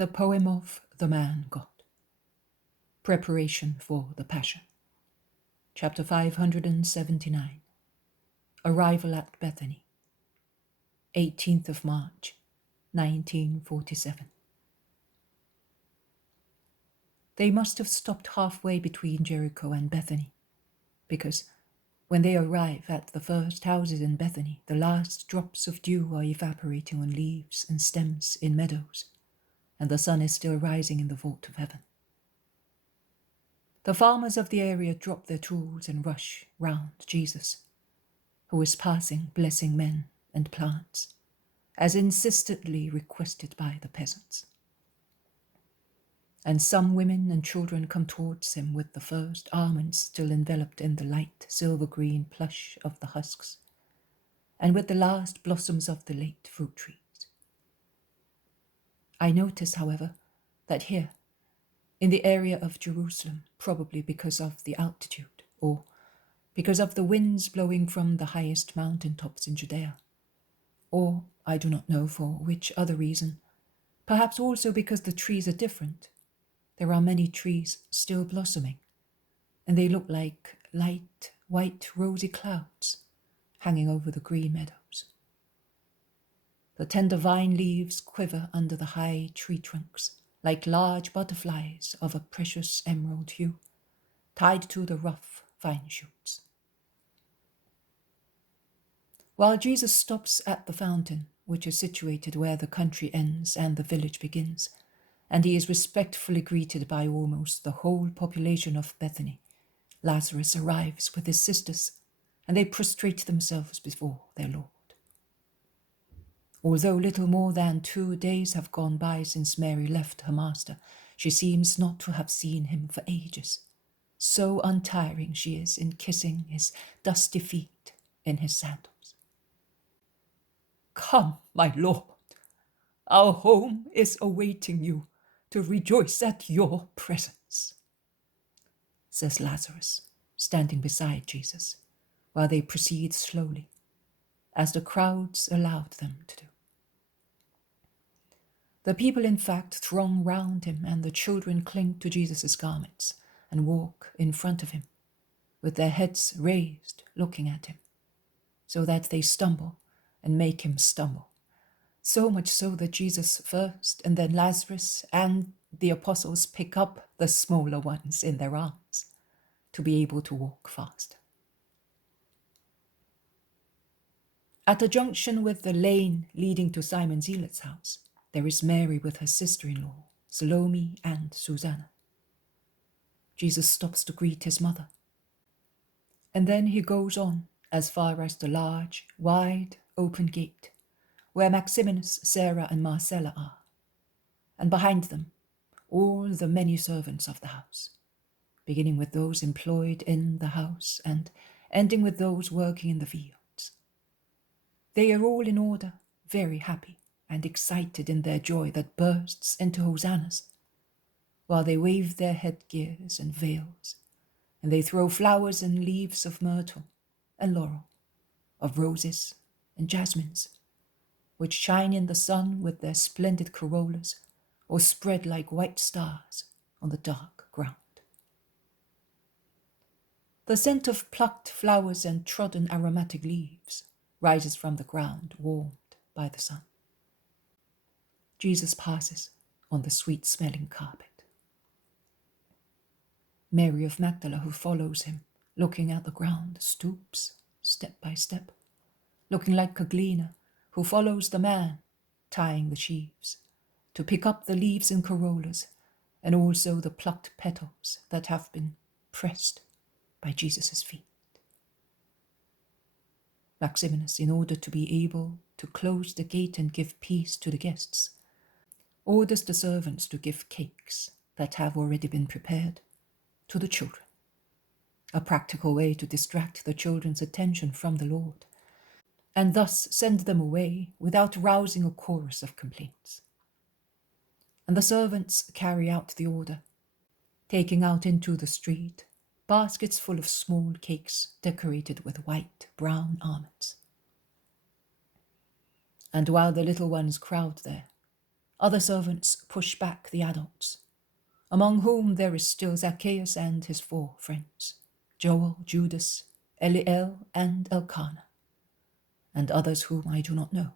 The Poem of the Man God. Preparation for the Passion. Chapter 579. Arrival at Bethany. 18th of March, 1947. They must have stopped halfway between Jericho and Bethany, because when they arrive at the first houses in Bethany, the last drops of dew are evaporating on leaves and stems in meadows, and the sun is still rising in the vault of heaven. The farmers of the area drop their tools and rush round Jesus, who is passing, blessing men and plants, as insistently requested by the peasants. And some women and children come towards him with the first almonds still enveloped in the light silver-green plush of the husks, and with the last blossoms of the late fruit trees. I notice, however, that here, in the area of Jerusalem, probably because of the altitude, or because of the winds blowing from the highest mountain tops in Judea, or I do not know for which other reason, perhaps also because the trees are different, there are many trees still blossoming, and they look like light, white, rosy clouds hanging over the green meadows. The tender vine leaves quiver under the high tree trunks, like large butterflies of a precious emerald hue, tied to the rough vine shoots. While Jesus stops at the fountain, which is situated where the country ends and the village begins, and he is respectfully greeted by almost the whole population of Bethany, Lazarus arrives with his sisters, and they prostrate themselves before their Lord. Although little more than 2 days have gone by since Mary left her master, she seems not to have seen him for ages. So untiring she is in kissing his dusty feet in his sandals. "Come, my Lord, our home is awaiting you to rejoice at your presence," says Lazarus, standing beside Jesus, while they proceed slowly, as the crowds allowed them to do. The people, in fact, throng round him, and the children cling to Jesus' garments and walk in front of him, with their heads raised, looking at him, so that they stumble and make him stumble, so much so that Jesus first, and then Lazarus and the apostles pick up the smaller ones in their arms to be able to walk faster. At the junction with the lane leading to Simon Zealot's house, there is Mary with her sister-in-law, Salome and Susanna. Jesus stops to greet his mother, and then he goes on as far as the large, wide, open gate, where Maximinus, Sarah, and Marcella are, and behind them all the many servants of the house, beginning with those employed in the house and ending with those working in the fields. They are all in order, very happy and excited in their joy that bursts into hosannas, while they wave their headgears and veils, and they throw flowers and leaves of myrtle and laurel, of roses and jasmines, which shine in the sun with their splendid corollas, or spread like white stars on the dark ground. The scent of plucked flowers and trodden aromatic leaves rises from the ground, warmed by the sun. Jesus passes on the sweet-smelling carpet. Mary of Magdala, who follows him, looking at the ground, stoops step by step, looking like a gleaner who follows the man tying the sheaves, to pick up the leaves and corollas, and also the plucked petals that have been pressed by Jesus' feet. Maximinus, in order to be able to close the gate and give peace to the guests, orders the servants to give cakes that have already been prepared to the children, a practical way to distract the children's attention from the Lord, and thus send them away without rousing a chorus of complaints. And the servants carry out the order, taking out into the street baskets full of small cakes decorated with white, brown almonds. And while the little ones crowd there, Other servants push back the adults, among whom there is still Zacchaeus and his 4 friends, Joel, Judas, Eliel, and Elkanah, and others whom I do not know,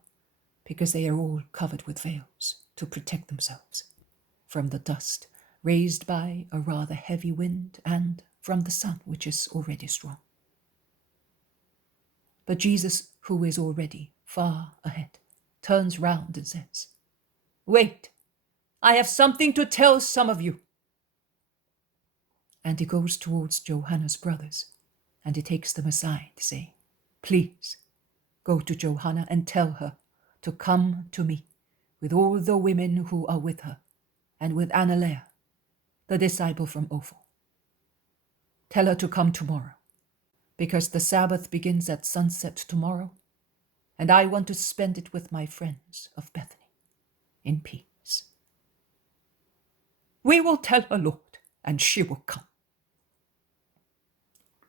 because they are all covered with veils to protect themselves from the dust raised by a rather heavy wind and from the sun, which is already strong. But Jesus, who is already far ahead, turns round and says, "Wait, I have something to tell some of you." And he goes towards Johanna's brothers, and he takes them aside, saying, "Please, go to Johanna and tell her to come to me with all the women who are with her, and with Annalea, the disciple from Ophel. Tell her to come tomorrow, because the Sabbath begins at sunset tomorrow, and I want to spend it with my friends of Bethany in peace." "We will tell her, Lord, and she will come."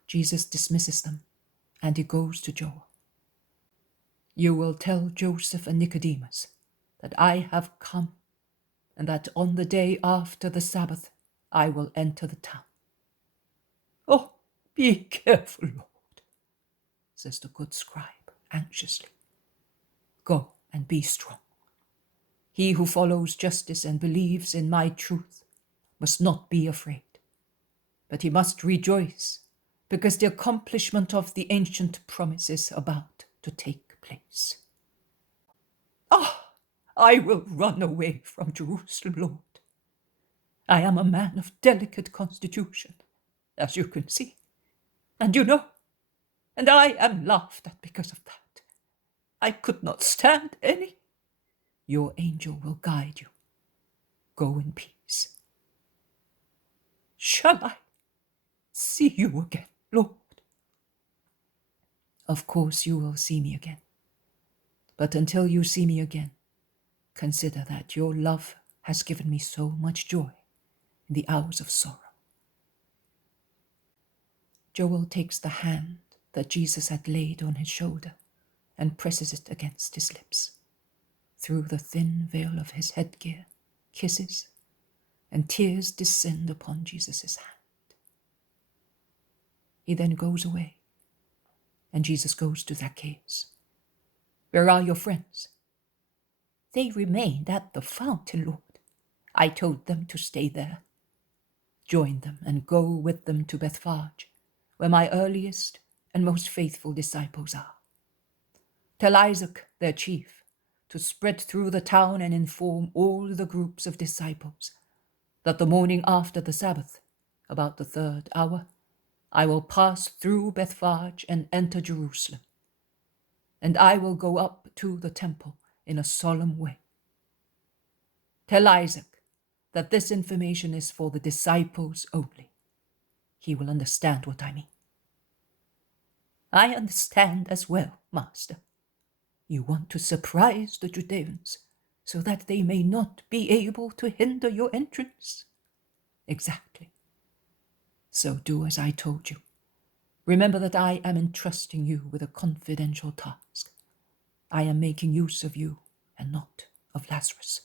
Jesus dismisses them, and he goes to Joel. "You will tell Joseph and Nicodemus that I have come, and that on the day after the Sabbath I will enter the town." "Oh, be careful, Lord," says the good scribe anxiously. "Go and be strong. He who follows justice and believes in my truth must not be afraid, but he must rejoice, because the accomplishment of the ancient promise is about to take place." I will run away from Jerusalem, Lord. I am a man of delicate constitution, as you can see, and you know, and I am laughed at because of that. I could not stand any. Your angel will guide you. Go in peace. Shall I see you again, Lord? Of course you will see me again. But until you see me again, consider that your love has given me so much joy in the hours of sorrow. Joel takes the hand that Jesus had laid on his shoulder and presses it against his lips. Through the thin veil of his headgear, kisses, and tears descend upon Jesus' hand. He then goes away, and Jesus goes to Zacchaeus. "Where are your friends?" "They remained at the fountain, Lord. I told them to stay there." "Join them and go with them to Bethphage, where my earliest and most faithful disciples are. Tell Isaac, their chief, to spread through the town and inform all the groups of disciples that the morning after the Sabbath, about the 3rd hour, I will pass through Bethphage and enter Jerusalem, and I will go up to the temple in a solemn way. Tell Isaac that this information is for the disciples only. He will understand what I mean." "I understand as well, Master. You want to surprise the Judeans so that they may not be able to hinder your entrance." "Exactly. So do as I told you. Remember that I am entrusting you with a confidential task. I am making use of you and not of Lazarus."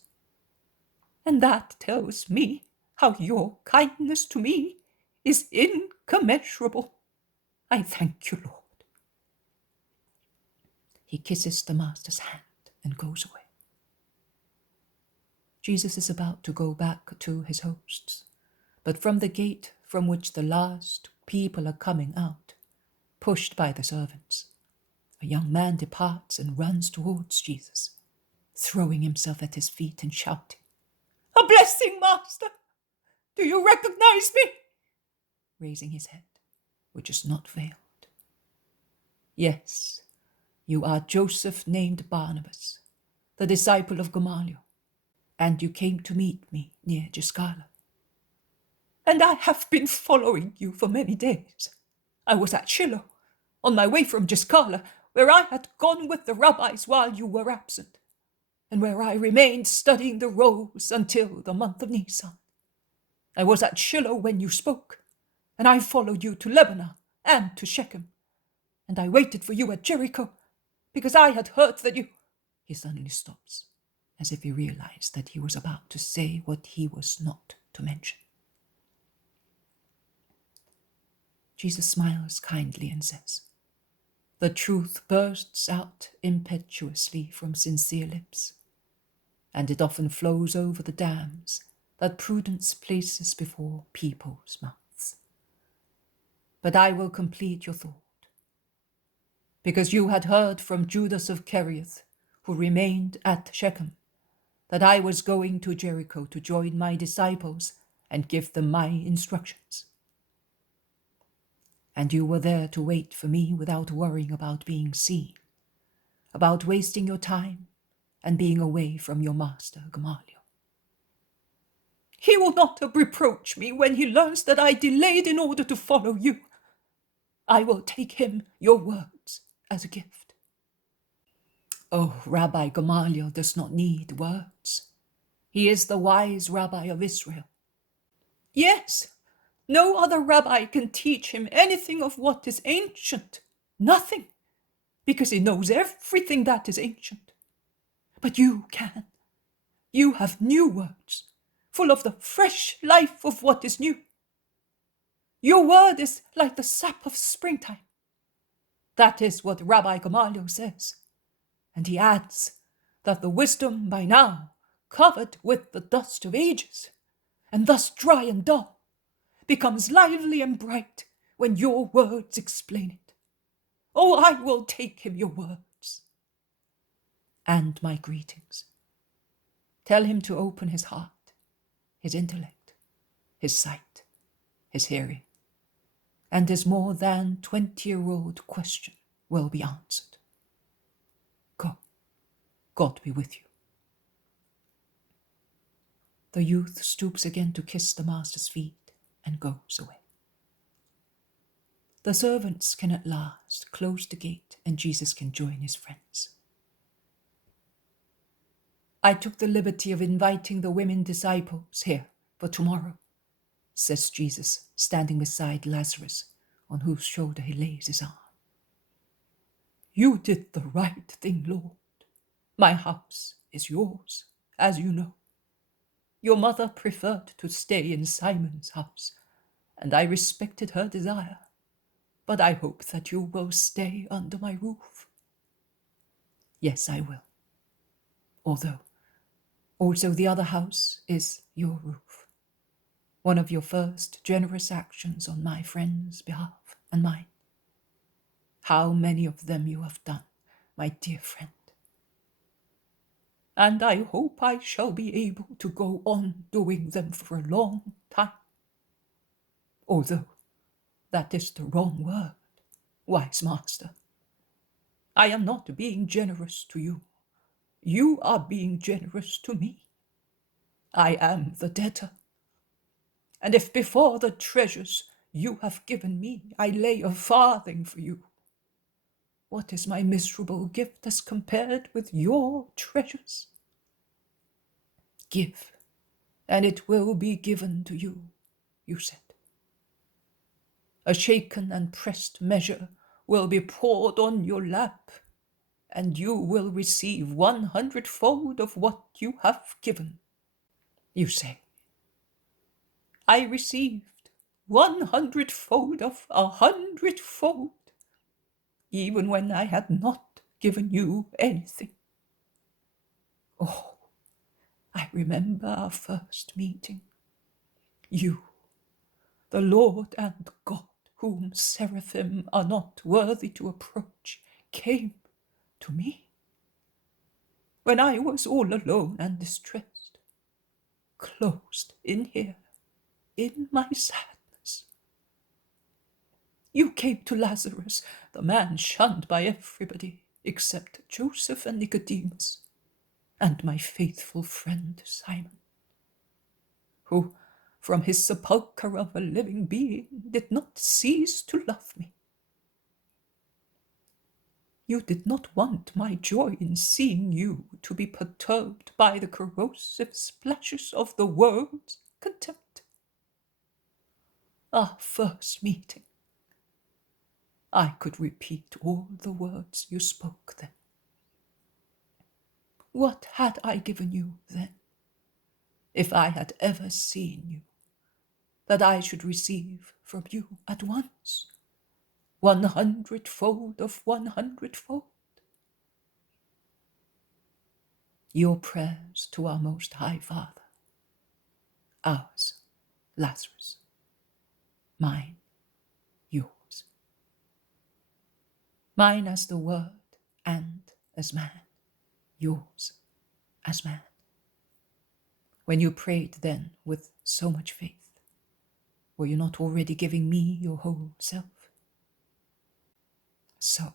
"And that tells me how your kindness to me is incommensurable. I thank you, Lord." He kisses the Master's hand and goes away. Jesus is about to go back to his hosts, but from the gate from which the last people are coming out, pushed by the servants, a young man departs and runs towards Jesus, throwing himself at his feet and shouting, "A blessing, Master! Do you recognize me?" raising his head, which is not veiled. "Yes, you are Joseph named Barnabas, the disciple of Gamaliel, and you came to meet me near Giscala." "And I have been following you for many days. I was at Shiloh, on my way from Giscala, where I had gone with the rabbis while you were absent, and where I remained studying the rows until the month of Nisan. I was at Shiloh when you spoke, and I followed you to Lebanon and to Shechem, and I waited for you at Jericho, because I had heard that you—" He suddenly stops as if he realized that he was about to say what he was not to mention. Jesus smiles kindly and says, "The truth bursts out impetuously from sincere lips, and it often flows over the dams that prudence places before people's mouths. But I will complete your thought, because you had heard from Judas of Kerioth, who remained at Shechem, that I was going to Jericho to join my disciples and give them my instructions. And you were there to wait for me without worrying about being seen, about wasting your time and being away from your master, Gamaliel. He will not reproach me when he learns that I delayed in order to follow you. I will take him your words as a gift." Oh, Rabbi Gamaliel does not need words. He is the wise rabbi of Israel. Yes, no other rabbi can teach him anything of what is ancient. Nothing, because he knows everything that is ancient. But you can. You have new words, full of the fresh life of what is new. Your word is like the sap of springtime. That is what Rabbi Gamaliel says. And he adds that the wisdom by now, covered with the dust of ages, and thus dry and dull, becomes lively and bright when your words explain it. Oh, I will take him your words. And my greetings. Tell him to open his heart, his intellect, his sight, his hearing, and his more than 20-year-old question will be answered. Go, God be with you. The youth stoops again to kiss the master's feet and goes away. The servants can at last close the gate and Jesus can join his friends. I took the liberty of inviting the women disciples here for tomorrow, says Jesus, standing beside Lazarus, on whose shoulder he lays his arm. You did the right thing, Lord. My house is yours, as you know. Your mother preferred to stay in Simon's house, and I respected her desire, but I hope that you will stay under my roof. Yes, I will. Although, also the other house is your roof. One of your first generous actions on my friend's behalf and mine. How many of them you have done, my dear friend. And I hope I shall be able to go on doing them for a long time. Although that is the wrong word, wise master. I am not being generous to you. You are being generous to me. I am the debtor. And if before the treasures you have given me I lay a farthing for you, what is my miserable gift as compared with your treasures? Give, and it will be given to you, you said. A shaken and pressed measure will be poured on your lap, and you will receive 100-fold of what you have given. You say, I received 100-fold of 100-fold, even when I had not given you anything. Oh, I remember our first meeting. You, the Lord and God, whom seraphim are not worthy to approach, came to me when I was all alone and distressed, closed in here, in my sadness. You came to Lazarus, the man shunned by everybody except Joseph and Nicodemus, and my faithful friend Simon, who, from his sepulchre of a living being, did not cease to love me. You did not want my joy in seeing you to be perturbed by the corrosive splashes of the world's contempt. Our first meeting. I could repeat all the words you spoke then. What had I given you then, if I had ever seen you, that I should receive from you at once 100-fold of 100-fold? Your prayers to our Most High Father, ours, Lazarus, mine, yours. Mine as the Word and as man, yours as man. When you prayed then with so much faith, were you not already giving me your whole self? So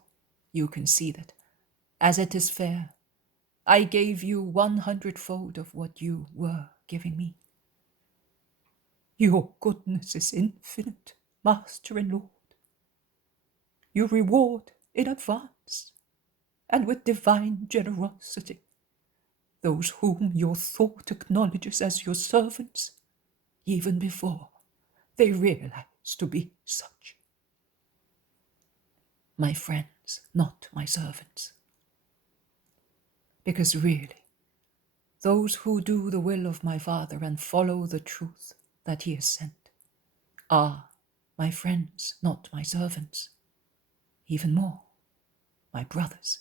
you can see that, as it is fair, I gave you 100-fold of what you were giving me. Your goodness is infinite, Master and Lord. You reward in advance, and with divine generosity, those whom your thought acknowledges as your servants, even before they realize to be such. My friends, not my servants. Because really, those who do the will of my Father and follow the truth that he has sent are my friends, not my servants. Even more, my brothers,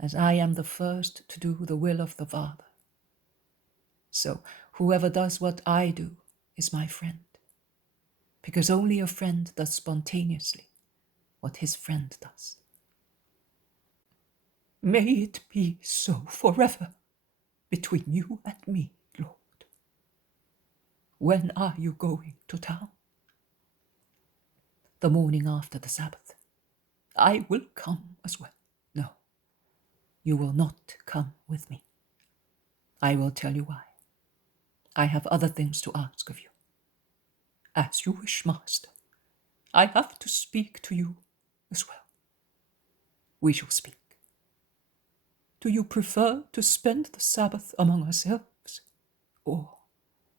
as I am the first to do the will of the Father. So whoever does what I do is my friend, because only a friend does spontaneously what his friend does. May it be so forever between you and me, Lord. When are you going to town? The morning after the Sabbath. I will come as well. No, you will not come with me. I will tell you why. I have other things to ask of you. As you wish, Master. I have to speak to you as well. We shall speak. Do you prefer to spend the Sabbath among ourselves, or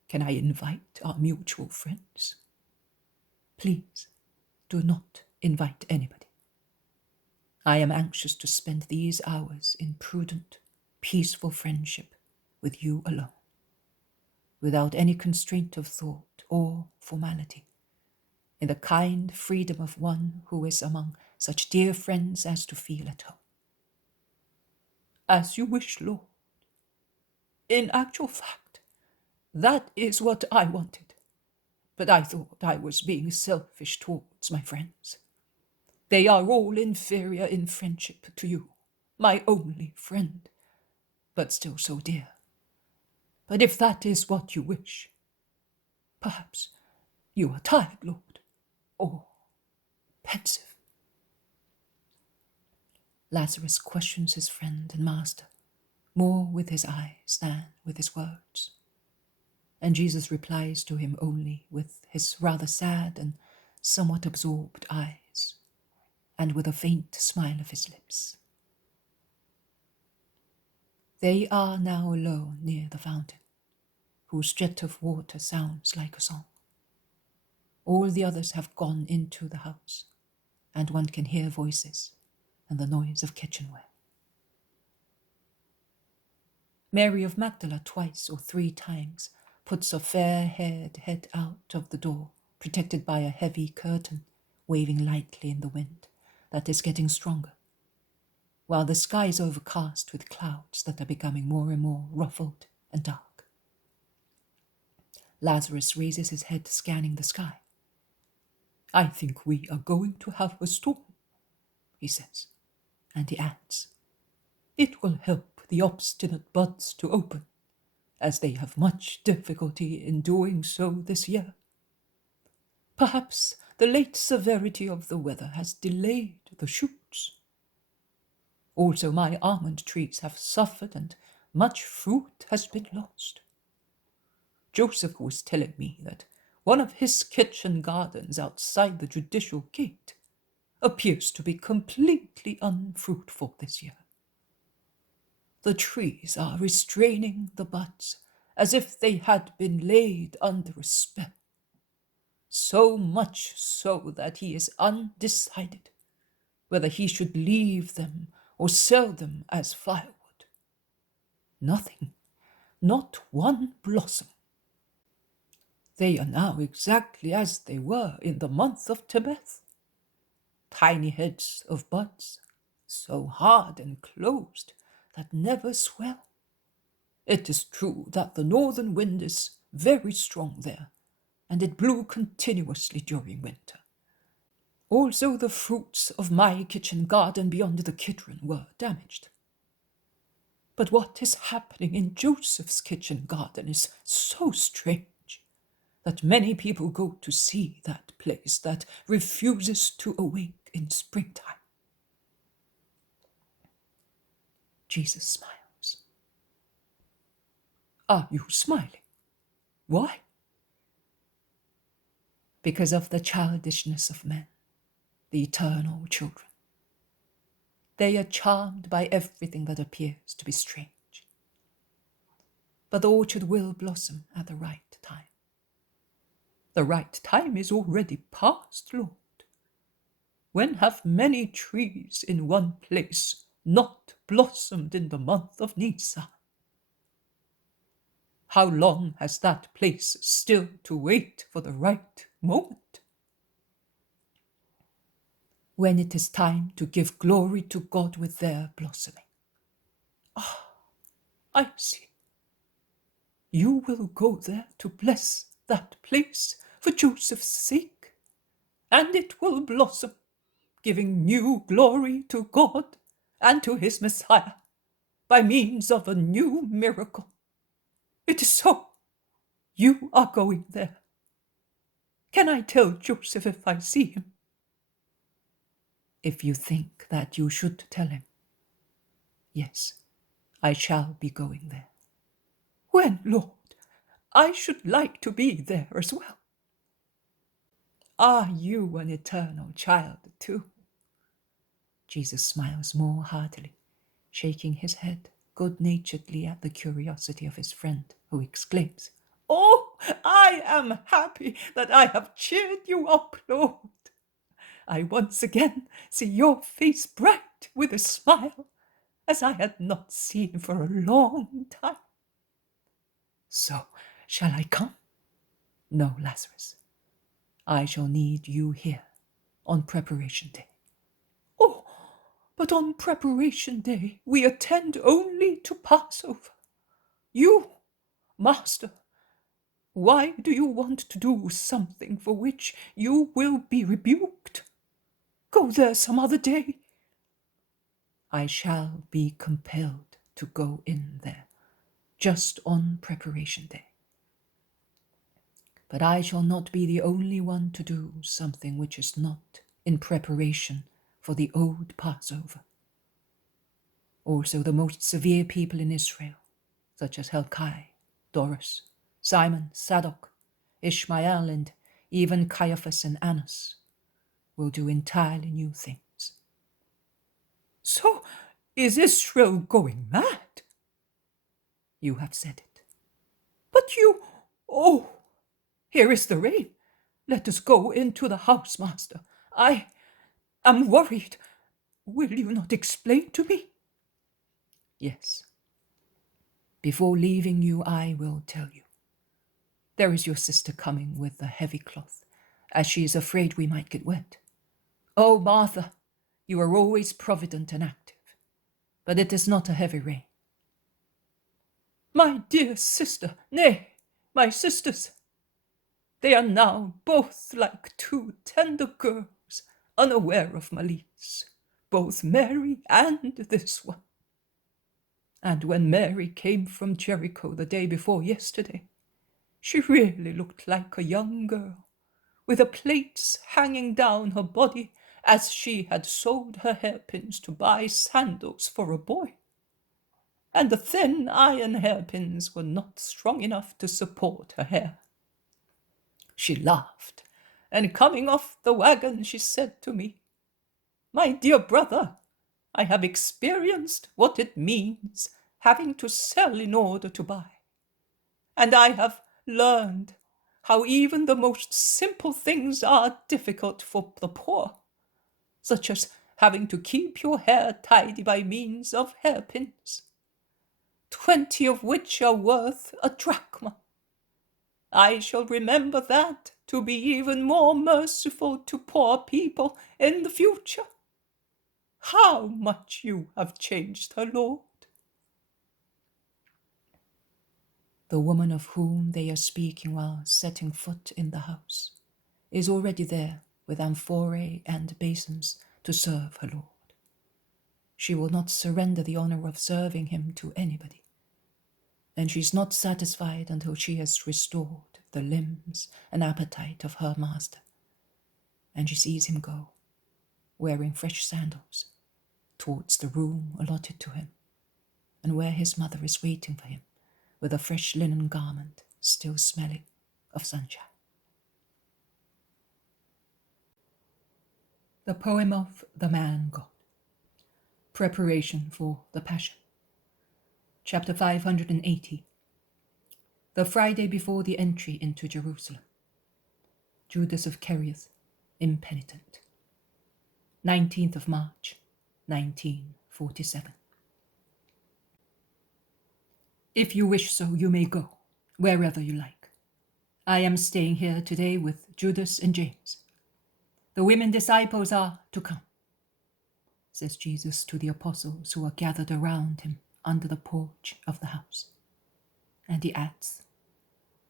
can I invite our mutual friends? Please do not invite anybody. I am anxious to spend these hours in prudent, peaceful friendship with you alone, without any constraint of thought or formality, in the kind freedom of one who is among such dear friends as to feel at home. As you wish, Lord. In actual fact, that is what I wanted, but I thought I was being selfish towards my friends. They are all inferior in friendship to you, my only friend, but still so dear. But if that is what you wish, perhaps you are tired, Lord, or pensive. Lazarus questions his friend and master more with his eyes than with his words, and Jesus replies to him only with his rather sad and somewhat absorbed eyes, and with a faint smile of his lips. They are now alone near the fountain, whose jet of water sounds like a song. All the others have gone into the house, and one can hear voices and the noise of kitchenware. Mary of Magdala 2 or 3 times puts a fair-haired head out of the door, protected by a heavy curtain waving lightly in the wind that is getting stronger, while the sky is overcast with clouds that are becoming more and more ruffled and dark. Lazarus raises his head, scanning the sky. I think we are going to have a storm, he says, and he adds, it will help the obstinate buds to open, as they have much difficulty in doing so this year. Perhaps the late severity of the weather has delayed the shoots. Also, my almond trees have suffered and much fruit has been lost. Joseph was telling me that one of his kitchen gardens outside the judicial gate appears to be completely unfruitful this year. The trees are restraining the buds as if they had been laid under a spell, so much so that he is undecided whether he should leave them or sell them as firewood. Nothing, not one blossom. They are now exactly as they were in the month of Tebeth. Tiny heads of buds, so hard and closed that never swell. It is true that the northern wind is very strong there, and it blew continuously during winter. Also the fruits of my kitchen garden beyond the Kidron were damaged. But what is happening in Joseph's kitchen garden is so strange that many people go to see that place that refuses to awake in springtime. Jesus smiles. Are you smiling? Why? Because of the childishness of men, the eternal children. They are charmed by everything that appears to be strange. But the orchard will blossom at the right time. The right time is already past, Lord. When have many trees in one place not blossomed in the month of Nisan? How long has that place still to wait for the right moment? When it is time to give glory to God with their blossoming. Ah, I see. You will go there to bless that place for Joseph's sake, and it will blossom, giving new glory to God and to his Messiah by means of a new miracle. It is so. You are going there. Can I tell Joseph if I see him? If you think that you should tell him. Yes, I shall be going there. When, Lord? I should like to be there as well. Are you an eternal child too? Jesus smiles more heartily, shaking his head good-naturedly at the curiosity of his friend, who exclaims, "Oh, I am happy that I have cheered you up, Lord. I once again see your face bright with a smile, as I had not seen for a long time. So, shall I come? No, Lazarus. I shall need you here on Preparation Day." "Oh, but on Preparation Day we attend only to Passover. You, Master, why do you want to do something for which you will be rebuked? Go there some other day." "I shall be compelled to go in there, just on Preparation Day. But I shall not be the only one to do something which is not in preparation for the old Passover. Also the most severe people in Israel, such as Helkai, Doris, Simon, Sadok, Ishmael, and even Caiaphas and Annas, will do entirely new things." "So is Israel going mad?" "You have said it." "But you... Oh, here is the rain. Let us go into the house, Master. I am worried. Will you not explain to me?" "Yes. Before leaving you, I will tell you. There is your sister coming with a heavy cloth, as she is afraid we might get wet. Oh, Martha, you are always provident and active, but it is not a heavy rain." "My dear sister, nay, my sisters. They are now both like two tender girls, unaware of malice, both Mary and this one. And when Mary came from Jericho the day before yesterday, she really looked like a young girl, with the plaits hanging down her body as she had sold her hairpins to buy sandals for a boy. And the thin iron hairpins were not strong enough to support her hair. She laughed, and coming off the wagon, she said to me, 'My dear brother, I have experienced what it means having to sell in order to buy. And I have learned how even the most simple things are difficult for the poor, such as having to keep your hair tidy by means of hairpins. 20 of which are worth a drachma. I shall remember that to be even more merciful to poor people in the future. How much you have changed her, Lord." The woman of whom they are speaking while setting foot in the house is already there with amphorae and basins to serve her Lord. She will not surrender the honor of serving him to anybody, and she's not satisfied until she has restored the limbs and appetite of her master, and she sees him go, wearing fresh sandals, towards the room allotted to him, and where his mother is waiting for him with a fresh linen garment still smelling of sunshine. The poem of the Man God. Preparation for the Passion. Chapter 580. The Friday before the entry into Jerusalem. Judas of Kerioth Impenitent. 19th of March, 1947. If you wish so, you may go, wherever you like. I am staying here today with Judas and James. The women disciples are to come, says Jesus to the apostles who are gathered around him under the porch of the house. And he adds,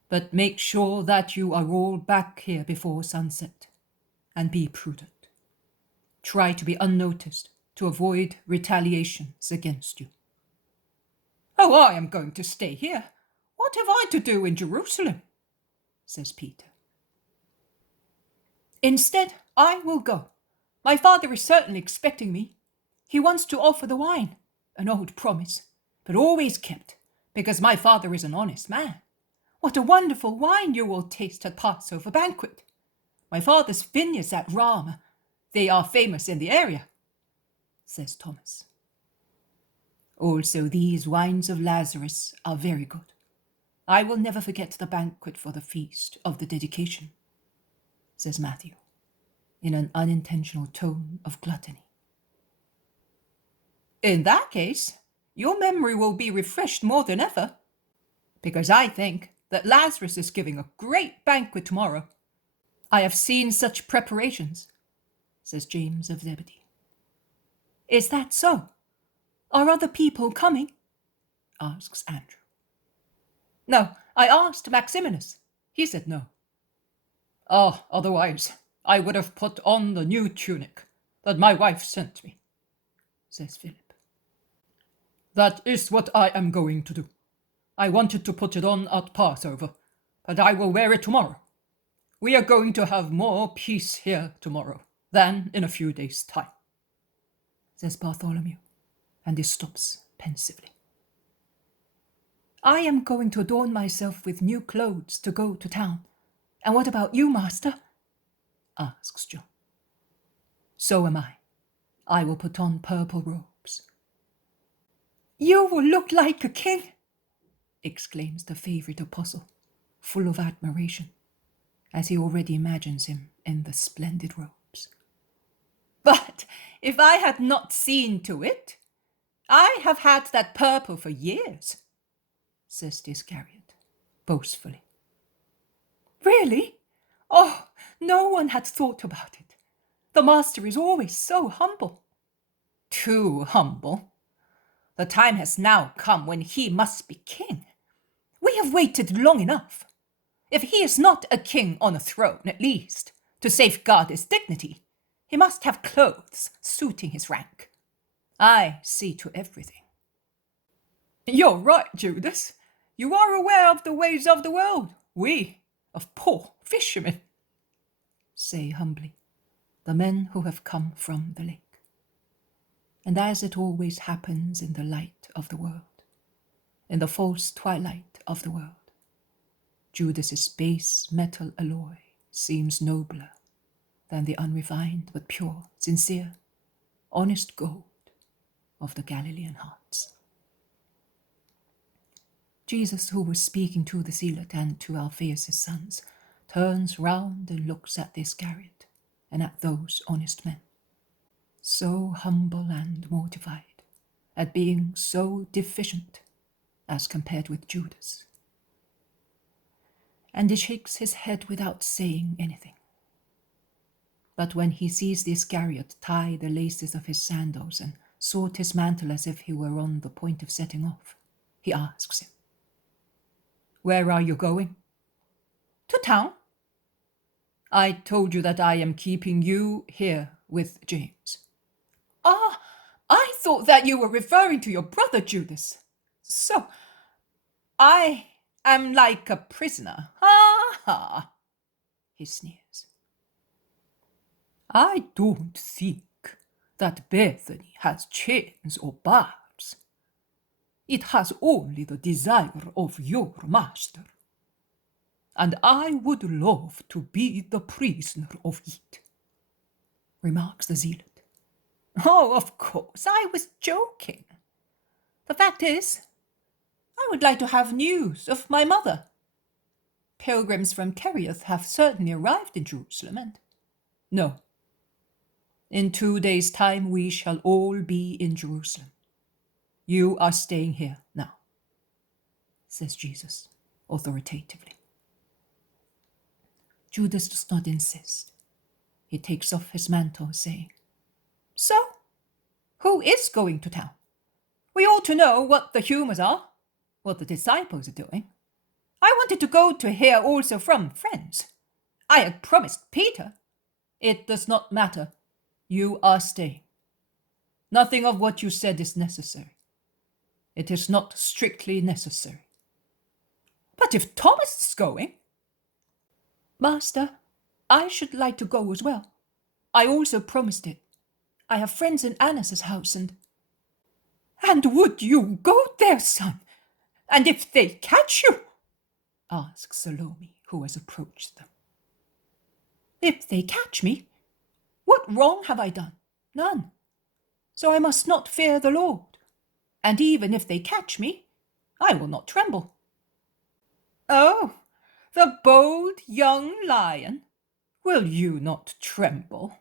"But make sure that you are all back here before sunset, and be prudent. Try to be unnoticed to avoid retaliations against you." "Oh, I am going to stay here. What have I to do in Jerusalem?" says Peter. "Instead, I will go. My father is certainly expecting me. He wants to offer the wine, an old promise, but always kept, because my father is an honest man. What a wonderful wine you will taste at Passover banquet. My father's vineyards at Ramah, they are famous in the area," says Thomas. "Also these wines of Lazarus are very good. I will never forget the banquet for the feast of the dedication," says Matthew, in an unintentional tone of gluttony. "In that case, your memory will be refreshed more than ever, because I think that Lazarus is giving a great banquet tomorrow. I have seen such preparations," says James of Zebedee. "Is that so? Are other people coming?" asks Andrew. "No, I asked Maximinus. He said no." Otherwise I would have put on the new tunic that my wife sent me," says Philip. "That is what I am going to do. I wanted to put it on at Passover, but I will wear it tomorrow. We are going to have more peace here tomorrow than in a few days' time," says Bartholomew, and he stops pensively. "I am going to adorn myself with new clothes to go to town. And what about you, Master?" asks John. "So am I. I will put on purple robes." "You will look like a king," exclaims the favorite apostle, full of admiration, as he already imagines him in the splendid robes. "But if I had not seen to it, I have had that purple for years," says the Iscariot, boastfully. "Really? Oh, no one had thought about it. The master is always so humble." "Too humble. The time has now come when he must be king. We have waited long enough. If he is not a king on a throne, at least, to safeguard his dignity, he must have clothes suiting his rank. I see to everything." "You're right, Judas. You are aware of the ways of the world. We, of poor fishermen," say humbly the men who have come from the lake. And as it always happens in the light of the world, in the false twilight of the world, Judas's base metal alloy seems nobler than the unrefined but pure, sincere, honest gold of the Galilean hearts. Jesus, who was speaking to the zealot and to Alphaeus' sons, turns round and looks at the Iscariot and at those honest men, so humble and mortified at being so deficient as compared with Judas. And he shakes his head without saying anything. But when he sees the Iscariot tie the laces of his sandals and sort his mantle as if he were on the point of setting off, he asks him, "Where are you going?" "To town." "I told you that I am keeping you here with James." "Ah, I thought that you were referring to your brother Judas. So, I am like a prisoner. Ha ha," he sneers. "I don't think that Bethany has chains or bars. It has only the desire of your master. And I would love to be the prisoner of it," remarks the zealot. "Oh, of course, I was joking. The fact is, I would like to have news of my mother. Pilgrims from Kerioth have certainly arrived in Jerusalem, and no. In 2 days' time we shall all be in Jerusalem. You are staying here now," says Jesus authoritatively. Judas does not insist. He takes off his mantle, saying, "So, who is going to town? We ought to know what the humors are, what the disciples are doing. I wanted to go to hear also from friends. I had promised Peter." "It does not matter. You are staying. Nothing of what you said is necessary. It is not strictly necessary." "But if Thomas is going?" "Master, I should like to go as well. I also promised it. I have friends in Annas' house and—" "And would you go there, son? And if they catch you?" asks Salome, who has approached them. "If they catch me? What wrong have I done? None. So I must not fear the Lord. And even if they catch me, I will not tremble." "Oh, the bold young lion! Will you not tremble?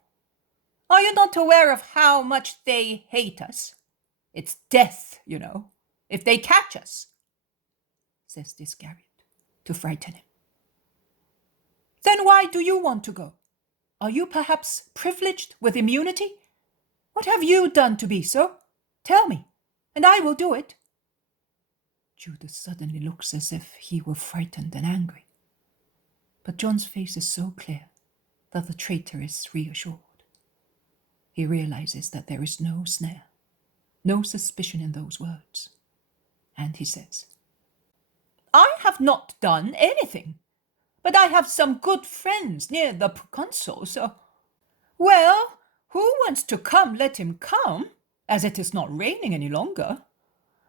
Are you not aware of how much they hate us? It's death, you know, if they catch us," says the Iscariot, to frighten him. "Then why do you want to go? Are you perhaps privileged with immunity? What have you done to be so? Tell me, and I will do it." Judas suddenly looks as if he were frightened and angry. But John's face is so clear that the traitor is reassured. He realizes that there is no snare, no suspicion in those words. And he says, "I have not done anything, but I have some good friends near the proconsul, so—" "Well, who wants to come, let him come, as it is not raining any longer.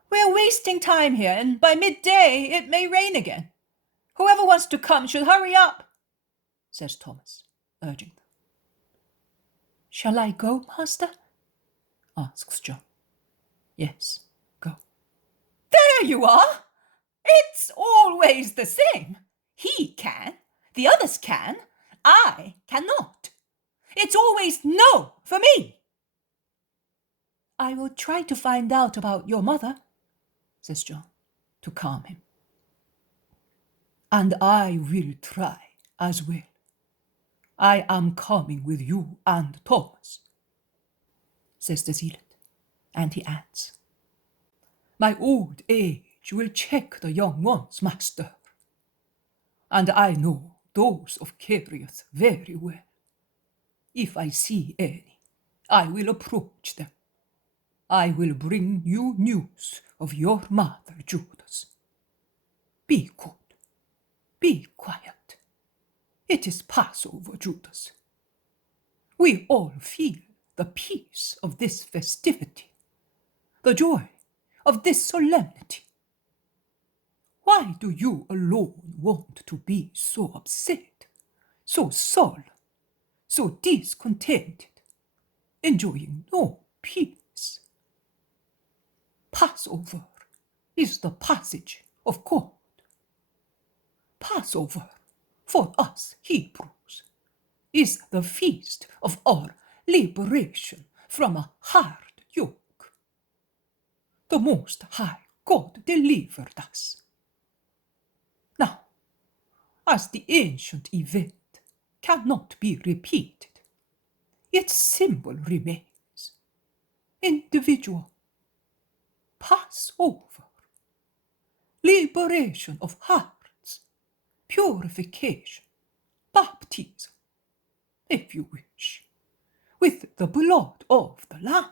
We're wasting time here, and by midday it may rain again. Whoever wants to come should hurry up," says Thomas, urging them. "Shall I go, Master?" asks John. "Yes, go." "There you are! It's always the same. He can, the others can, I cannot. It's always no for me." "I will try to find out about your mother," says John, to calm him. "And I will try as well. I am coming with you and Thomas," says the zealot, and he adds, "My old age will check the young ones, master. And I know those of Kerioth very well. If I see any, I will approach them. I will bring you news of your mother, Judas. Be good. Be quiet. It is Passover, Judas. We all feel the peace of this festivity, the joy of this solemnity. Why do you alone want to be so upset, so sullen, so discontented, enjoying no peace? Passover is the passage of God. Passover, for us Hebrews, is the feast of our liberation from a hard yoke. The Most High God delivered us. Now, as the ancient event cannot be repeated, its symbol remains. Individual, Passover, liberation of hearts, purification, baptism, if you wish, with the blood of the Lamb,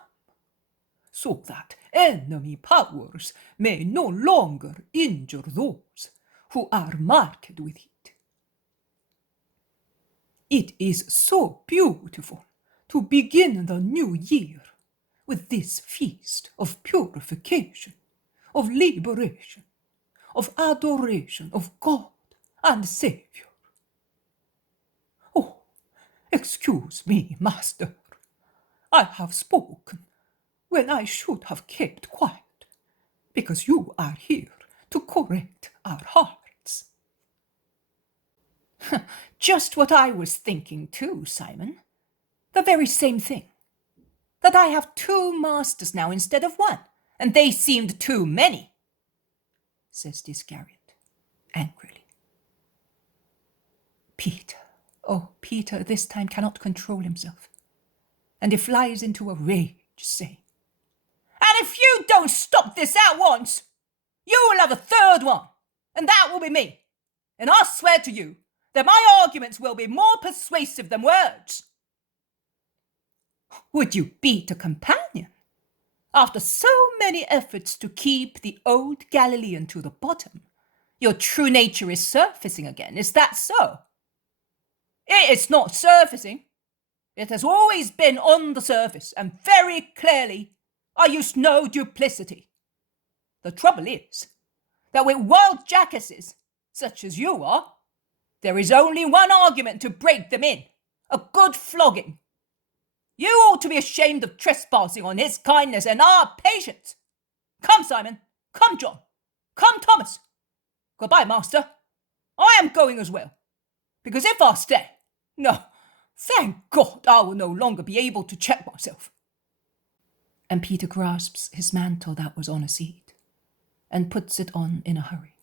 so that enemy powers may no longer injure those who are marked with it. It is so beautiful to begin the new year with this feast of purification, of liberation, of adoration of God and Saviour. Oh, excuse me, Master. I have spoken when I should have kept quiet, because you are here to correct our hearts. Just what I was thinking too, Simon. The very same thing. That I have 2 masters now instead of 1, and they seemed too many, says the Iscariot, angrily. Peter, oh, Peter this time cannot control himself, and he flies into a rage, saying, "And if you don't stop this at once, you will have a 3rd one, and that will be me. And I'll swear to you that my arguments will be more persuasive than words." Would you beat a companion? After so many efforts to keep the old Galilean to the bottom, your true nature is surfacing again, is that so? It is not surfacing. It has always been on the surface, and very clearly I used no duplicity. The trouble is that with wild jackasses, such as you are, there is only one argument to break them in: a good flogging. You ought to be ashamed of trespassing on his kindness and our patience. Come, Simon. Come, John. Come, Thomas. Goodbye, Master. I am going as well, because if I stay, no, thank God I will no longer be able to check myself. And Peter grasps his mantle that was on a seat and puts it on in a hurry.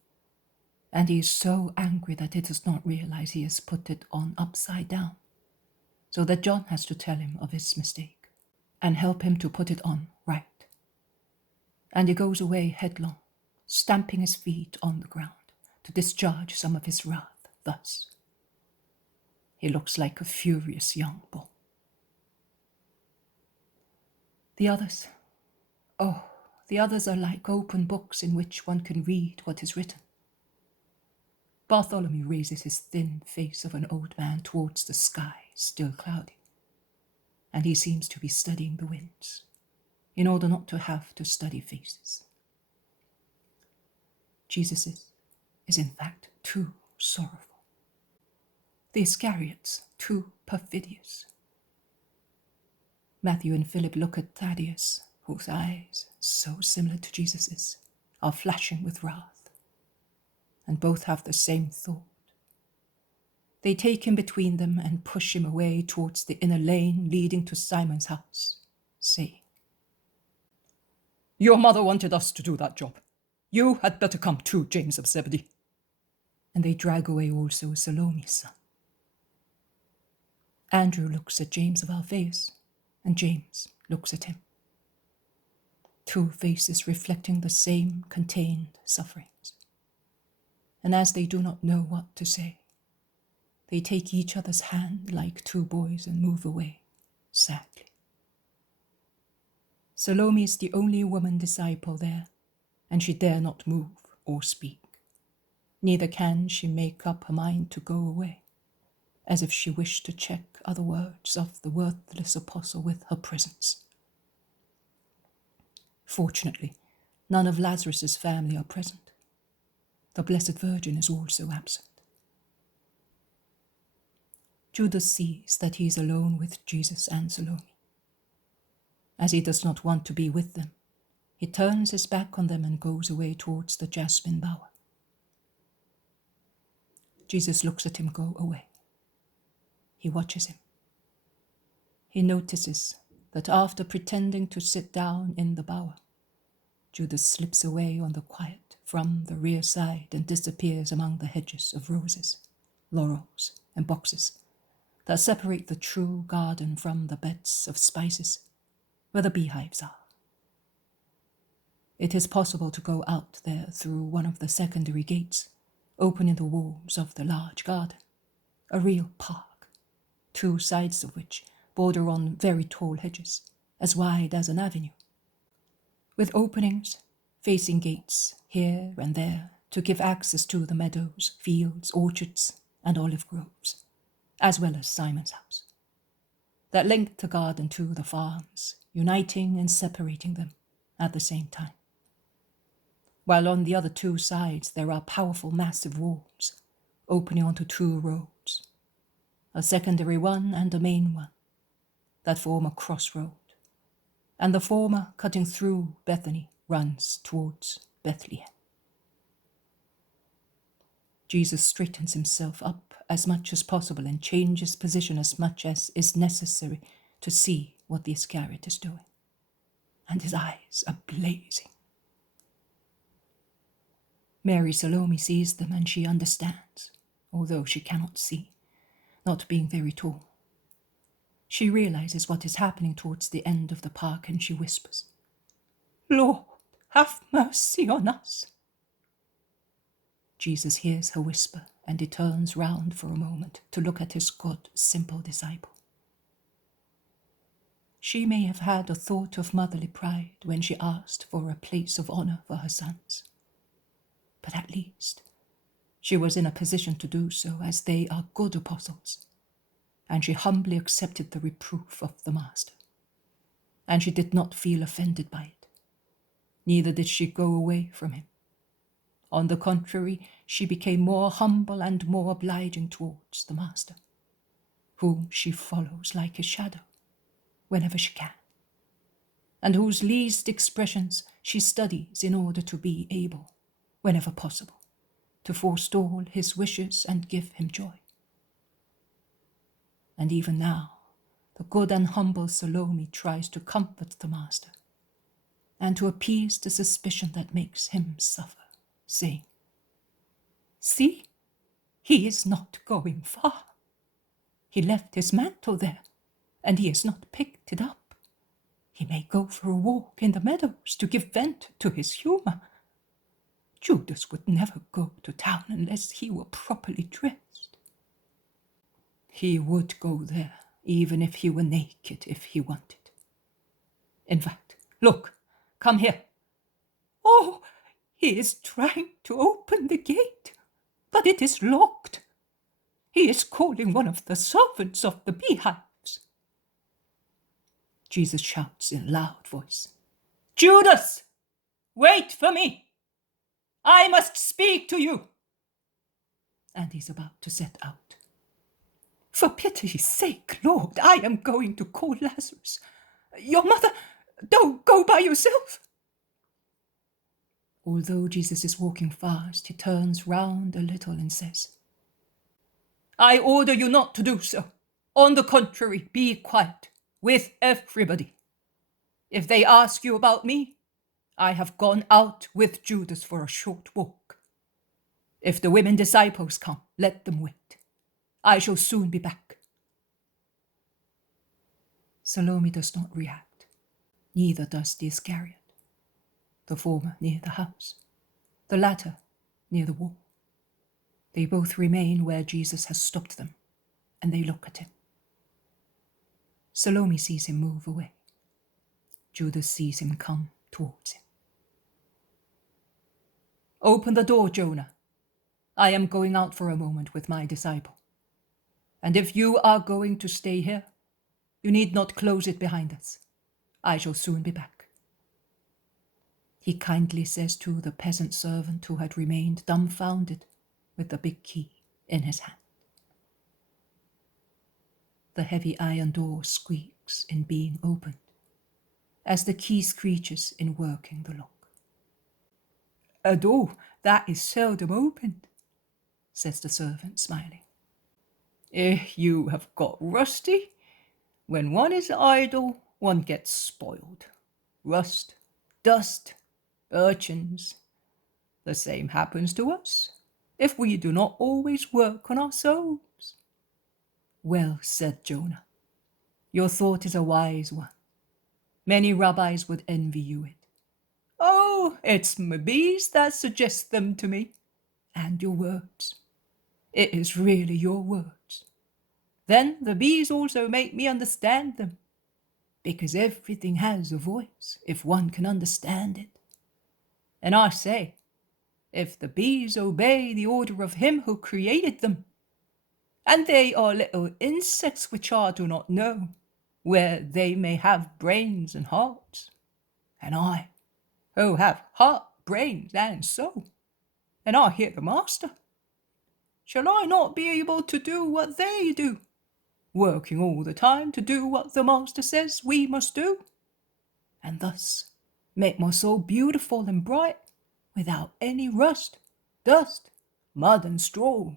And he is so angry that he does not realize he has put it on upside down, so that John has to tell him of his mistake and help him to put it on right. And he goes away headlong, stamping his feet on the ground to discharge some of his wrath thus. He looks like a furious young bull. The others, oh, the others are like open books in which one can read what is written. Bartholomew raises his thin face of an old man towards the sky, still cloudy, and he seems to be studying the winds, in order not to have to study faces. Jesus is in fact too sorrowful. The Iscariots too perfidious. Matthew and Philip look at Thaddeus, whose eyes, so similar to Jesus's, are flashing with wrath, and both have the same thought. They take him between them and push him away towards the inner lane leading to Simon's house, saying, "Your mother wanted us to do that job. You had better come too, James of Zebedee." And they drag away also Salome's son. Andrew looks at James of Alphaeus, and James looks at him. 2 faces reflecting the same contained sufferings. And as they do not know what to say, they take each other's hand like 2 boys and move away, sadly. Salome is the only woman disciple there, and she dare not move or speak. Neither can she make up her mind to go away, as if she wished to check other words of the worthless apostle with her presence. Fortunately, none of Lazarus's family are present. The Blessed Virgin is also absent. Judas sees that he is alone with Jesus and Salome. As he does not want to be with them, he turns his back on them and goes away towards the jasmine bower. Jesus looks at him go away. He watches him. He notices that after pretending to sit down in the bower, Judas slips away on the quiet from the rear side and disappears among the hedges of roses, laurels, and boxes that separate the true garden from the beds of spices where the beehives are. It is possible to go out there through one of the secondary gates, opening the walls of the large garden, a real park, two sides of which border on very tall hedges, as wide as an avenue, with openings facing gates here and there to give access to the meadows, fields, orchards, and olive groves, as well as Simon's house, that linked the garden to the farms, uniting and separating them at the same time. While on the other two sides there are powerful massive walls opening onto two roads, a secondary one and a main one, that form a crossroad, and the former cutting through Bethany runs towards Bethlehem. Jesus straightens himself up as much as possible and changes position as much as is necessary to see what the Iscariot is doing, and his eyes are blazing. Mary Salome sees them and she understands, although she cannot see, not being very tall. She realizes what is happening towards the end of the park and she whispers, "Lord, have mercy on us." Jesus hears her whisper and he turns round for a moment to look at his good, simple disciple. She may have had a thought of motherly pride when she asked for a place of honor for her sons, but at least she was in a position to do so, as they are good apostles, and she humbly accepted the reproof of the Master, and she did not feel offended by it. Neither did she go away from him. On the contrary, she became more humble and more obliging towards the Master, whom she follows like a shadow whenever she can, and whose least expressions she studies in order to be able, whenever possible, to forestall his wishes and give him joy. And even now, the good and humble Salome tries to comfort the Master and to appease the suspicion that makes him suffer, saying, "See, he is not going far. He left his mantle there, and he has not picked it up. He may go for a walk in the meadows to give vent to his humor. Judas would never go to town unless he were properly dressed. He would go there, even if he were naked, if he wanted. In fact, look, come here. Oh, he is trying to open the gate, but it is locked. He is calling one of the servants of the beehives." Jesus shouts in a loud voice, "Judas, wait for me. I must speak to you." And he's about to set out. "For pity's sake, Lord, I am going to call Lazarus. Your mother, don't go by yourself." Although Jesus is walking fast, he turns round a little and says, "I order you not to do so. On the contrary, be quiet with everybody. If they ask you about me, I have gone out with Judas for a short walk. If the women disciples come, let them wait. I shall soon be back." Salome does not react, neither does the Iscariot, the former near the house, the latter near the wall. They both remain where Jesus has stopped them, and they look at him. Salome sees him move away. Judas sees him come towards him. "Open the door, Jonah. I am going out for a moment with my disciple. And if you are going to stay here, you need not close it behind us. I shall soon be back." He kindly says to the peasant servant who had remained dumbfounded with the big key in his hand. The heavy iron door squeaks in being opened, as the key screeches in working the lock. "A door that is seldom opened," says the servant, smiling. "You have got rusty. When one is idle, one gets spoiled. Rust, dust, urchins. The same happens to us, if we do not always work on our souls." "Well said, Jonah. Your thought is a wise one. Many rabbis would envy you it." "Oh, it's my bees that suggest them to me." "And your words. It is really your words. Then the bees also make me understand them, because everything has a voice if one can understand it. And I say, if the bees obey the order of him who created them, and they are little insects which I do not know, where they may have brains and hearts, and I, who have heart, brains, and soul, and I hear the master, shall I not be able to do what they do, working all the time to do what the master says we must do, and thus make my soul beautiful and bright without any rust, dust, mud and straw,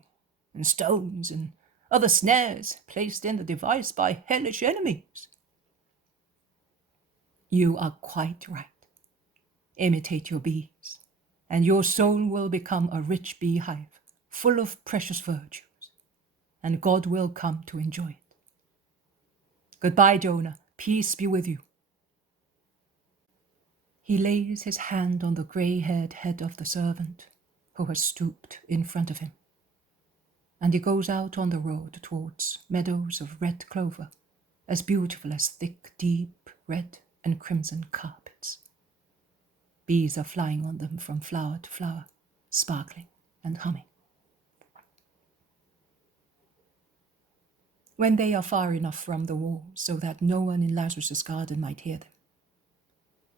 and stones and other snares placed in the device by hellish enemies?" "You are quite right. Imitate your bees, and your soul will become a rich beehive full of precious virtues, and God will come to enjoy it. Goodbye, Jonah. Peace be with you." He lays his hand on the grey-haired head of the servant who has stooped in front of him, and he goes out on the road towards meadows of red clover, as beautiful as thick, deep red and crimson carpets. Bees are flying on them from flower to flower, sparkling and humming. When they are far enough from the wall so that no one in Lazarus' garden might hear them,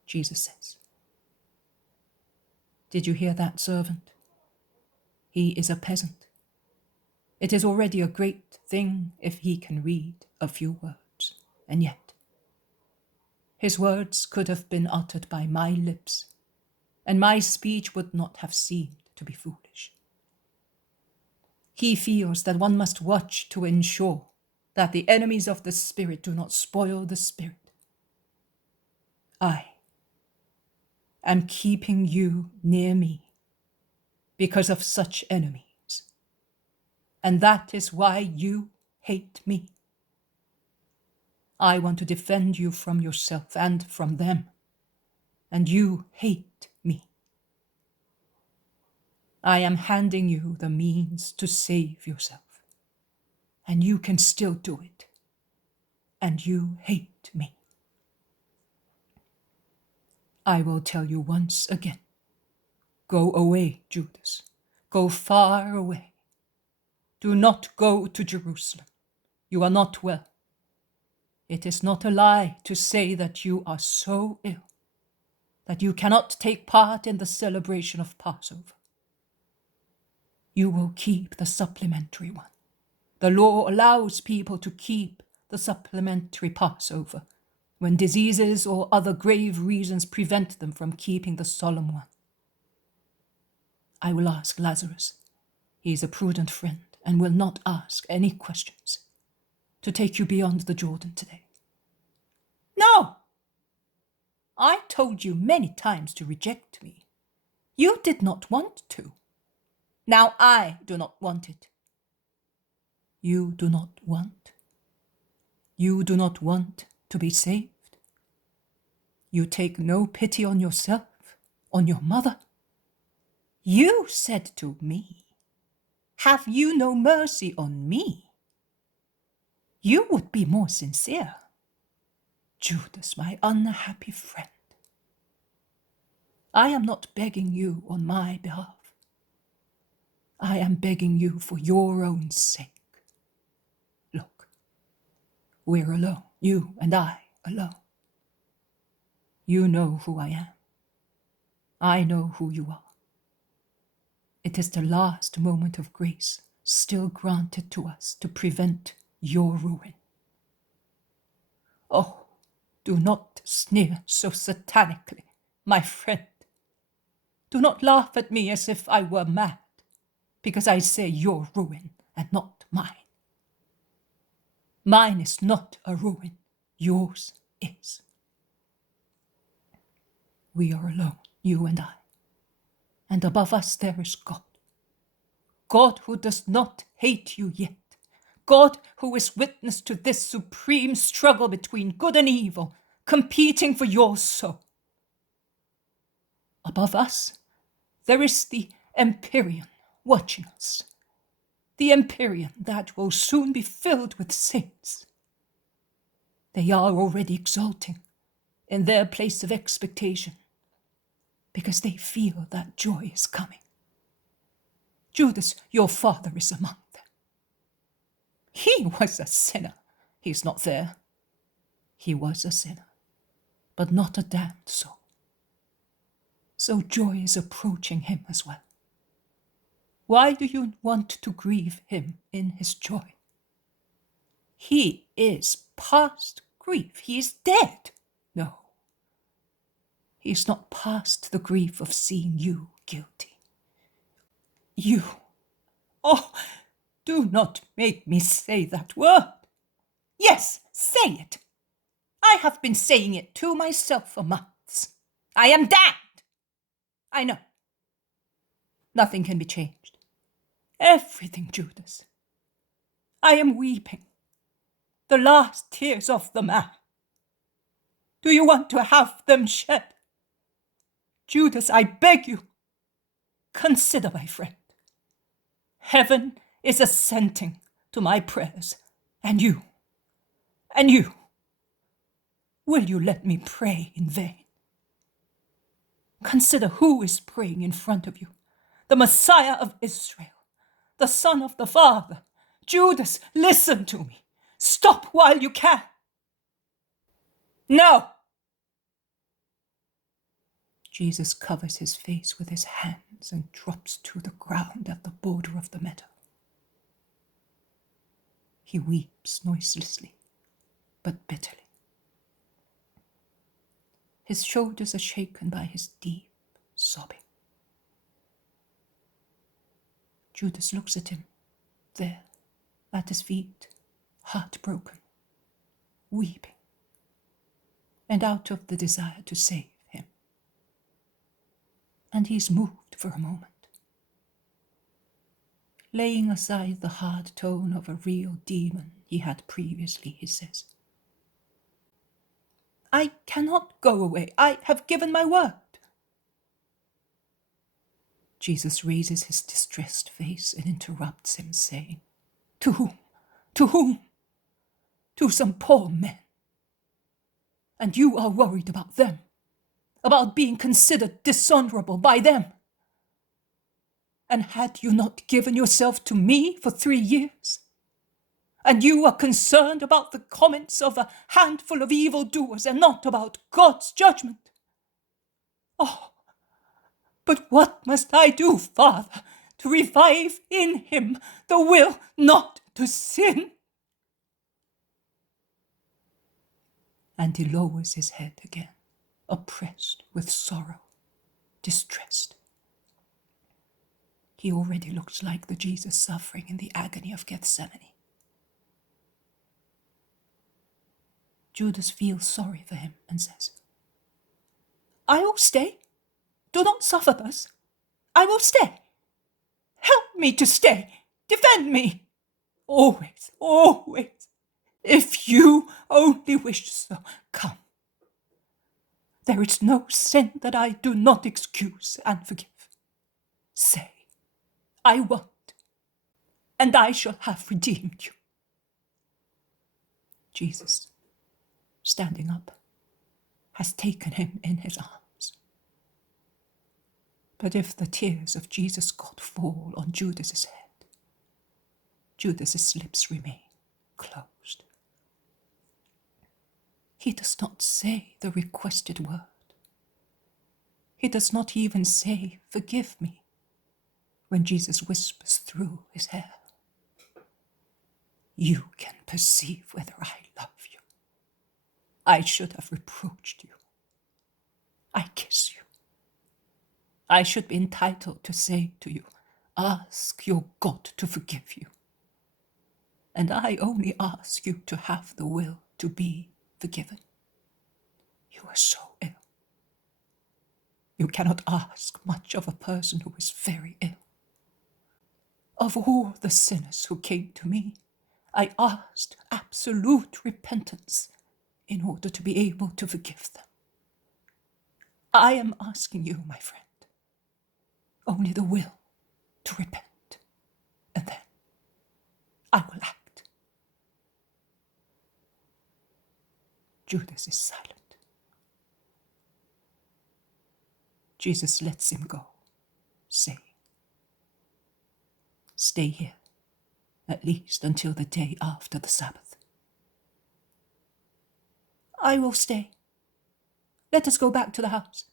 Jesus says, "Did you hear that servant? He is a peasant. It is already a great thing if he can read a few words, and yet his words could have been uttered by my lips, and my speech would not have seemed to be foolish. He feels that one must watch to ensure that the enemies of the Spirit do not spoil the Spirit. I am keeping you near me because of such enemies, and that is why you hate me. I want to defend you from yourself and from them, and you hate me. I am handing you the means to save yourself, and you can still do it, and you hate me. I will tell you once again, go away, Judas, go far away. Do not go to Jerusalem. You are not well. It is not a lie to say that you are so ill that you cannot take part in the celebration of Passover. You will keep the supplementary one. The law allows people to keep the supplementary Passover when diseases or other grave reasons prevent them from keeping the solemn one. I will ask Lazarus, he is a prudent friend and will not ask any questions, to take you beyond the Jordan today. No! I told you many times to reject me. You did not want to. Now I do not want it. You do not want? You do not want to be saved? You take no pity on yourself, on your mother? You said to me, have you no mercy on me? You would be more sincere. Judas, my unhappy friend, I am not begging you on my behalf. I am begging you for your own sake. Look, we're alone, you and I alone. You know who I am. I know who you are. It is the last moment of grace still granted to us to prevent your ruin. Oh, do not sneer so satanically, my friend. Do not laugh at me as if I were mad, because I say your ruin and not mine. Mine is not a ruin, yours is. We are alone, you and I. And above us there is God. God who does not hate you yet. God who is witness to this supreme struggle between good and evil, competing for your soul. Above us, there is the Empyrean watching us. The Empyrean that will soon be filled with saints. They are already exulting in their place of expectation because they feel that joy is coming. Judas, your father, is among them. He was a sinner. He's not there. He was a sinner, but not a damned soul. So joy is approaching him as well. Why do you want to grieve him in his joy? He is past grief. He is dead. No, he is not past the grief of seeing you guilty. You. Oh, do not make me say that word. Yes, say it. I have been saying it to myself for months. I am damned. I know. Nothing can be changed. Everything, Judas. I am weeping. The last tears of the man. Do you want to have them shed? Judas, I beg you, consider, my friend. Heaven is assenting to my prayers, and you, will you let me pray in vain? Consider who is praying in front of you, the Messiah of Israel, the Son of the Father. Judas, listen to me. Stop while you can. No! Jesus covers his face with his hands and drops to the ground at the border of the meadow. He weeps noiselessly, but bitterly. His shoulders are shaken by his deep sobbing. Judas looks at him, there, at his feet, heartbroken, weeping, and out of the desire to save him. And he's moved for a moment. Laying aside the hard tone of a real demon he had previously, he says, I cannot go away. I have given my word. Jesus raises his distressed face and interrupts him, saying, To whom? To whom? To some poor men. And you are worried about them, about being considered dishonorable by them. And had you not given yourself to me for 3 years? And you are concerned about the comments of a handful of evildoers and not about God's judgment? Oh, but what must I do, Father, to revive in him the will not to sin? And he lowers his head again, oppressed with sorrow, distressed. He already looks like the Jesus suffering in the agony of Gethsemane. Judas feels sorry for him and says, I will stay. Do not suffer thus. I will stay. Help me to stay. Defend me. Always, always. If you only wish so, come. There is no sin that I do not excuse and forgive. Say, I want, and I shall have redeemed you. Jesus, standing up, has taken him in his arms. But if the tears of Jesus' God fall on Judas's head, Judas's lips remain closed. He does not say the requested word. He does not even say, forgive me, when Jesus whispers through his hair, you can perceive whether I love you. I should have reproached you. I kiss you. I should be entitled to say to you, ask your God to forgive you. And I only ask you to have the will to be forgiven. You are so ill. You cannot ask much of a person who is very ill. Of all the sinners who came to me, I asked absolute repentance in order to be able to forgive them. I am asking you, my friend, only the will to repent, and then I will act. Judas is silent. Jesus lets him go, saying, "Stay here, at least until the day after the Sabbath." "I will stay. Let us go back to the house.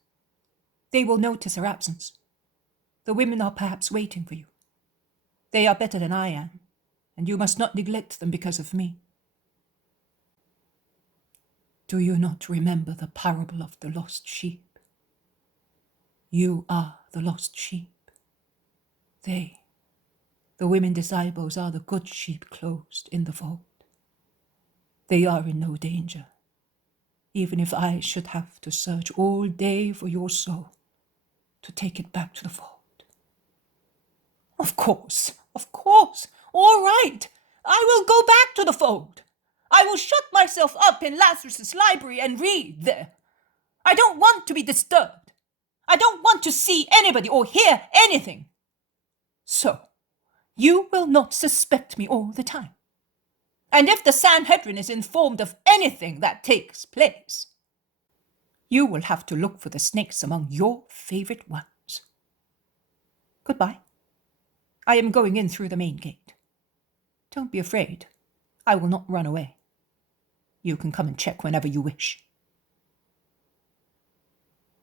They will notice our absence. The women are perhaps waiting for you. They are better than I am, and you must not neglect them because of me." Do you not remember the parable of the lost sheep? You are the lost sheep. They, the women disciples, are the good sheep closed in the fold. They are in no danger, even if I should have to search all day for your soul to take it back to the fold. Of course, all right. I will go back to the fold. I will shut myself up in Lazarus' library and read there. I don't want to be disturbed. I don't want to see anybody or hear anything. So, you will not suspect me all the time. And if the Sanhedrin is informed of anything that takes place, you will have to look for the snakes among your favorite ones. Goodbye. I am going in through the main gate. Don't be afraid. I will not run away. You can come and check whenever you wish.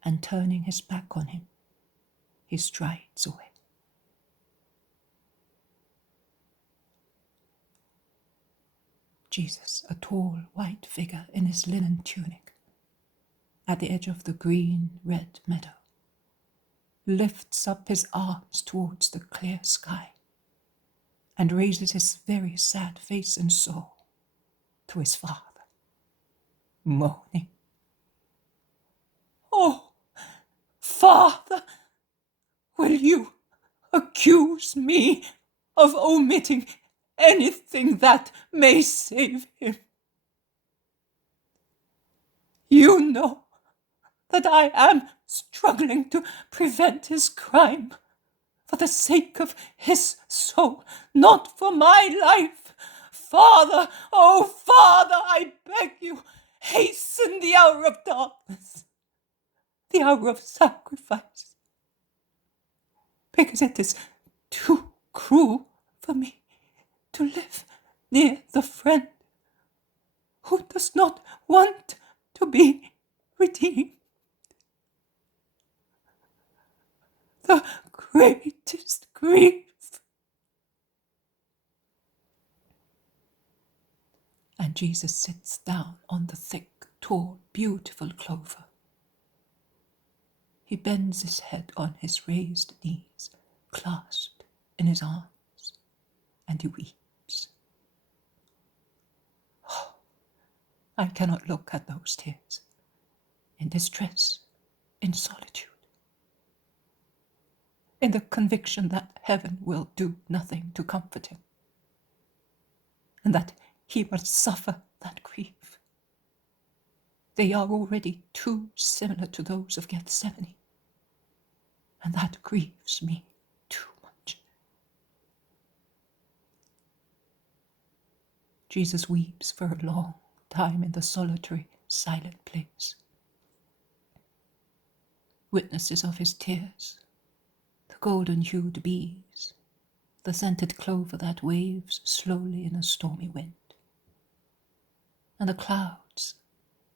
And turning his back on him, he strides away. Jesus, a tall white figure in his linen tunic, at the edge of the green-red meadow, lifts up his arms towards the clear sky and raises his very sad face and soul to his Father, moaning, "Oh, Father, will you accuse me of omitting anything that may save him? You know that I am struggling to prevent his crime for the sake of his soul, not for my life. Father, oh Father, I beg you, hasten the hour of darkness, the hour of sacrifice, because it is too cruel for me to live near the friend who does not want to be redeemed. The greatest grief." And Jesus sits down on the thick, tall, beautiful clover. He bends his head on his raised knees, clasped in his arms, and he weeps. Oh, I cannot look at those tears, in distress, in solitude, in the conviction that heaven will do nothing to comfort him, and that he must suffer that grief. They are already too similar to those of Gethsemane, and that grieves me too much. Jesus weeps for a long time in the solitary, silent place. Witnesses of his tears, the golden-hued bees, the scented clover that waves slowly in a stormy wind, and the clouds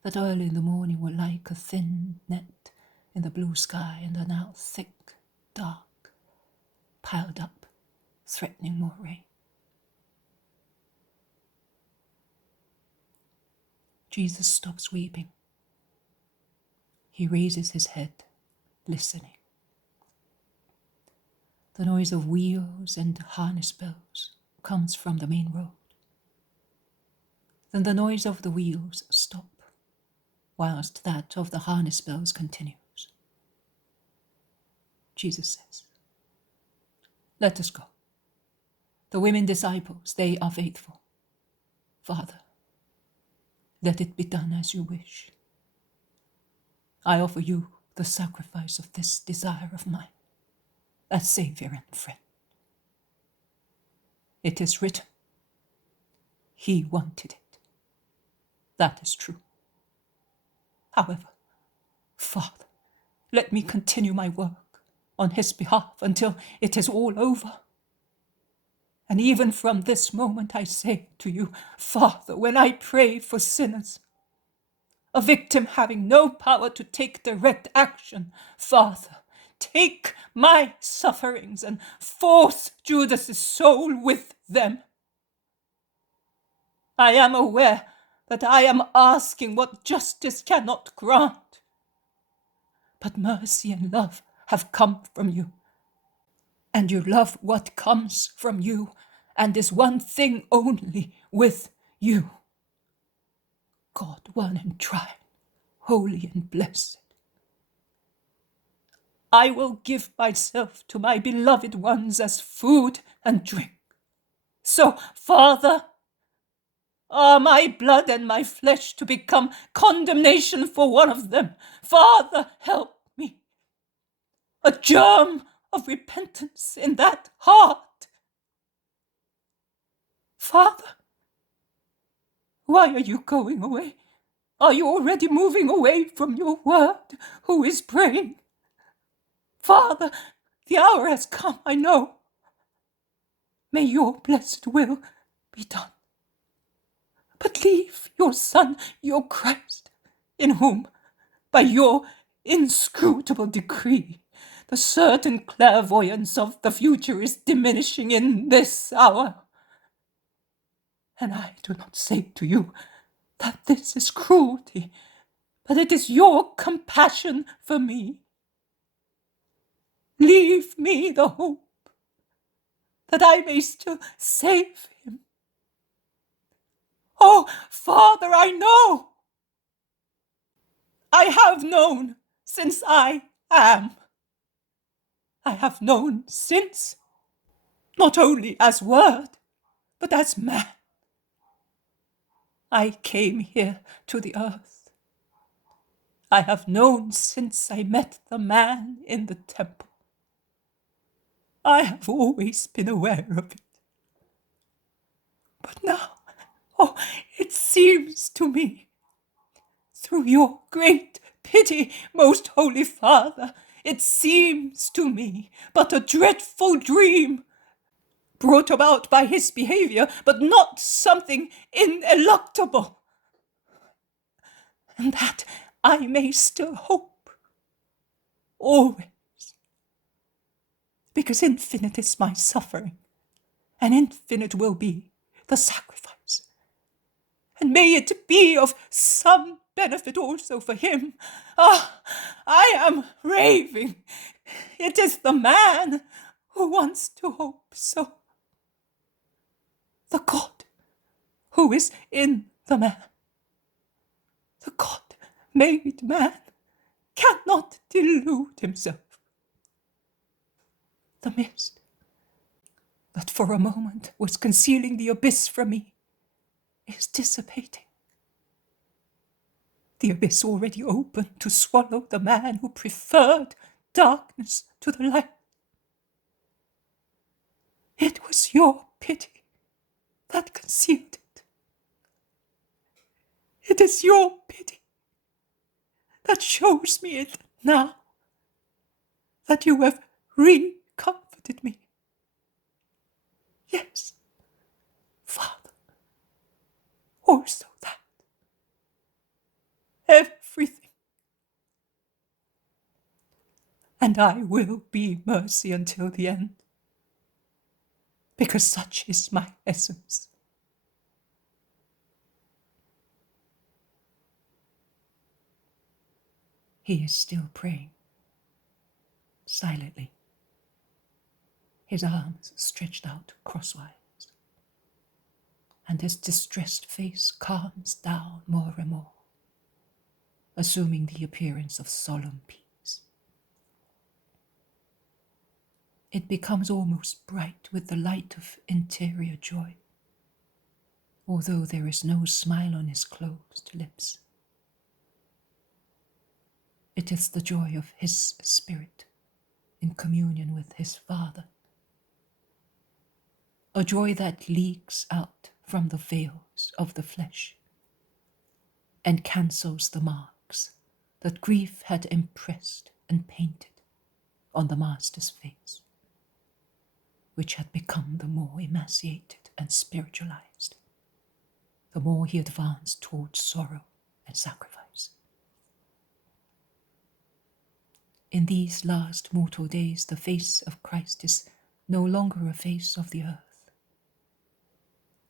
that early in the morning were like a thin net in the blue sky and are now thick, dark, piled up, threatening more rain. Jesus stops weeping. He raises his head, listening. The noise of wheels and harness bells comes from the main road. Then the noise of the wheels stop, whilst that of the harness bells continues. Jesus says. Let us go. The women disciples, they are faithful. Father, let it be done as you wish. I offer you the sacrifice of this desire of mine, as Saviour and friend. It is written, he wanted it. That is true. However, Father, let me continue my work on his behalf until it is all over. And even from this moment I say to you, Father, when I pray for sinners, a victim having no power to take direct action, Father, take my sufferings and force Judas's soul with them. I am aware that I am asking what justice cannot grant, but mercy and love have come from you. And you love what comes from you, and is one thing only with you. God, one and trine, holy and blessed. I will give myself to my beloved ones as food and drink. So, Father, are my blood and my flesh to become condemnation for one of them? Father, help me. A germ of repentance in that heart. Father, why are you going away? Are you already moving away from your word? Who is praying? Father, the hour has come, I know. May your blessed will be done. But leave your Son, your Christ, in whom, by your inscrutable decree, the certain clairvoyance of the future is diminishing in this hour. And I do not say to you that this is cruelty, but it is your compassion for me. Leave me the hope that I may still save him. Oh, Father, I know. I have known since I am. I have known since, not only as word, but as man. I came here to the earth. I have known since I met the man in the temple. I have always been aware of it. But now, oh, it seems to me, through your great pity, most holy Father, it seems to me but a dreadful dream, brought about by his behavior, but not something ineluctable, and that I may still hope, always, because infinite is my suffering, and infinite will be the sacrifice. And may it be of some benefit also for him. Ah, I am raving. It is the man who wants to hope so. The God who is in the man, the God made man, cannot delude himself. The mist that for a moment was concealing the abyss from me is dissipating. The abyss already open to swallow the man who preferred darkness to the light. It was your pity that concealed it. It is your pity that shows me it now, that you have re-comforted me. Yes, Father, also that. Everything. And I will be mercy until the end, because such is my essence. He is still praying, silently, his arms stretched out crosswise, and his distressed face calms down more and more, assuming the appearance of solemn peace. it becomes almost bright with the light of interior joy, although there is no smile on his closed lips. It is the joy of his spirit in communion with his Father, a joy that leaks out from the veils of the flesh and cancels the marks that grief had impressed and painted on the Master's face, which had become the more emaciated and spiritualized, the more he advanced towards sorrow and sacrifice. In these last mortal days, the face of Christ is no longer a face of the earth,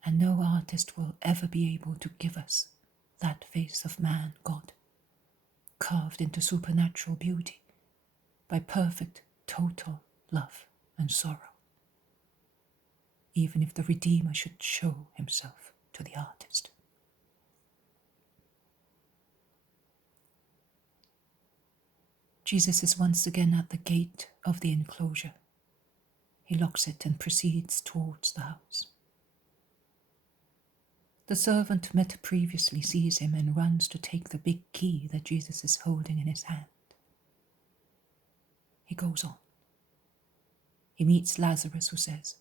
and no artist will ever be able to give us that face of man, God, carved into supernatural beauty by perfect, total love and sorrow, even if the Redeemer should show himself to the artist. Jesus is once again at the gate of the enclosure. He locks it and proceeds towards the house. The servant met previously sees him and runs to take the big key that Jesus is holding in his hand. He goes on. He meets Lazarus, who says,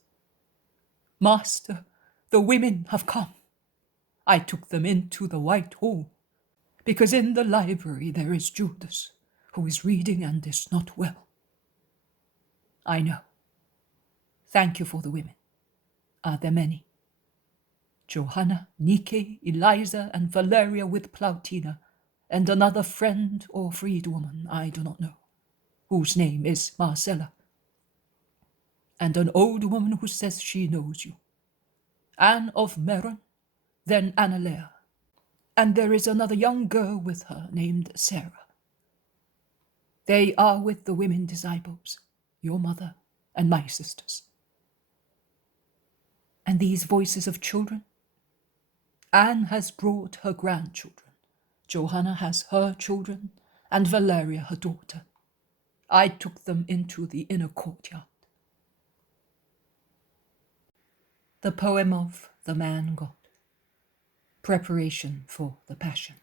"Master, the women have come. I took them into the White Hall, because in the library there is Judas, who is reading and is not well." "I know. Thank you for the women. Are there many?" "Johanna, Nike, Eliza, and Valeria with Plautina, and another friend or freedwoman, I do not know, whose name is Marcella, and an old woman who says she knows you, Anne of Meron, then Annalea, and there is another young girl with her named Sarah. They are with the women disciples, your mother and my sisters." "And these voices of children?" "Anne has brought her grandchildren, Johanna has her children, and Valeria her daughter. I took them into the inner courtyard." The poem of the Man God. Preparation for the Passion.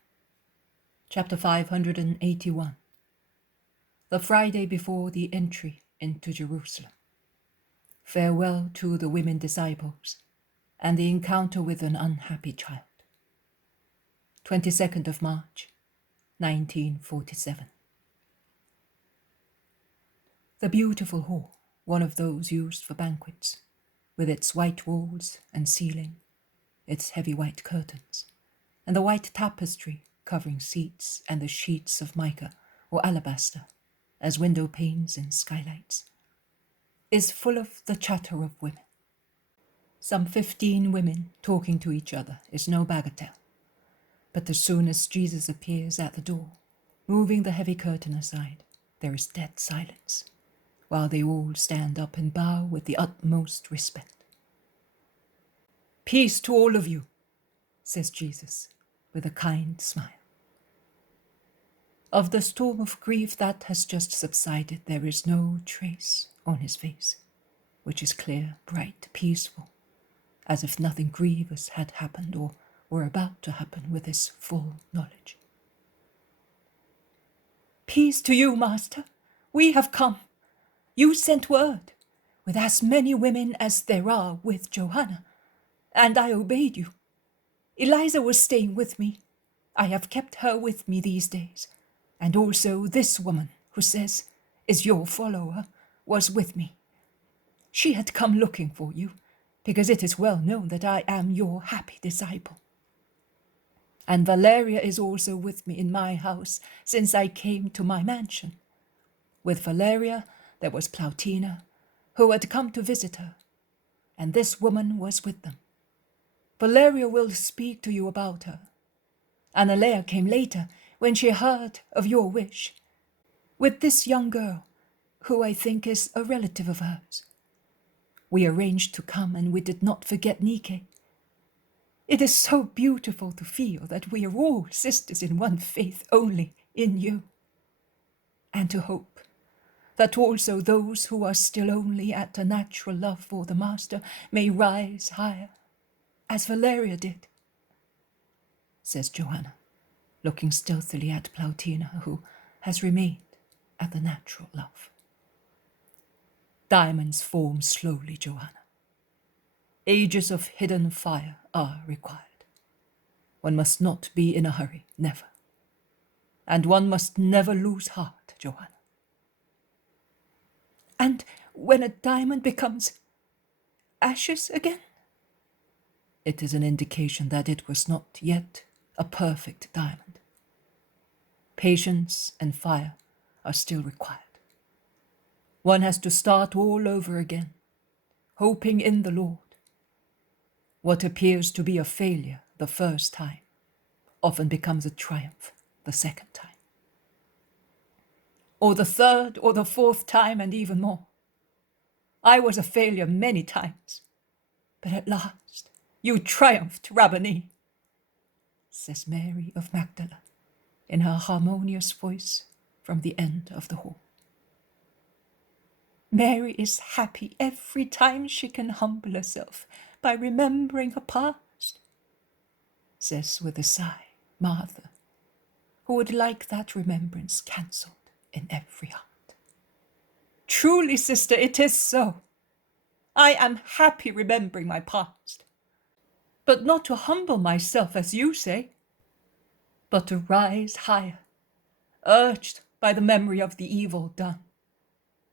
Chapter 581. The Friday before the entry into Jerusalem. Farewell to the women disciples, and the encounter with an unhappy child. 22nd of March, 1947. The beautiful hall, one of those used for banquets, with its white walls and ceiling, its heavy white curtains, and the white tapestry covering seats and the sheets of mica or alabaster as window panes and skylights, is full of the chatter of women. Some 15 women talking to each other is no bagatelle, but as soon as Jesus appears at the door, moving the heavy curtain aside, there is dead silence, while they all stand up and bow with the utmost respect. "Peace to all of you," says Jesus, with a kind smile. Of the storm of grief that has just subsided, there is no trace on his face, which is clear, bright, peaceful, as if nothing grievous had happened or were about to happen with his full knowledge. "Peace to you, Master. We have come. You sent word, with as many women as there are with Johanna, and I obeyed you. Eliza was staying with me. I have kept her with me these days, and also this woman, who says is your follower, was with me. She had come looking for you, because it is well known that I am your happy disciple. And Valeria is also with me in my house, since I came to my mansion. With Valeria there was Plautina, who had come to visit her, and this woman was with them. Valeria will speak to you about her. Annalea came later, when she heard of your wish, with this young girl, who I think is a relative of hers. We arranged to come, and we did not forget Nike. It is so beautiful to feel that we are all sisters in one faith only, in you. And to hope that also those who are still only at a natural love for the Master may rise higher, as Valeria did, says Johanna, looking stealthily at Plautina, who has remained at the natural love. Diamonds form slowly, Johanna. Ages of hidden fire are required. One must not be in a hurry, never. And one must never lose heart, Johanna. And when a diamond becomes ashes again? It is an indication that it was not yet a perfect diamond. Patience and fire are still required. One has to start all over again, hoping in the Lord. What appears to be a failure the first time often becomes a triumph the second time. Or the third or the fourth time, and even more. I was a failure many times, but at last you triumphed, Rabboni, says Mary of Magdala in her harmonious voice from the end of the hall. Mary is happy every time she can humble herself by remembering her past, says with a sigh Martha, who would like that remembrance cancelled in every heart. Truly, sister, it is so. I am happy remembering my past, but not to humble myself, as you say, but to rise higher, urged by the memory of the evil done,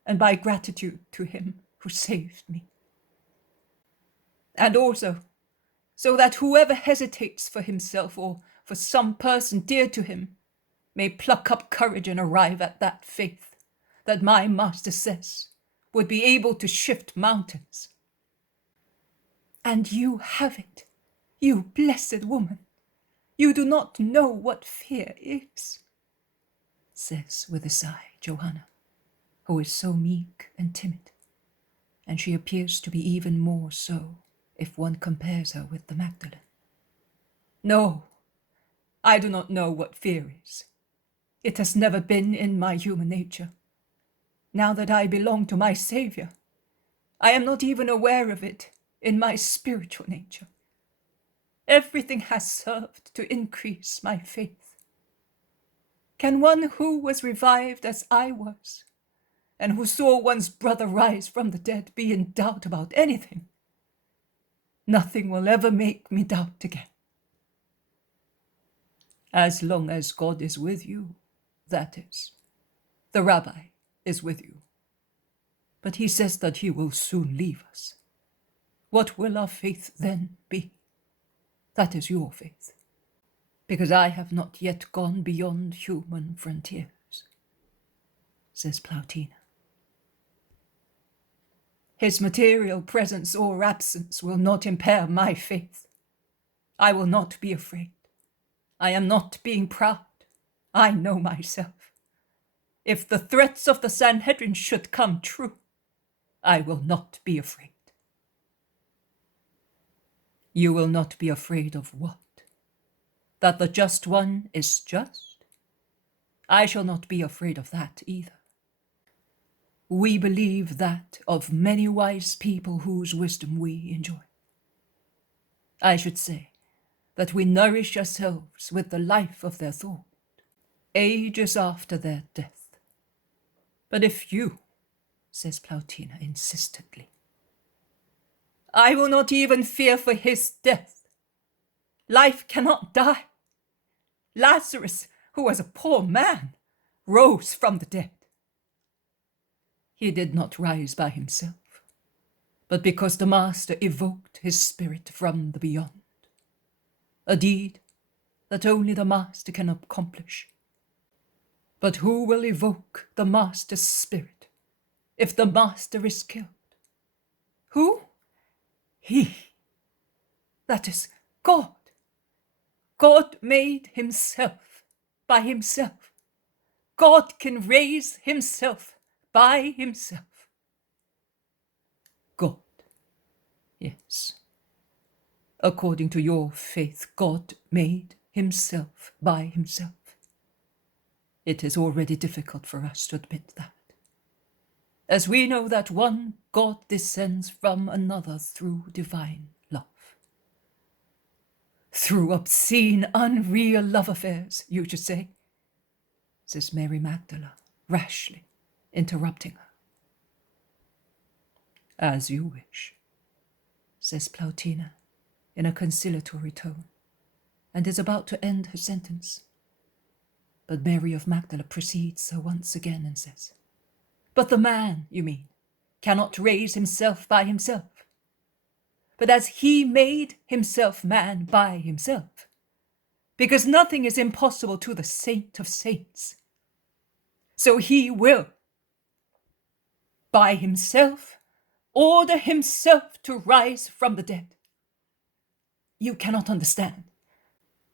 and by gratitude to him who saved me. And also, so that whoever hesitates for himself or for some person dear to him may pluck up courage and arrive at that faith that my Master says would be able to shift mountains. And you have it, you blessed woman. You do not know what fear is, says with a sigh Johanna, who is so meek and timid, and she appears to be even more so if one compares her with the Magdalene. No, I do not know what fear is. It has never been in my human nature. Now that I belong to my Saviour, I am not even aware of it in my spiritual nature. Everything has served to increase my faith. Can one who was revived as I was, and who saw one's brother rise from the dead, be in doubt about anything? Nothing will ever make me doubt again. As long as God is with you, that is. The Rabbi is with you. But he says that he will soon leave us. What will our faith then be? That is your faith. Because I have not yet gone beyond human frontiers, says Plautina. His material presence or absence will not impair my faith. I will not be afraid. I am not being proud. I know myself. If the threats of the Sanhedrin should come true, I will not be afraid. You will not be afraid of what? That the just one is just? I shall not be afraid of that either. We believe that of many wise people whose wisdom we enjoy. I should say that we nourish ourselves with the life of their thought, ages after their death. But if you, says Plautina insistently, I will not even fear for his death. Life cannot die. Lazarus, who was a poor man, rose from the dead. He did not rise by himself, but because the Master evoked his spirit from the beyond, a deed that only the Master can accomplish. But who will evoke the Master's spirit if the Master is killed? Who? He. That is God. God made himself by himself. God can raise himself by himself. God. Yes. According to your faith, God made himself by himself. It is already difficult for us to admit that. as we know that one God descends from another through divine love. Through obscene, unreal love affairs, you should say, says Mary Magdalene, rashly interrupting her. As you wish, says Plautina in a conciliatory tone, and is about to end her sentence. But Mary of Magdala precedes her once again and says, but the man, you mean, cannot raise himself by himself. But as he made himself man by himself, because nothing is impossible to the saint of saints, so he will, by himself, order himself to rise from the dead. You cannot understand.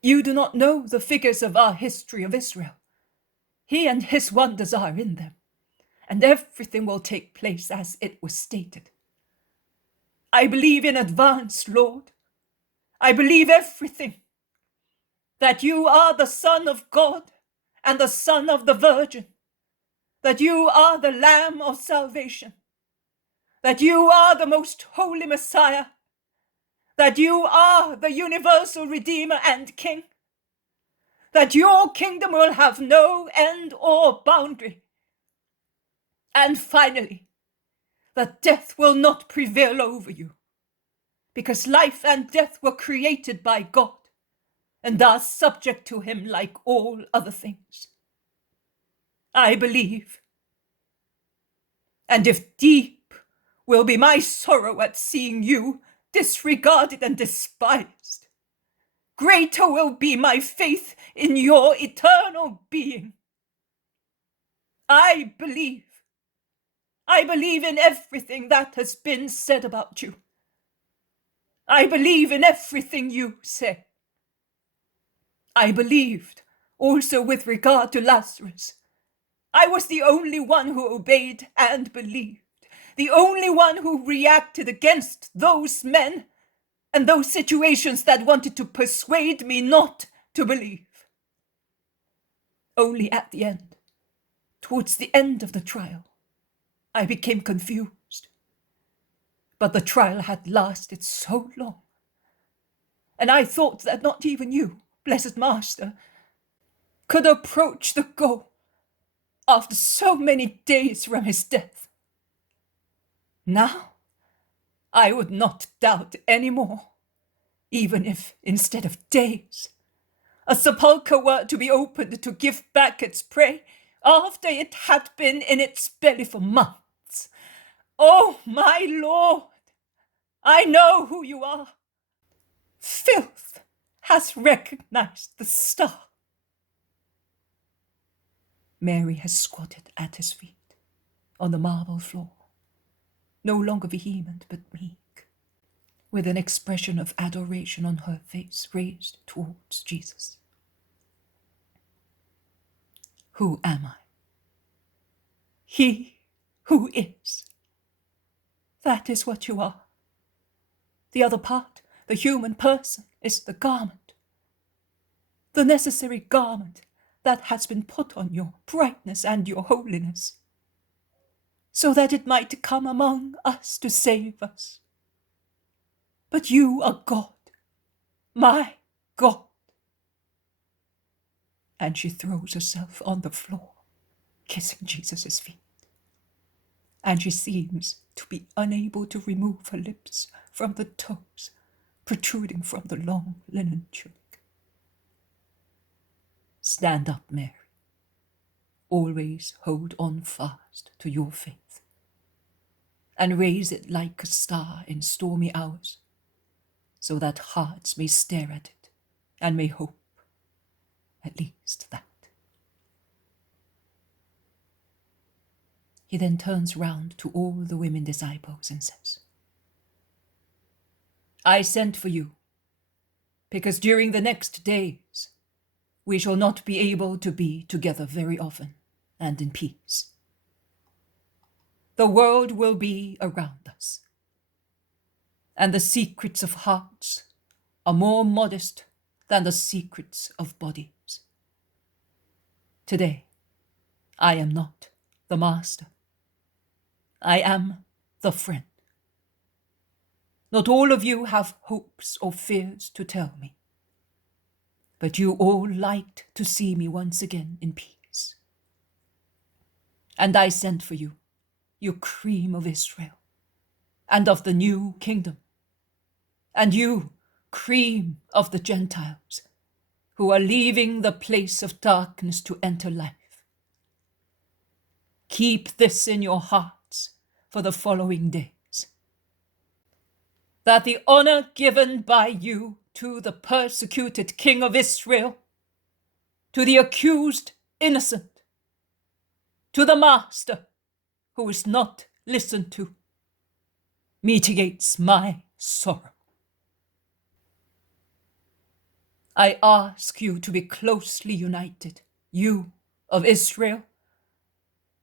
You do not know the figures of our history of Israel. He and his wonders are in them, and everything will take place as it was stated. I believe in advance, Lord. I believe everything. That you are the Son of God and the Son of the Virgin. That you are the Lamb of salvation. That you are the most holy Messiah. That you are the universal Redeemer and King. That your kingdom will have no end or boundary. And finally, that death will not prevail over you, because life and death were created by God and are subject to him like all other things. I believe. And if deep will be my sorrow at seeing you disregarded and despised, greater will be my faith in your eternal being. I believe. I believe in everything that has been said about you. I believe in everything you say. I believed also with regard to Lazarus. I was the only one who obeyed and believed, the only one who reacted against those men and those situations that wanted to persuade me not to believe. Only at the end, towards the end of the trial, I became confused. But the trial had lasted so long, and I thought that not even you, blessed Master, could approach the goal after so many days from his death. Now, I would not doubt any more, even if, instead of days, a sepulchre were to be opened to give back its prey after it had been in its belly for months. Oh, my Lord, I know who you are. Filth has recognized the star. Mary has squatted at his feet on the marble floor, no longer vehement but meek, with an expression of adoration on her face raised towards Jesus. Who am I? He who is. That is what you are. The other part, the human person, is the garment. The necessary garment that has been put on your brightness and your holiness, so that it might come among us to save us. But you are God, my God. And she throws herself on the floor, kissing Jesus' feet. And she seems to be unable to remove her lips from the toes protruding from the long linen tunic. Stand up, Mary. Always hold on fast to your faith, and raise it like a star in stormy hours, so that hearts may stare at it and may hope, at least that. He then turns round to all the women disciples and says, I sent for you, because during the next days we shall not be able to be together very often and in peace. The world will be around us, and the secrets of hearts are more modest than the secrets of bodies. Today, I am not the master. I am the friend. Not all of you have hopes or fears to tell me, but you all liked to see me once again in peace. And I sent for you, you cream of Israel, and of the new kingdom, and you, cream of the Gentiles, who are leaving the place of darkness to enter life. Keep this in your hearts for the following days, that the honor given by you to the persecuted King of Israel, to the accused innocent, to the master who is not listened to, mitigates my sorrow. I ask you to be closely united, you of Israel,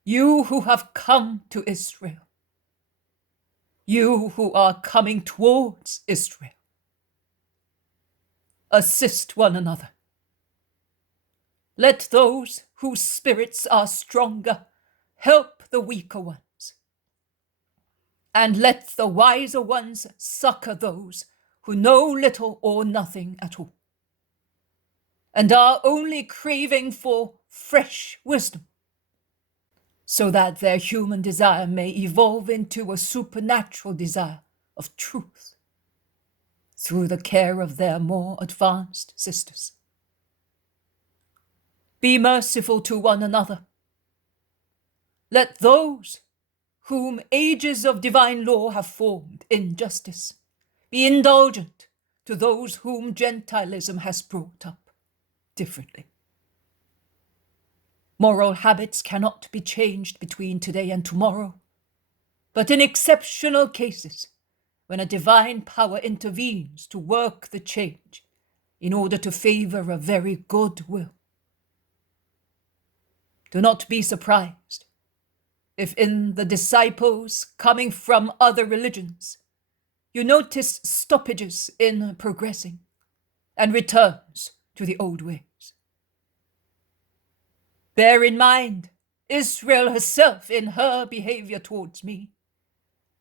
you who have come to Israel, you who are coming towards Israel. Assist one another. Let those whose spirits are stronger help the weaker ones. And let the wiser ones succor those who know little or nothing at all, and are only craving for fresh wisdom, so that their human desire may evolve into a supernatural desire of truth through the care of their more advanced sisters. Be merciful to one another. Let those whom ages of divine law have formed in justice be indulgent to those whom Gentilism has brought up differently. Moral habits cannot be changed between today and tomorrow, but in exceptional cases, when a divine power intervenes to work the change in order to favor a very good will. Do not be surprised if in the disciples coming from other religions, you notice stoppages in progressing and returns to the old ways. Bear in mind Israel herself in her behavior towards me,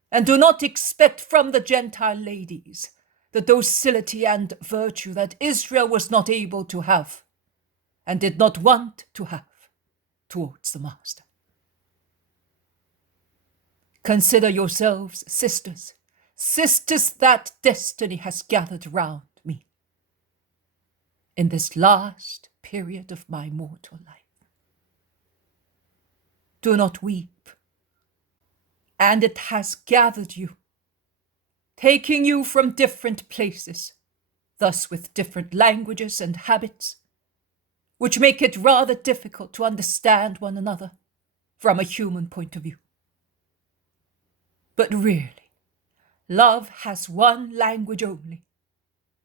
and do not expect from the Gentile ladies the docility and virtue that Israel was not able to have and did not want to have towards the Master. Consider yourselves sisters, sisters that destiny has gathered round me in this last period of my mortal life. Do not weep, and it has gathered you, taking you from different places, thus with different languages and habits, which make it rather difficult to understand one another from a human point of view. But really, love has one language only,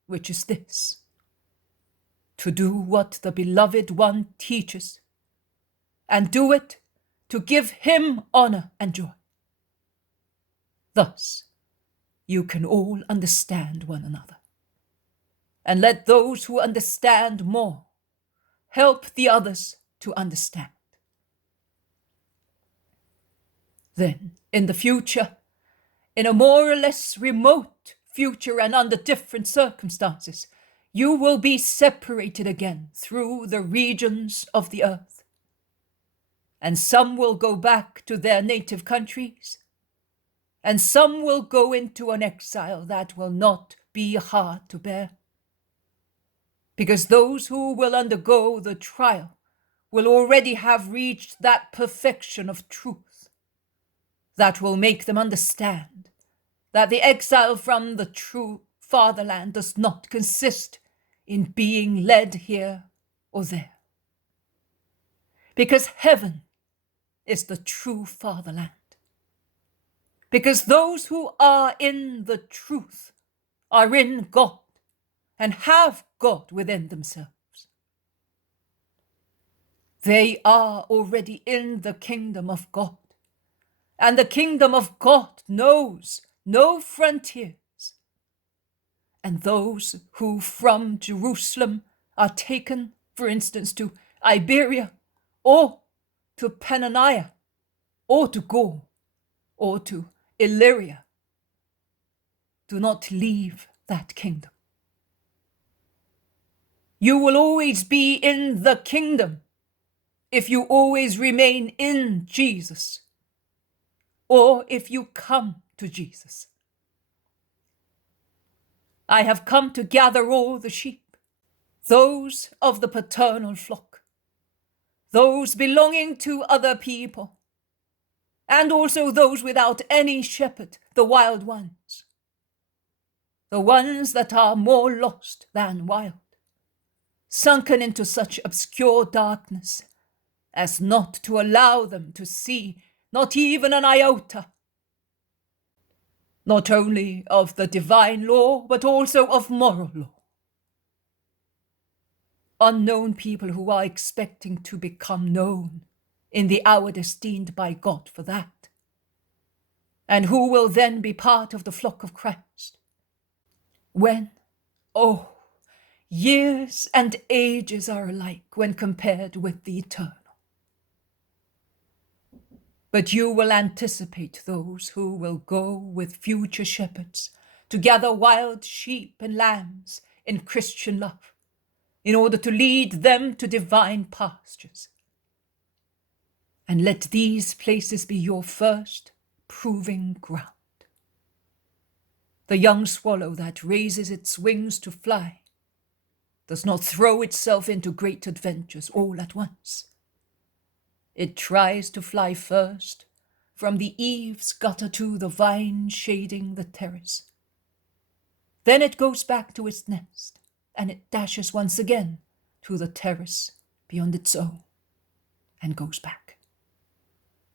which is this: to do what the beloved one teaches, and do it to give him honor and joy. Thus, you can all understand one another, and let those who understand more help the others to understand. Then, in the future, in a more or less remote future and under different circumstances, you will be separated again through the regions of the earth. And some will go back to their native countries, and some will go into an exile that will not be hard to bear. Because those who will undergo the trial will already have reached that perfection of truth that will make them understand that the exile from the true fatherland does not consist in being led here or there. Because heaven is the true fatherland. Because those who are in the truth are in God and have God within themselves. They are already in the kingdom of God, and the kingdom of God knows no frontiers. And those who from Jerusalem are taken, for instance, to Iberia, or to Pannonia, or to Gaul, or to Illyria. Do not leave that kingdom. You will always be in the kingdom if you always remain in Jesus, or if you come to Jesus. I have come to gather all the sheep, those of the paternal flock, those belonging to other people, and also those without any shepherd, the wild ones, the ones that are more lost than wild, sunken into such obscure darkness as not to allow them to see not even an iota, not only of the divine law, but also of moral law. Unknown people who are expecting to become known in the hour destined by God for that, and who will then be part of the flock of Christ. When, oh, years and ages are alike when compared with the eternal. But you will anticipate those who will go with future shepherds to gather wild sheep and lambs in Christian love, in order to lead them to divine pastures. And let these places be your first proving ground. The young swallow that raises its wings to fly does not throw itself into great adventures all at once. It tries to fly first from the eaves gutter to the vine shading the terrace. Then it goes back to its nest, and it dashes once again to the terrace beyond its own, and goes back.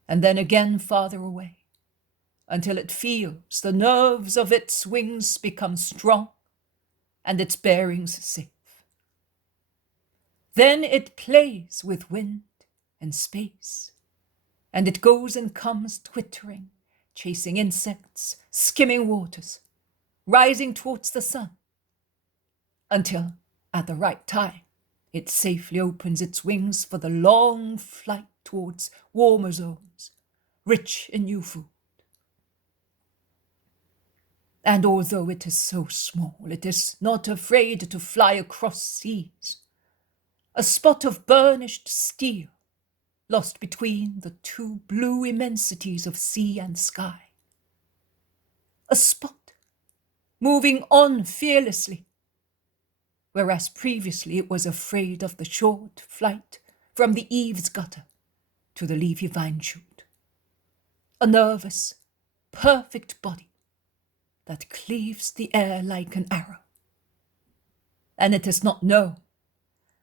And then again farther away, until it feels the nerves of its wings become strong and its bearings safe. Then it plays with wind and space, and it goes and comes twittering, chasing insects, skimming waters, rising towards the sun, until, at the right time, it safely opens its wings for the long flight towards warmer zones, rich in new food. And although it is so small, it is not afraid to fly across seas, a spot of burnished steel, lost between the two blue immensities of sea and sky. A spot moving on fearlessly, whereas previously it was afraid of the short flight from the eaves gutter to the leafy vine shoot. A nervous, perfect body that cleaves the air like an arrow. And it does not know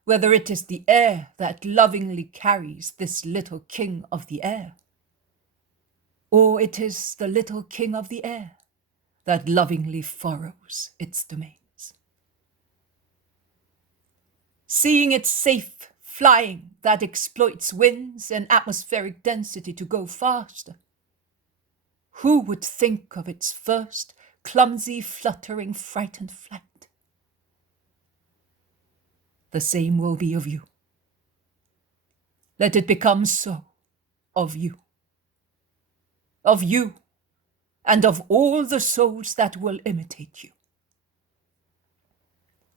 whether it is the air that lovingly carries this little king of the air, or it is the little king of the air that lovingly furrows its domains. Seeing it safe flying that exploits winds and atmospheric density to go faster, who would think of its first clumsy, fluttering, frightened flight? The same will be of you. Let it become so of you, and of all the souls that will imitate you.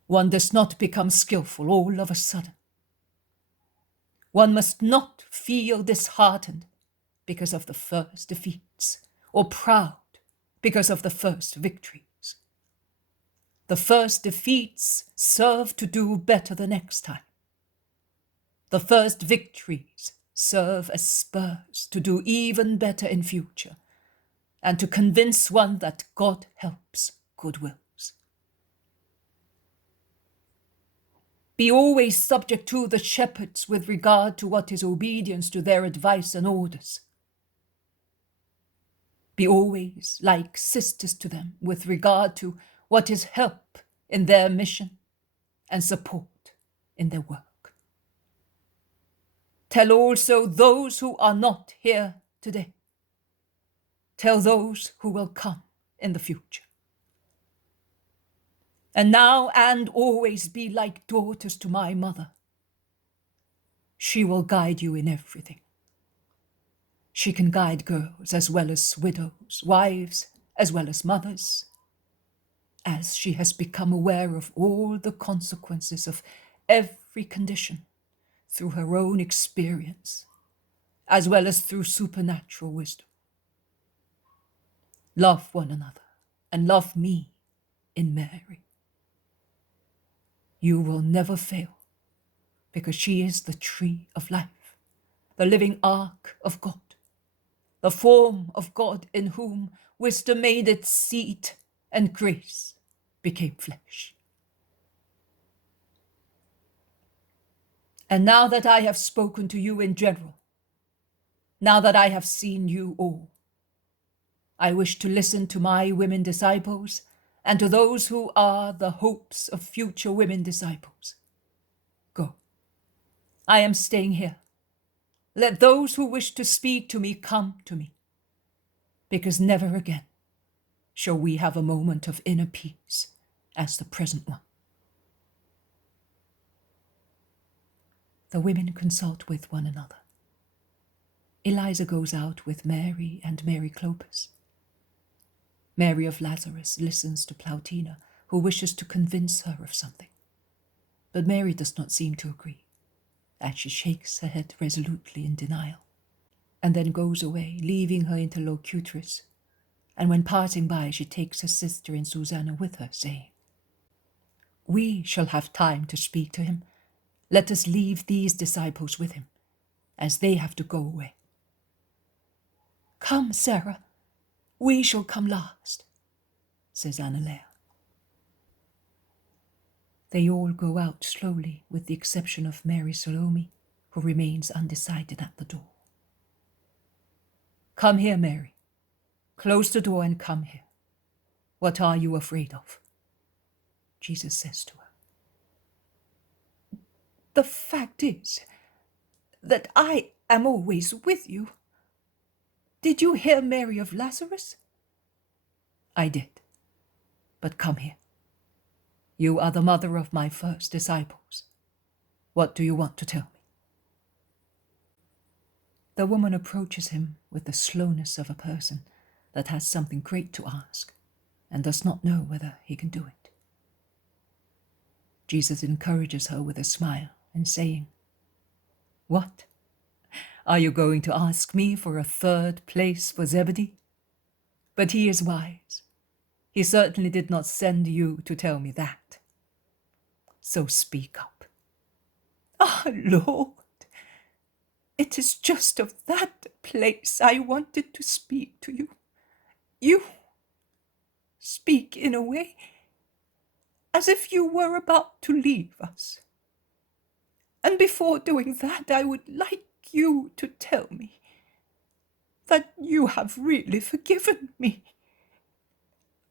One does not become skillful all of a sudden. One must not feel disheartened because of the first defeats, or proud because of the first victories. The first defeats serve to do better the next time. The first victories serve as spurs to do even better in future, and to convince one that God helps good wills. Be always subject to the shepherds with regard to what is obedience to their advice and orders. Be always like sisters to them with regard to what is help in their mission and support in their work. Tell also those who are not here today. Tell those who will come in the future. And now and always be like daughters to my mother. She will guide you in everything. She can guide girls as well as widows, wives as well as mothers, as she has become aware of all the consequences of every condition through her own experience, as well as through supernatural wisdom. Love one another and love me in Mary. You will never fail, because she is the tree of life, the living ark of God, the form of God in whom wisdom made its seat and grace became flesh. And now that I have spoken to you in general, now that I have seen you all, I wish to listen to my women disciples and to those who are the hopes of future women disciples. Go. I am staying here. Let those who wish to speak to me come to me, because never again shall we have a moment of inner peace as the present one. The women consult with one another. Eliza goes out with Mary and Mary Clopas. Mary of Lazarus listens to Plautina, who wishes to convince her of something. But Mary does not seem to agree, as she shakes her head resolutely in denial, and then goes away, leaving her interlocutress. And when passing by, she takes her sister and Susanna with her, saying, "We shall have time to speak to him. Let us leave these disciples with him, as they have to go away." "Come, Sarah, we shall come last," says Annalea. They all go out slowly, with the exception of Mary Salome, who remains undecided at the door. "Come here, Mary. Close the door and come here. What are you afraid of?" Jesus says to her. "The fact is that I am always with you. Did you hear Mary of Lazarus?" "I did. But come here. You are the mother of my first disciples. What do you want to tell me?" The woman approaches him with the slowness of a person that has something great to ask and does not know whether he can do it. Jesus encourages her with a smile and saying, "What? Are you going to ask me for a third place for Zebedee? But he is wise. He certainly did not send you to tell me that. So speak up." "Ah, Lord, it is just of that place I wanted to speak to you. You speak in a way as if you were about to leave us. And before doing that, I would like you to tell me that you have really forgiven me.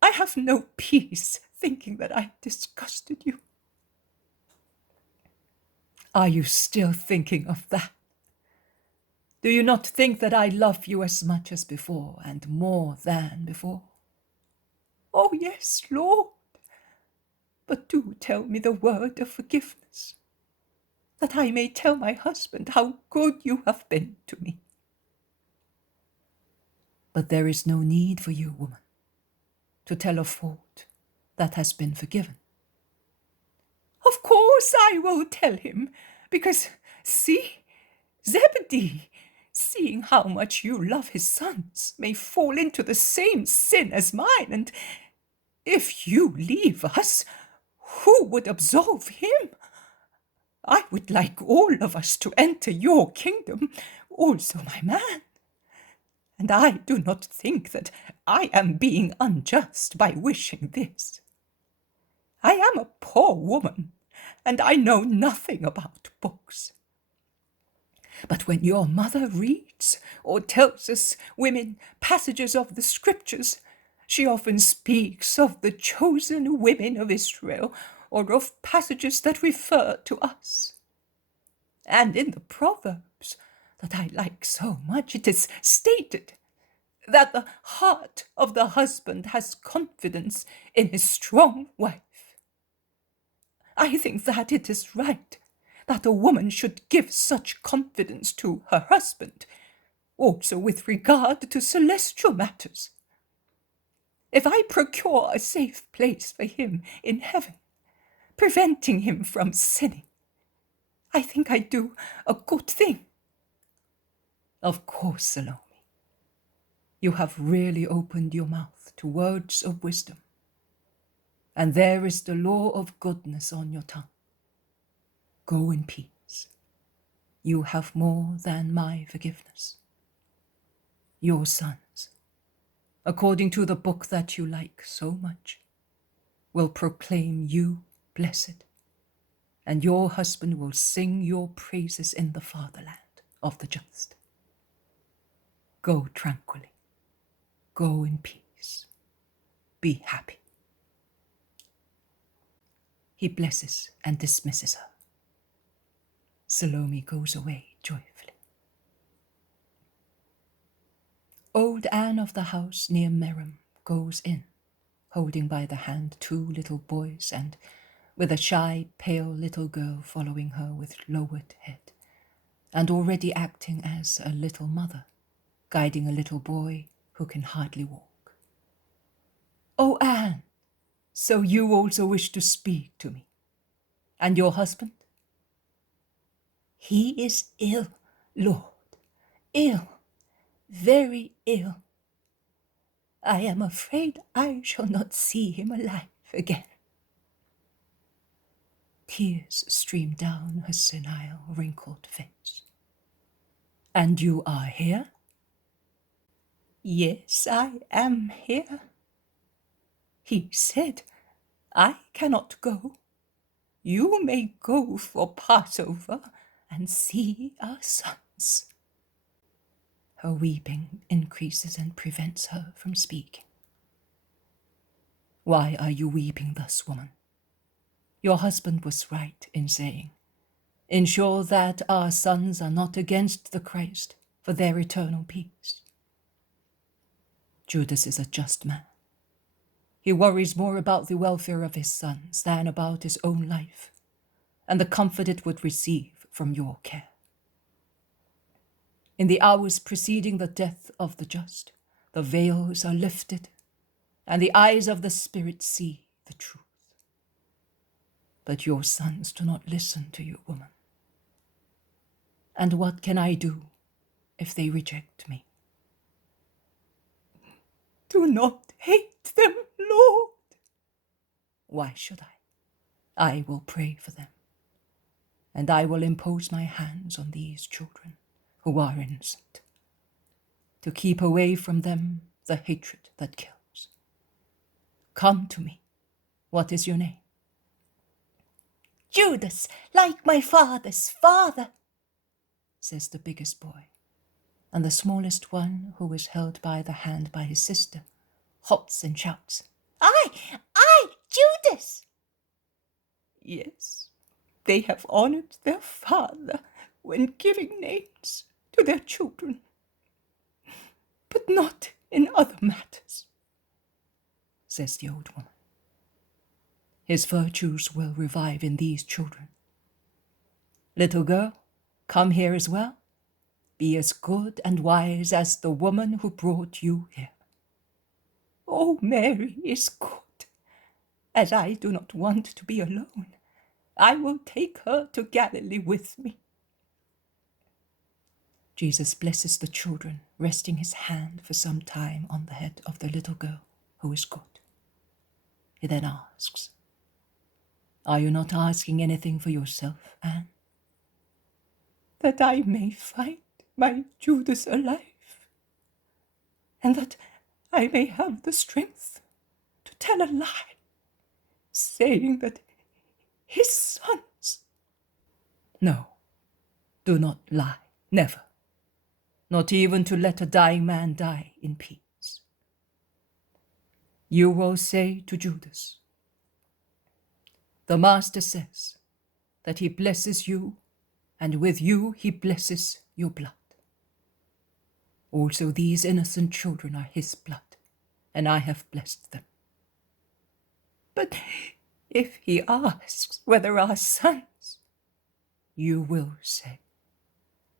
I have no peace thinking that I disgusted you." "Are you still thinking of that? Do you not think that I love you as much as before and more than before?" "Oh, yes, Lord. But do tell me the word of forgiveness, that I may tell my husband how good you have been to me." "But there is no need for you, woman, to tell a fault that has been forgiven." "Of course I will tell him, because, see, Zebedee, seeing how much you love his sons, may fall into the same sin as mine, and if you leave us, who would absolve him? I would like all of us to enter your kingdom, also my man. And I do not think that I am being unjust by wishing this. I am a poor woman, and I know nothing about books. But when your mother reads or tells us women passages of the scriptures, she often speaks of the chosen women of Israel, or of passages that refer to us. And in the Proverbs, that I like so much, it is stated that the heart of the husband has confidence in his strong wife. I think that it is right that a woman should give such confidence to her husband, also with regard to celestial matters. If I procure a safe place for him in heaven, preventing him from sinning, I think I do a good thing. Of course, Salome, you have really opened your mouth to words of wisdom, and there is the law of goodness on your tongue. Go in peace. You have more than my forgiveness. Your sons, according to the book that you like so much, will proclaim you blessed, and your husband will sing your praises in the fatherland of the just. Go tranquilly. Go in peace. Be happy. He blesses and dismisses her. Salome goes away joyfully. Old Anne of the house near Merom goes in, holding by the hand 2 little boys, and with a shy, pale little girl following her with lowered head, and already acting as a little mother, guiding a little boy who can hardly walk. "Oh, Anne, so you also wish to speak to me. And your husband?" "He is ill, Lord, ill, very ill. I am afraid I shall not see him alive again." Tears stream down her senile, wrinkled face. "And you are here?" "Yes, I am here. He said, 'I cannot go. You may go for Passover and see our sons.'" Her weeping increases and prevents her from speaking. "Why are you weeping thus, woman? Your husband was right in saying, 'Ensure that our sons are not against the Christ for their eternal peace.' Judas is a just man. He worries more about the welfare of his sons than about his own life and the comfort it would receive from your care. In the hours preceding the death of the just, the veils are lifted, and the eyes of the Spirit see the truth. But your sons do not listen to you, woman. And what can I do if they reject me? "Do not hate them, Lord." "Why should I? I will pray for them, and I will impose my hands on these children who are innocent, to keep away from them the hatred that kills. Come to me. What is your name?" "Judas, like my father's father," says the biggest boy, and the smallest one, who is held by the hand by his sister, hops and shouts, I, Judas." "Yes, they have honored their father when giving names to their children, but not in other matters," says the old woman. "His virtues will revive in these children. Little girl, come here as well. Be as good and wise as the woman who brought you here." "Oh, Mary is good. As I do not want to be alone, I will take her to Galilee with me." Jesus blesses the children, resting his hand for some time on the head of the little girl who is good. He then asks, "Are you not asking anything for yourself, Anne?" "That I may find my Judas alive, and that I may have the strength to tell a lie, saying that his sons—" "No, do not lie, never. Not even to let a dying man die in peace. You will say to Judas, 'The Master says that he blesses you, and with you he blesses your blood. Also these innocent children are his blood, and I have blessed them.' But if he asks whether our sons, you will say,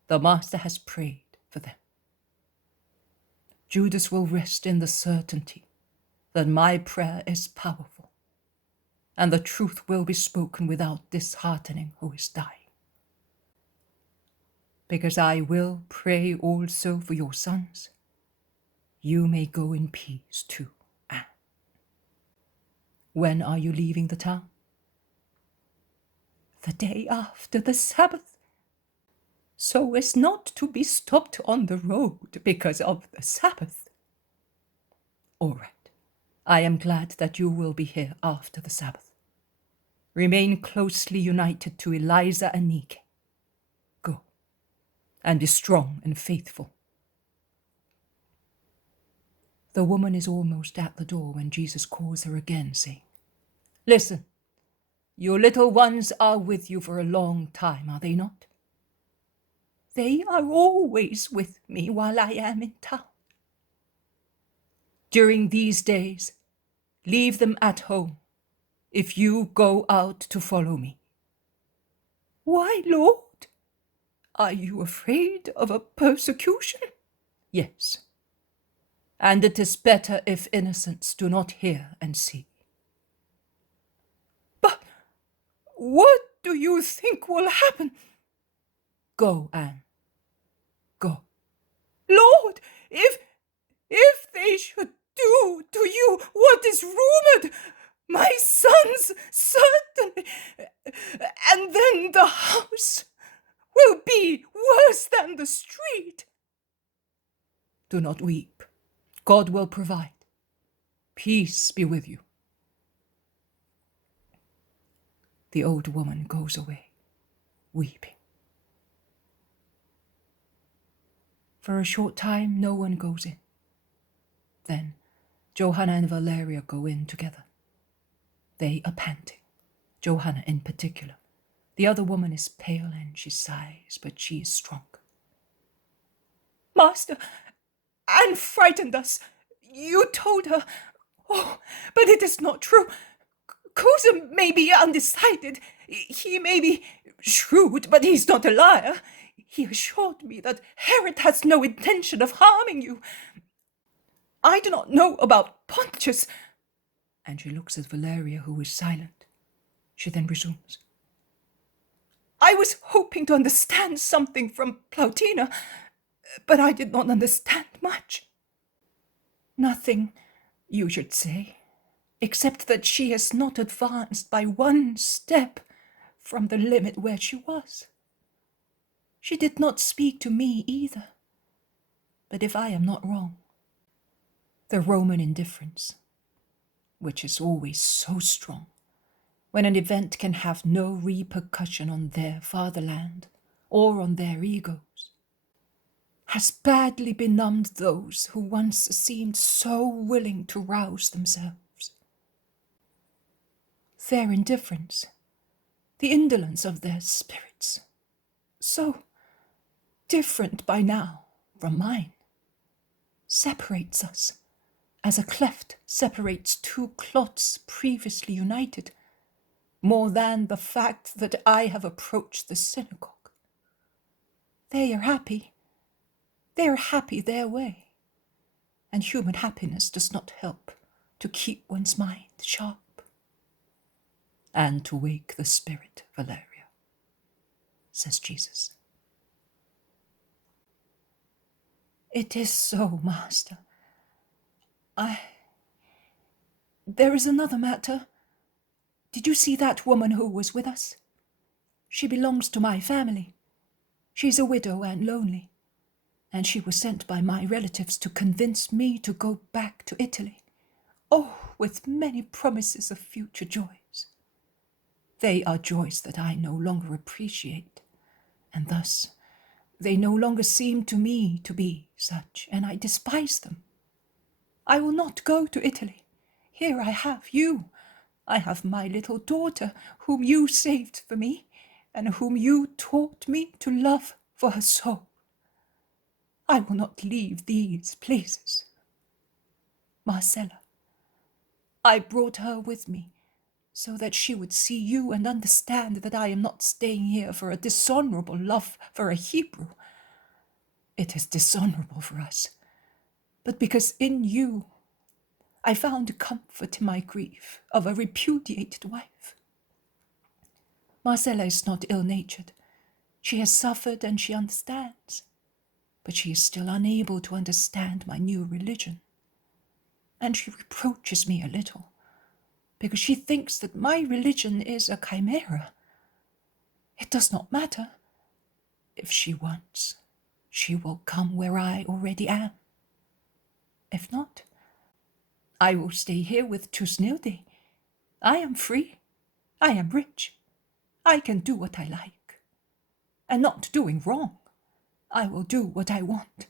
'The Master has prayed for them, Judas will rest in the certainty that my prayer is powerful, and the truth will be spoken without disheartening who is dying. Because I will pray also for your sons, you may go in peace too, Anne. When are you leaving the town? The day after the Sabbath, so as not to be stopped on the road because of the Sabbath. All right. I am glad that you will be here after the Sabbath. Remain closely united to Eliza and Nike. Go, and be strong and faithful. The woman is almost at the door when Jesus calls her again, saying, Listen, your little ones are with you for a long time, are they not? They are always with me while I am in town. During these days, leave them at home, if you go out to follow me. Why, Lord? Are you afraid of a persecution? Yes. And it is better if innocents do not hear and see. But what do you think will happen? Go, Anne. Go. Lord, if they should do to you what is rumored, my sons certainly, and then the house will be worse than the street. Do not weep. God will provide. Peace be with you. The old woman goes away, weeping. For a short time, no one goes in. Then Johanna and Valeria go in together. They are panting, Johanna in particular. The other woman is pale and she sighs, but she is strong. Master, Anne frightened us. You told her. Oh, but it is not true. Cusa may be undecided. He may be shrewd, but he's not a liar. He assured me that Herod has no intention of harming you. I do not know about Pontius. And she looks at Valeria, who is silent. She then resumes. I was hoping to understand something from Plautina, but I did not understand much. Nothing, you should say, except that she has not advanced by one step from the limit where she was. She did not speak to me either. But if I am not wrong, the Roman indifference, which is always so strong, when an event can have no repercussion on their fatherland or on their egos, has badly benumbed those who once seemed so willing to rouse themselves. Their indifference, the indolence of their spirits, so different by now from mine, separates us as a cleft separates two clots previously united, more than the fact that I have approached the synagogue. They are happy. They are happy their way, and human happiness does not help to keep one's mind sharp. And to wake the spirit, Valeria, says Jesus. It is so, Master. There is another matter. Did you see that woman who was with us? She belongs to my family. She's a widow and lonely, and she was sent by my relatives to convince me to go back to Italy. Oh, with many promises of future joys. They are joys that I no longer appreciate, and thus they no longer seem to me to be such, and I despise them. I will not go to Italy. Here I have you. I have my little daughter, whom you saved for me, and whom you taught me to love for her soul. I will not leave these places. Marcella, I brought her with me, so that she would see you and understand that I am not staying here for a dishonorable love for a Hebrew. It is dishonorable for us, but because in you I found comfort in my grief of a repudiated wife. Marcella is not ill-natured. She has suffered and she understands, but she is still unable to understand my new religion. And she reproaches me a little, because she thinks that my religion is a chimera. It does not matter. If she wants, she will come where I already am. If not, I will stay here with Tusnilde. I am free. I am rich. I can do what I like. And not doing wrong, I will do what I want.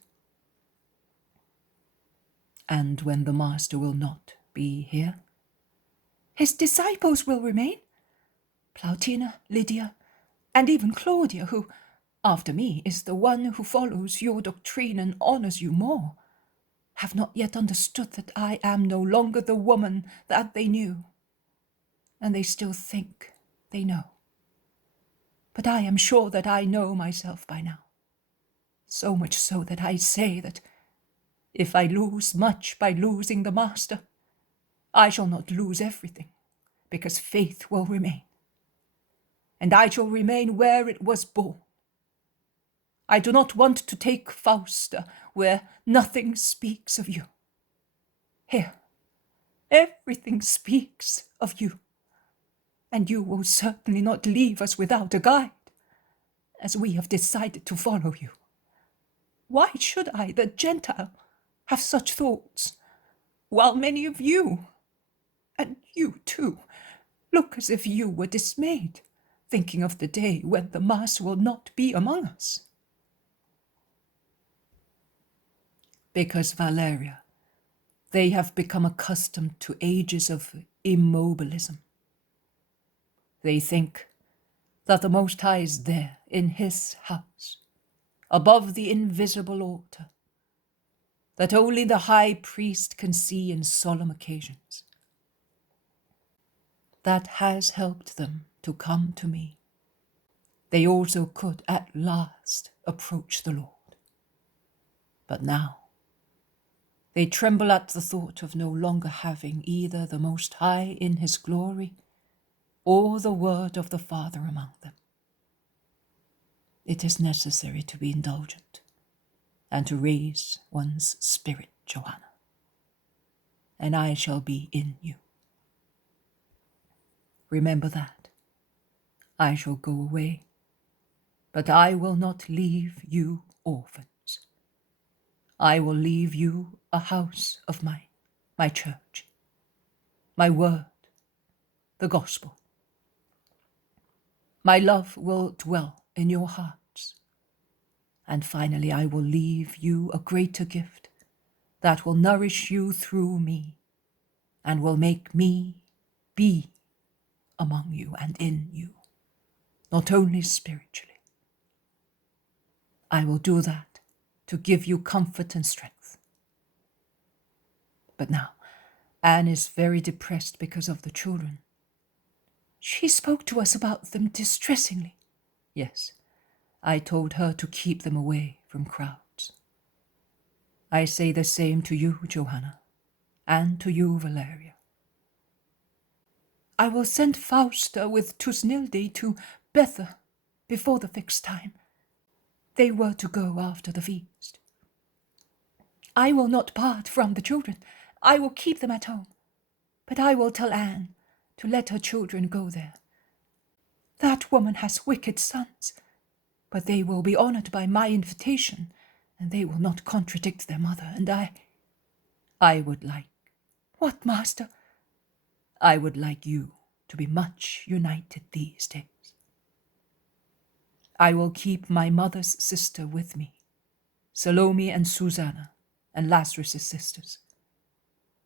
And when the Master will not be here, his disciples will remain. Plautina, Lydia, and even Claudia, who, after me, is the one who follows your doctrine and honors you more, have not yet understood that I am no longer the woman that they knew, and they still think they know. But I am sure that I know myself by now, so much so that I say that if I lose much by losing the Master, I shall not lose everything, because faith will remain, and I shall remain where it was born. I do not want to take Fausta where nothing speaks of you. Here, everything speaks of you, and you will certainly not leave us without a guide, as we have decided to follow you. Why should I, the Gentile, have such thoughts, while many of you, and you too, look as if you were dismayed, thinking of the day when the Mass will not be among us? Because, Valeria, they have become accustomed to ages of immobilism. They think that the Most High is there in his house, above the invisible altar, that only the high priest can see in solemn occasions. That has helped them to come to me. They also could at last approach the Lord. But now they tremble at the thought of no longer having either the Most High in his glory or the word of the Father among them. It is necessary to be indulgent and to raise one's spirit, Johanna, and I shall be in you. Remember that. I shall go away, but I will not leave you orphans. I will leave you a house of mine, my church, my word, the gospel. My love will dwell in your hearts. And finally, I will leave you a greater gift that will nourish you through me and will make me be among you and in you, not only spiritually. I will do that to give you comfort and strength. But now, Anne is very depressed because of the children. She spoke to us about them distressingly. Yes, I told her to keep them away from crowds. I say the same to you, Johanna, and to you, Valeria. I will send Fausta with Tusnilde to Betha before the fixed time. They were to go after the feast. I will not part from the children. I will keep them at home. But I will tell Anne to let her children go there. That woman has wicked sons, but they will be honored by my invitation, and they will not contradict their mother, and I would like... What, Master? I would like you to be much united these days. I will keep my mother's sister with me, Salome and Susanna, and Lazarus' sisters.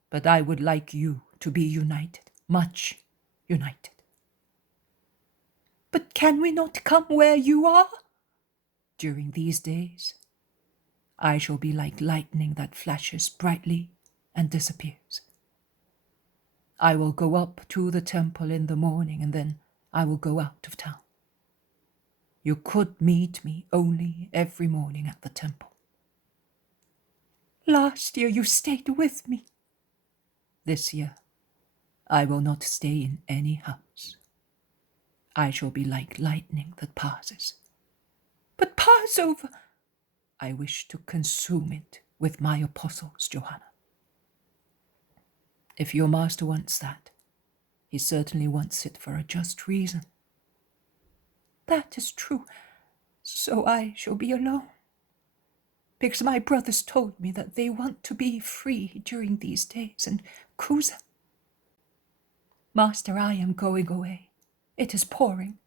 But I would like you to be united, much united. But can we not come where you are? During these days, I shall be like lightning that flashes brightly and disappears. I will go up to the temple in the morning, and then I will go out of town. You could meet me only every morning at the temple. Last year you stayed with me. This year I will not stay in any house. I shall be like lightning that passes. But Passover, I wish to consume it with my apostles, Johanna. If your master wants that, he certainly wants it for a just reason. That is true, so I shall be alone. Because my brothers told me that they want to be free during these days, and Cusa. Master, I am going away. It is pouring.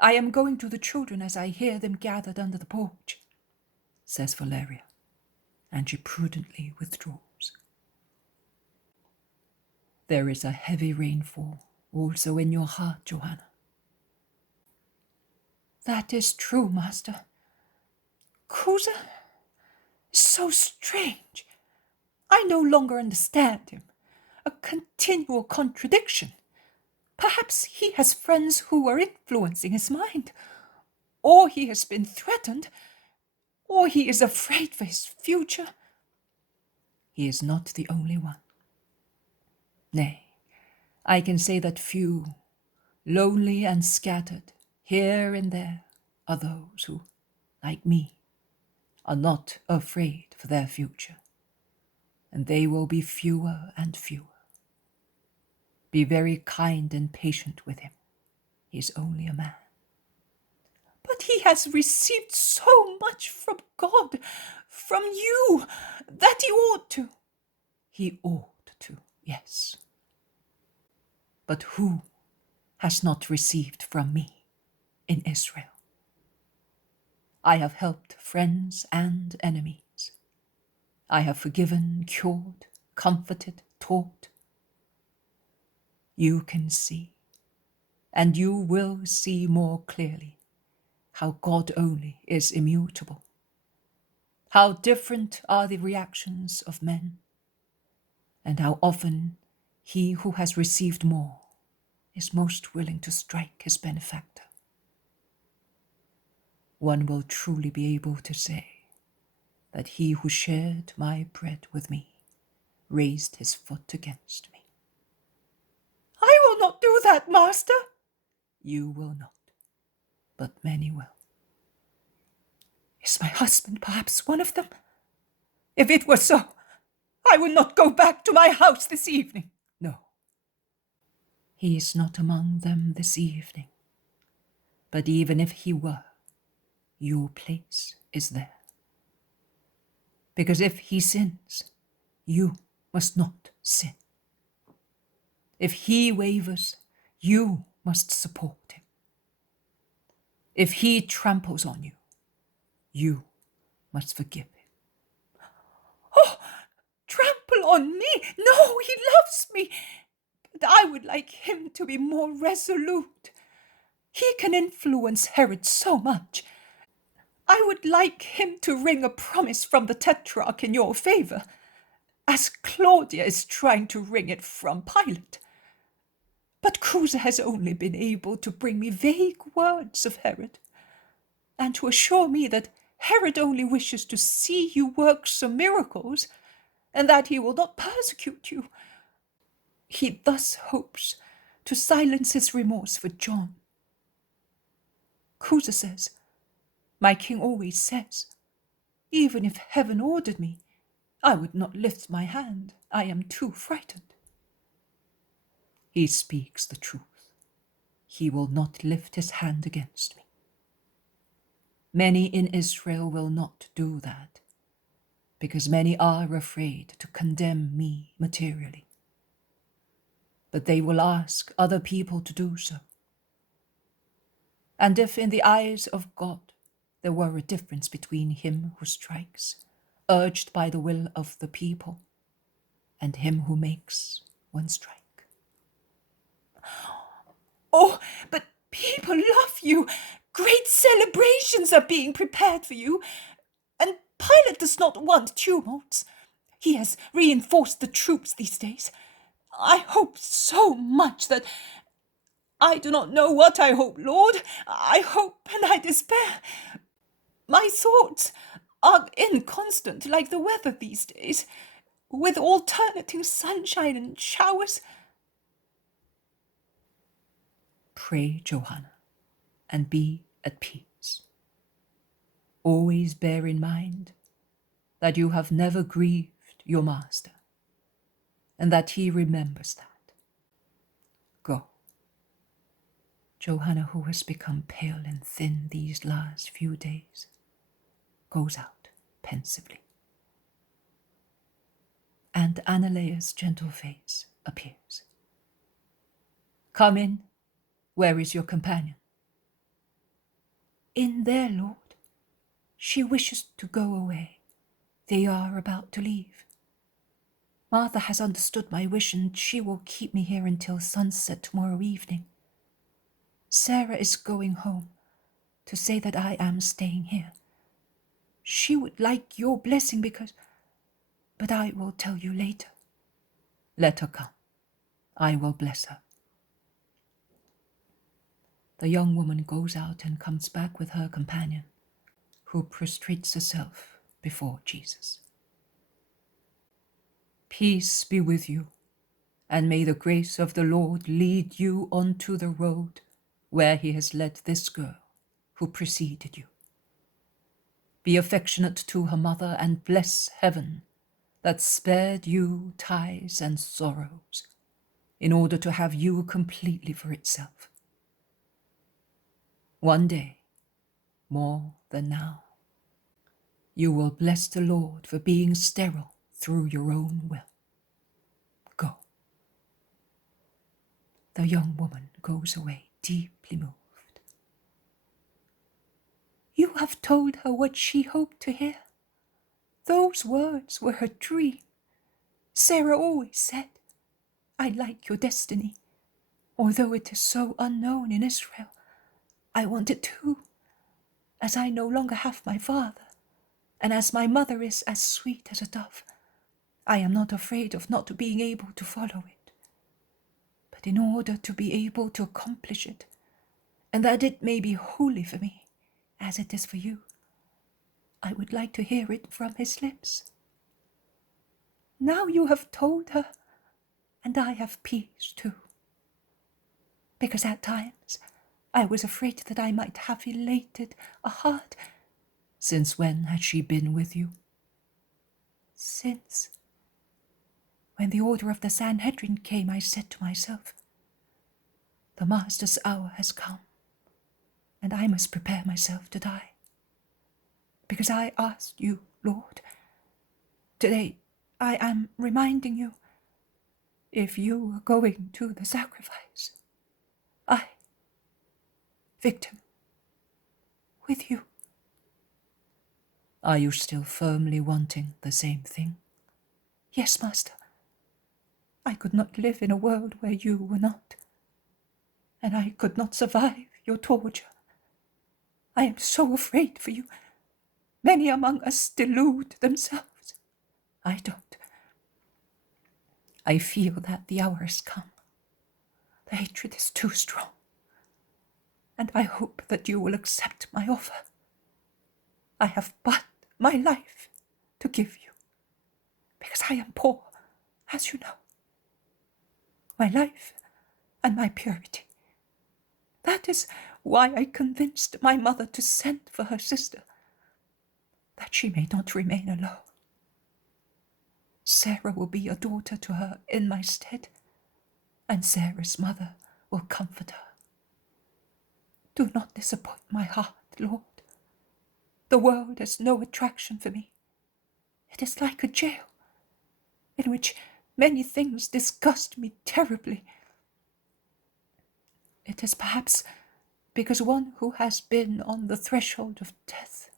I am going to the children as I hear them gathered under the porch, says Valeria, and she prudently withdraws. There is a heavy rainfall also in your heart, Johanna. That is true, Master. Cusa is so strange. I no longer understand him. A continual contradiction. Perhaps he has friends who are influencing his mind, or he has been threatened, or he is afraid for his future. He is not the only one. Nay, I can say that few, lonely and scattered, here and there, are those who, like me, are not afraid for their future, and they will be fewer and fewer. Be very kind and patient with him. He is only a man. But he has received so much from God, from you, that he ought to. He ought to, yes. But who has not received from me in Israel? I have helped friends and enemies. I have forgiven, cured, comforted, taught. You can see, and you will see more clearly, how God only is immutable. How different are the reactions of men, and how often he who has received more is most willing to strike his benefactor. One will truly be able to say that he who shared my bread with me raised his foot against me. I will not do that, Master. You will not, but many will. Is my husband perhaps one of them? If it were so, I would not go back to my house this evening. No, he is not among them this evening. But even if he were, your place is there. Because if he sins, you must not sin. If he wavers, you must support him. If he tramples on you, you must forgive him. Oh, trample on me? No, he loves me. But I would like him to be more resolute. He can influence Herod so much. I would like him to wring a promise from the Tetrarch in your favor, as Claudia is trying to wring it from Pilate. But Cusa has only been able to bring me vague words of Herod, and to assure me that Herod only wishes to see you work some miracles, and that he will not persecute you. He thus hopes to silence his remorse for John. Cusa says, my king always says, even if heaven ordered me, I would not lift my hand. I am too frightened. He speaks the truth. He will not lift his hand against me. Many in Israel will not do that, because many are afraid to condemn me materially. But they will ask other people to do so. And if in the eyes of God there were a difference between him who strikes, urged by the will of the people, and him who makes one strike. Oh, but people love you. Great celebrations are being prepared for you. And Pilate does not want tumults. He has reinforced the troops these days. I hope so much that I do not know what I hope, Lord. I hope and I despair. My thoughts are inconstant like the weather these days, with alternating sunshine and showers. Pray, Johanna, and be at peace. Always bear in mind that you have never grieved your master, and that he remembers that. Go. Johanna, who has become pale and thin these last few days, goes out pensively. And Ananias' gentle face appears. Come in. Where is your companion? In there, Lord. She wishes to go away. They are about to leave. Martha has understood my wish, and she will keep me here until sunset tomorrow evening. Sarah is going home to say that I am staying here. She would like your blessing but I will tell you later. Let her come. I will bless her. The young woman goes out and comes back with her companion, who prostrates herself before Jesus. Peace be with you, and may the grace of the Lord lead you onto the road where he has led this girl who preceded you. Be affectionate to her mother, and bless heaven that spared you ties and sorrows in order to have you completely for itself. One day, more than now, you will bless the Lord for being sterile through your own will. Go. The young woman goes away deeply moved. You have told her what she hoped to hear. Those words were her dream. Sarah always said, I like your destiny. Although it is so unknown in Israel, I want it too, as I no longer have my father, and as my mother is as sweet as a dove. I am not afraid of not being able to follow it. But in order to be able to accomplish it, and that it may be holy for me, as it is for you, I would like to hear it from his lips. Now you have told her, and I have peace too. Because at times I was afraid that I might have elated a heart. Since when had she been with you? Since. When the order of the Sanhedrin came, I said to myself, the Master's hour has come, and I must prepare myself to die. Because I asked you, Lord, today I am reminding you, if you are going to the sacrifice, I, victim, with you. Are you still firmly wanting the same thing? Yes, Master. I could not live in a world where you were not, and I could not survive your torture. I am so afraid for you. Many among us delude themselves. I don't. I feel that the hour has come. The hatred is too strong, and I hope that you will accept my offer. I have but my life to give you, because I am poor, as you know. My life and my purity. That is why I convinced my mother to send for her sister, that she may not remain alone. Sarah will be a daughter to her in my stead, and Sarah's mother will comfort her. Do not disappoint my heart, Lord. The world has no attraction for me. It is like a jail, in which many things disgust me terribly. It is perhaps because one who has been on the threshold of death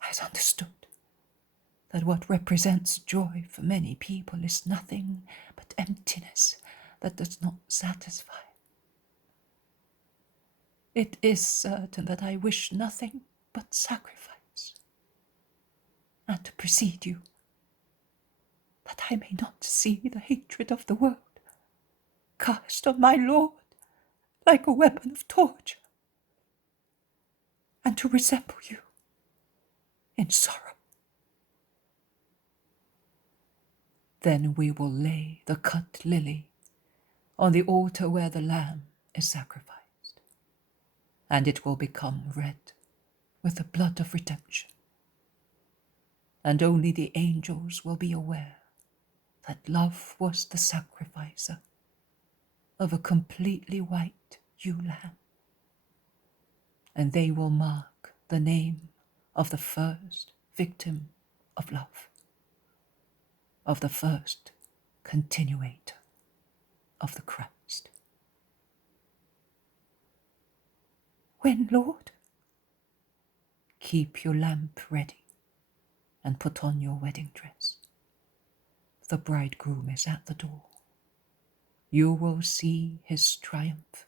has understood that what represents joy for many people is nothing but emptiness that does not satisfy. It is certain that I wish nothing but sacrifice, and to precede you, that I may not see the hatred of the world cast on my Lord like a weapon of torture, and to resemble you in sorrow. Then we will lay the cut lily on the altar where the lamb is sacrificed, and it will become red with the blood of redemption. And only the angels will be aware that love was the sacrificer of a completely white ewe lamb. And they will mark the name of the first victim of love, of the first continuator of the Christ. When, Lord? Keep your lamp ready and put on your wedding dress. The bridegroom is at the door. You will see his triumph,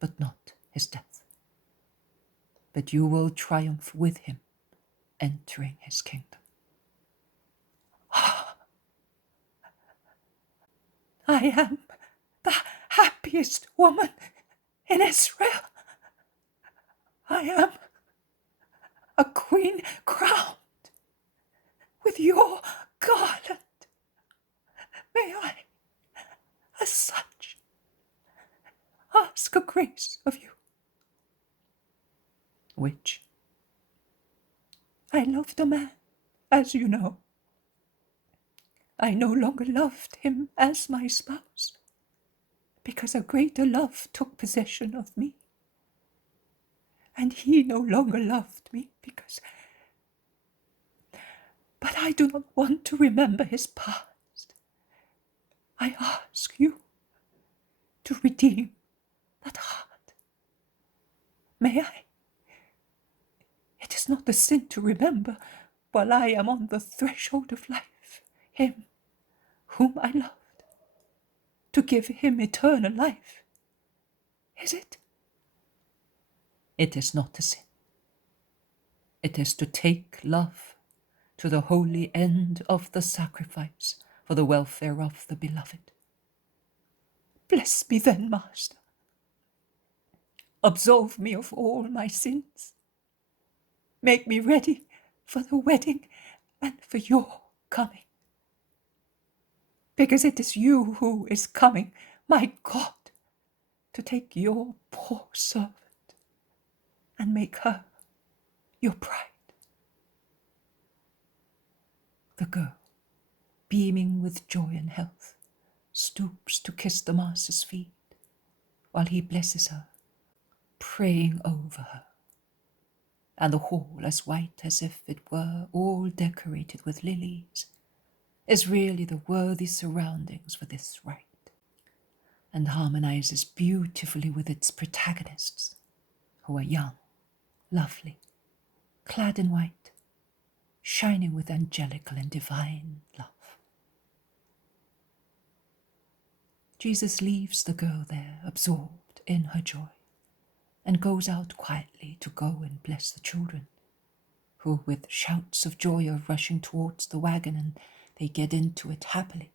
but not his death. But you will triumph with him, entering his kingdom. I am the happiest woman in Israel. I am a queen crowned with your garland. May I, as such, ask a grace of you, which I loved a man, as you know. I no longer loved him as my spouse, because a greater love took possession of me. And he no longer loved me because... But I do not want to remember his past. I ask you to redeem that heart. May I? It is not a sin to remember, while I am on the threshold of life, him whom I loved, to give him eternal life. Is it? It is not a sin. It is to take love to the holy end of the sacrifice for the welfare of the beloved. Bless me then, Master. Absolve me of all my sins. Make me ready for the wedding and for your coming. Because it is you who is coming, my God, to take your poor servant and make her your bride. The girl, beaming with joy and health, stoops to kiss the Master's feet while he blesses her, praying over her. And the hall, as white as if it were all decorated with lilies, is really the worthy surroundings for this rite, and harmonizes beautifully with its protagonists, who are young, lovely, clad in white, shining with angelical and divine love. Jesus leaves the girl there, absorbed in her joy, and goes out quietly to go and bless the children, who with shouts of joy are rushing towards the wagon, and they get into it happily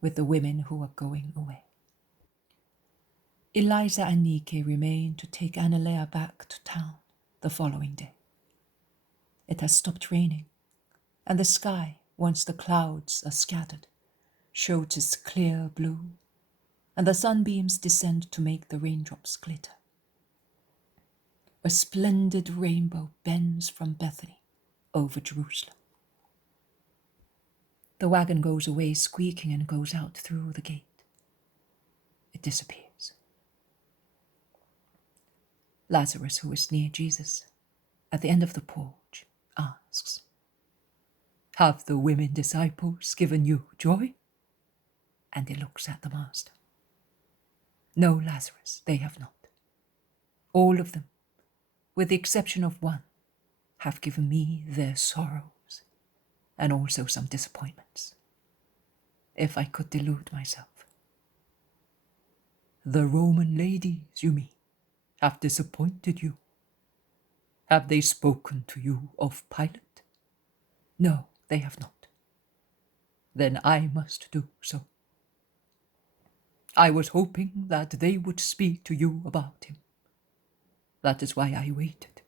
with the women who are going away. Eliza and Nike remain to take Annalea back to town the following day. It has stopped raining, and the sky, once the clouds are scattered, shows its clear blue, and the sunbeams descend to make the raindrops glitter. A splendid rainbow bends from Bethany over Jerusalem. The wagon goes away squeaking and goes out through the gate. It disappears. Lazarus, who is near Jesus, at the end of the porch, asks, "Have the women disciples given you joy?" And he looks at the Master. "No, Lazarus, they have not. All of them, with the exception of one, have given me their sorrows and also some disappointments. If I could delude myself." "The Roman ladies, you mean, have disappointed you? Have they spoken to you of Pilate?" "No, they have not." "Then I must do so. I was hoping that they would speak to you about him. That is why I waited.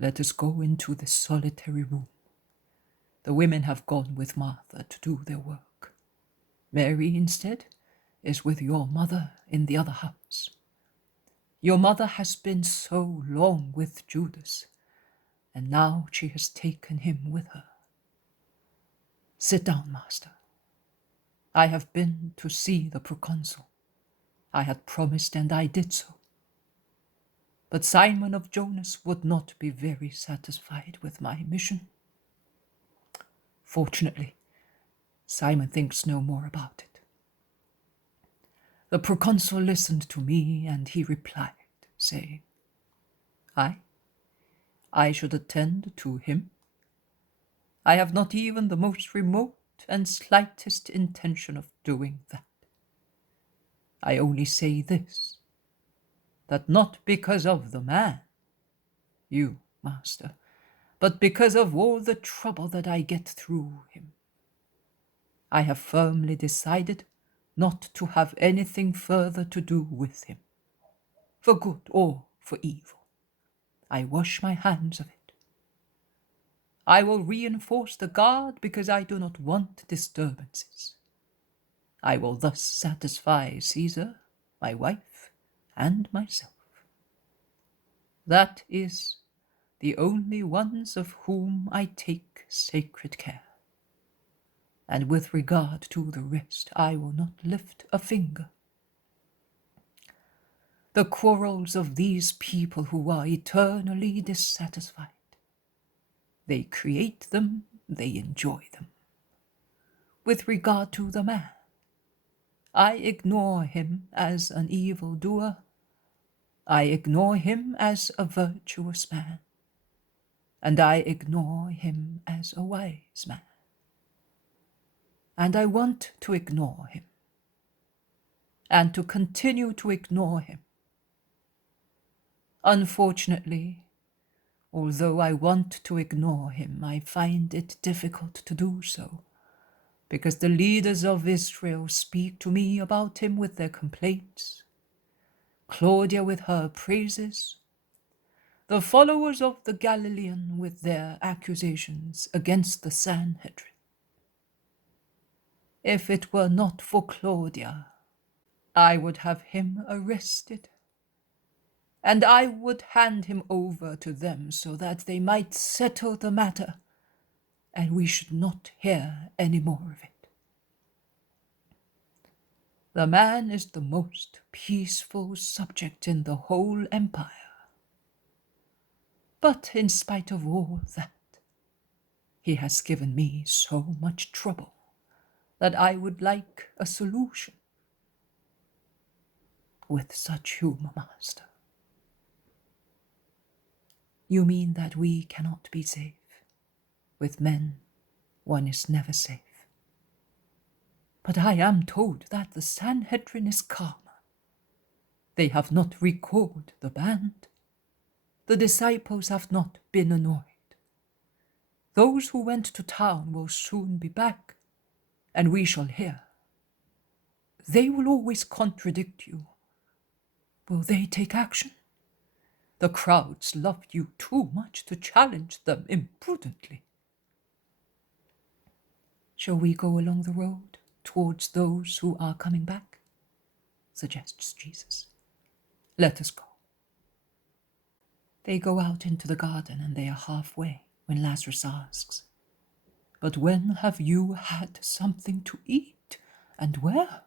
Let us go into this solitary room. The women have gone with Martha to do their work. Mary, instead, is with your mother in the other house. Your mother has been so long with Judas, and now she has taken him with her. Sit down, master. I have been to see the proconsul. I had promised, and I did so. But Simon of Jonas would not be very satisfied with my mission. Fortunately, Simon thinks no more about it. The proconsul listened to me, and he replied, saying, I should attend to him. I have not even the most remote and slightest intention of doing that. I only say this, that not because of the man, you, master, but because of all the trouble that I get through him, I have firmly decided not to have anything further to do with him, for good or for evil. I wash my hands of it. I will reinforce the guard because I do not want disturbances. I will thus satisfy Caesar, my wife, and myself. That is the only ones of whom I take sacred care. And with regard to the rest, I will not lift a finger. The quarrels of these people who are eternally dissatisfied, they create them, they enjoy them. With regard to the man, I ignore him as an evildoer. I ignore him as a virtuous man. And I ignore him as a wise man. And I want to ignore him. And to continue to ignore him. Unfortunately, although I want to ignore him, I find it difficult to do so, because the leaders of Israel speak to me about him with their complaints, Claudia with her praises, the followers of the Galilean with their accusations against the Sanhedrin. If it were not for Claudia, I would have him arrested, and I would hand him over to them so that they might settle the matter, and we should not hear any more of it. The man is the most peaceful subject in the whole empire. But in spite of all that, he has given me so much trouble that I would like a solution. With such humor, master. You mean that we cannot be safe? With men, one is never safe. But I am told that the Sanhedrin is calmer. They have not recalled the band. The disciples have not been annoyed. Those who went to town will soon be back, and we shall hear. They will always contradict you. Will they take action? The crowds loved you too much to challenge them imprudently. Shall we go along the road towards those who are coming back? Suggests Jesus. Let us go. They go out into the garden, and they are halfway when Lazarus asks, But when have you had something to eat, and where?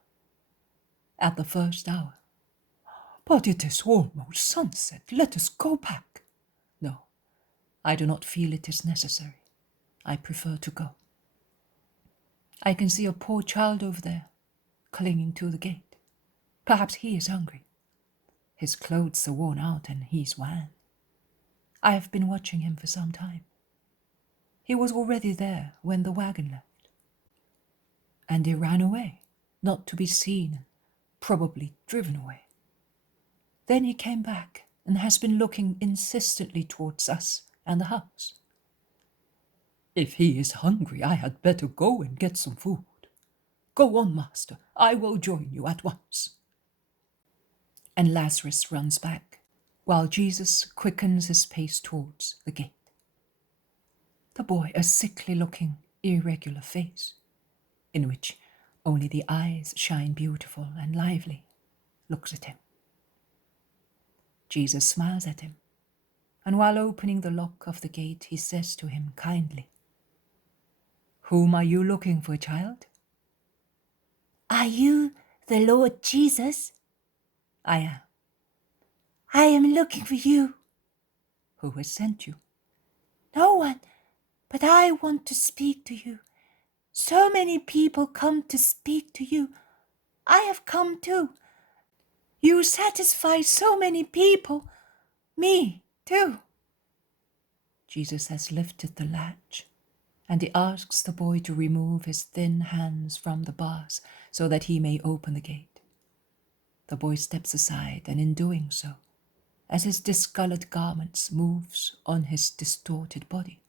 At the first hour. But it is almost sunset. Let us go back. No, I do not feel it is necessary. I prefer to go. I can see a poor child over there, clinging to the gate. Perhaps he is hungry. His clothes are worn out and he's wan. I have been watching him for some time. He was already there when the wagon left. And he ran away, not to be seen, probably driven away. Then he came back and has been looking insistently towards us and the house. If he is hungry, I had better go and get some food. Go on, master. I will join you at once. And Lazarus runs back, while Jesus quickens his pace towards the gate. The boy, a sickly-looking, irregular face, in which only the eyes shine beautiful and lively, looks at him. Jesus smiles at him, and while opening the lock of the gate, he says to him kindly, "Whom are you looking for, child?" "Are you the Lord Jesus?" "I am." "I am looking for you." "Who has sent you?" "No one, but I want to speak to you. So many people come to speak to you. I have come too. You satisfy so many people. Me too." Jesus has lifted the latch, and he asks the boy to remove his thin hands from the bars so that he may open the gate. The boy steps aside, and in doing so, as his discolored garments moves on his distorted body,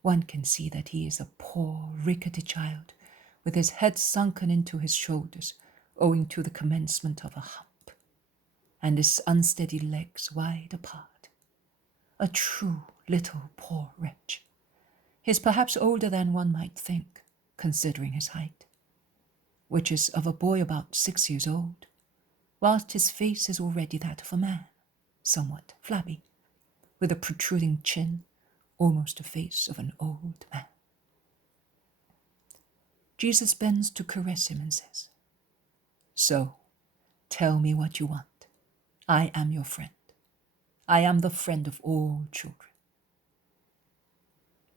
one can see that he is a poor, rickety child, with his head sunken into his shoulders, owing to the commencement of a hump, and his unsteady legs wide apart. A true little poor wretch. He is perhaps older than one might think, considering his height, which is of a boy about 6 years old, whilst his face is already that of a man, somewhat flabby, with a protruding chin, almost the face of an old man. Jesus bends to caress him and says, "So, tell me what you want. I am your friend. I am the friend of all children."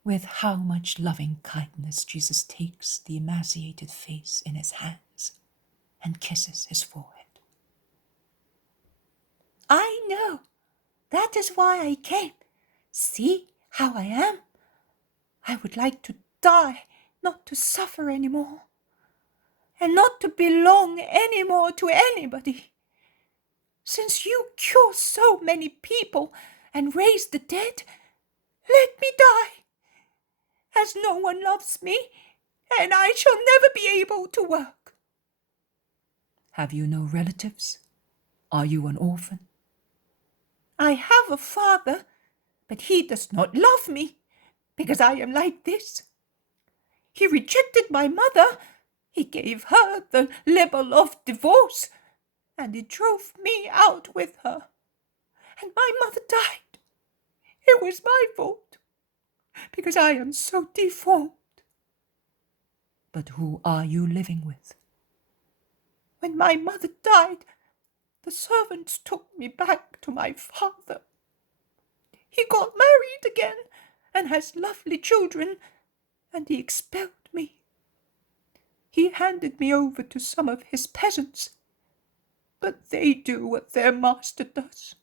With how much loving kindness Jesus takes the emaciated face in his hands and kisses his forehead. "I know. That is why I came. See how I am. I would like to die, not to suffer anymore, and not to belong anymore to anybody. Since you cure so many people and raise the dead, let me die, as no one loves me, and I shall never be able to work." Have you no relatives? Are you an orphan? "I have a father, but he does not love me, because I am like this. He rejected my mother, he gave her the label of divorce, and he drove me out with her. And my mother died. It was my fault, because I am so deformed." But who are you living with? "When my mother died, the servants took me back to my father. He got married again and has lovely children, and he expelled me. He handed me over to some of his peasants, but they do what their master does,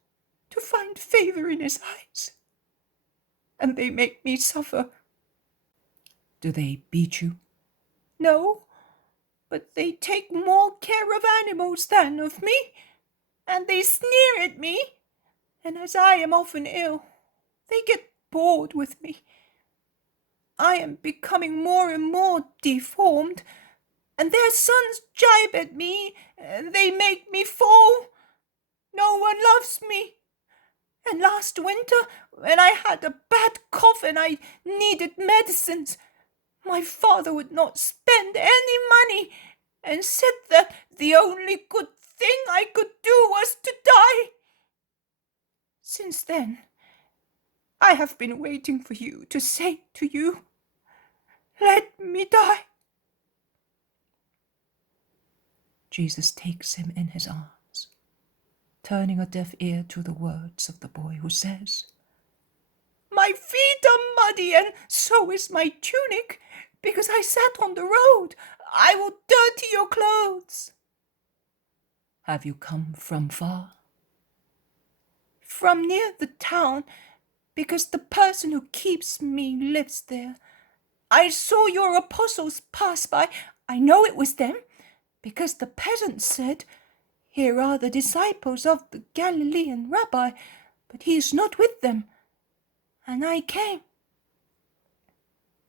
to find favor in his eyes, and they make me suffer." Do they beat you? "No, but they take more care of animals than of me, and they sneer at me, and as I am often ill, they get bored with me. I am becoming more and more deformed, and their sons jibe at me, and they make me fall. No one loves me. And last winter, when I had a bad cough and I needed medicines, my father would not spend any money, and said that the only good thing I could do was to die. Since then, I have been waiting for you to say to you, 'Let me die.'" Jesus takes him in his arms, turning a deaf ear to the words of the boy, who says, "My feet are muddy, and so is my tunic, because I sat on the road. I will dirty your clothes." "Have you come from far?" "From near the town, because the person who keeps me lives there. I saw your apostles pass by. I know it was them, because the peasants said, 'Here are the disciples of the Galilean rabbi, but he is not with them.' And I came."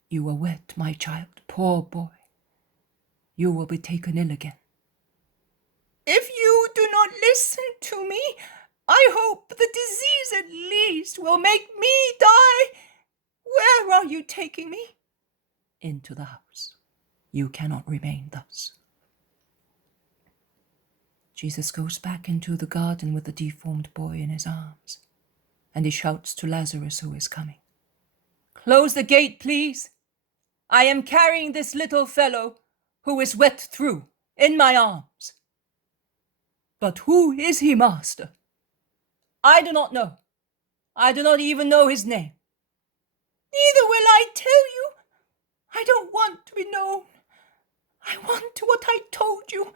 "You were wet, my child, poor boy. You will be taken ill again." "If you do not listen to me, I hope the disease at least will make me die. Where are you taking me? Into the house. You cannot remain thus. Jesus goes back into the garden with the deformed boy in his arms, and he shouts to Lazarus, who is coming, "Close the gate, please. I am carrying this little fellow who is wet through in my arms." "But who is he, Master?" "I do not know. I do not even know his name." "Neither will I tell you. I don't want to be known. I want what I told you.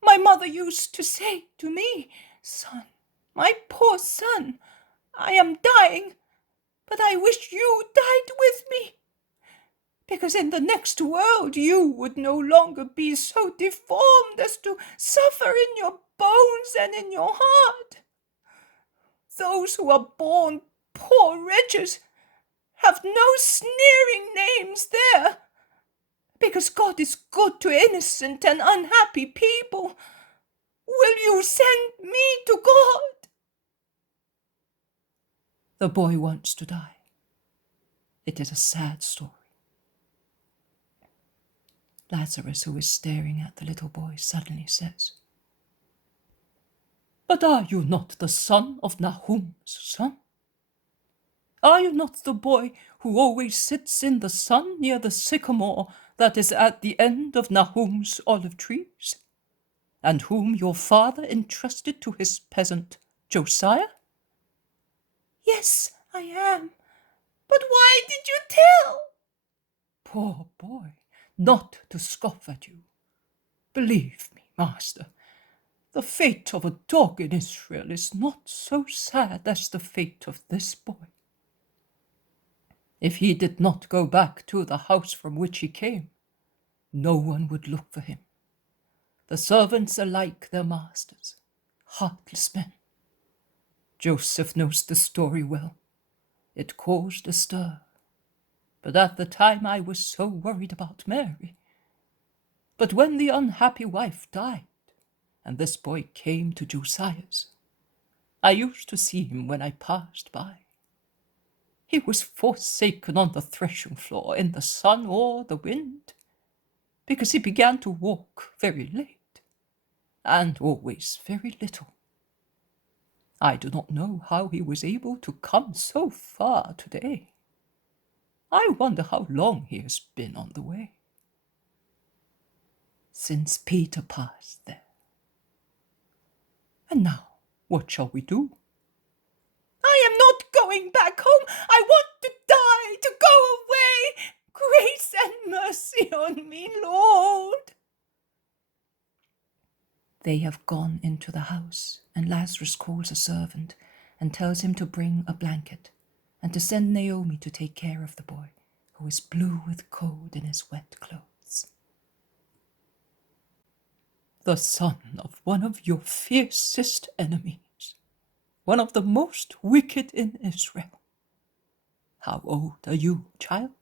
My mother used to say to me, 'Son, my poor son, I am dying, but I wish you died with me, because in the next world you would no longer be so deformed as to suffer in your bones and in your heart. Those who are born poor wretches have no sneering names there, because God is good to innocent and unhappy people. Will you send me to God?" The boy wants to die. It is a sad story. Lazarus, who is staring at the little boy, suddenly says, "But are you not the son of Nahum's son? Are you not the boy who always sits in the sun near the sycamore that is at the end of Nahum's olive trees, and whom your father entrusted to his peasant Josiah?" "Yes, I am. But why did you tell?" Poor boy, not to scoff at you. Believe me, Master, the fate of a dog in Israel is not so sad as the fate of this boy. If he did not go back to the house from which he came, no one would look for him. The servants are like their masters, heartless men. Joseph knows the story well. It caused a stir. But at the time I was so worried about Mary. But when the unhappy wife died, and this boy came to Josiah's, I used to see him when I passed by. He was forsaken on the threshing floor in the sun or the wind, because he began to walk very late, and always very little. I do not know how he was able to come so far today. I wonder how long he has been on the way. Since Peter passed there. And now, what shall we do? "I am not going back home. I want to die, to go away. Grace and mercy on me, Lord." They have gone into the house, and Lazarus calls a servant and tells him to bring a blanket and to send Naomi to take care of the boy, who is blue with cold in his wet clothes. "The son of one of your fiercest enemies, one of the most wicked in Israel. How old are you, child?"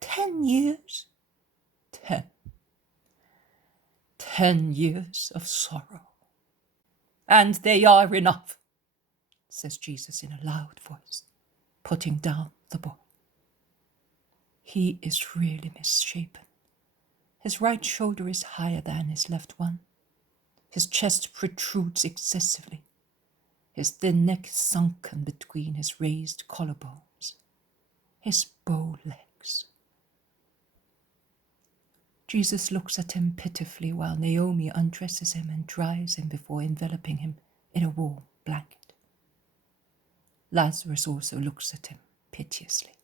10 years. 10. 10 years of sorrow. And they are enough, says Jesus in a loud voice, putting down the boy. He is really misshapen. His right shoulder is higher than his left one. His chest protrudes excessively. His thin neck is sunken between his raised collarbones. His bow legs. Jesus looks at him pitifully while Naomi undresses him and dries him before enveloping him in a warm blanket. Lazarus also looks at him piteously.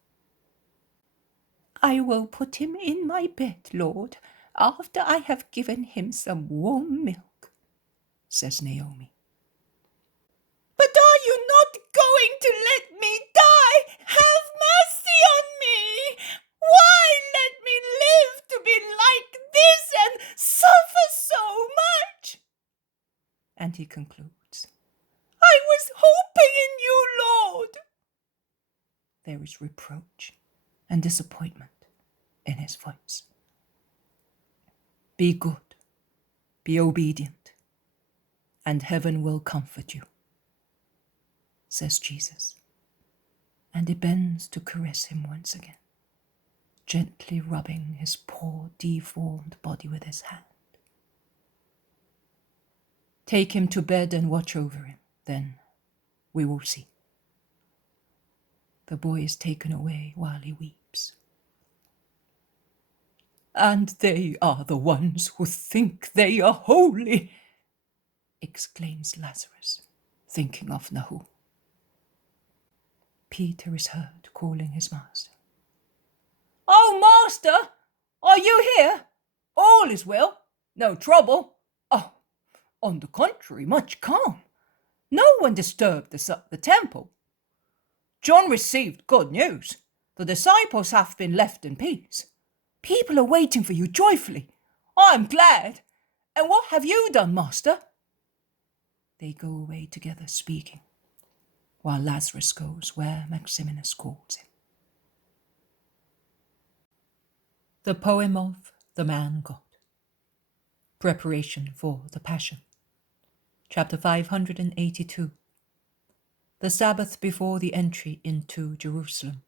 "I will put him in my bed, Lord, after I have given him some warm milk," says Naomi. "But are you not going to let me die? Have mercy on me! Why let me live to be like this and suffer so much?" And he concludes, "I was hoping in you, Lord." There is reproach and disappointment in his voice. Be good, be obedient, and heaven will comfort you, says Jesus, and he bends to caress him once again, gently rubbing his poor deformed body with his hand. Take him to bed and watch over him, then we will see. The boy is taken away while he weeps. And they are the ones who think they are holy, exclaims Lazarus, thinking of Nahu. Peter is heard calling his master. Oh, master, are you here? All is well, no trouble. Oh, on the contrary, much calm. No one disturbed the temple. John received good news. The disciples have been left in peace. People are waiting for you joyfully. I'm glad. And what have you done, master? They go away together speaking, while Lazarus goes where Maximinus calls him. The poem of the Man God. Preparation for the Passion. Chapter 582. The Sabbath before the entry into Jerusalem.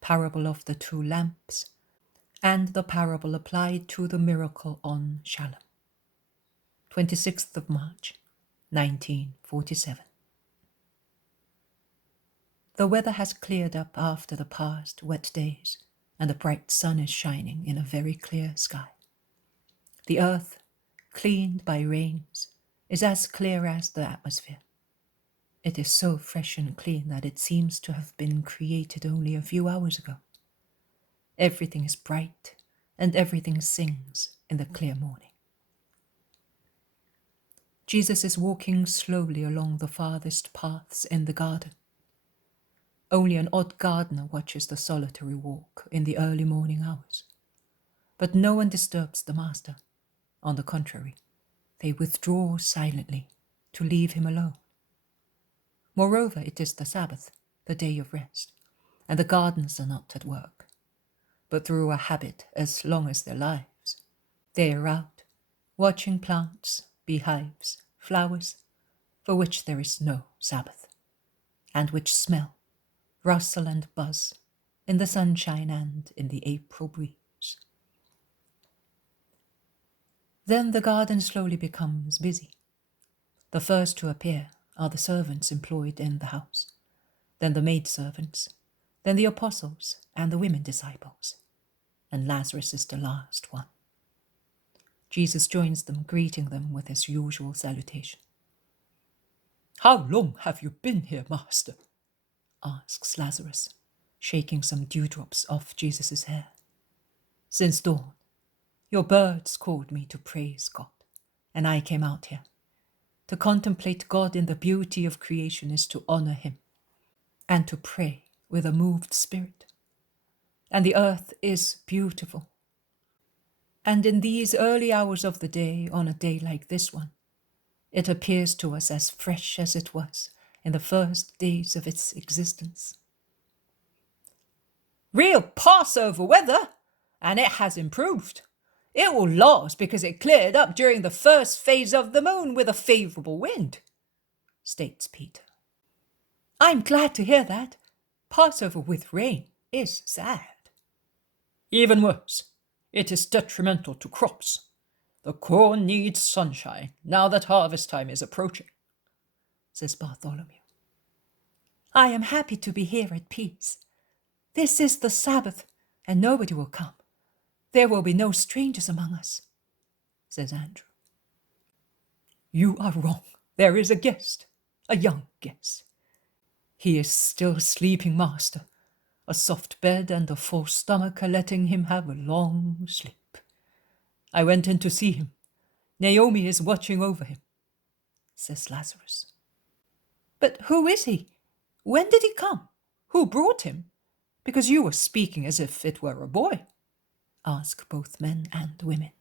Parable of the two lamps, and the parable applied to the miracle on Shalem. 26th of March, 1947. The weather has cleared up after the past wet days, and the bright sun is shining in a very clear sky. The earth, cleaned by rains, is as clear as the atmosphere. It is so fresh and clean that it seems to have been created only a few hours ago. Everything is bright, and everything sings in the clear morning. Jesus is walking slowly along the farthest paths in the garden. Only an odd gardener watches the solitary walk in the early morning hours. But no one disturbs the master. On the contrary, they withdraw silently to leave him alone. Moreover, it is the Sabbath, the day of rest, and the gardeners are not at work, but through a habit as long as their lives, they are out, watching plants, beehives, flowers, for which there is no Sabbath, and which smell, rustle and buzz in the sunshine and in the April breeze. Then the garden slowly becomes busy. The first to appear are the servants employed in the house, then the maidservants, then the apostles and the women disciples, and Lazarus is the last one. Jesus joins them, greeting them with his usual salutation. "How long have you been here, Master?" asks Lazarus, shaking some dewdrops off Jesus' hair. "Since dawn. Your birds called me to praise God, and I came out here. To contemplate God in the beauty of creation is to honor him, and to pray with a moved spirit. And the earth is beautiful. And in these early hours of the day, on a day like this one, it appears to us as fresh as it was in the first days of its existence. Real Passover weather, and it has improved. It will last because it cleared up during the first phase of the moon with a favourable wind," states Peter. "I'm glad to hear that. Passover with rain is sad." "Even worse, it is detrimental to crops. The corn needs sunshine now that harvest time is approaching," says Bartholomew. "I am happy to be here at peace. This is the Sabbath, and nobody will come. There will be no strangers among us," says Andrew. "You are wrong. There is a guest, a young guest. He is still sleeping, Master. A soft bed and a full stomach are letting him have a long sleep. I went in to see him. Naomi is watching over him," says Lazarus. "But who is he? When did he come? Who brought him? Because you were speaking as if it were a boy," ask both men and women.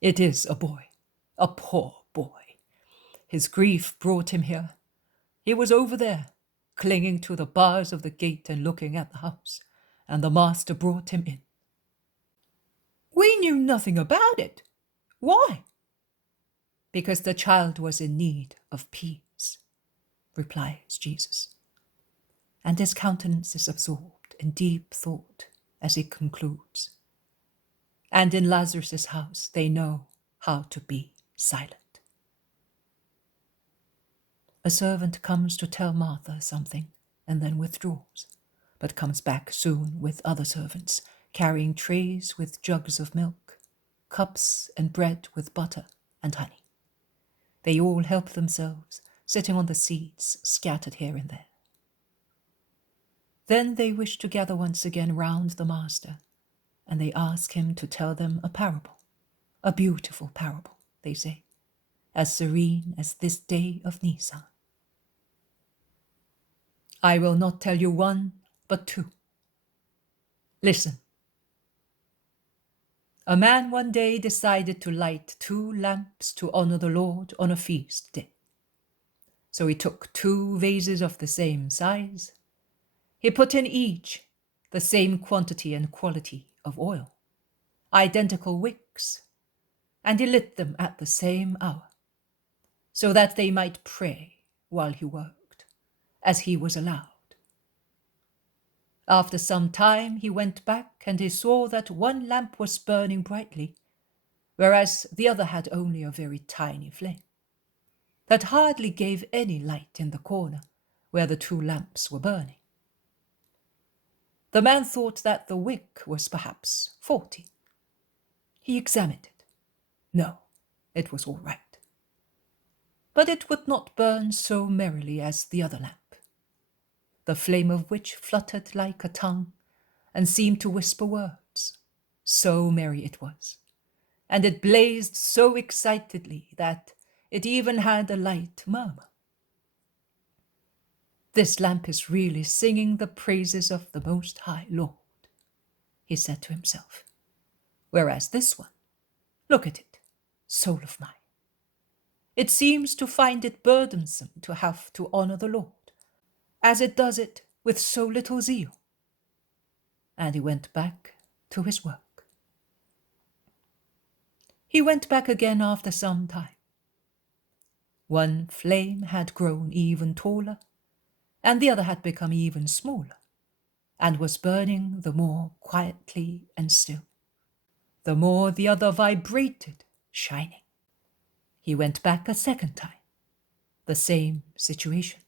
"It is a boy, a poor boy. His grief brought him here. He was over there, clinging to the bars of the gate and looking at the house, and the master brought him in." "We knew nothing about it. Why?" "Because the child was in need of peace. replies Jesus, and his countenance is absorbed in deep thought as he concludes. And in Lazarus' house they know how to be silent. A servant comes to tell Martha something and then withdraws, but comes back soon with other servants, carrying trays with jugs of milk, cups and bread with butter and honey. They all help themselves, sitting on the seats scattered here and there. Then they wish to gather once again round the Master, and they ask him to tell them a parable, a beautiful parable, they say, as serene as this day of Nisan. I will not tell you one, but two. Listen. A man one day decided to light 2 lamps to honor the Lord on a feast day. So he took 2 vases of the same size. He put in each the same quantity and quality of oil, identical wicks, and he lit them at the same hour, so that they might pray while he worked, as he was allowed. After some time he went back, and he saw that one lamp was burning brightly, whereas the other had only a very tiny flame, that hardly gave any light in the corner where the 2 lamps were burning. The man thought that the wick was perhaps faulty. He examined it. No, it was all right. But it would not burn so merrily as the other lamp, the flame of which fluttered like a tongue and seemed to whisper words. So merry it was, and it blazed so excitedly that it even had a light murmur. This lamp is really singing the praises of the Most High Lord, he said to himself, whereas this one, look at it, soul of mine. It seems to find it burdensome to have to honor the Lord, as it does it with so little zeal. And he went back to his work. He went back again after some time. One flame had grown even taller, and the other had become even smaller, and was burning the more quietly and still, the more the other vibrated, shining. He went back a second time, the same situation.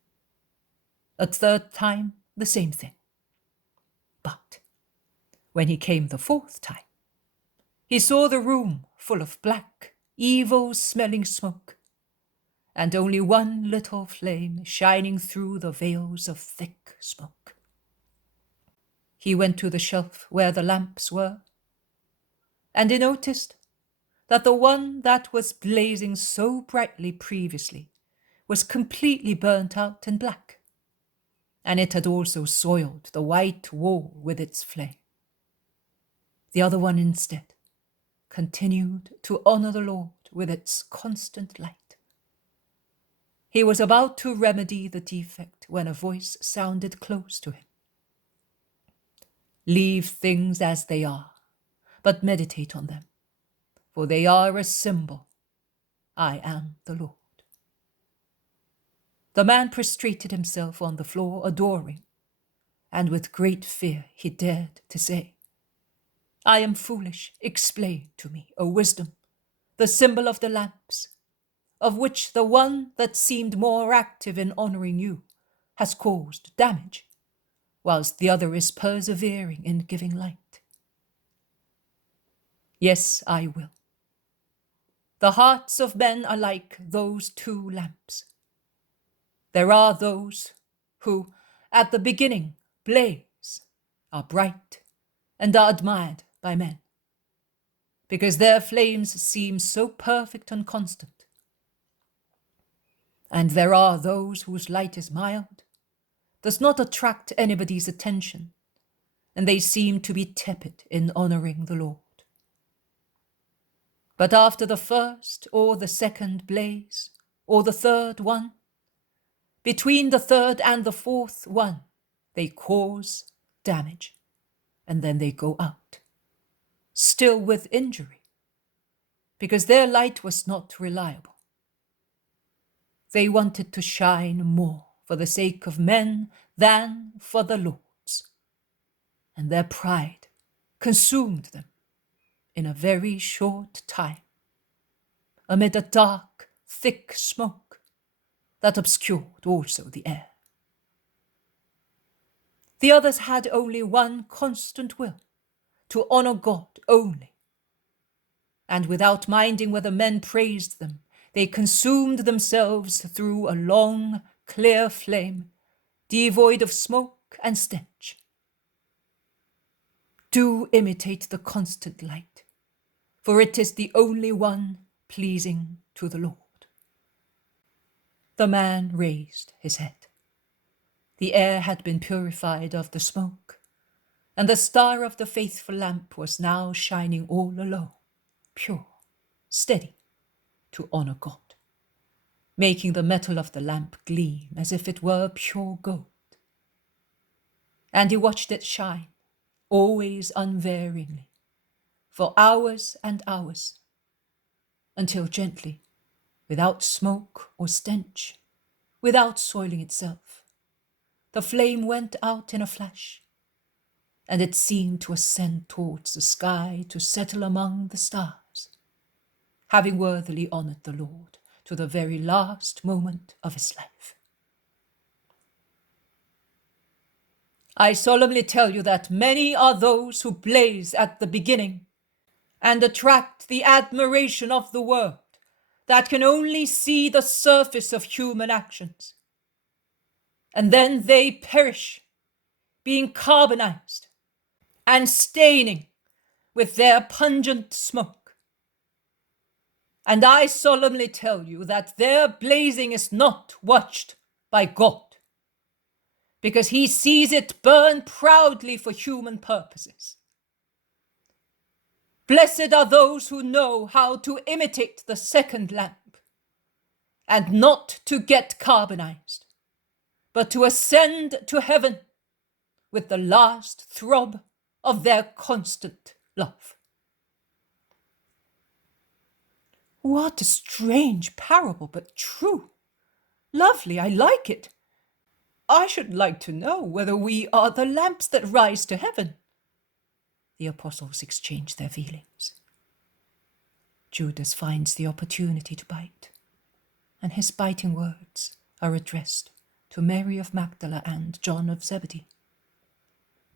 A third time, the same thing. But when he came the 4th time, he saw the room full of black, evil-smelling smoke, and only one little flame shining through the veils of thick smoke. He went to the shelf where the lamps were, and he noticed that the one that was blazing so brightly previously was completely burnt out and black, and it had also soiled the white wall with its flame. The other one instead continued to honor the Lord with its constant light. He was about to remedy the defect when a voice sounded close to him. Leave things as they are, but meditate on them, for they are a symbol. I am the Lord. The man prostrated himself on the floor, adoring, and with great fear he dared to say, I am foolish. Explain to me, O wisdom, the symbol of the lamps, of which the one that seemed more active in honoring you has caused damage, whilst the other is persevering in giving light. Yes, I will. The hearts of men are like those 2 lamps. There are those who, at the beginning, blaze, are bright, and are admired by men, because their flames seem so perfect and constant. And there are those whose light is mild, does not attract anybody's attention, and they seem to be tepid in honoring the Lord. But after the first or the second blaze, or the third one, between the third and the 4th one, they cause damage, and then they go out, still with injury, because their light was not reliable. They wanted to shine more for the sake of men than for the Lord's. And their pride consumed them in a very short time, amid a dark, thick smoke that obscured also the air. The others had only one constant will, to honor God only. And without minding whether men praised them, they consumed themselves through a long, clear flame, devoid of smoke and stench. Do imitate the constant light, for it is the only one pleasing to the Lord. The man raised his head. The air had been purified of the smoke, and the star of the faithful lamp was now shining all alone, pure, steady, to honor God, making the metal of the lamp gleam as if it were pure gold. And he watched it shine, always unvaryingly, for hours and hours, until gently, without smoke or stench, without soiling itself, the flame went out in a flash, and it seemed to ascend towards the sky to settle among the stars, having worthily honored the Lord to the very last moment of his life. I solemnly tell you that many are those who blaze at the beginning and attract the admiration of the world that can only see the surface of human actions. And then they perish, being carbonized and staining with their pungent smoke. And I solemnly tell you that their blazing is not watched by God, because he sees it burn proudly for human purposes. Blessed are those who know how to imitate the second lamp, and not to get carbonized, but to ascend to heaven with the last throb of their constant love. What a strange parable, but true. Lovely, I like it. I should like to know whether we are the lamps that rise to heaven. The apostles exchange their feelings. Judas finds the opportunity to bite, and his biting words are addressed to Mary of Magdala and John of Zebedee.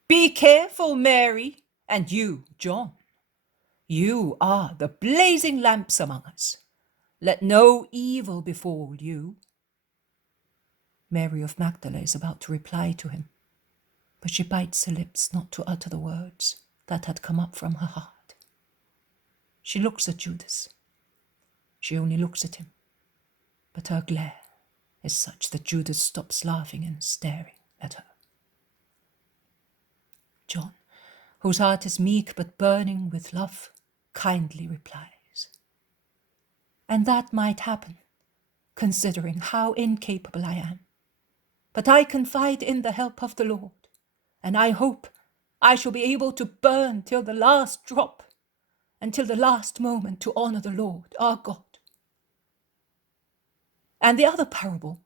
Be careful, Mary, and you, John. You are the blazing lamps among us. Let no evil befall you. Mary of Magdala is about to reply to him, but she bites her lips not to utter the words that had come up from her heart. She looks at Judas. She only looks at him, but her glare is such that Judas stops laughing and staring at her. John, whose heart is meek but burning with love, kindly replies, and that might happen, considering how incapable I am. But I confide in the help of the Lord, and I hope I shall be able to burn till the last drop, until the last moment to honor the Lord, our God. And the other parable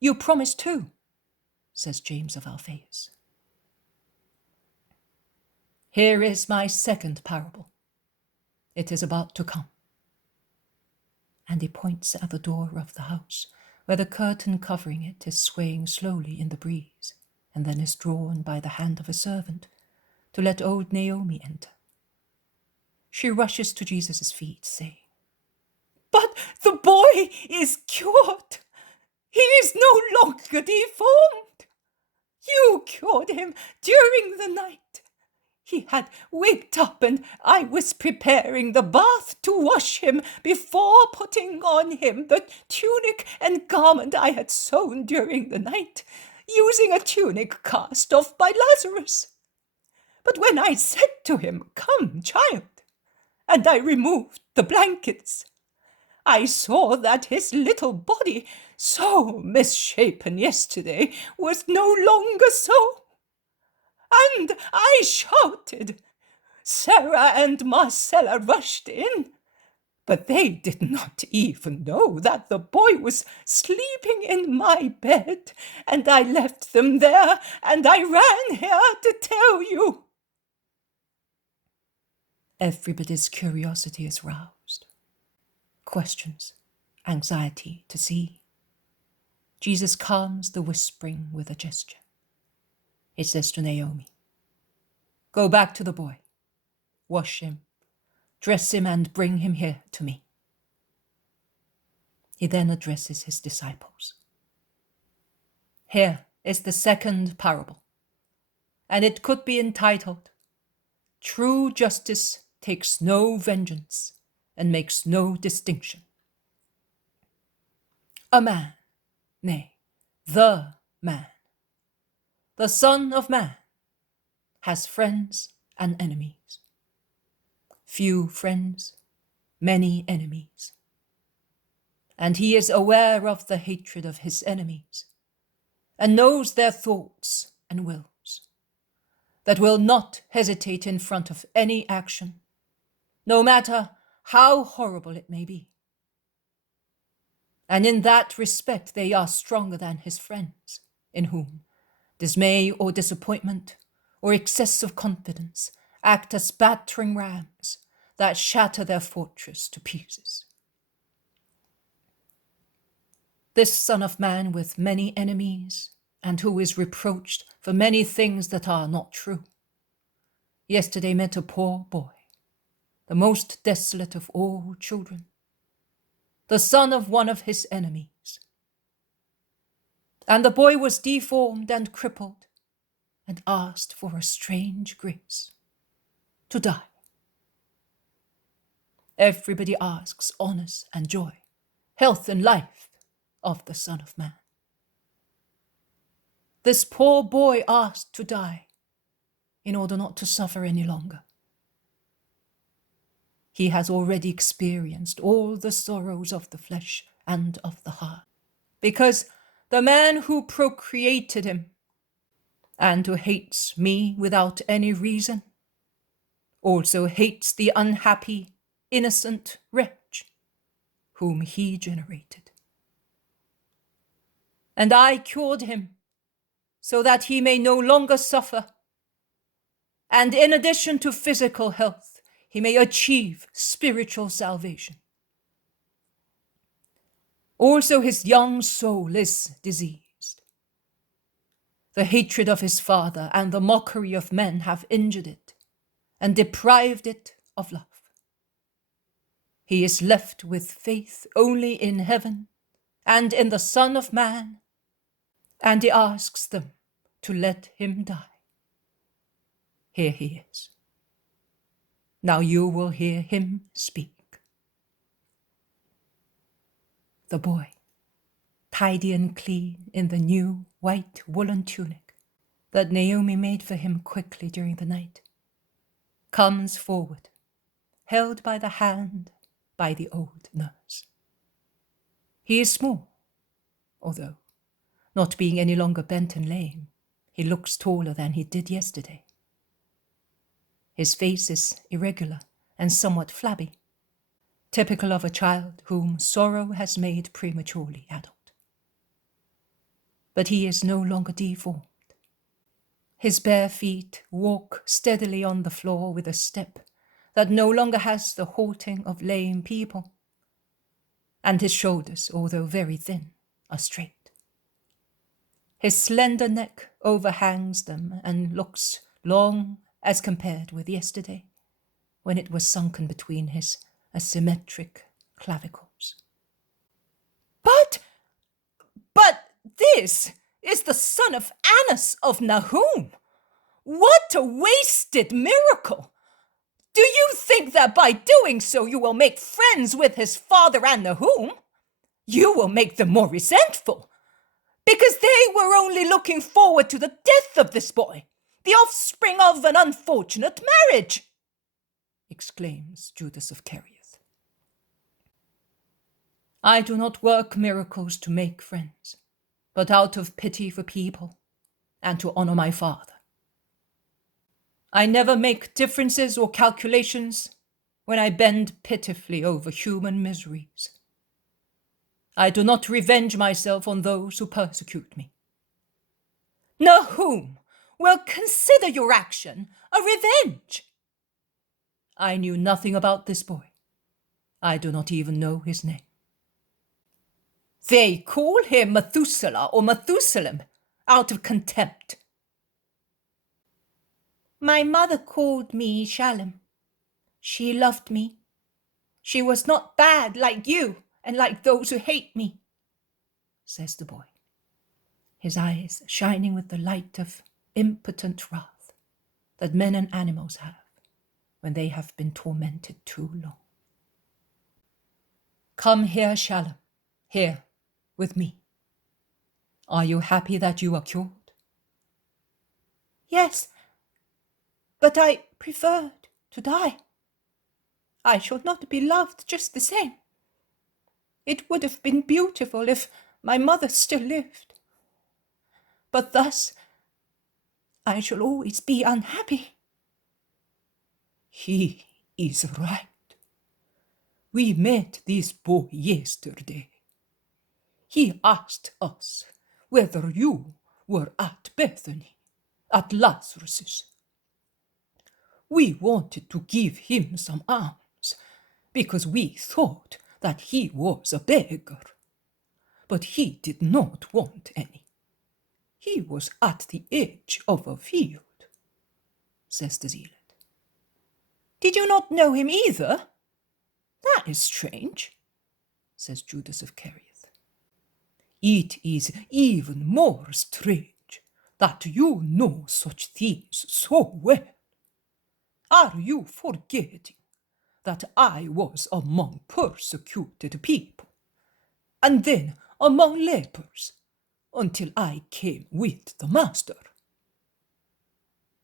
you promised too, says James of Alphaeus. Here is my second parable. It is about to come. And he points at the door of the house, where the curtain covering it is swaying slowly in the breeze, and then is drawn by the hand of a servant to let old Naomi enter. She rushes to Jesus' feet, saying, But the boy is cured. He is no longer deformed. You cured him during the night. He had waked up, and I was preparing the bath to wash him before putting on him the tunic and garment I had sewn during the night, using a tunic cast off by Lazarus. But when I said to him, Come, child, and I removed the blankets, I saw that his little body, so misshapen yesterday, was no longer so. And I shouted. Sarah and Marcella rushed in, But they did not even know that the boy was sleeping in my bed, and I left them there, and I ran here to tell you." Everybody's curiosity is roused. Questions, anxiety to see. Jesus calms the whispering with a gesture. He says to Naomi, "Go back to the boy, wash him, dress him, and bring him here to me." He then addresses his disciples. Here is the second parable, and it could be entitled, "True justice takes no vengeance and makes no distinction." A man, nay, the man, the Son of Man, has friends and enemies. Few friends, many enemies. And he is aware of the hatred of his enemies, and knows their thoughts and wills, that will not hesitate in front of any action, no matter how horrible it may be. And in that respect they are stronger than his friends, in whom dismay or disappointment or excessive confidence act as battering rams that shatter their fortress to pieces. This Son of Man with many enemies, and who is reproached for many things that are not true, yesterday met a poor boy, the most desolate of all children, the son of one of his enemies. And the boy was deformed and crippled, and asked for a strange grace, to die. Everybody asks honors and joy, health and life of the Son of Man. This poor boy asked to die in order not to suffer any longer. He has already experienced all the sorrows of the flesh and of the heart, because the man who procreated him and who hates me without any reason also hates the unhappy, innocent wretch whom he generated. And I cured him so that he may no longer suffer, and in addition to physical health, he may achieve spiritual salvation. Also, his young soul is diseased. The hatred of his father and the mockery of men have injured it and deprived it of love. He is left with faith only in heaven and in the Son of Man, and he asks them to let him die. Here he is. Now you will hear him speak. The boy, tidy and clean in the new white woolen tunic that Naomi made for him quickly during the night, comes forward, held by the hand by the old nurse. He is small, although, not being any longer bent and lame, he looks taller than he did yesterday. His face is irregular and somewhat flabby, typical of a child whom sorrow has made prematurely adult. But he is no longer deformed. His bare feet walk steadily on the floor with a step that no longer has the halting of lame people, and his shoulders, although very thin, are straight. His slender neck overhangs them and looks long as compared with yesterday, when it was sunken between his asymmetric clavicles. But this is the son of Annas of Nahum. What a wasted miracle! Do you think that by doing so you will make friends with his father and Nahum? You will make them more resentful, because they were only looking forward to the death of this boy, the offspring of an unfortunate marriage, exclaims Judas of Kerioth. I do not work miracles to make friends, but out of pity for people and to honor my Father. I never make differences or calculations when I bend pitifully over human miseries. I do not revenge myself on those who persecute me. Nahum will consider your action a revenge. I knew nothing about this boy. I do not even know his name. They call him Methuselah or Methusalem out of contempt. My mother called me Shalem. She loved me. She was not bad like you and like those who hate me, says the boy, his eyes shining with the light of impotent wrath that men and animals have when they have been tormented too long. Come here, Shalem, here with me. Are you happy that you are cured? Yes, but I preferred to die. I shall not be loved just the same. It would have been beautiful if my mother still lived. But thus, I shall always be unhappy. He is right. We met this boy yesterday. He asked us whether you were at Bethany, at Lazarus's. We wanted to give him some alms because we thought that he was a beggar, but he did not want any. He was at the edge of a field, says the zealot. Did you not know him either? That is strange, says Judas of Kerioth. It is even more strange that you know such things so well. Are you forgetting that I was among persecuted people, and then among lepers, until I came with the Master?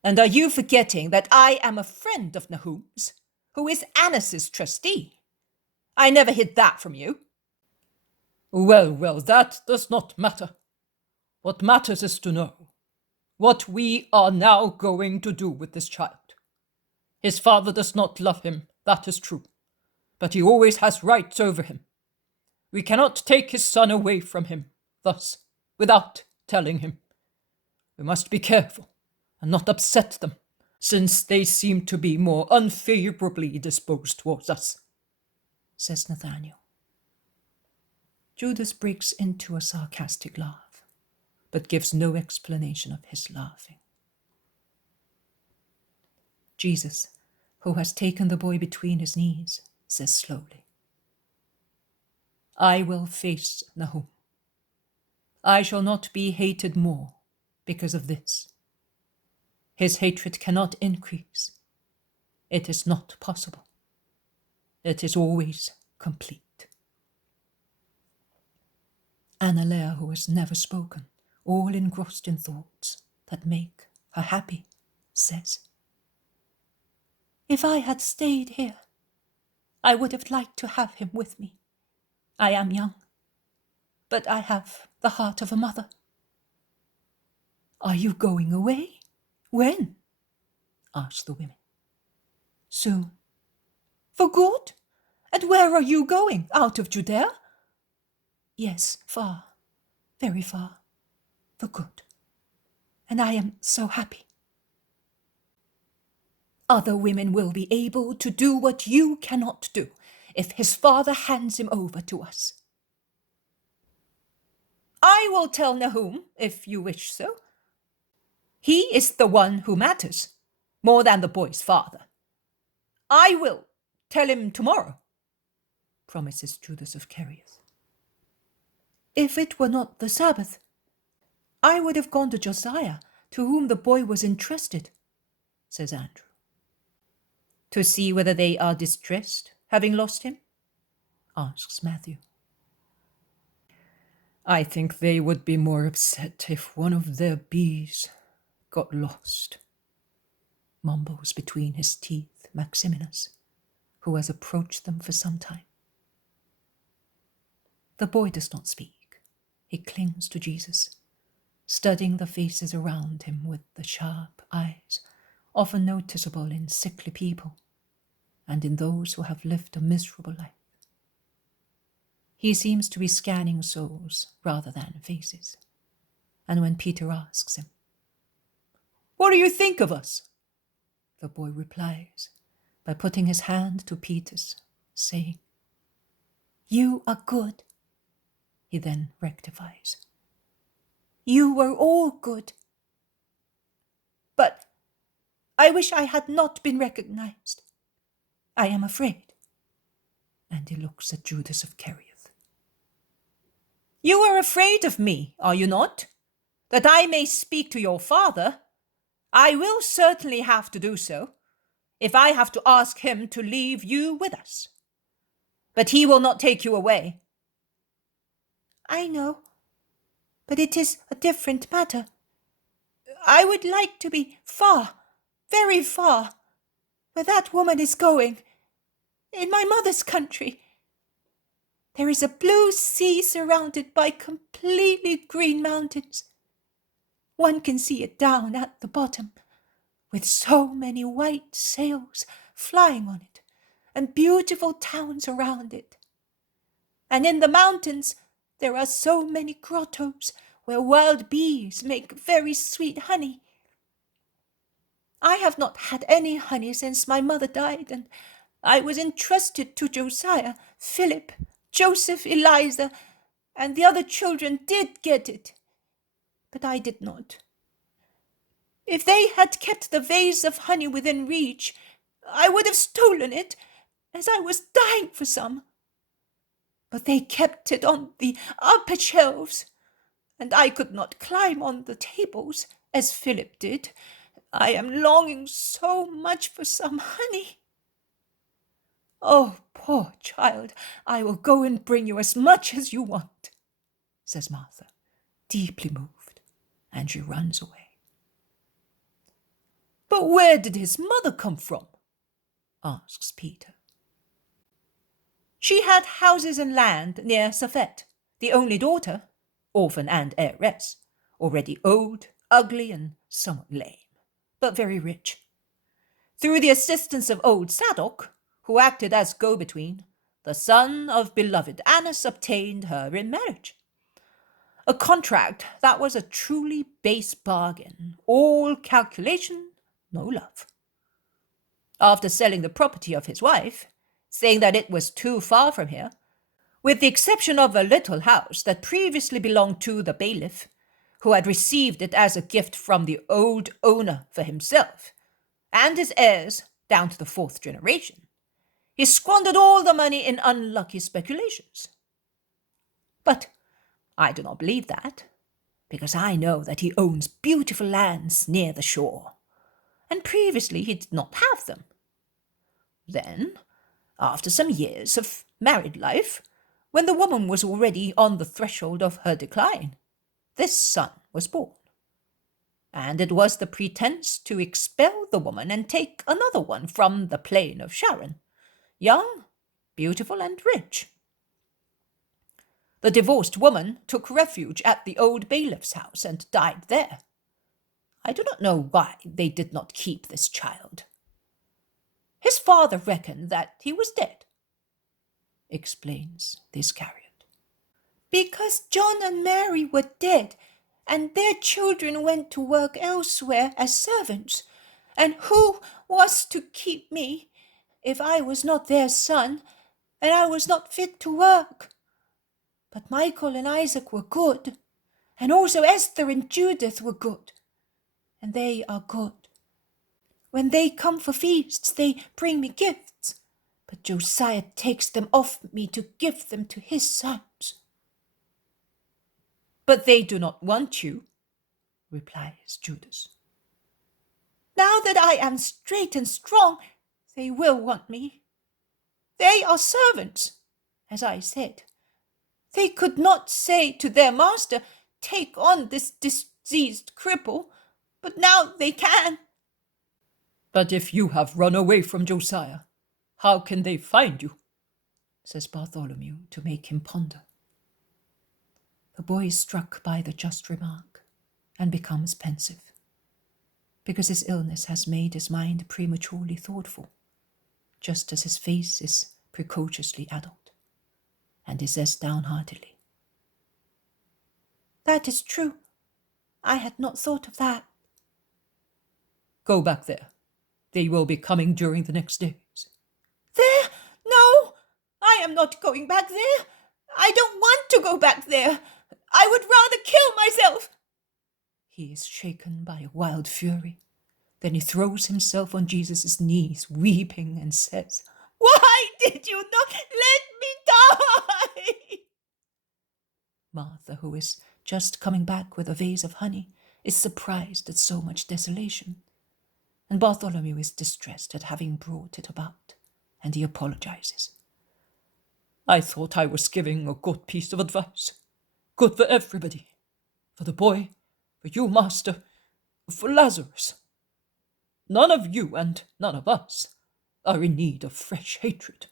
And are you forgetting that I am a friend of Nahum's, who is Anas's trustee? I never hid that from you. Well, that does not matter. What matters is to know what we are now going to do with this child. His father does not love him, that is true, but he always has rights over him. We cannot take his son away from him, thus, without telling him. We must be careful and not upset them, since they seem to be more unfavorably disposed towards us, says Nathanael. Judas breaks into a sarcastic laugh, but gives no explanation of his laughing. Jesus, who has taken the boy between his knees, says slowly, I will face Nahum. I shall not be hated more because of this. His hatred cannot increase. It is not possible. It is always complete. Analea, who has never spoken, all engrossed in thoughts that make her happy, says, If I had stayed here, I would have liked to have him with me. I am young, but I have the heart of a mother. Are you going away? When? Asked the women. Soon. For good? And where are you going? Out of Judea? Yes, far, very far, for good. And I am so happy. Other women will be able to do what you cannot do if his father hands him over to us. I will tell Nahum, if you wish so. He is the one who matters, more than the boy's father. I will tell him tomorrow, promises Judas of Kerioth. If it were not the Sabbath, I would have gone to Josiah, to whom the boy was entrusted, says Andrew. To see whether they are distressed, having lost him? Asks Matthew. I think they would be more upset if one of their bees got lost, mumbles between his teeth Maximinus, who has approached them for some time. The boy does not speak. He clings to Jesus, studying the faces around him with the sharp eyes, often noticeable in sickly people, and in those who have lived a miserable life. He seems to be scanning souls rather than faces, and when Peter asks him, "What do you think of us?" the boy replies by putting his hand to Peter's, saying, "You are good." He then rectifies, "You were all good. But I wish I had not been recognized. I am afraid." And he looks at Judas of Kerioth. "You are afraid of me, are you not? That I may speak to your father? I will certainly have to do so, if I have to ask him to leave you with us. But he will not take you away." "I know, but it is a different matter. I would like to be far, very far, where that woman is going, in my mother's country. There is a blue sea surrounded by completely green mountains. One can see it down at the bottom, with so many white sails flying on it, and beautiful towns around it. And in the mountains there are so many grottos where wild bees make very sweet honey. I have not had any honey since my mother died, and I was entrusted to Josiah, Philip, Joseph, Eliza, and the other children did get it, but I did not. If they had kept the vase of honey within reach, I would have stolen it, as I was dying for some. But they kept it on the upper shelves, and I could not climb on the tables, as Philip did. I am longing so much for some honey." "Oh, poor child, I will go and bring you as much as you want," says Martha, deeply moved, and she runs away. "But where did his mother come from?" asks Peter. "She had houses and land near Saphet, the only daughter, orphan and heiress, already old, ugly, and somewhat lame, but very rich. Through the assistance of old Zadok, who acted as go-between, the son of beloved Annas obtained her in marriage. A contract that was a truly base bargain, all calculation, no love. After selling the property of his wife, saying that it was too far from here, with the exception of a little house that previously belonged to the bailiff, who had received it as a gift from the old owner for himself, and his heirs down to the 4th generation, he squandered all the money in unlucky speculations. But I do not believe that, because I know that he owns beautiful lands near the shore, and previously he did not have them. Then, after some years of married life, when the woman was already on the threshold of her decline, this son was born. And it was the pretense to expel the woman and take another one from the plain of Sharon, young, beautiful, and rich. The divorced woman took refuge at the old bailiff's house and died there. I do not know why they did not keep this child. His father reckoned that he was dead," explains the Iscariot. "Because John and Mary were dead, and their children went to work elsewhere as servants. And who was to keep me, if I was not their son, and I was not fit to work? But Michael and Isaac were good, and also Esther and Judith were good, and they are good. When they come for feasts, they bring me gifts, but Josiah takes them off me to give them to his sons." "But they do not want you," replies Judas. "Now that I am straight and strong, they will want me. They are servants, as I said. They could not say to their master, 'Take on this diseased cripple,' but now they can." "But if you have run away from Josiah, how can they find you?" says Bartholomew to make him ponder. The boy is struck by the just remark and becomes pensive, because his illness has made his mind prematurely thoughtful, just as his face is precociously adult, and he says downheartedly, "That is true. I had not thought of that." "Go back there. They will be coming during the next days." "There? No! I am not going back there. I don't want to go back there. I would rather kill myself." He is shaken by a wild fury. Then he throws himself on Jesus' knees, weeping, and says, "Why did you not let me die?" Martha, who is just coming back with a vase of honey, is surprised at so much desolation, and Bartholomew is distressed at having brought it about, and he apologizes. "I thought I was giving a good piece of advice. Good for everybody. For the boy, for you, Master, for Lazarus. None of you and none of us are in need of fresh hatred."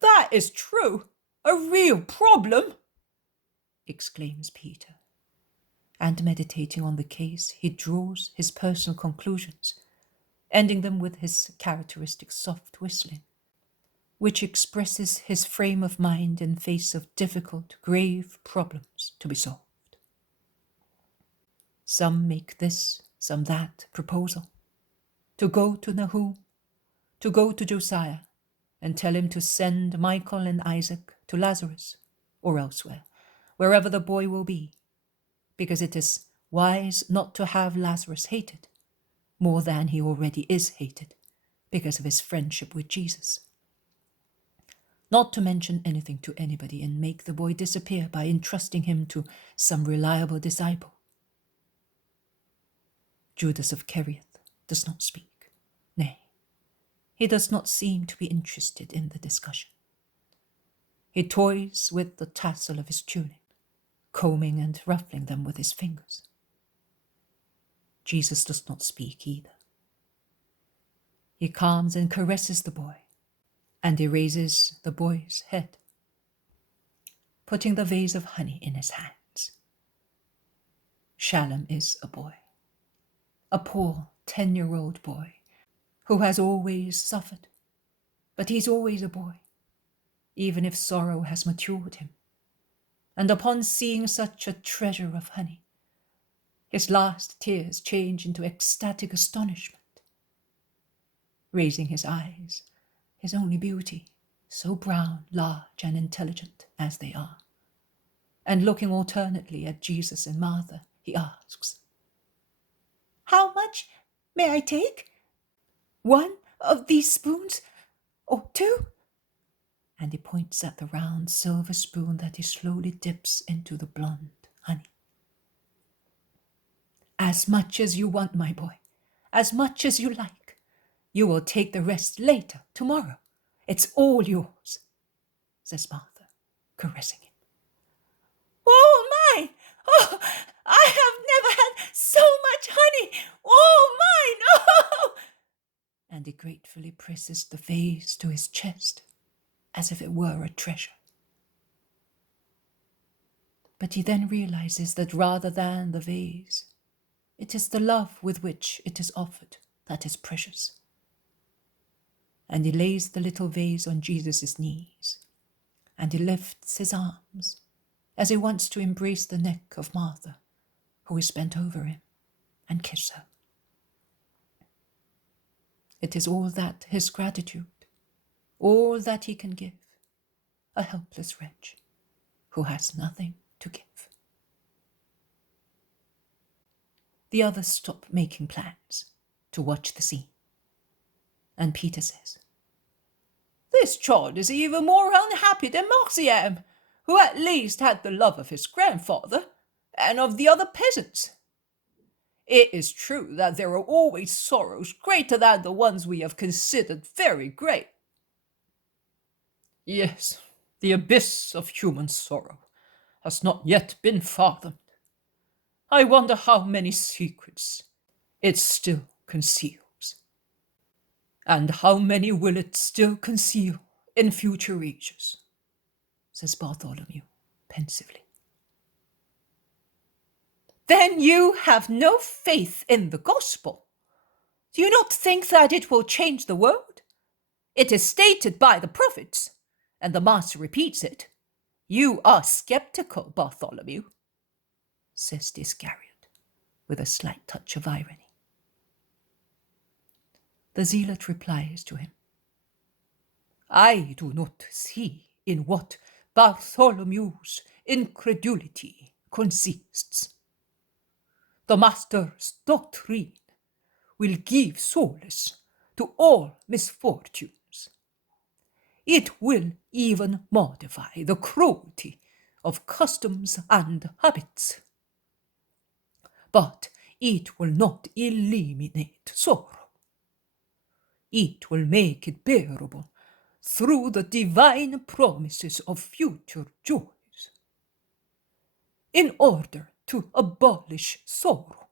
"That is true. A real problem," exclaims Peter. And meditating on the case, he draws his personal conclusions, ending them with his characteristic soft whistling, which expresses his frame of mind in face of difficult, grave problems to be solved. Some make this, some that proposal. To go to Nahum, to go to Josiah, and tell him to send Michael and Isaac to Lazarus, or elsewhere, wherever the boy will be, because it is wise not to have Lazarus hated, more than he already is hated, because of his friendship with Jesus. Not to mention anything to anybody and make the boy disappear by entrusting him to some reliable disciple. Judas of Kerioth does not speak. Nay, he does not seem to be interested in the discussion. He toys with the tassel of his tunic, combing and ruffling them with his fingers. Jesus does not speak either. He calms and caresses the boy, and he raises the boy's head, putting the vase of honey in his hands. Shalem is a boy, a poor 10-year-old boy who has always suffered, but he's always a boy, even if sorrow has matured him. And upon seeing such a treasure of honey, his last tears change into ecstatic astonishment. Raising his eyes, his only beauty, so brown, large, and intelligent as they are, and looking alternately at Jesus and Martha, he asks, "How much may I take? 1 of these spoons, or 2? And he points at the round silver spoon that he slowly dips into the blonde honey. "As much as you want, my boy, as much as you like. You will take the rest later, tomorrow. It's all yours," says Martha, caressing him. "Oh, mine! Oh, I have never had so much honey! Oh, mine! Oh!" And he gratefully presses the vase to his chest, as if it were a treasure. But he then realizes that rather than the vase, it is the love with which it is offered that is precious. And he lays the little vase on Jesus' knees, and he lifts his arms as he wants to embrace the neck of Martha, who is bent over him, and kiss her. It is all that his gratitude, all that he can give, a helpless wretch who has nothing to give. The others stop making plans to watch the scene, and Peter says, "This child is even more unhappy than Marciam, who at least had the love of his grandfather and of the other peasants. It is true that there are always sorrows greater than the ones we have considered very great." Yes, the abyss of human sorrow has not yet been fathomed. I wonder how many secrets it still conceals, and how many will it still conceal in future ages, says Bartholomew pensively. "Then you have no faith in the gospel? Do you not think that it will change the world? It is stated by the prophets, and the Master repeats it. You are skeptical, Bartholomew, says the Iscariot, with a slight touch of irony. The zealot replies to him, I do not see in what Bartholomew's incredulity consists. The Master's doctrine will give solace to all misfortunes. It will even modify the cruelty of customs and habits. But it will not eliminate sorrow. It will make it bearable through the divine promises of future joys. In order to abolish sorrow,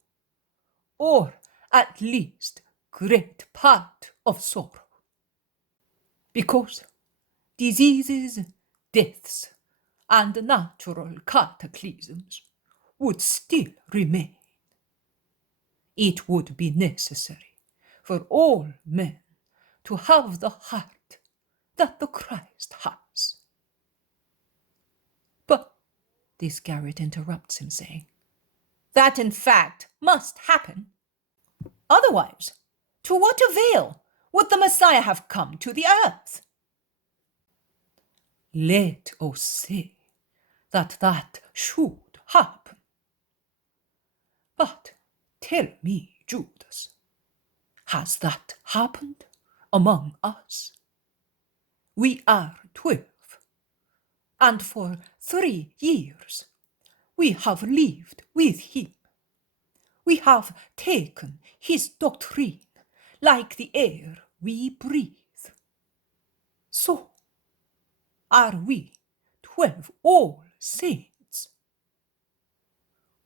or at least great part of sorrow. Because diseases, deaths, and natural cataclysms would still remain. It would be necessary for all men to have the heart that the Christ has. But the Iscariot interrupts him, saying, that in fact must happen. Otherwise, to what avail would the Messiah have come to the earth? Let us say that should happen. But tell me, Judas, has that happened among us? We are 12, and for 3 years we have lived with him. We have taken his doctrine like the air we breathe. So, are we 12 all saints?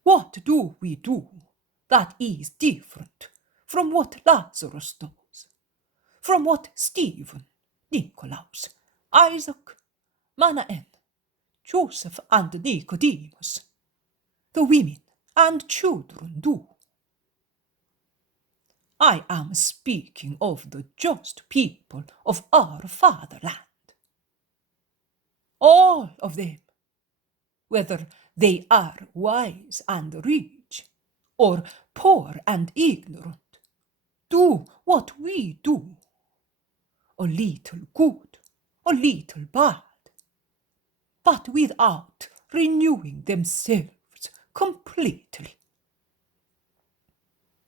What do we do that is different from what Lazarus does, from what Stephen, Nicolaus, Isaac, Manaen, Joseph and Nicodemus, the women and children do? I am speaking of the just people of our fatherland. All of them, whether they are wise and rich, or poor and ignorant, do what we do. A little good, a little bad, but without renewing themselves completely.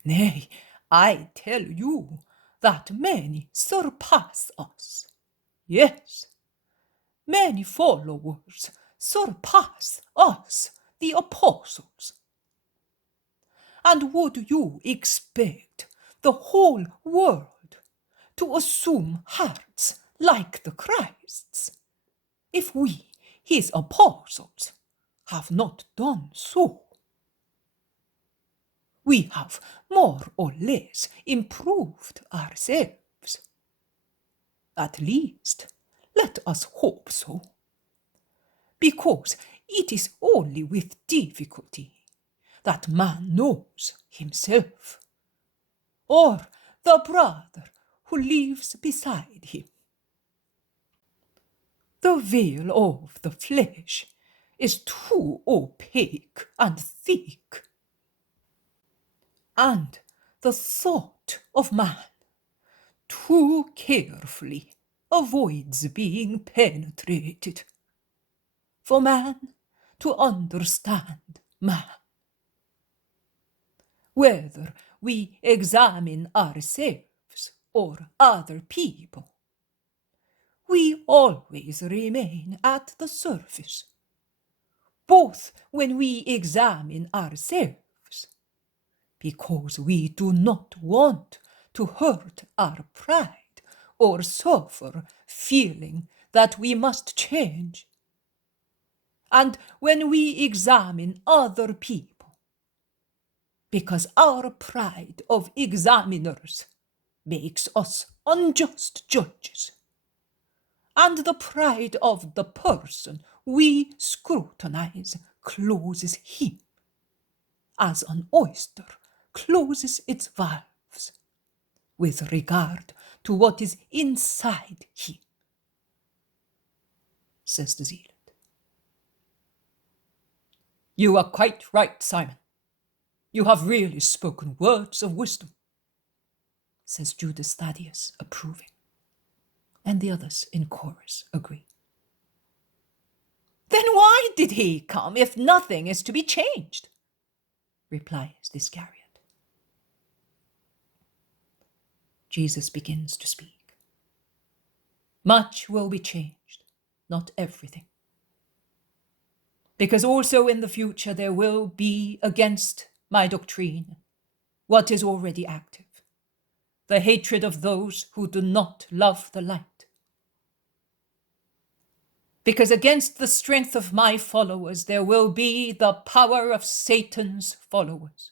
Nay, I tell you that many surpass us. Yes, many followers surpass us, the apostles. And would you expect the whole world to assume hearts like the Christ's, if we, his apostles, have not done so? We have more or less improved ourselves. At least, let us hope so. Because it is only with difficulty that man knows himself, or the brother who lives beside him. The veil of the flesh is too opaque and thick, and the thought of man too carefully avoids being penetrated, for man to understand man. Whether we examine ourselves or other people, we always remain at the surface, both when we examine ourselves, because we do not want to hurt our pride or suffer feeling that we must change, and when we examine other people, because our pride of examiners makes us unjust judges, and the pride of the person we scrutinize closes him, as an oyster closes its valves, with regard to what is inside him, says the zealot. You are quite right, Simon. You have really spoken words of wisdom, says Judas Thaddeus, approving. And the others in chorus agree. Then why did he come if nothing is to be changed? Replies the Iscariot. Jesus begins to speak. Much will be changed, not everything. Because also in the future there will be against my doctrine what is already active, the hatred of those who do not love the light. Because against the strength of my followers there will be the power of Satan's followers.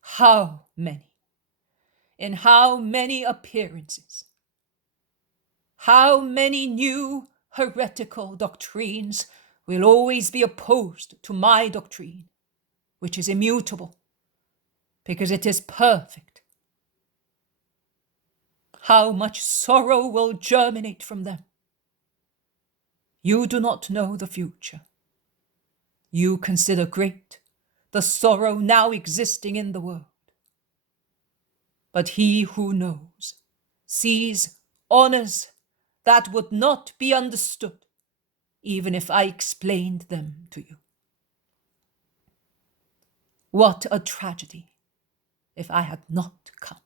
How many? In how many appearances? How many new heretical doctrines will always be opposed to my doctrine, which is immutable, because it is perfect? How much sorrow will germinate from them? You do not know the future. You consider great the sorrow now existing in the world. But he who knows, sees, honors that would not be understood, even if I explained them to you. What a tragedy if I had not come.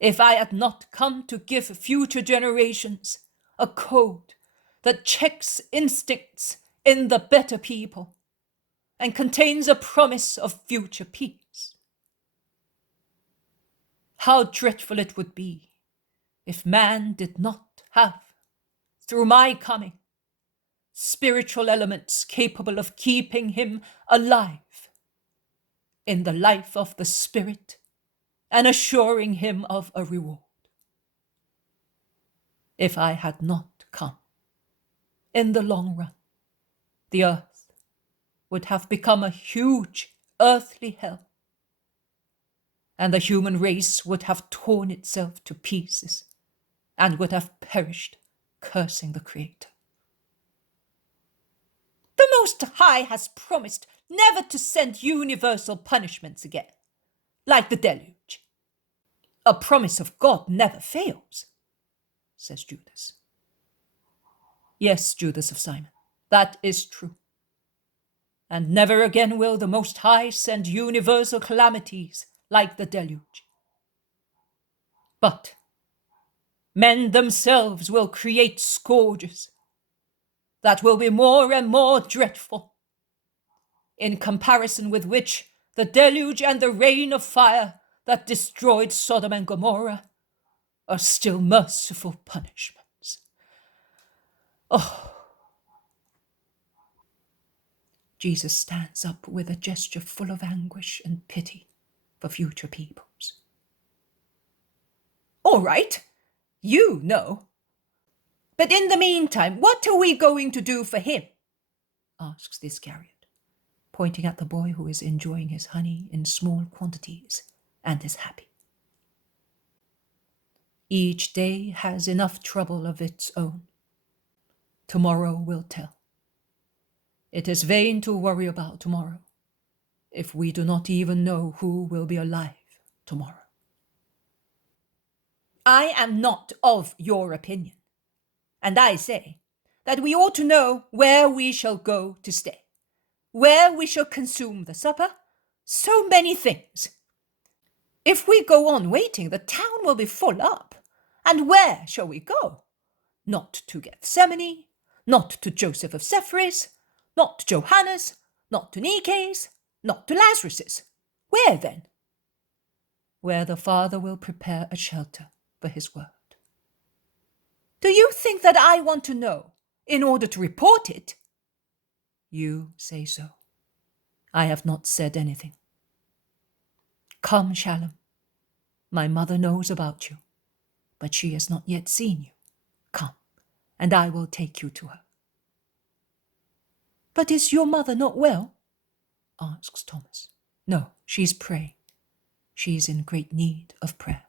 If I had not come to give future generations a code that checks instincts in the better people and contains a promise of future peace. How dreadful it would be if man did not have, through my coming, spiritual elements capable of keeping him alive in the life of the Spirit and assuring him of a reward. If I had not come, in the long run, the earth would have become a huge earthly hell, and the human race would have torn itself to pieces and would have perished, cursing the Creator. The Most High has promised never to send universal punishments again, like the deluge. A promise of God never fails, says Judas. Yes, Judas of Simon, that is true. And never again will the Most High send universal calamities like the deluge. But men themselves will create scourges that will be more and more dreadful, in comparison with which the deluge and the rain of fire that destroyed Sodom and Gomorrah are still merciful punishments. Oh! Jesus stands up with a gesture full of anguish and pity for future peoples. All right, you know. But in the meantime, what are we going to do for him? Asks the Iscariot, pointing at the boy who is enjoying his honey in small quantities and is happy. Each day has enough trouble of its own. Tomorrow will tell. It is vain to worry about tomorrow if we do not even know who will be alive tomorrow. I am not of your opinion, and I say that we ought to know where we shall go to stay, where we shall consume the supper, so many things. If we go on waiting, the town will be full up, and where shall we go? Not to Gethsemane, not to Joseph of Sepharis, not to Johannes, not to Nike's, not to Lazarus's. Where then? Where the Father will prepare a shelter for his word. Do you think that I want to know in order to report it? You say so. I have not said anything. Come, Shalem. My mother knows about you, but she has not yet seen you. Come, and I will take you to her. But is your mother not well? Asks Thomas. No, she's praying. she is in great need of prayer.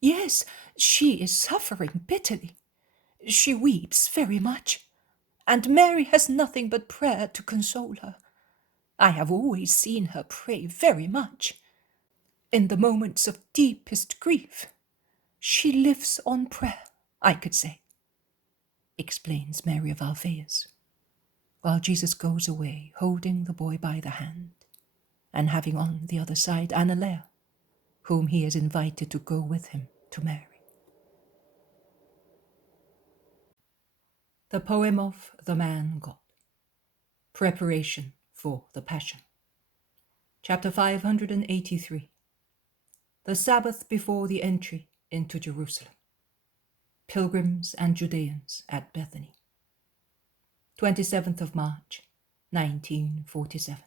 Yes, she is suffering bitterly. She weeps very much, and Mary has nothing but prayer to console her. I have always seen her pray very much. In the moments of deepest grief, she lives on prayer, I could say, explains Mary of Alphaeus, while Jesus goes away holding the boy by the hand and having on the other side Annalea, whom he has invited to go with him to Mary. The poem of the Man God. Preparation for the Passion. Chapter 583. The Sabbath before the entry into Jerusalem. Pilgrims and Judaeans at Bethany. 27th of March, 1947.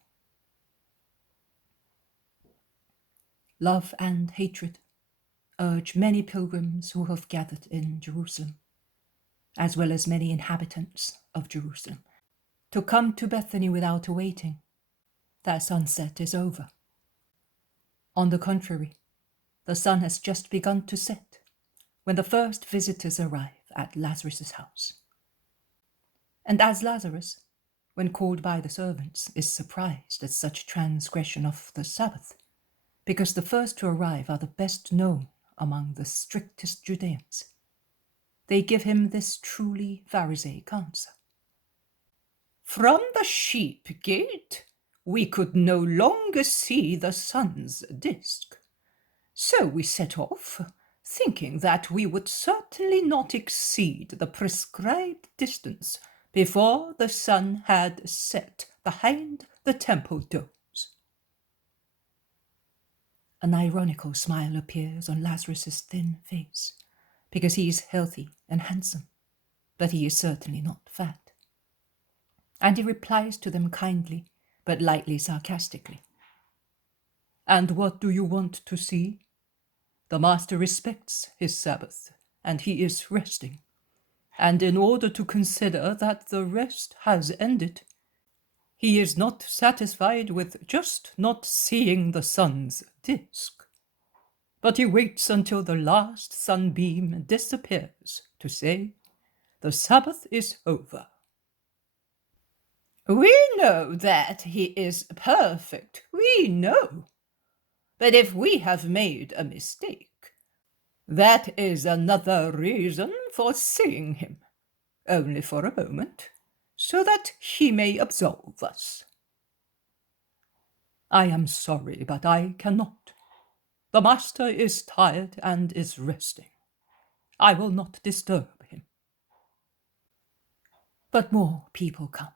Love and hatred urge many pilgrims who have gathered in Jerusalem, as well as many inhabitants of Jerusalem, to come to Bethany without awaiting that sunset is over. On the contrary, the sun has just begun to set when the first visitors arrive at Lazarus' house. And as Lazarus, when called by the servants, is surprised at such transgression of the Sabbath, because the first to arrive are the best known among the strictest Judeans, they give him this truly Pharisaic answer. From the sheep gate, we could no longer see the sun's disk. So we set off, thinking that we would certainly not exceed the prescribed distance before the sun had set behind the temple domes. An ironical smile appears on Lazarus' thin face, because he is healthy and handsome, but he is certainly not fat. And he replies to them kindly, but lightly sarcastically. And what do you want to see? The master respects his Sabbath, and he is resting. And in order to consider that the rest has ended, he is not satisfied with just not seeing the sun's disk, but he waits until the last sunbeam disappears to say, the Sabbath is over. We know that he is perfect, we know. But if we have made a mistake, that is another reason for seeing him, only for a moment, so that he may absolve us. I am sorry, but I cannot. The master is tired and is resting. I will not disturb him. But more people come.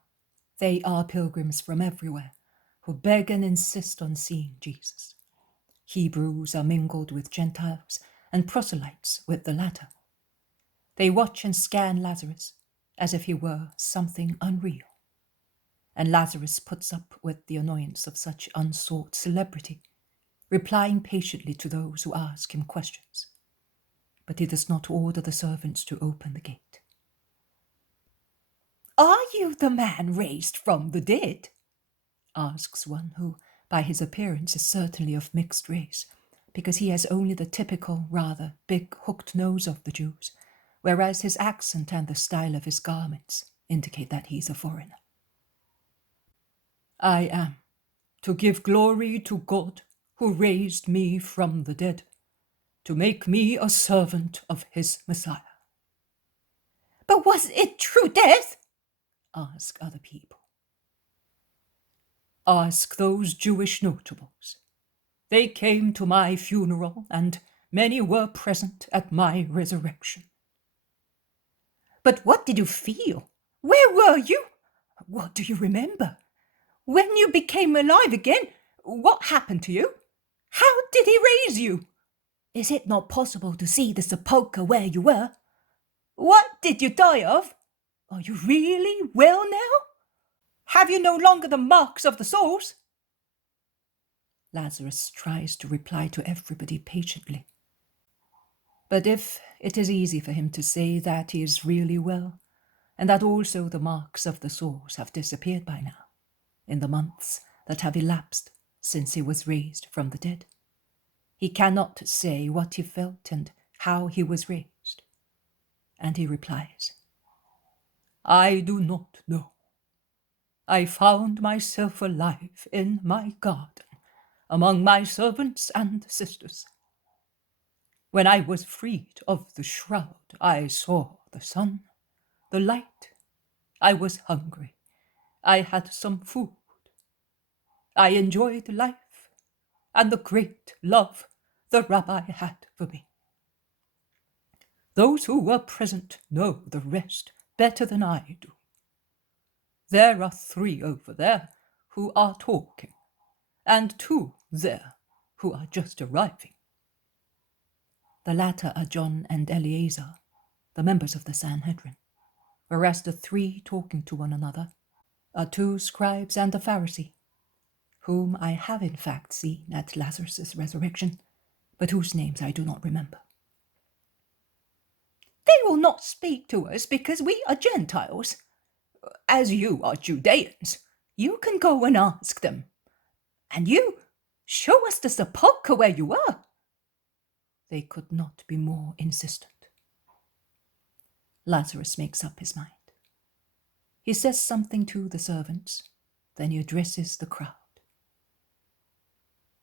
They are pilgrims from everywhere, who beg and insist on seeing Jesus. Hebrews are mingled with Gentiles, and proselytes with the latter. They watch and scan Lazarus as if he were something unreal. And Lazarus puts up with the annoyance of such unsought celebrity, replying patiently to those who ask him questions. But he does not order the servants to open the gate. Are you the man raised from the dead? Asks one who, by his appearance, is certainly of mixed race, because he has only the typical, rather big hooked nose of the Jews, whereas his accent and the style of his garments indicate that he is a foreigner. I am, to give glory to God who raised me from the dead, to make me a servant of his Messiah. But was it true death? Ask other people. Ask those Jewish notables. They came to my funeral, and many were present at my resurrection. But what did you feel? Where were you? What do you remember? When you became alive again, what happened to you? How did he raise you? Is it not possible to see the sepulchre where you were? What did you die of? Are you really well now? Have you no longer the marks of the sores? Lazarus tries to reply to everybody patiently. But if it is easy for him to say that he is really well, and that also the marks of the sores have disappeared by now, in the months that have elapsed since he was raised from the dead. He cannot say what he felt and how he was raised. And he replies, I do not know. I found myself alive in my garden, among my servants and sisters. When I was freed of the shroud, I saw the sun, the light. I was hungry. I had some food. I enjoyed life and the great love the rabbi had for me. Those who were present know the rest better than I do. There are 3 over there who are talking, and 2 there who are just arriving. The latter are John and Eleazar, the members of the Sanhedrin, whereas the 3 talking to one another are 2 scribes and a Pharisee, whom I have in fact seen at Lazarus' resurrection, but whose names I do not remember. They will not speak to us because we are Gentiles. As you are Judeans, you can go and ask them. And you, show us the sepulchre where you were. They could not be more insistent. Lazarus makes up his mind. He says something to the servants, then he addresses the crowd.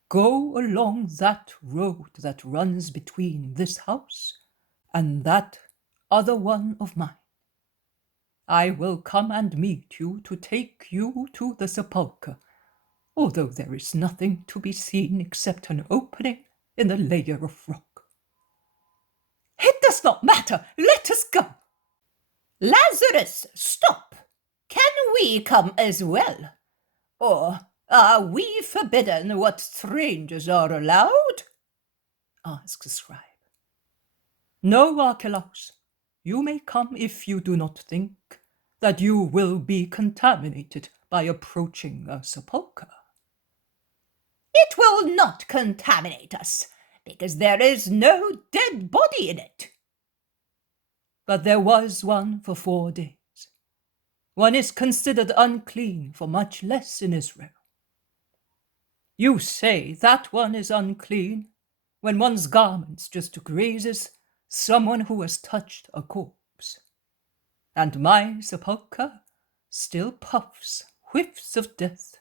Go along that road that runs between this house and that other one of mine. I will come and meet you to take you to the sepulchre, although there is nothing to be seen except an opening in the layer of rock. It does not matter. Let us go. Lazarus, stop. Can we come as well? Or are we forbidden what strangers are allowed? Asks the scribe. No, Archelaus, you may come if you do not think that you will be contaminated by approaching a sepulchre. It will not contaminate us, because there is no dead body in it. But there was one for 4 days. One is considered unclean for much less in Israel. You say that one is unclean when one's garments just grazes someone who has touched a corpse. And my sepulchre still puffs whiffs of death,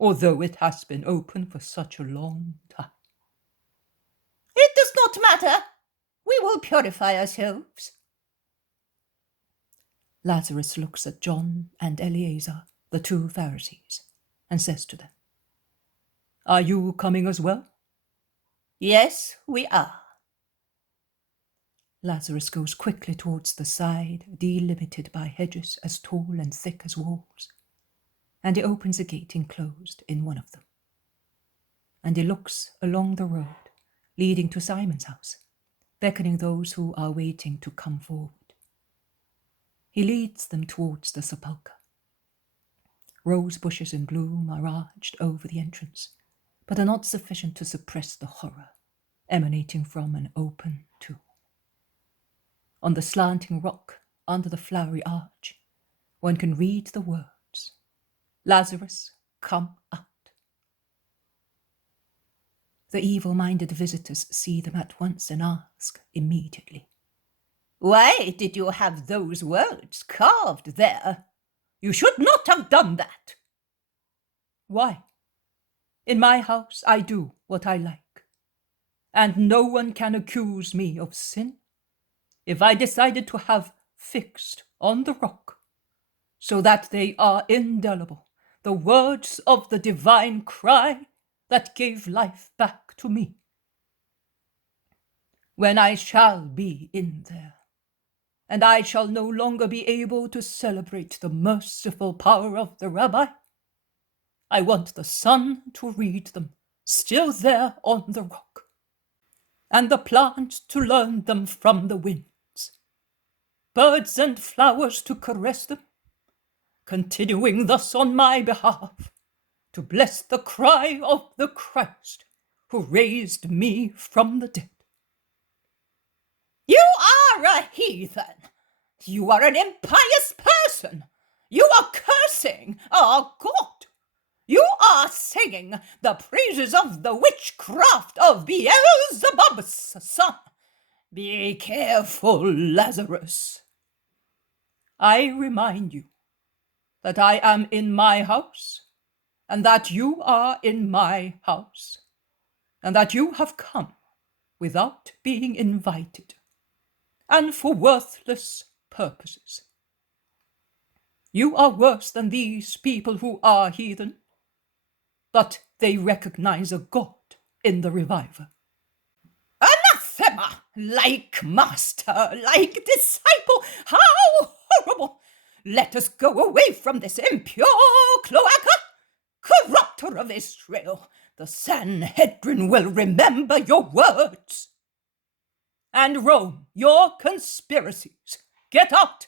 although it has been open for such a long time. It does not matter. We will purify ourselves. Lazarus looks at John and Eleazar, the 2 Pharisees, and says to them, Are you coming as well? Yes, we are. Lazarus goes quickly towards the side, delimited by hedges as tall and thick as walls, and he opens a gate enclosed in one of them. And he looks along the road leading to Simon's house, beckoning those who are waiting to come forward. He leads them towards the sepulchre. Rose bushes in bloom are arched over the entrance, but are not sufficient to suppress the horror emanating from an open tomb. On the slanting rock under the flowery arch, one can read the words, Lazarus, come out. The evil-minded visitors see them at once and ask immediately, Why did you have those words carved there? You should not have done that. Why? In my house I do what I like, and no one can accuse me of sin if I decided to have fixed on the rock, so that they are indelible, the words of the divine cry that gave life back to me. When I shall be in there, and I shall no longer be able to celebrate the merciful power of the rabbi, I want the sun to read them still there on the rock, and the plants to learn them from the winds, birds and flowers to caress them, continuing thus on my behalf to bless the cry of the Christ who raised me from the dead. You are a heathen. You are an impious person. You are cursing our God. You are singing the praises of the witchcraft of Beelzebub's son. Be careful, Lazarus. I remind you that I am in my house, and that you are in my house, and that you have come without being invited, and for worthless purposes. You are worse than these people who are heathen, but they recognize a God in the reviver. Anathema! Like master, like disciple, how horrible! Let us go away from this impure cloaca. Corrupter of Israel, the Sanhedrin will remember your words. And Rome, your conspiracies. Get out!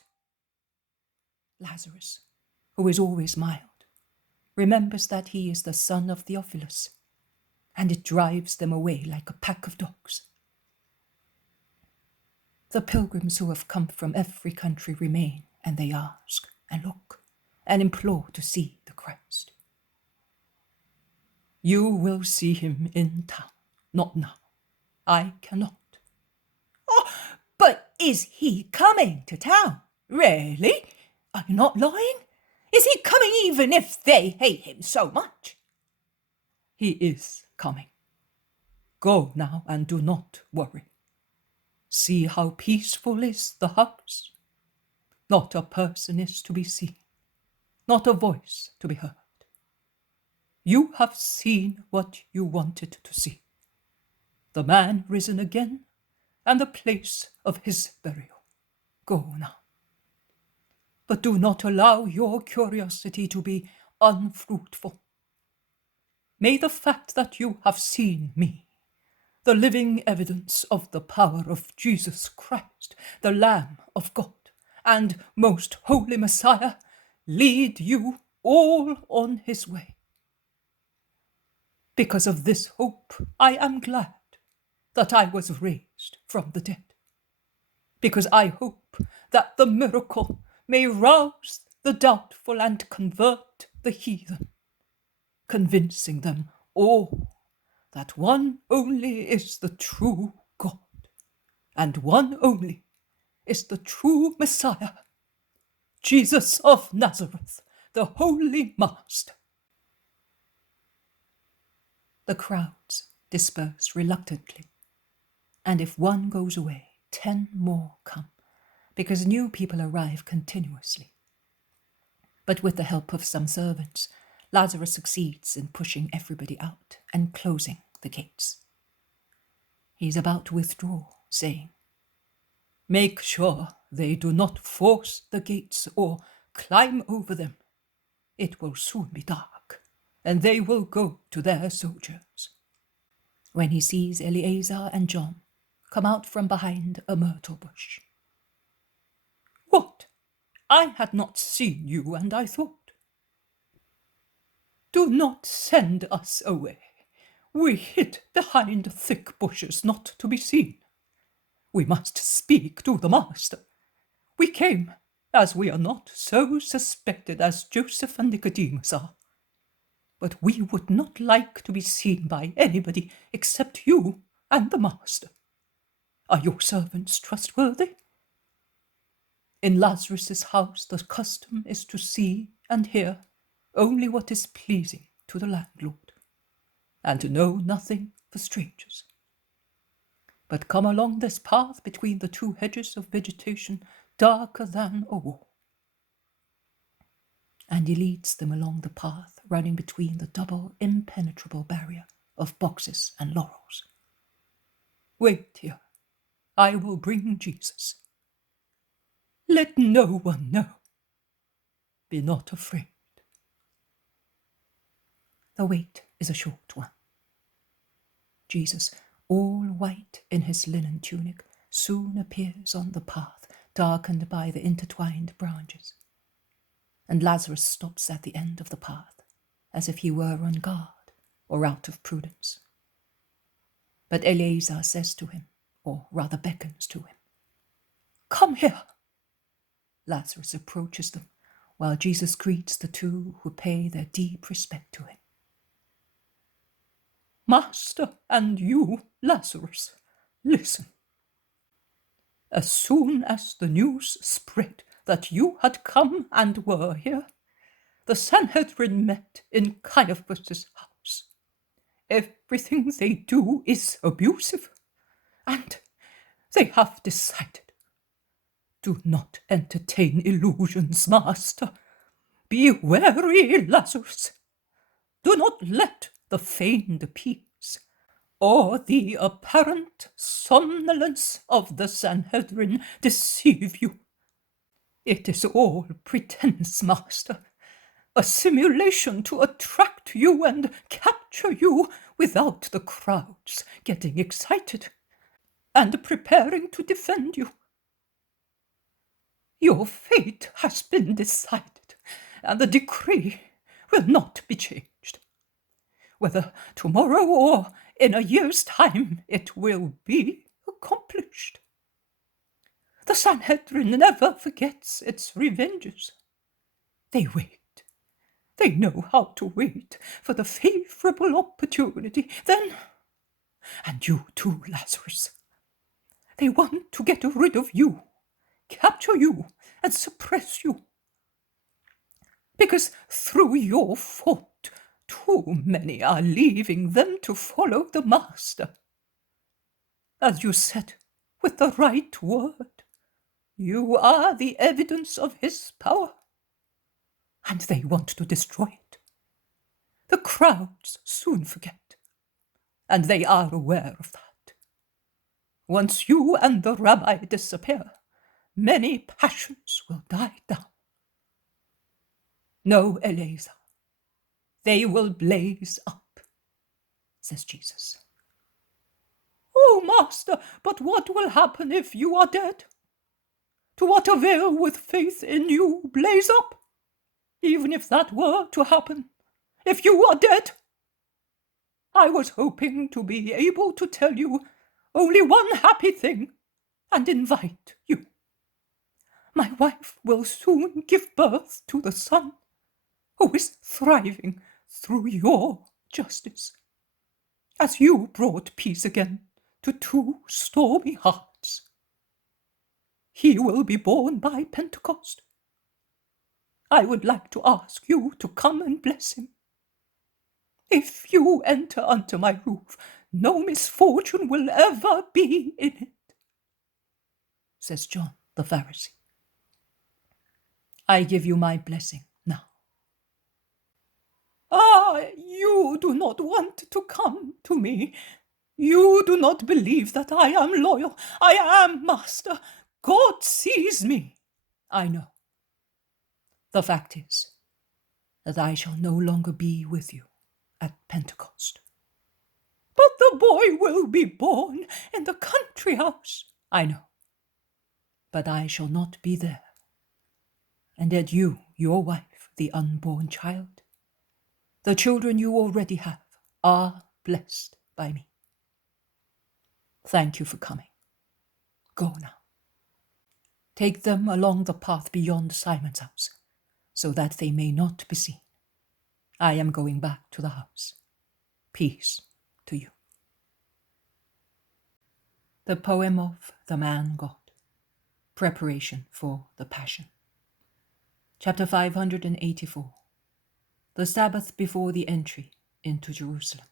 Lazarus, who is always mild, remembers that he is the son of Theophilus, and it drives them away like a pack of dogs. The pilgrims who have come from every country remain, and they ask and look and implore to see the Christ. You will see him in town, not now. I cannot. Oh, but is he coming to town? Really? Are you not lying? Is he coming even if they hate him so much? He is coming. Go now and do not worry. See how peaceful is the house. Not a person is to be seen, not a voice to be heard. You have seen what you wanted to see. The man risen again, and the place of his burial. Go now. But do not allow your curiosity to be unfruitful. May the fact that you have seen me, the living evidence of the power of Jesus Christ, the Lamb of God, and most holy Messiah, lead you all on his way. Because of this hope, I am glad that I was raised from the dead. Because I hope that the miracle may rouse the doubtful and convert the heathen, convincing them all that one only is the true God, and one only is the true Messiah, Jesus of Nazareth, the Holy Master. The crowds disperse reluctantly, and if one goes away, 10 more come, because new people arrive continuously. But with the help of some servants, Lazarus succeeds in pushing everybody out and closing the gates. He is about to withdraw, saying, "Make sure they do not force the gates or climb over them. It will soon be dark, and they will go to their soldiers." When he sees Eleazar and John come out from behind a myrtle bush. "What? I had not seen you, and I thought. Do not send us away. We hid behind thick bushes not to be seen. We must speak to the master. We came, as we are not so suspected as Joseph and Nicodemus are. But we would not like to be seen by anybody except you and the master. Are your servants trustworthy? In Lazarus's house the custom is to see and hear only what is pleasing to the landlord, and to know nothing for strangers. But come along this path between the 2 hedges of vegetation darker than a wall. And he leads them along the path running between the double impenetrable barrier of boxes and laurels. Wait here. I will bring Jesus. Let no one know. Be not afraid. The wait is a short one. Jesus, all white in his linen tunic, soon appears on the path, darkened by the intertwined branches. And Lazarus stops at the end of the path, as if he were on guard or out of prudence. But Eleazar says to him, or rather beckons to him, "Come here." Lazarus approaches them, while Jesus greets the two who pay their deep respect to him. Master, and you, Lazarus, listen. As soon as the news spread that you had come and were here, the Sanhedrin met in Caiaphas' house. Everything they do is abusive, and they have decided. Do not entertain illusions, Master. Be wary, Lazarus. Do not let the feigned peace or the apparent somnolence of the Sanhedrin deceive you. It is all pretense, Master, a simulation to attract you and capture you without the crowds getting excited and preparing to defend you. Your fate has been decided, and the decree will not be changed. Whether tomorrow or in a year's time, it will be accomplished. The Sanhedrin never forgets its revenges. They wait. They know how to wait for the favorable opportunity. Then, and you too, Lazarus, they want to get rid of you, capture you, and suppress you. Because through your fault, too many are leaving them to follow the Master. As you said, with the right word, you are the evidence of his power, and they want to destroy it. The crowds soon forget, and they are aware of that. Once you and the rabbi disappear, many passions will die down. No, Eleazar, they will blaze up, says Jesus. Oh, Master, but what will happen if you are dead? To what avail with faith in you blaze up? Even if that were to happen, if you are dead? I was hoping to be able to tell you only one happy thing and invite you. My wife will soon give birth to the son who is thriving through your justice, as you brought peace again to two stormy hearts. He will be born by Pentecost. I would like to ask you to come and bless him. If you enter under my roof, no misfortune will ever be in it, says John the Pharisee. I give you my blessing now. Ah, you do not want to come to me. You do not believe that I am loyal. I am, Master. God sees me. I know. The fact is that I shall no longer be with you at Pentecost. But the boy will be born in the country house. I know. But I shall not be there. And yet you, your wife, the unborn child, the children you already have, are blessed by me. Thank you for coming. Go now. Take them along the path beyond Simon's house, so that they may not be seen. I am going back to the house. Peace to you. The poem of the Man God. Preparation for the Passion. Chapter 584. The Sabbath before the entry into Jerusalem.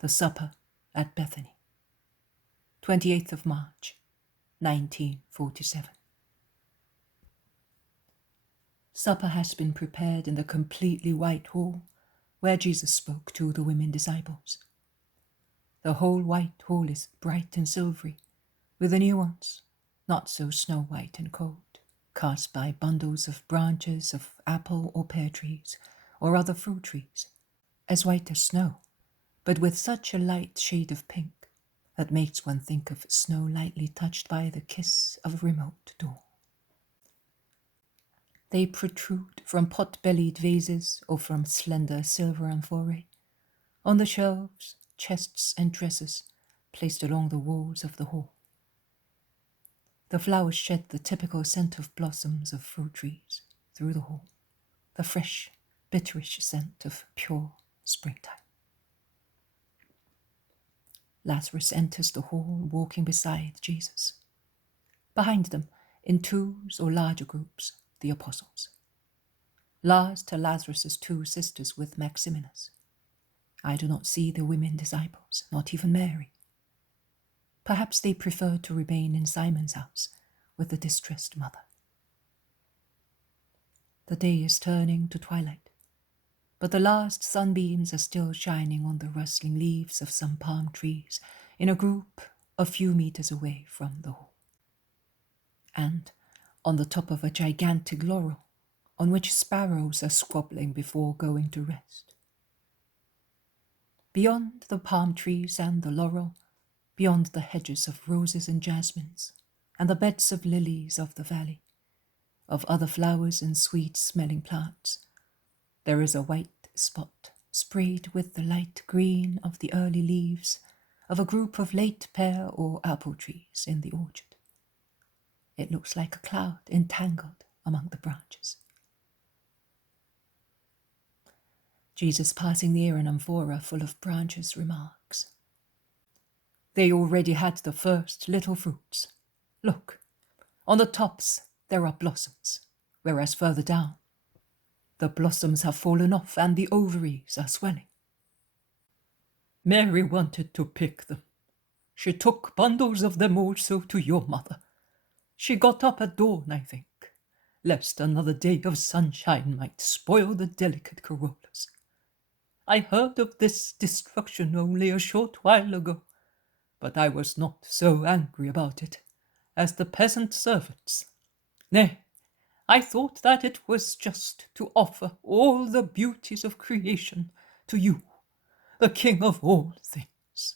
The Supper at Bethany. 28th of March, 1947. Supper has been prepared in the completely white hall where Jesus spoke to the women disciples. The whole white hall is bright and silvery, with a nuance, not so snow white and cold, cast by bundles of branches of apple or pear trees or other fruit trees, as white as snow, but with such a light shade of pink that makes one think of snow lightly touched by the kiss of a remote door. They protrude from pot-bellied vases or from slender silver amphorae, on the shelves, chests and dresses placed along the walls of the hall. The flowers shed the typical scent of blossoms of fruit trees, through the hall, the fresh, bitterish scent of pure springtime. Lazarus enters the hall walking beside Jesus. Behind them, in twos or larger groups, the apostles. Last are Lazarus's two sisters with Maximinus. I do not see the women disciples, not even Mary. Perhaps they prefer to remain in Simon's house with the distressed mother. The day is turning to twilight, but the last sunbeams are still shining on the rustling leaves of some palm trees in a group a few meters away from the hall. And on the top of a gigantic laurel, on which sparrows are squabbling before going to rest. Beyond the palm trees and the laurel, beyond the hedges of roses and jasmines, and the beds of lilies of the valley, of other flowers and sweet-smelling plants, there is a white spot sprayed with the light green of the early leaves of a group of late pear or apple trees in the orchard. It looks like a cloud entangled among the branches. Jesus, passing near an amphora full of branches, remarks, "They already had the first little fruits. Look, on the tops there are blossoms, whereas further down, the blossoms have fallen off and the ovaries are swelling." Mary wanted to pick them. She took bundles of them also to your mother. She got up at dawn, I think, lest another day of sunshine might spoil the delicate corollas. I heard of this destruction only a short while ago, but I was not so angry about it as the peasant servants. Nay, I thought that it was just to offer all the beauties of creation to you, the King of all things.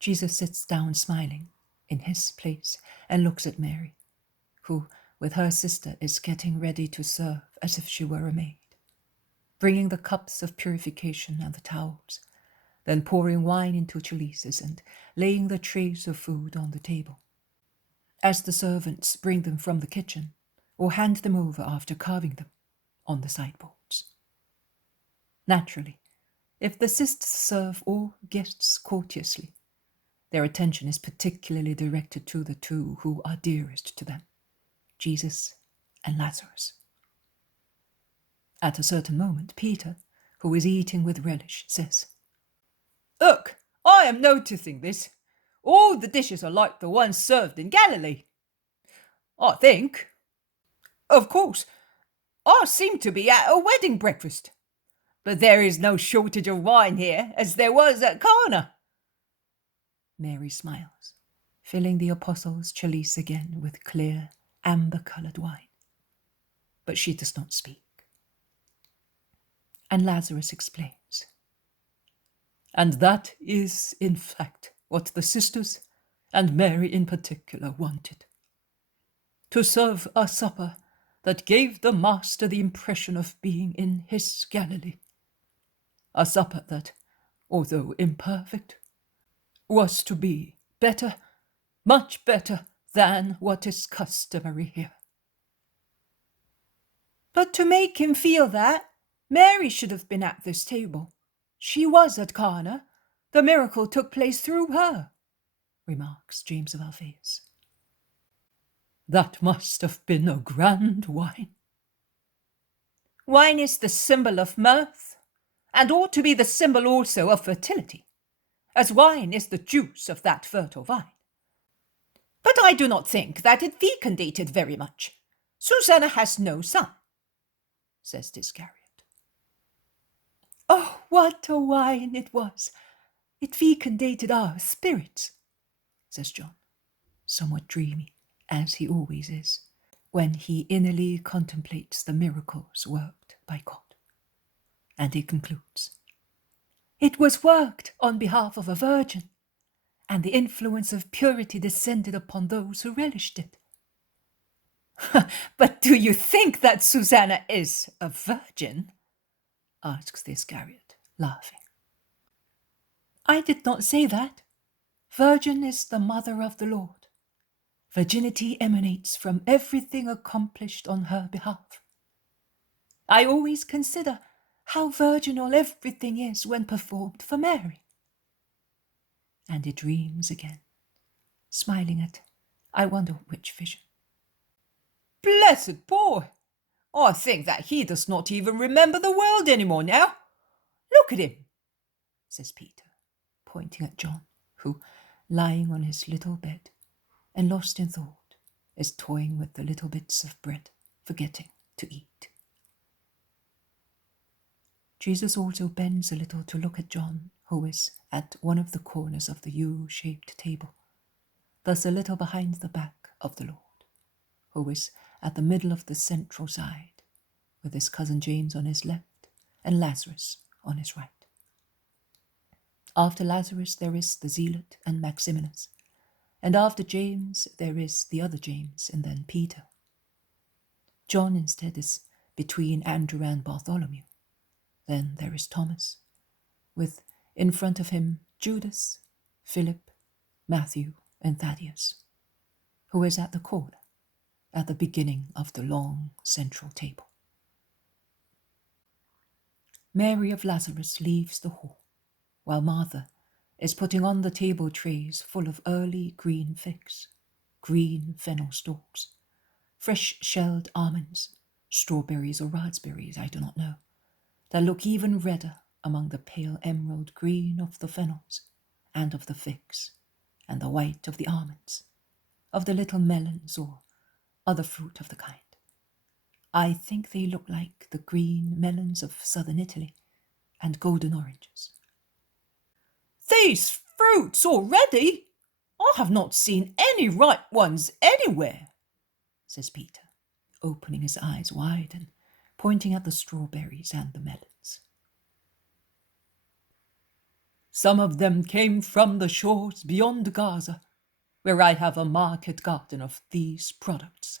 Jesus sits down smiling in his place and looks at Mary, who, with her sister, is getting ready to serve as if she were a maid, bringing the cups of purification and the towels, then pouring wine into chalices and laying the trays of food on the table. As the servants bring them from the kitchen, or hand them over after carving them on the sideboards. Naturally, if the sisters serve all guests courteously, their attention is particularly directed to the two who are dearest to them, Jesus and Lazarus. At a certain moment, Peter, who is eating with relish, says, "Look, I am noticing this. All the dishes are like the ones served in Galilee. I think. Of course, I seem to be at a wedding breakfast, but there is no shortage of wine here as there was at Cana." Mary smiles, filling the apostles' chalice again with clear, amber-coloured wine. But she does not speak. And Lazarus explains. And that is, in fact, what the sisters, and Mary in particular, wanted. To serve a supper that gave the Master the impression of being in his Galilee. A supper that, although imperfect, was to be better, much better than what is customary here. But to make him feel that, Mary should have been at this table. She was at Cana. The miracle took place through her, remarks James of Alphaeus. That must have been a grand wine. Wine is the symbol of mirth, and ought to be the symbol also of fertility, as wine is the juice of that fertile vine. But I do not think that it fecundated very much. Susanna has no son, says Iscariot. Oh, what a wine it was! It fecundated our spirits, says John, somewhat dreamy, as he always is, when he innerly contemplates the miracles worked by God. And he concludes, it was worked on behalf of a virgin, and the influence of purity descended upon those who relished it. But do you think that Susanna is a virgin? Asks the Iscariot, laughing. I did not say that. Virgin is the mother of the Lord. Virginity emanates from everything accomplished on her behalf. I always consider how virginal everything is when performed for Mary. And he dreams again, smiling at I wonder which vision. Blessed boy! I think that he does not even remember the world anymore now. Look at him, says Peter, pointing at John, who, lying on his little bed and lost in thought, is toying with the little bits of bread, forgetting to eat. Jesus also bends a little to look at John, who is at one of the corners of the U-shaped table, thus a little behind the back of the Lord, who is at the middle of the central side, with his cousin James on his left and Lazarus on his right. After Lazarus there is the Zealot and Maximinus, and after James there is the other James and then Peter. John instead is between Andrew and Bartholomew. Then there is Thomas, with in front of him Judas, Philip, Matthew, and Thaddeus, who is at the corner, at the beginning of the long central table. Mary of Lazarus leaves the hall, while Martha is putting on the table trays full of early green figs, green fennel stalks, fresh shelled almonds, strawberries or raspberries, I do not know, that look even redder among the pale emerald green of the fennels and of the figs, and the white of the almonds, of the little melons or other fruit of the kind. I think they look like the green melons of southern Italy and golden oranges. These fruits already? I have not seen any ripe ones anywhere, says Peter, opening his eyes wide and pointing at the strawberries and the melons. Some of them came from the shores beyond Gaza, where I have a market garden of these products,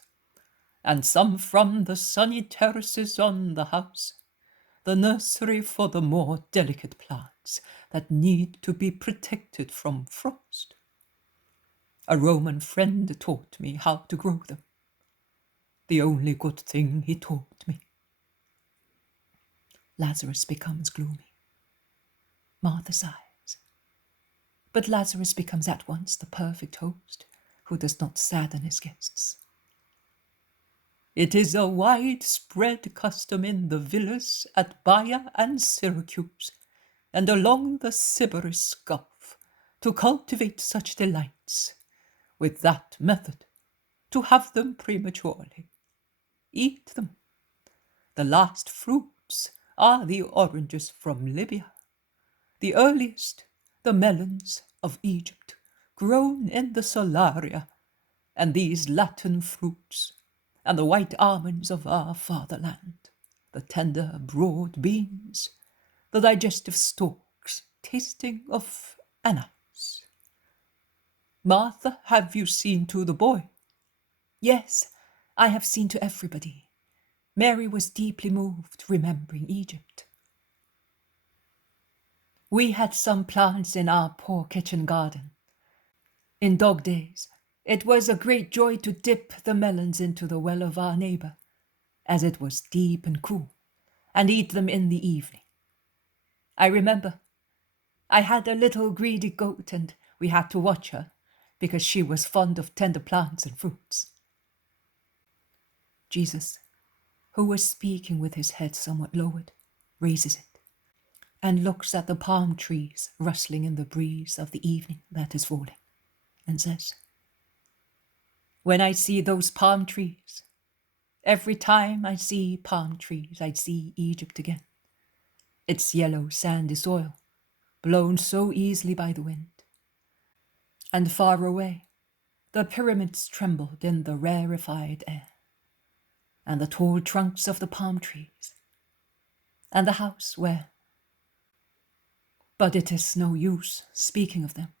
and some from the sunny terraces on the house, the nursery for the more delicate plants that need to be protected from frost. A Roman friend taught me how to grow them. The only good thing he taught me. Lazarus becomes gloomy. Martha sighs. But Lazarus becomes at once the perfect host who does not sadden his guests. It is a widespread custom in the villas at Baia and Syracuse, and along the Sybaris Gulf, to cultivate such delights, with that method, to have them prematurely. Eat them. The last fruits are the oranges from Libya, the earliest, the melons of Egypt, grown in the Solaria, and these Latin fruits, and the white almonds of our fatherland, the tender broad beans, the digestive stalks tasting of anise. Martha, have you seen to the boy? Yes, I have seen to everybody. Mary was deeply moved, remembering Egypt. We had some plants in our poor kitchen garden. In dog days, it was a great joy to dip the melons into the well of our neighbor, as it was deep and cool, and eat them in the evening. I remember I had a little greedy goat, and we had to watch her, because she was fond of tender plants and fruits. Jesus, who was speaking with his head somewhat lowered, raises it, and looks at the palm trees rustling in the breeze of the evening that is falling, and says, "When I see those palm trees, every time I see palm trees, I see Egypt again. Its yellow sandy soil, blown so easily by the wind. And far away, the pyramids trembled in the rarefied air, and the tall trunks of the palm trees, and the house where... But it is no use speaking of them.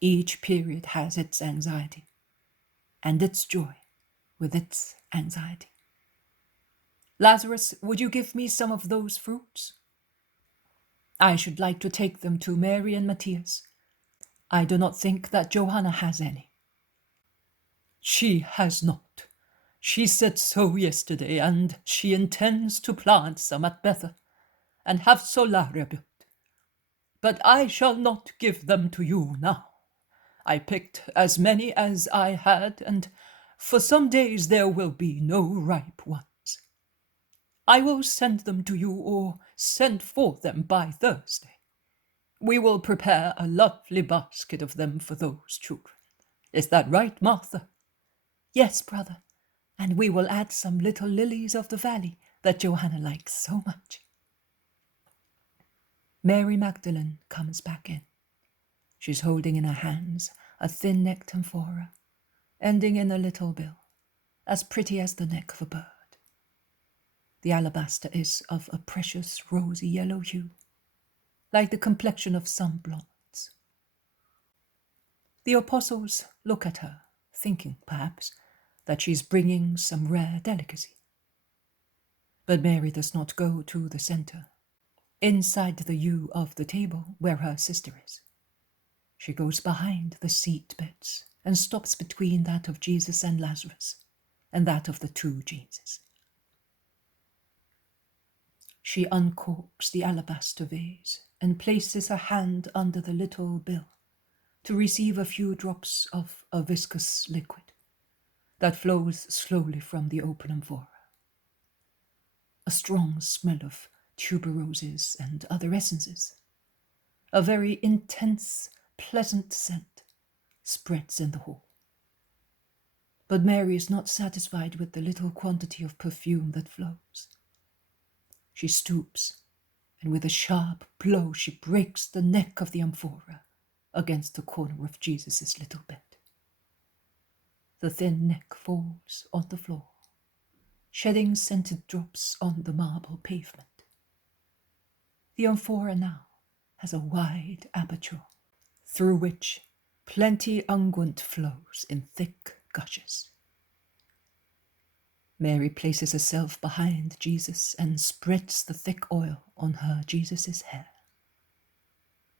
Each period has its anxiety, and its joy with its anxiety. Lazarus, would you give me some of those fruits? I should like to take them to Mary and Matthias. I do not think that Johanna has any." She has not. She said so yesterday, and she intends to plant some at Bethany and have solaria built. But I shall not give them to you now. I picked as many as I had, and for some days there will be no ripe ones. I will send them to you, or send for them by Thursday. We will prepare a lovely basket of them for those children. Is that right, Martha? Yes, brother, and we will add some little lilies of the valley that Johanna likes so much. Mary Magdalene comes back in. She's holding in her hands a thin-necked amphora, ending in a little bill, as pretty as the neck of a bird. The alabaster is of a precious rosy yellow hue, like the complexion of some blondes. The apostles look at her, thinking, perhaps, that she's bringing some rare delicacy. But Mary does not go to the center, inside the U of the table where her sister is. She goes behind the seat beds and stops between that of Jesus and Lazarus and that of the two Jesus. She uncorks the alabaster vase and places her hand under the little bill to receive a few drops of a viscous liquid that flows slowly from the open amphora. A strong smell of tuberoses and other essences, a very intense, pleasant scent, spreads in the hall. But Mary is not satisfied with the little quantity of perfume that flows. She stoops, and with a sharp blow she breaks the neck of the amphora against the corner of Jesus' little bed. The thin neck falls on the floor, shedding scented drops on the marble pavement. The amphora now has a wide aperture, through which plenty unguent flows in thick gushes. Mary places herself behind Jesus and spreads the thick oil on her Jesus' hair.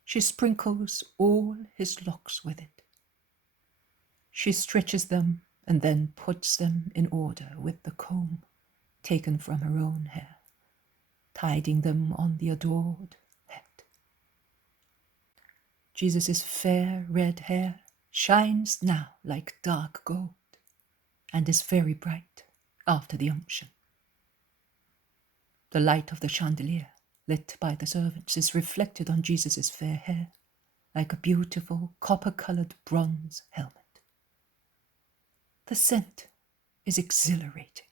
She sprinkles all his locks with it. She stretches them and then puts them in order with the comb taken from her own hair, tidying them on the adored head. Jesus' fair red hair shines now like dark gold and is very bright after the unction. The light of the chandelier, lit by the servants, is reflected on Jesus' fair hair like a beautiful copper-colored bronze helmet. The scent is exhilarating.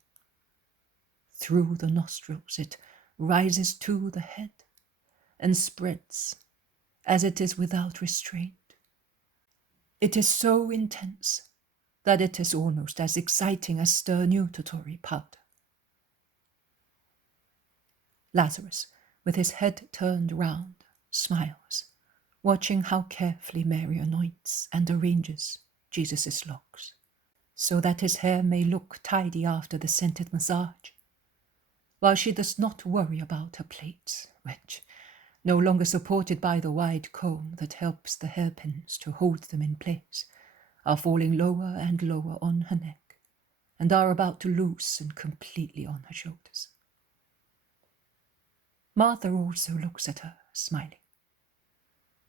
Through the nostrils it rises to the head and spreads as it is without restraint. It is so intense that it is almost as exciting as sternutatory powder. Lazarus, with his head turned round, smiles, watching how carefully Mary anoints and arranges Jesus' locks, so that his hair may look tidy after the scented massage, while she does not worry about her plaits, which, no longer supported by the wide comb that helps the hairpins to hold them in place, are falling lower and lower on her neck, and are about to loosen completely on her shoulders. Martha also looks at her, smiling.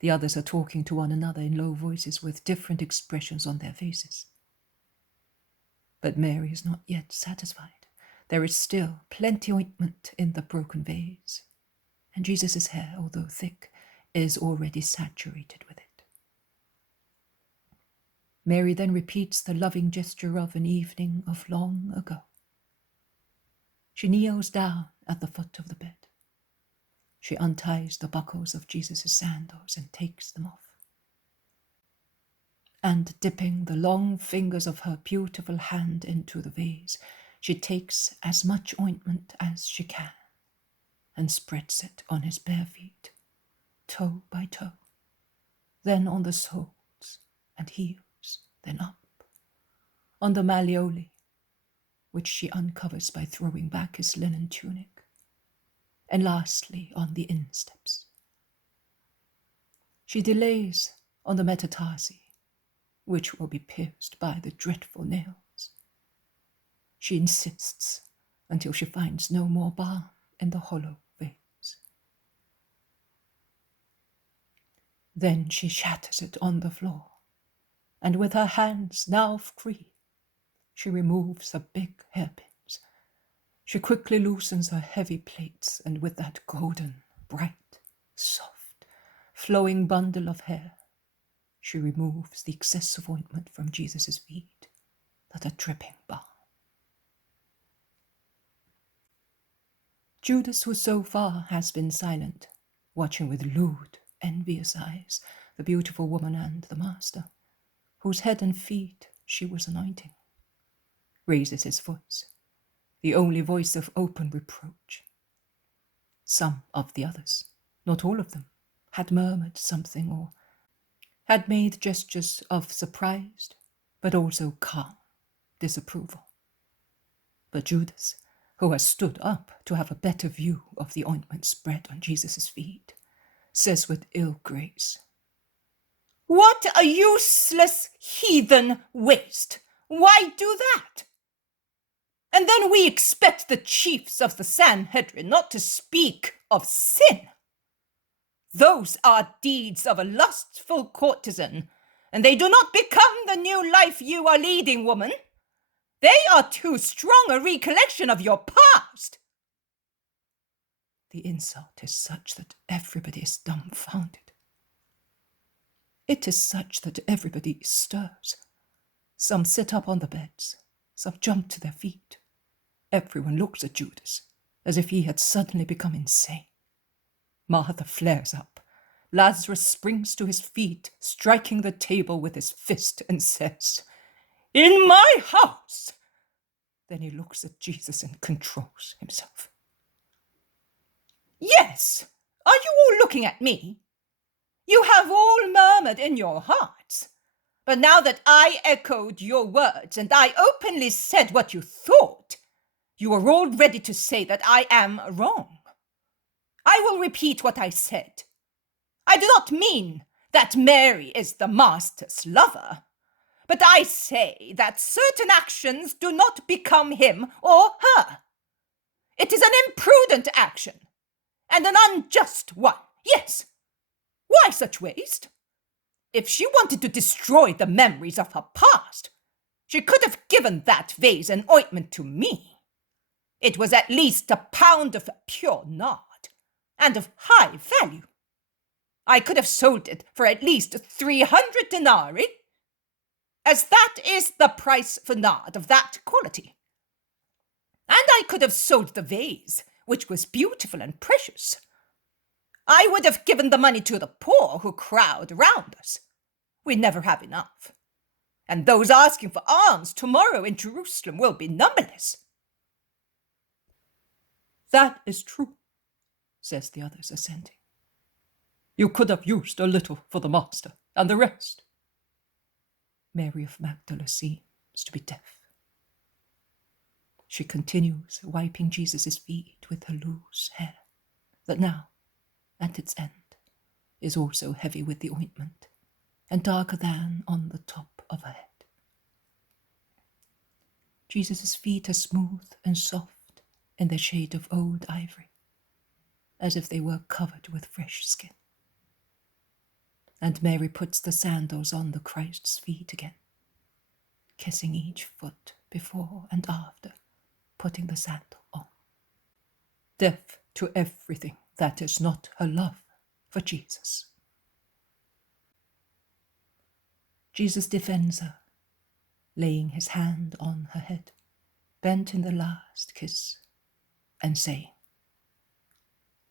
The others are talking to one another in low voices with different expressions on their faces. But Mary is not yet satisfied. There is still plenty ointment in the broken vase, and Jesus' hair, although thick, is already saturated with it. Mary then repeats the loving gesture of an evening of long ago. She kneels down at the foot of the bed. She unties the buckles of Jesus' sandals and takes them off. And dipping the long fingers of her beautiful hand into the vase, she takes as much ointment as she can and spreads it on his bare feet, toe by toe, then on the soles and heels, then up, on the malleoli, which she uncovers by throwing back his linen tunic, and lastly on the insteps. She delays on the metatarsi, which will be pierced by the dreadful nails. She insists until she finds no more balm in the hollow veins. Then she shatters it on the floor, and with her hands now free, she removes the big hairpins. She quickly loosens her heavy plaits, and with that golden, bright, soft, flowing bundle of hair, she removes the excess of ointment from Jesus' feet that are dripping balm. Judas, who so far has been silent, watching with lewd, envious eyes the beautiful woman and the master, whose head and feet she was anointing, raises his voice, the only voice of open reproach. Some of the others, not all of them, had murmured something or had made gestures of surprised, but also calm disapproval. But Judas, who has stood up to have a better view of the ointment spread on Jesus' feet, says with ill grace, "What a useless heathen waste! Why do that? And then we expect the chiefs of the Sanhedrin not to speak of sin. Those are deeds of a lustful courtesan, and they do not become the new life you are leading, woman. They are too strong a recollection of your past." The insult is such that everybody is dumbfounded. It is such that everybody stirs. Some sit up on the beds, some jump to their feet. Everyone looks at Judas as if he had suddenly become insane. Martha flares up. Lazarus springs to his feet, striking the table with his fist, and says, "In my house!" Then he looks at Jesus and controls himself. "Yes, are you all looking at me? You have all murmured in your hearts. But now that I echoed your words and I openly said what you thought, you are all ready to say that I am wrong. I will repeat what I said. I do not mean that Mary is the master's lover, but I say that certain actions do not become him or her. It is an imprudent action and an unjust one. Yes. Why such waste? If she wanted to destroy the memories of her past, she could have given that vase and ointment to me. It was at least a pound of pure nard, and of high value. I could have sold it for at least 300 denarii, as that is the price for nard of that quality. And I could have sold the vase, which was beautiful and precious. I would have given the money to the poor who crowd around us. We never have enough. And those asking for alms tomorrow in Jerusalem will be numberless." "That is true," says the others, assenting. "You could have used a little for the master, and the rest." Mary of Magdala seems to be deaf. She continues wiping Jesus' feet with her loose hair, that now, at its end, is also heavy with the ointment, and darker than on the top of her head. Jesus' feet are smooth and soft in their shade of old ivory, as if they were covered with fresh skin. And Mary puts the sandals on the Christ's feet again, kissing each foot before and after putting the sandal on. Deaf to everything that is not her love for Jesus. Jesus defends her, laying his hand on her head, bent in the last kiss, and saying,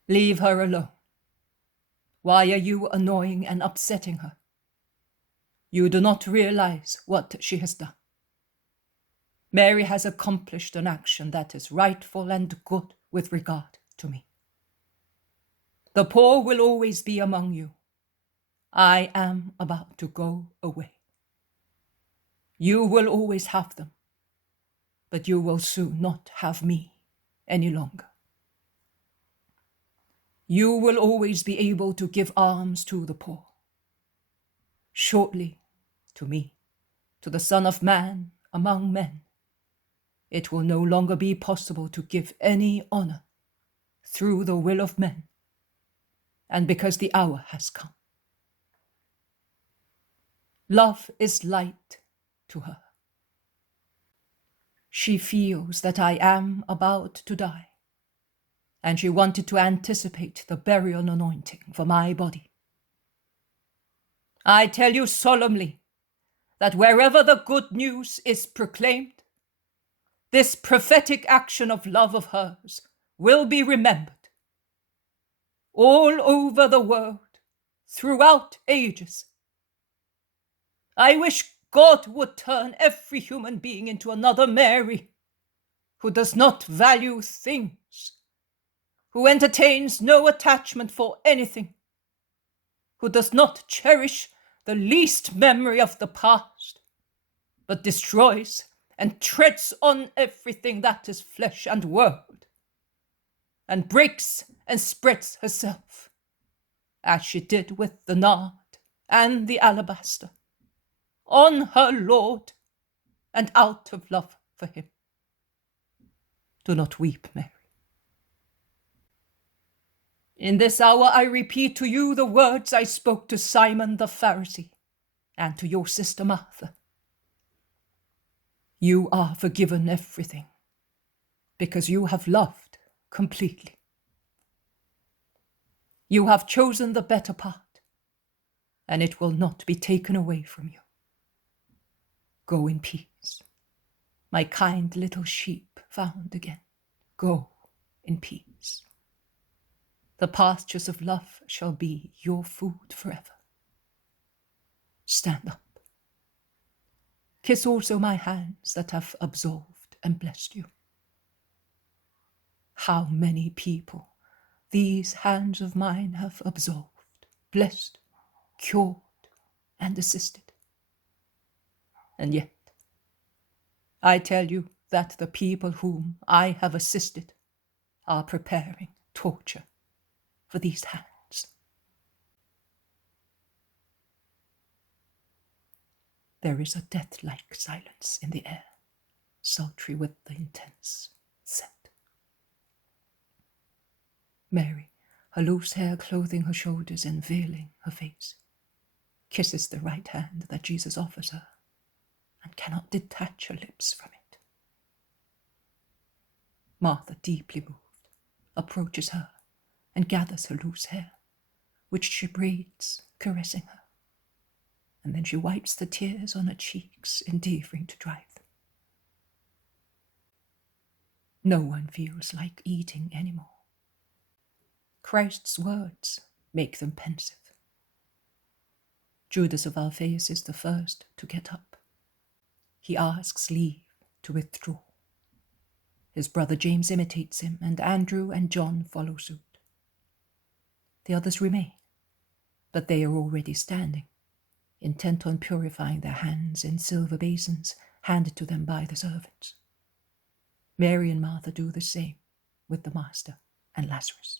"Leave her alone. Why are you annoying and upsetting her? You do not realize what she has done. Mary has accomplished an action that is rightful and good with regard to me. The poor will always be among you. I am about to go away. You will always have them, but you will soon not have me any longer. You will always be able to give alms to the poor. Shortly, to me, to the Son of Man among men, it will no longer be possible to give any honor through the will of men, and because the hour has come. Love is light to her. She feels that I am about to die, and she wanted to anticipate the burial anointing for my body. I tell you solemnly that wherever the good news is proclaimed, this prophetic action of love of hers will be remembered. All over the world, throughout ages. I wish God would turn every human being into another Mary, who does not value things, who entertains no attachment for anything, who does not cherish the least memory of the past, but destroys and treads on everything that is flesh and world, and breaks and spreads herself, as she did with the nard and the alabaster, on her Lord and out of love for him. Do not weep, Mary. In this hour I repeat to you the words I spoke to Simon the Pharisee and to your sister Martha. You are forgiven everything because you have loved completely. You have chosen the better part, and it will not be taken away from you. Go in peace, my kind little sheep found again. Go in peace. The pastures of love shall be your food forever. Stand up. Kiss also my hands that have absolved and blessed you. How many people these hands of mine have absolved, blessed, cured, and assisted. And yet, I tell you that the people whom I have assisted are preparing torture for these hands. There is a death-like silence in the air, sultry with the intense scent. Mary, her loose hair clothing her shoulders and veiling her face, kisses the right hand that Jesus offers her and cannot detach her lips from it. Martha, deeply moved, approaches her and gathers her loose hair, which she braids, caressing her. And then she wipes the tears on her cheeks, endeavoring to dry them. No one feels like eating anymore. Christ's words make them pensive. Judas of Kerioth is the first to get up. He asks leave to withdraw. His brother James imitates him, and Andrew and John follow suit. The others remain, but they are already standing, intent on purifying their hands in silver basins handed to them by the servants. Mary and Martha do the same with the Master and Lazarus.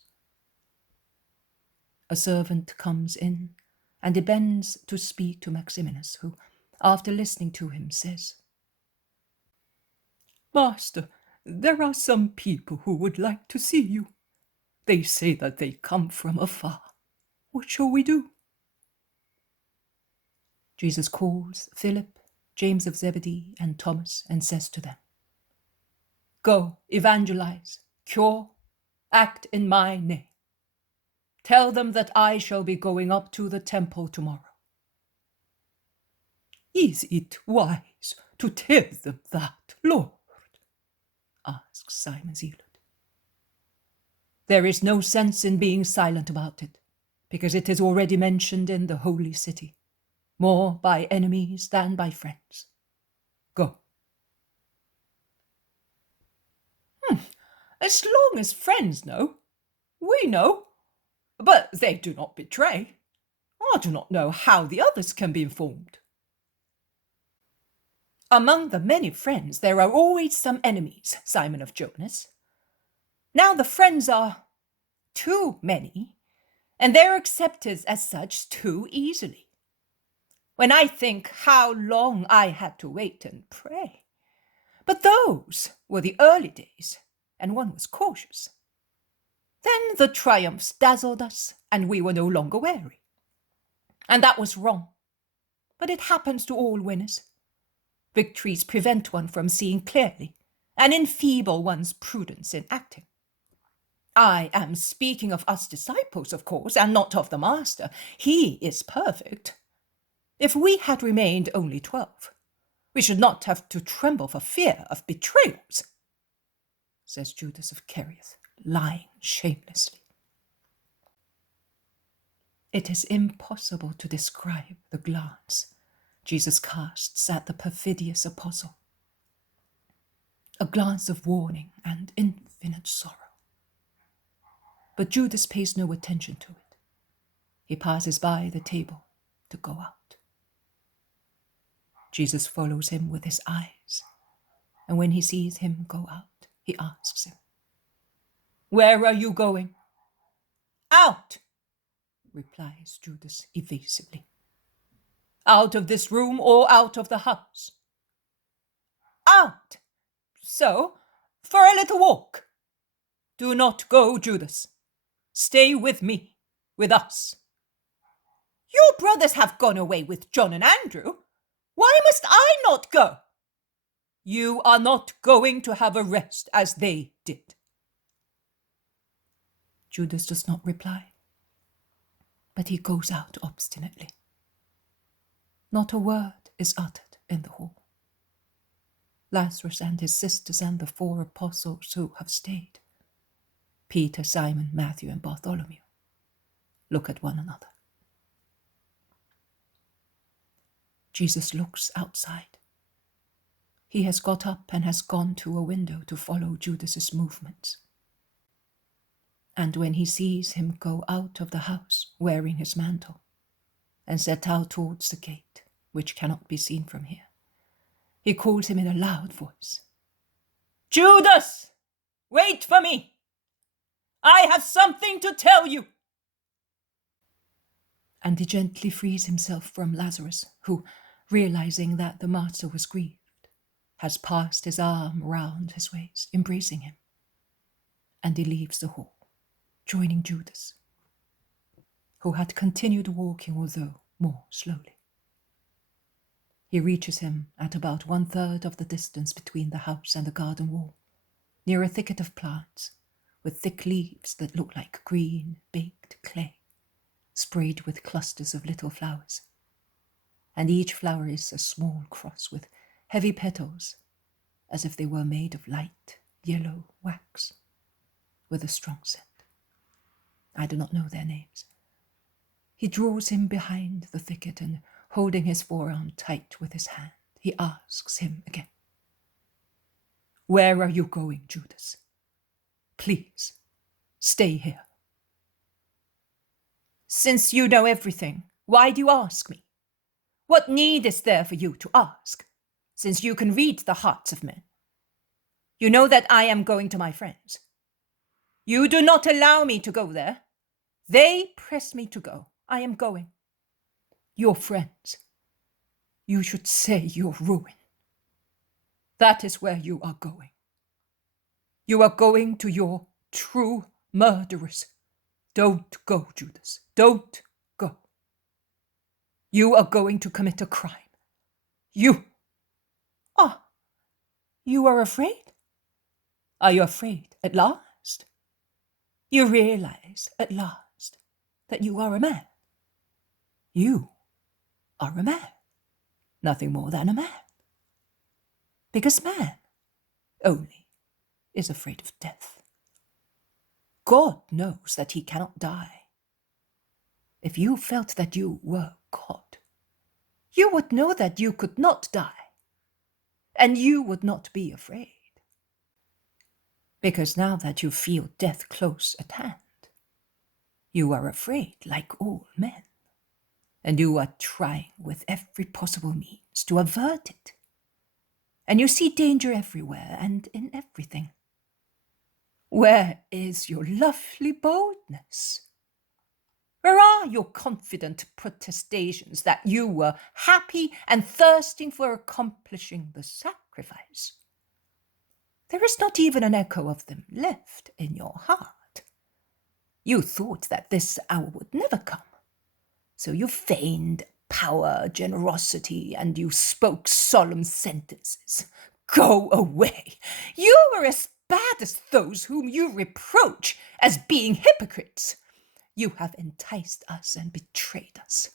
A servant comes in, and he bends to speak to Maximinus, who, after listening to him, says, "Master, there are some people who would like to see you. They say that they come from afar. What shall we do?" Jesus calls Philip, James of Zebedee, and Thomas, and says to them, "Go, evangelize, cure, act in my name. Tell them that I shall be going up to the temple tomorrow." "Is it wise to tell them that, Lord?" asks Simon Zealot. "There is no sense in being silent about it, because it is already mentioned in the holy city, more by enemies than by friends. Go." As long as friends know, we know, but they do not betray. I do not know how the others can be informed. Among the many friends there are always some enemies, Simon of Jonas. Now the friends are too many, and they're accepted as such too easily. when I think how long I had to wait and pray. But those were the early days, and one was cautious. Then the triumphs dazzled us, and we were no longer wary. And that was wrong. But it happens to all winners. Victories prevent one from seeing clearly, and enfeeble one's prudence in acting. I am speaking of us disciples, of course, and not of the Master. He is perfect. If we had remained only 12, we should not have to tremble for fear of betrayals, says Judas of Kerioth, lying shamelessly. It is impossible to describe the glance Jesus casts at the perfidious apostle. A glance of warning and infinite sorrow. But Judas pays no attention to it. He passes by the table to go out. Jesus follows him with his eyes, and when he sees him go out, he asks him, "Where are you going?" "Out," replies Judas evasively. "Out of this room or out of the house?" "Out. So, for a little walk." "Do not go, Judas. Stay with me, with us." "Your brothers have gone away with John and Andrew. Why must I not go?" "You are not going to have a rest as they did." Judas does not reply, but he goes out obstinately. Not a word is uttered in the hall. Lazarus and his sisters and the 4 apostles who have stayed, Peter, Simon, Matthew, and Bartholomew, look at one another. Jesus looks outside. He has got up and has gone to a window to follow Judas's movements. And when he sees him go out of the house wearing his mantle and set out towards the gate, which cannot be seen from here, he calls him in a loud voice, "Judas, wait for me! I have something to tell you." And he gently frees himself from Lazarus, who, realizing that the master was grieved, has passed his arm round his waist, embracing him. And he leaves the hall, joining Judas, who had continued walking, although more slowly. He reaches him at about 1/3 of the distance between the house and the garden wall, near a thicket of plants, with thick leaves that look like green, baked clay, sprayed with clusters of little flowers. And each flower is a small cross with heavy petals, as if they were made of light yellow wax, with a strong scent. I do not know their names. He draws him behind the thicket, and holding his forearm tight with his hand, he asks him again, "Where are you going, Judas? Please, stay here." "Since you know everything, why do you ask me? What need is there for you to ask, since you can read the hearts of men? You know that I am going to my friends. You do not allow me to go there. They press me to go. I am going. Your friends. You should say your ruin. That is where you are going. You are going to your true murderers. Don't go, Judas. Don't go. You are going to commit a crime. You. Ah, you are afraid? Are you afraid at last? You realize at last that you are a man. You are a man. Nothing more than a man. Because man only is afraid of death. God knows that he cannot die. If you felt that you were God, you would know that you could not die, and you would not be afraid. Because now that you feel death close at hand, you are afraid like all men, and you are trying with every possible means to avert it. And you see danger everywhere and in everything. Where is your lovely boldness? Where are your confident protestations that you were happy and thirsting for accomplishing the sacrifice? There is not even an echo of them left in your heart. You thought that this hour would never come, so you feigned power, generosity, and you spoke solemn sentences. Go away! You are as bad as those whom you reproach as being hypocrites. You have enticed us and betrayed us,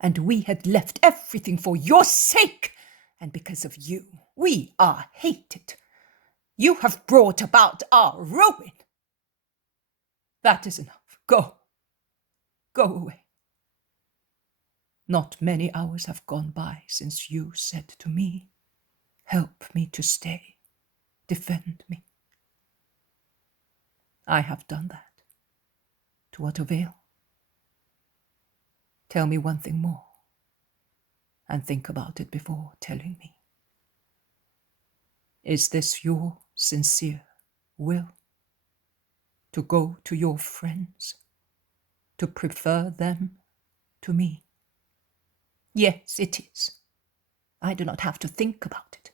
and we had left everything for your sake, and because of you, we are hated. You have brought about our ruin. That is enough. Go. Go away. Not many hours have gone by since you said to me, help me to stay, defend me. I have done that. To what avail? Tell me one thing more, and think about it before telling me. Is this your sincere will? To go to your friends, to prefer them to me? Yes, it is. I do not have to think about it,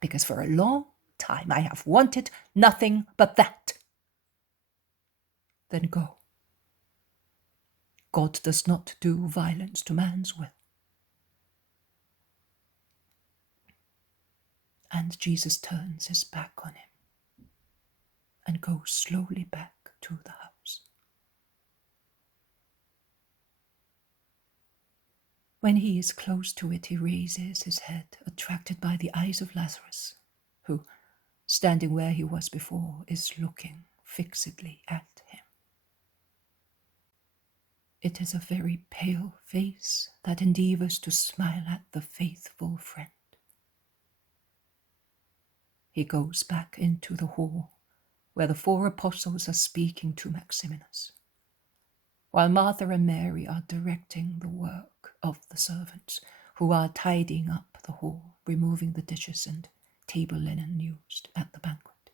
because for a long time I have wanted nothing but that. Then go. God does not do violence to man's will. And Jesus turns his back on him and goes slowly back to the house. When he is close to it, he raises his head, attracted by the eyes of Lazarus, who, standing where he was before, is looking fixedly at him. It is a very pale face that endeavors to smile at the faithful friend. He goes back into the hall where the 4 apostles are speaking to Maximinus, while Martha and Mary are directing the work of the servants who are tidying up the hall, removing the dishes and table linen used at the banquet.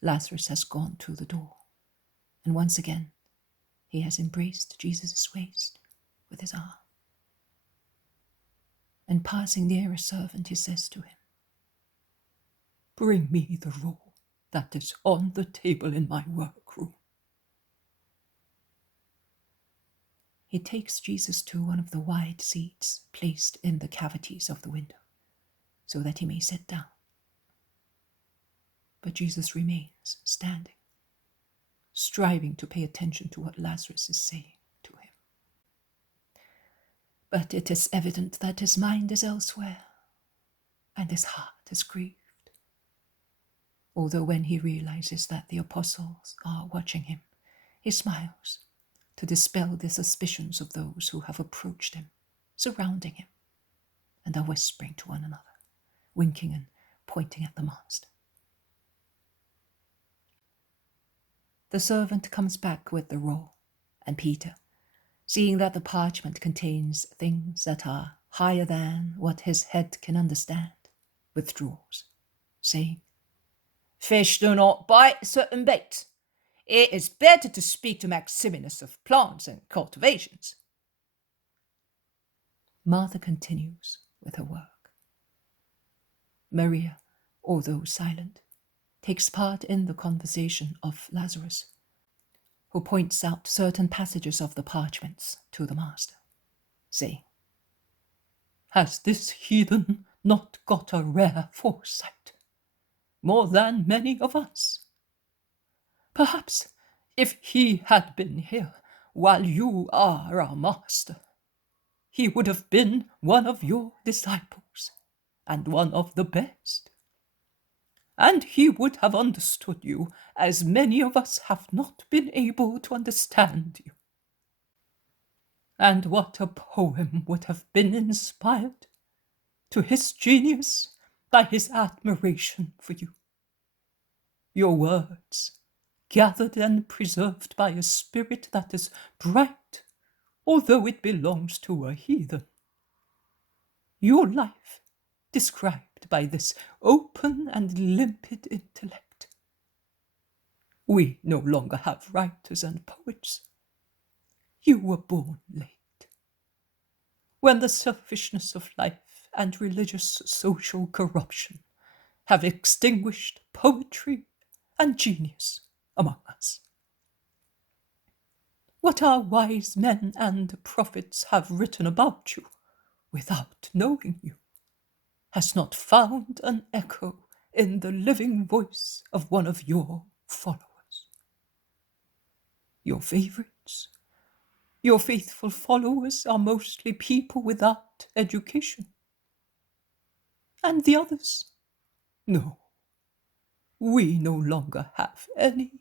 Lazarus has gone to the door, and once again he has embraced Jesus' waist with his arm. And passing near a servant, he says to him, "Bring me the roll that is on the table in my workroom." He takes Jesus to one of the wide seats placed in the cavities of the window, so that he may sit down. But Jesus remains standing, striving to pay attention to what Lazarus is saying to him. But it is evident that his mind is elsewhere, and his heart is grieved. Although when he realizes that the apostles are watching him, he smiles to dispel the suspicions of those who have approached him, surrounding him, and are whispering to one another, winking and pointing at the master. The servant comes back with the roll, and Peter, seeing that the parchment contains things that are higher than what his head can understand, withdraws, saying, "Fish do not bite certain baits. It is better to speak to Maximinus of plants and cultivations." Martha continues with her work. Maria, although silent, takes part in the conversation of Lazarus, who points out certain passages of the parchments to the master, saying, "Has this heathen not got a rare foresight, more than many of us? Perhaps if he had been here while you are our master, he would have been one of your disciples, and one of the best. And he would have understood you as many of us have not been able to understand you. And what a poem would have been inspired to his genius by his admiration for you. Your words, gathered and preserved by a spirit that is bright, although it belongs to a heathen. Your life, described by this open and limpid intellect. We no longer have writers and poets. You were born late, when the selfishness of life and religious social corruption have extinguished poetry and genius among us. What our wise men and prophets have written about you, without knowing you, has not found an echo in the living voice of one of your followers. Your favorites, your faithful followers are mostly people without education. And the others? No, we no longer have any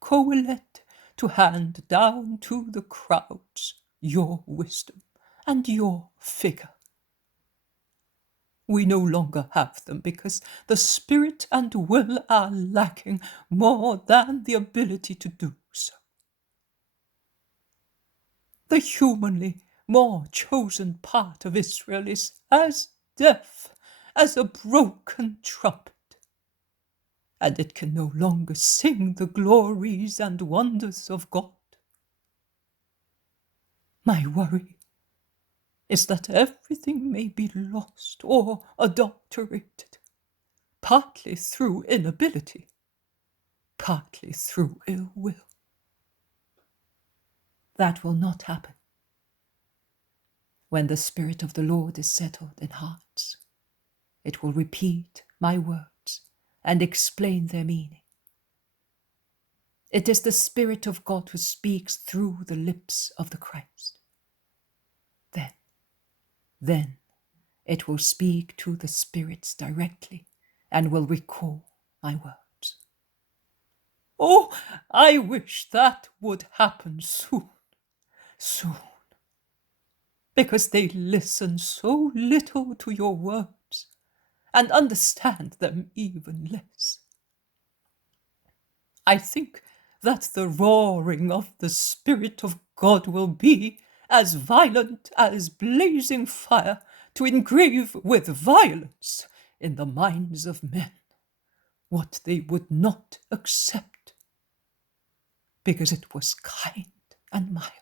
coelet to hand down to the crowds your wisdom and your figure. We no longer have them because the spirit and will are lacking more than the ability to do so. The humanly more chosen part of Israel is as deaf as a broken trumpet, and it can no longer sing the glories and wonders of God. My worry is that everything may be lost or adulterated, partly through inability, partly through ill will. That will not happen. When the Spirit of the Lord is settled in hearts, it will repeat my words and explain their meaning. It is the Spirit of God who speaks through the lips of the Christ. Then it will speak to the spirits directly and will recall my words. Oh, I wish that would happen soon, because they listen so little to your words and understand them even less. I think that the roaring of the Spirit of God will be as violent as blazing fire to engrave with violence in the minds of men what they would not accept, because it was kind and mild.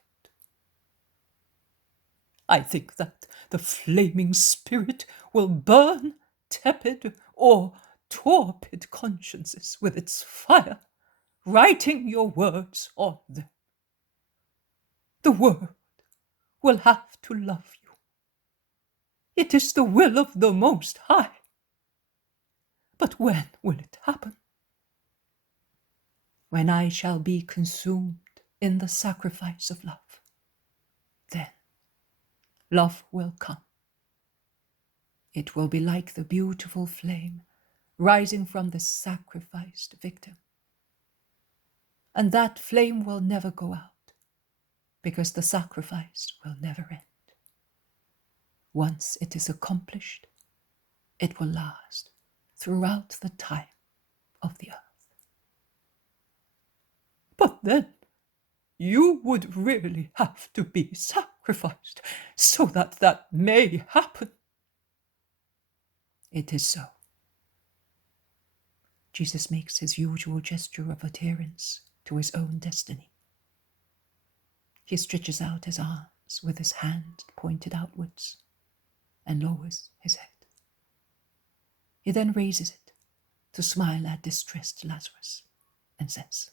I think that the flaming Spirit will burn tepid or torpid consciences with its fire, writing your words on them. The world will have to love you. It is the will of the Most High. But when will it happen? When I shall be consumed in the sacrifice of love. Then love will come. It will be like the beautiful flame rising from the sacrificed victim. And that flame will never go out, because the sacrifice will never end. Once it is accomplished, it will last throughout the time of the earth. But then you would really have to be sacrificed so that that may happen. It is so. Jesus makes his usual gesture of adherence to his own destiny. He stretches out his arms with his hand pointed outwards and lowers his head. He then raises it to smile at distressed Lazarus and says,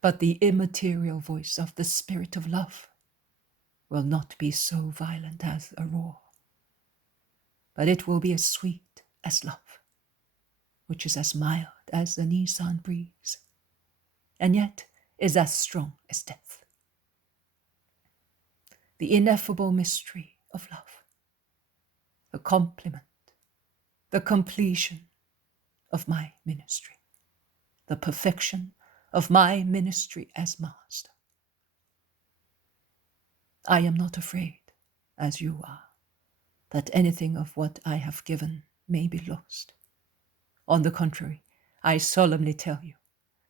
"But the immaterial voice of the Spirit of love will not be so violent as a roar, but it will be as sweet as love, which is as mild as the Nisan breeze, and yet is as strong as death. The ineffable mystery of love, the complement, the completion of my ministry, the perfection of my ministry as master. I am not afraid, as you are, that anything of what I have given may be lost. On the contrary, I solemnly tell you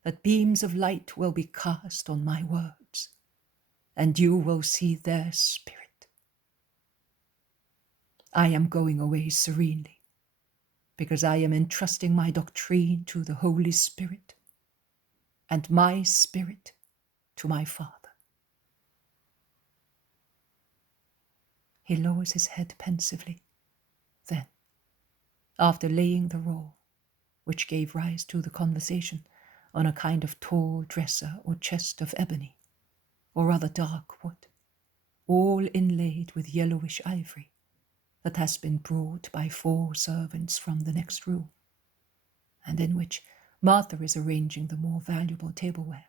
that beams of light will be cast on my words, and you will see their spirit. I am going away serenely, because I am entrusting my doctrine to the Holy Spirit, and my spirit to my Father. He lowers his head pensively. Then, after laying the roll, which gave rise to the conversation, on a kind of tall dresser or chest of ebony, or rather dark wood, all inlaid with yellowish ivory, that has been brought by 4 servants from the next room, and in which Martha is arranging the more valuable tableware,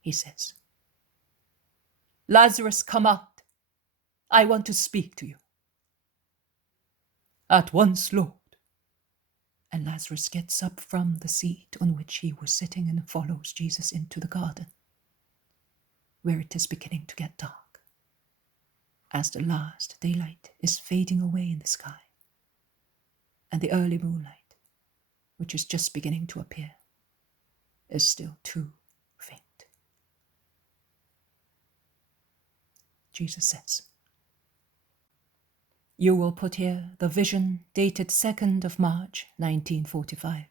he says, "Lazarus, come out. I want to speak to you." "At once, Lord." And Lazarus gets up from the seat on which he was sitting and follows Jesus into the garden, where it is beginning to get dark, as the last daylight is fading away in the sky, and the early moonlight, which is just beginning to appear, is still too faint. Jesus says, "You will put here the vision dated 2nd of March, 1945.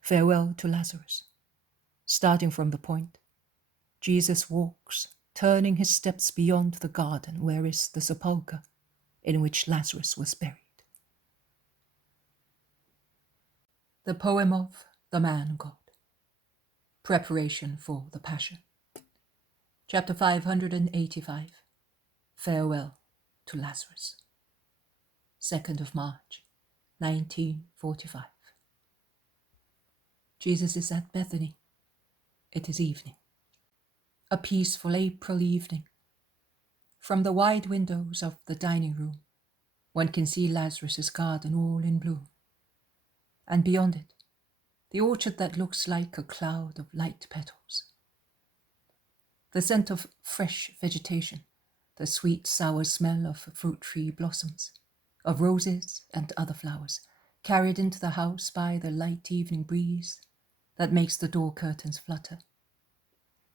Farewell to Lazarus." Starting from the point, Jesus walks, turning his steps beyond the garden where is the sepulchre in which Lazarus was buried. The poem of the Man God. Preparation for the Passion. Chapter 585. Farewell to Lazarus. 2nd of March, 1945. Jesus is at Bethany. It is evening. A peaceful April evening. From the wide windows of the dining room, one can see Lazarus's garden all in bloom, and beyond it, the orchard that looks like a cloud of light petals. The scent of fresh vegetation, the sweet sour smell of fruit tree blossoms, of roses and other flowers, carried into the house by the light evening breeze that makes the door curtains flutter,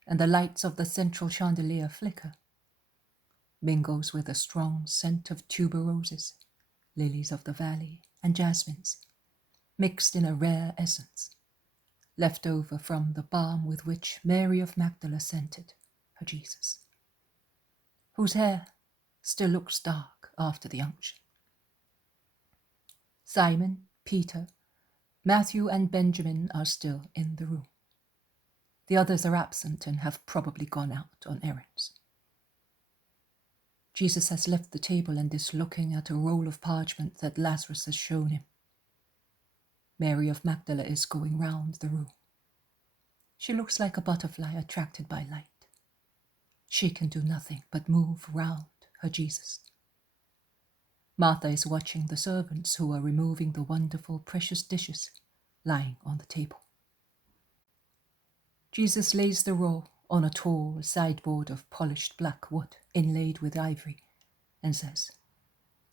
and the lights of the central chandelier flicker, mingles with a strong scent of tuberoses, lilies of the valley, and jasmines, mixed in a rare essence, left over from the balm with which Mary of Magdala scented her Jesus, whose hair still looks dark after the unction. Simon, Peter, Matthew, and Benjamin are still in the room. The others are absent and have probably gone out on errands. Jesus has left the table and is looking at a roll of parchment that Lazarus has shown him. Mary of Magdala is going round the room. She looks like a butterfly attracted by light. She can do nothing but move round her Jesus. Martha is watching the servants who are removing the wonderful precious dishes lying on the table. Jesus lays the roll on a tall sideboard of polished black wood inlaid with ivory and says,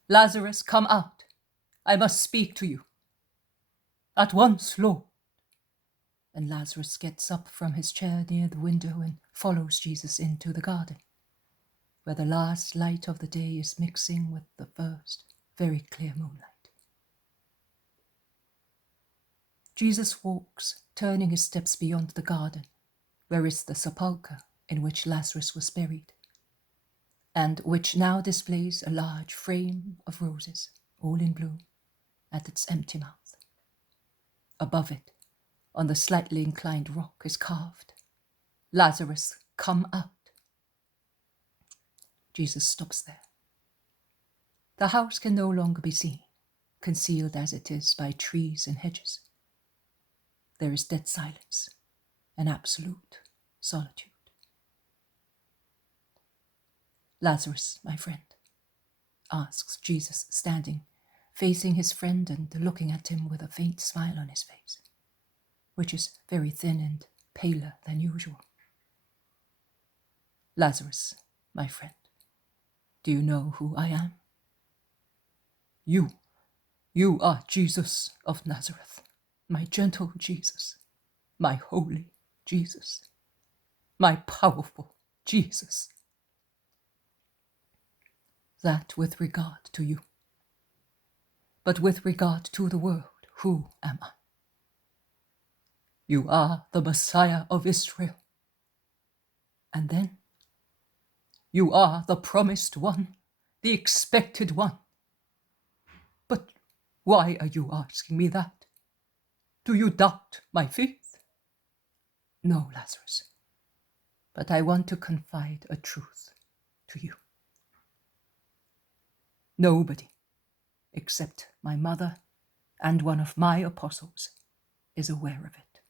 "Lazarus, come out. I must speak to you." "At once, Lord." And Lazarus gets up from his chair near the window and follows Jesus into the garden, where the last light of the day is mixing with the first very clear moonlight. Jesus walks, turning his steps beyond the garden, where is the sepulchre in which Lazarus was buried, and which now displays a large frame of roses, all in bloom, at its empty mouth. Above it, on the slightly inclined rock, is carved, "Lazarus, come out." Jesus stops there. The house can no longer be seen, concealed as it is by trees and hedges. There is dead silence and absolute solitude. "Lazarus, my friend," asks Jesus, standing, facing his friend and looking at him with a faint smile on his face, which is very thin and paler than usual. "Lazarus, my friend, do you know who I am?" You are Jesus of Nazareth, my gentle Jesus, my holy Jesus, my powerful Jesus." That with regard to you. But with regard to the world, who am I? You are the Messiah of Israel. And then, you are the promised one, the expected one. But why are you asking me that? Do you doubt my faith? No, Lazarus, but I want to confide a truth to you. Nobody, except my mother and one of my apostles, is aware of it.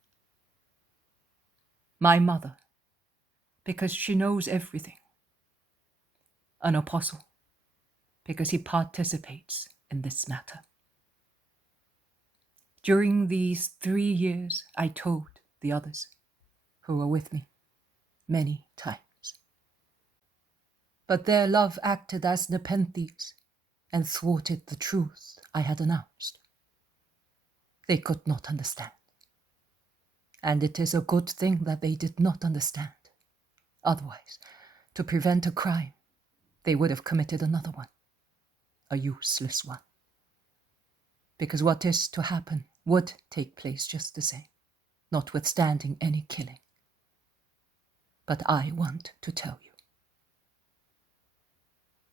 My mother, because she knows everything. An apostle, because he participates in this matter. During these 3 years, I told the others who were with me many times. But their love acted as nepenthes and thwarted the truth I had announced. They could not understand. And it is a good thing that they did not understand. Otherwise, to prevent a crime, they would have committed another one, a useless one. Because what is to happen would take place just the same, notwithstanding any killing. But I want to tell you.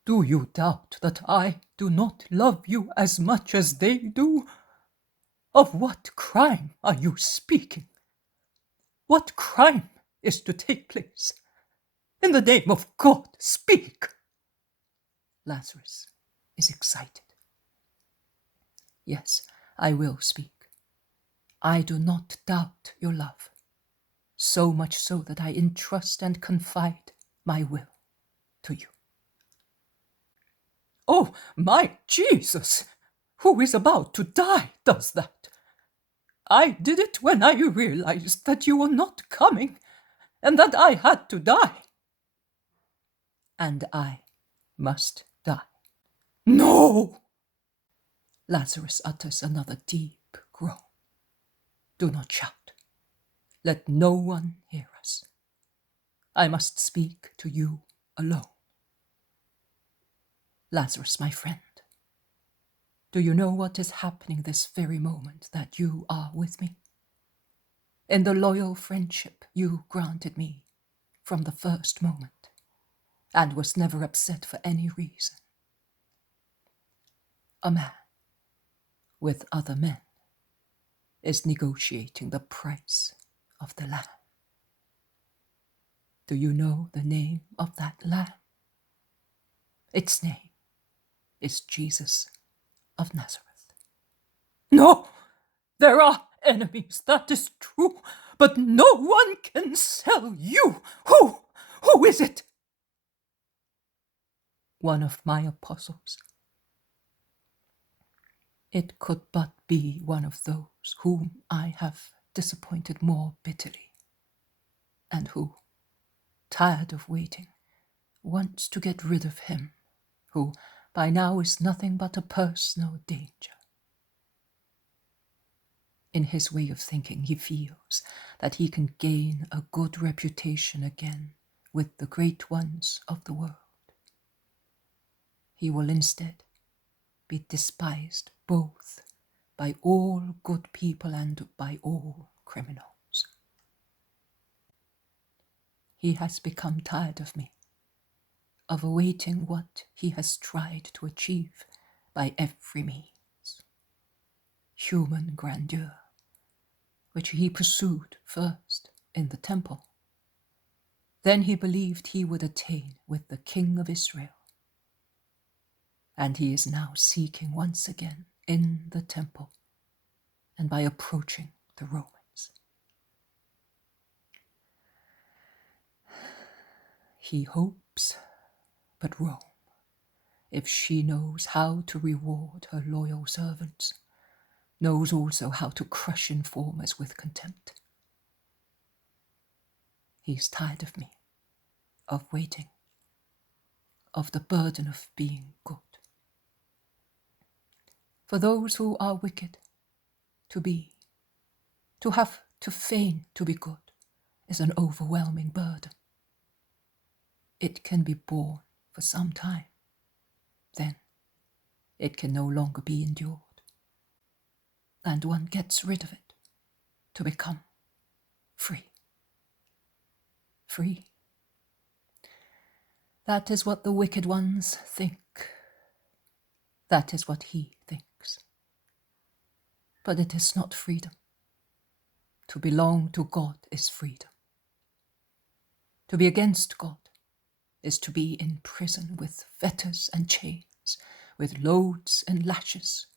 Do you doubt that I do not love you as much as they do? Of what crime are you speaking? What crime is to take place? In the name of God, speak! Lazarus is excited. Yes, I will speak. I do not doubt your love, so much so that I entrust and confide my will to you. Oh, my Jesus! Who is about to die does that? I did it when I realized that you were not coming and that I had to die. And I must die. No! Lazarus utters another deep groan. Do not shout. Let no one hear us. I must speak to you alone. Lazarus, my friend, do you know what is happening this very moment that you are with me? In the loyal friendship you granted me from the first moment, and was never upset for any reason. A man, with other men, is negotiating the price of the lamb. Do you know the name of that lamb? Its name is Jesus of Nazareth. No, there are enemies, that is true, but no one can sell you. Who is it? One of my apostles. It could but be one of those whom I have disappointed more bitterly, and who, tired of waiting, wants to get rid of him, who by now is nothing but a personal danger. In his way of thinking, he feels that he can gain a good reputation again with the great ones of the world. He will instead be despised both by all good people and by all criminals. He has become tired of me, of awaiting what he has tried to achieve by every means. Human grandeur, which he pursued first in the temple. Then he believed he would attain with the King of Israel. And he is now seeking once again in the temple and by approaching the Romans. He hopes, but Rome, if she knows how to reward her loyal servants, knows also how to crush informers with contempt. He's tired of me, of waiting, of the burden of being good. For those who are wicked, to have to feign to be good, is an overwhelming burden. It can be borne for some time, then it can no longer be endured, and one gets rid of it to become free. Free. That is what the wicked ones think. That is what he thinks. But it is not freedom. To belong to God is freedom. To be against God is to be in prison with fetters and chains, with loads and lashes,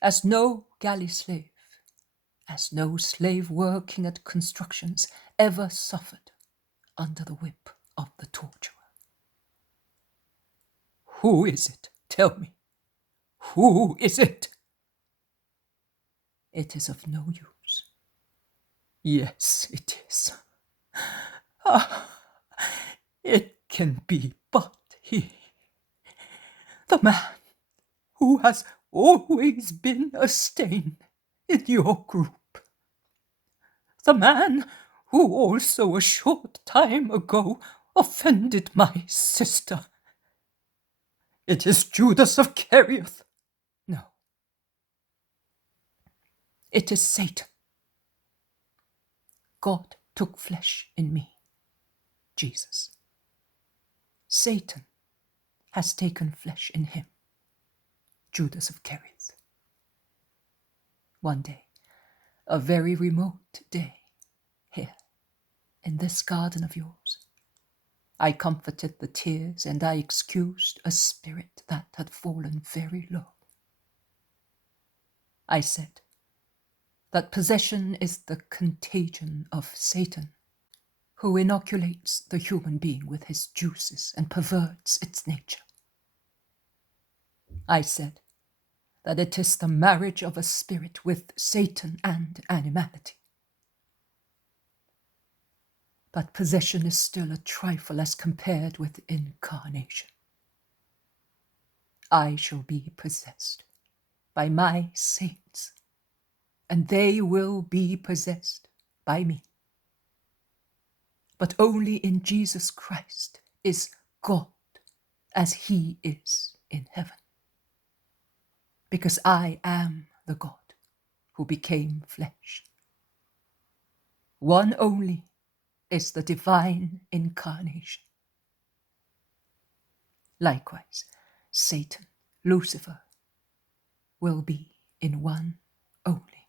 as no galley slave, as no slave working at constructions ever suffered under the whip of the torturer. Who is it? Tell me. Who is it? It is of no use. Yes, it is. It can be but he, the man who has always been a stain in your group, the man who also a short time ago offended my sister. It is Judas of Kerioth. No. It is Satan. God took flesh in me, Jesus. Satan has taken flesh in him, Judas of Kerioth. One day, a very remote day, here, in this garden of yours, I comforted the tears and I excused a spirit that had fallen very low. I said that possession is the contagion of Satan, who inoculates the human being with his juices and perverts its nature. I said that it is the marriage of a spirit with Satan and animality. But possession is still a trifle as compared with incarnation. I shall be possessed by my saints, and they will be possessed by me. But only in Jesus Christ is God as he is in heaven. Because I am the God who became flesh. One only is the divine incarnation. Likewise, Satan, Lucifer, will be in one only,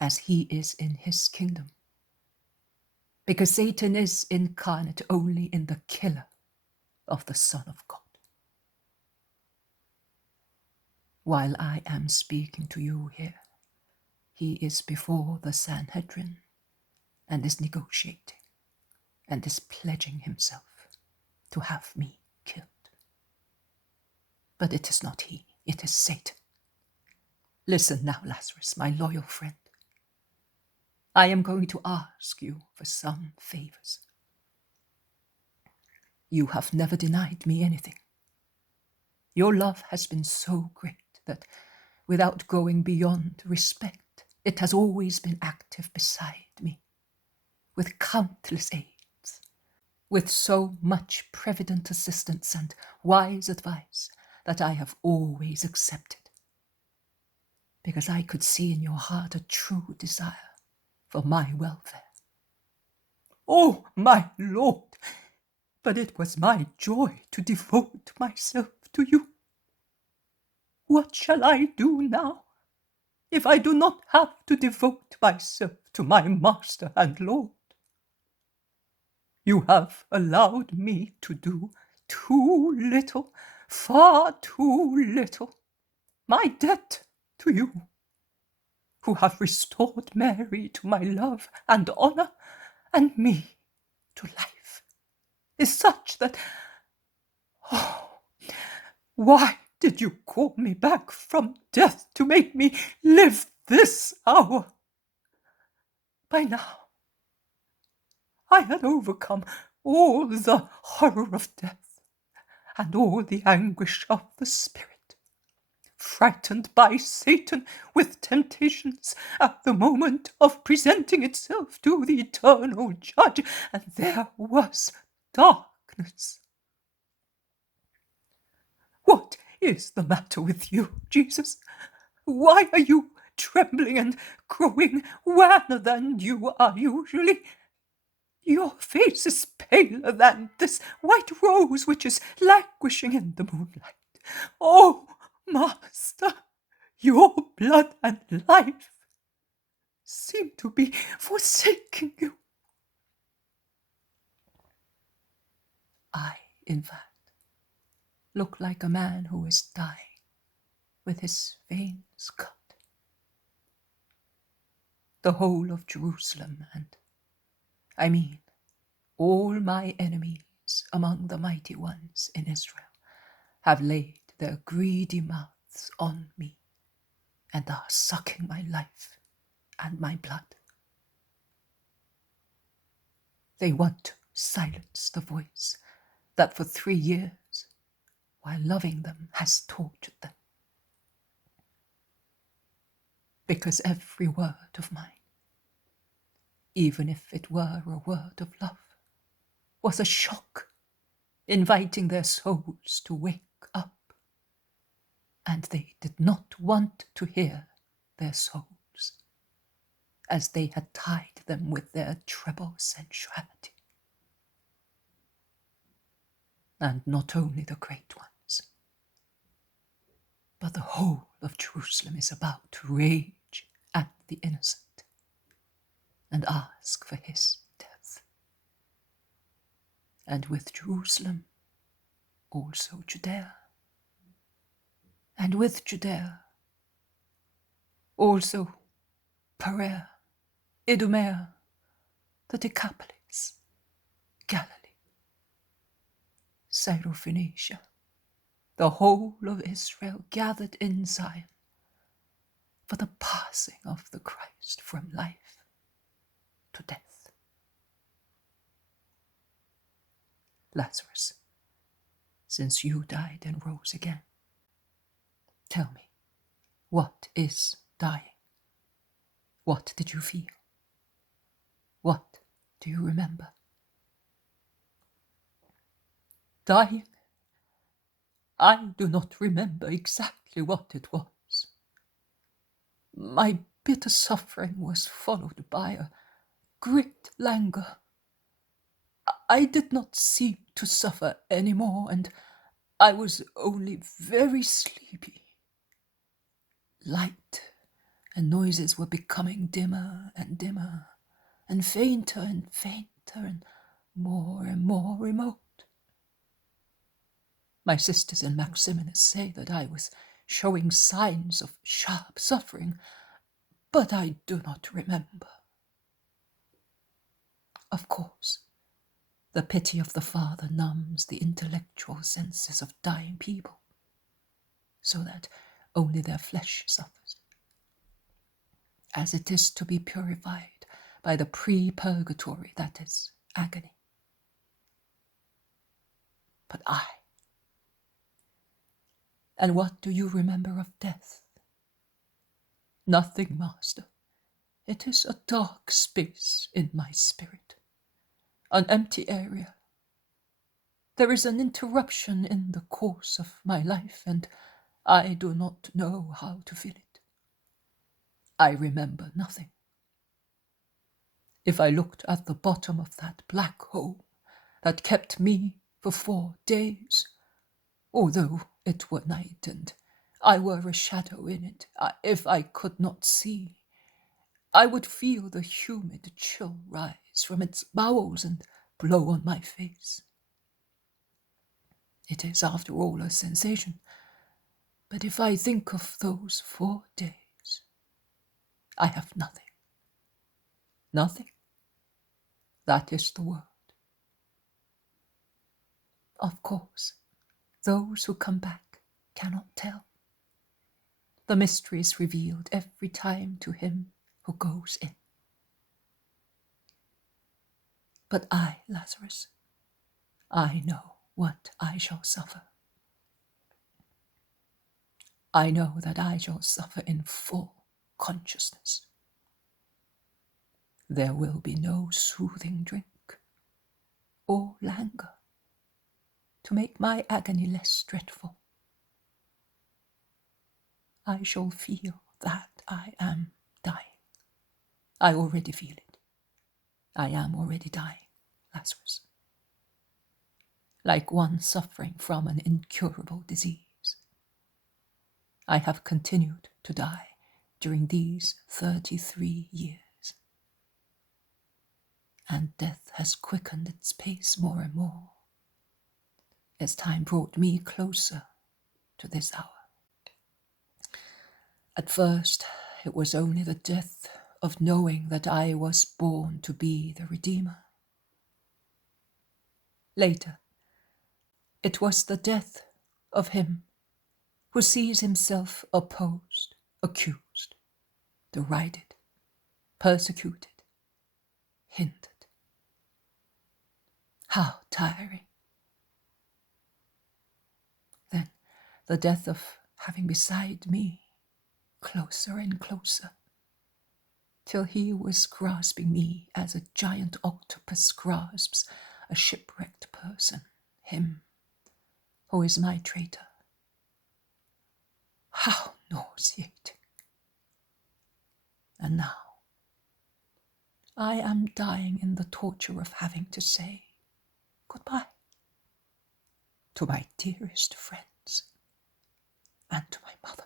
as he is in his kingdom. Because Satan is incarnate only in the killer of the Son of God. While I am speaking to you here, he is before the Sanhedrin and is negotiating and is pledging himself to have me killed. But it is not he, it is Satan. Listen now, Lazarus, my loyal friend. I am going to ask you for some favors. You have never denied me anything. Your love has been so great that, without going beyond respect, it has always been active beside me, with countless aids, with so much prevident assistance and wise advice that I have always accepted, because I could see in your heart a true desire for my welfare. Oh, my Lord, but it was my joy to devote myself to you. What shall I do now, if I do not have to devote myself to my Master and Lord? You have allowed me to do too little, far too little. My debt to you, who have restored Mary to my love and honor, and me to life, is such that, oh, why did you call me back from death to make me live this hour? By now, I had overcome all the horror of death and all the anguish of the spirit, frightened by Satan with temptations at the moment of presenting itself to the eternal judge, and there was darkness. What is the matter with you, Jesus? Why are you trembling and growing wanner than you are usually. Your face is paler than this white rose which is languishing in the moonlight. Oh, master, your blood and life seem to be forsaking you. I, in fact, look like a man who is dying, with his veins cut. The whole of Jerusalem, and I mean all my enemies among the mighty ones in Israel, have laid their greedy mouths on me, and are sucking my life and my blood. They want to silence the voice that for 3 years, while loving them, has tortured them. Because every word of mine, even if it were a word of love, was a shock, inviting their souls to wake up. And they did not want to hear their souls, as they had tied them with their treble sensuality. And not only the great ones, but the whole of Jerusalem is about to rage at the innocent and ask for his death. And with Jerusalem, also Judea. And with Judea, also Perea, Idumea, the Decapolis, Galilee, Syrophoenicia, the whole of Israel gathered in Zion for the passing of the Christ from life to death. Lazarus, since you died and rose again, tell me, what is dying? What did you feel? What do you remember? Dying? I do not remember exactly what it was. My bitter suffering was followed by a great languor. I did not seem to suffer any more, and I was only very sleepy. Light and noises were becoming dimmer and dimmer, and fainter and more remote. My sisters and Maximinus say that I was showing signs of sharp suffering, but I do not remember. Of course, the pity of the Father numbs the intellectual senses of dying people, so that only their flesh suffers, as it is to be purified by the pre-purgatory, that is, agony. But I, and what do you remember of death? Nothing, master. It is a dark space in my spirit, an empty area. There is an interruption in the course of my life, and I do not know how to fill it. I remember nothing. If I looked at the bottom of that black hole that kept me for 4 days, although it were night and I were a shadow in it, if I could not see, I would feel the humid chill rise from its bowels and blow on my face. It is, after all, a sensation. But if I think of those 4 days, I have nothing. Nothing. That is the word. Of course, those who come back cannot tell. The mystery is revealed every time to him who goes in. But I, Lazarus, I know what I shall suffer. I know that I shall suffer in full consciousness. There will be no soothing drink or languor to make my agony less dreadful. I shall feel that I am dying. I already feel it. I am already dying, Lazarus. Like one suffering from an incurable disease. I have continued to die during these 33 years. And death has quickened its pace more and more as time brought me closer to this hour. At first, it was only the death of knowing that I was born to be the Redeemer. Later, it was the death of him who sees himself opposed, accused, derided, persecuted, hindered. How tiring. Then the death of having beside me, closer and closer, till he was grasping me as a giant octopus grasps a shipwrecked person, him who is my traitor. How nauseating. And now, I am dying in the torture of having to say goodbye to my dearest friends and to my mother.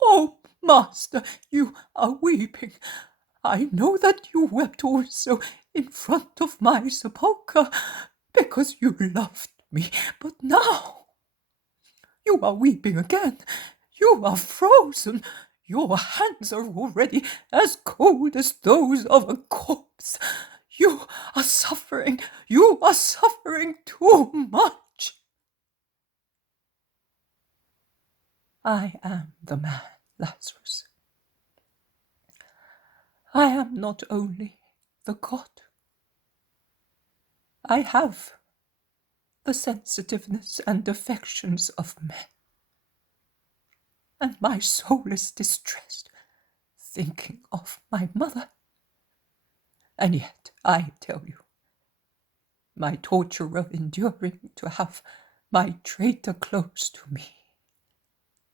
Oh, Master, you are weeping. I know that you wept also in front of my sepulchre, because you loved me. But now you are weeping again. You are frozen. Your hands are already as cold as those of a corpse. You are suffering. You are suffering too much. I am the man, Lazarus. I am not only the God. I have the sensitiveness and affections of men. And my soul is distressed, thinking of my mother. And yet, I tell you, my torture of enduring to have my traitor close to me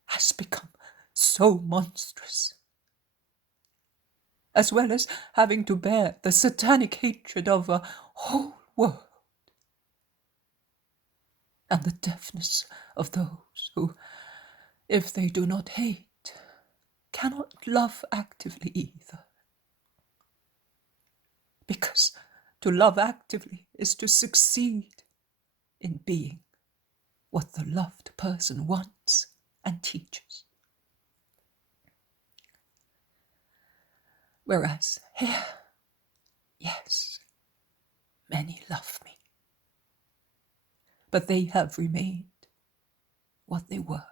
has become so monstrous, as well as having to bear the satanic hatred of a whole world, and the deafness of those who, if they do not hate, cannot love actively either. Because to love actively is to succeed in being what the loved person wants and teaches. Whereas here, yes, many love me, but they have remained what they were.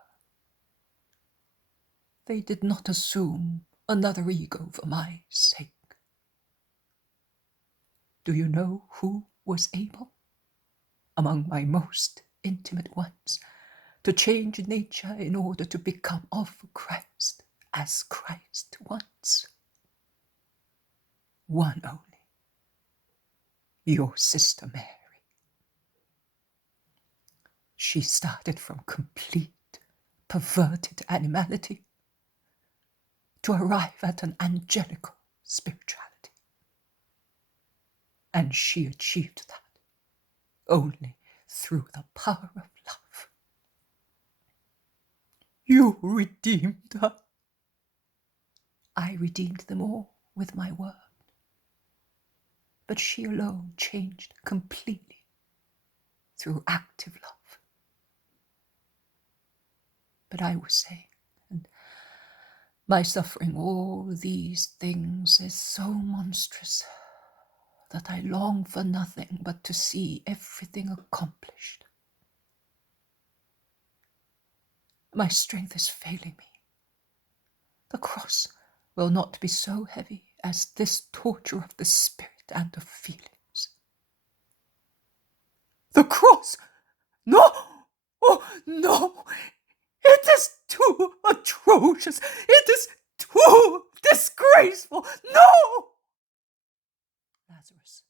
They did not assume another ego for my sake. Do you know who was able, among my most intimate ones, to change nature in order to become of Christ as Christ once? One only, your sister Mary. She started from complete, perverted animality to arrive at an angelical spirituality. And she achieved that only through the power of love. You redeemed her. I redeemed them all with my word. But she alone changed completely through active love. But I was saying, and my suffering all these things is so monstrous that I long for nothing but to see everything accomplished. My strength is failing me. The cross will not be so heavy as this torture of the spirit and of feelings. The cross! No! Oh, no! It is too atrocious! It is too disgraceful! No! Lazarus,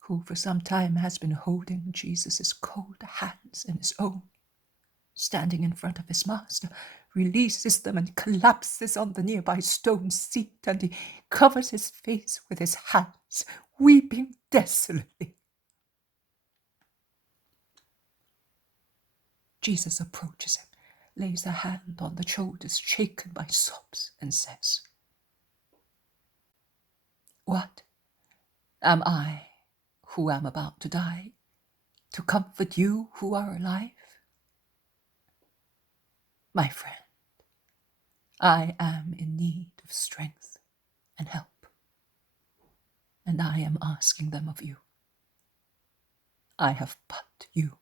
who for some time has been holding Jesus' cold hands in his own, standing in front of his master, releases them and collapses on the nearby stone seat, and he covers his face with his hands, weeping desolately. Jesus approaches him, lays a hand on the shoulders shaken by sobs, and says, "What? Am I, who am about to die, to comfort you who are alive? My friend, I am in need of strength and help, and I am asking them of you. I have but you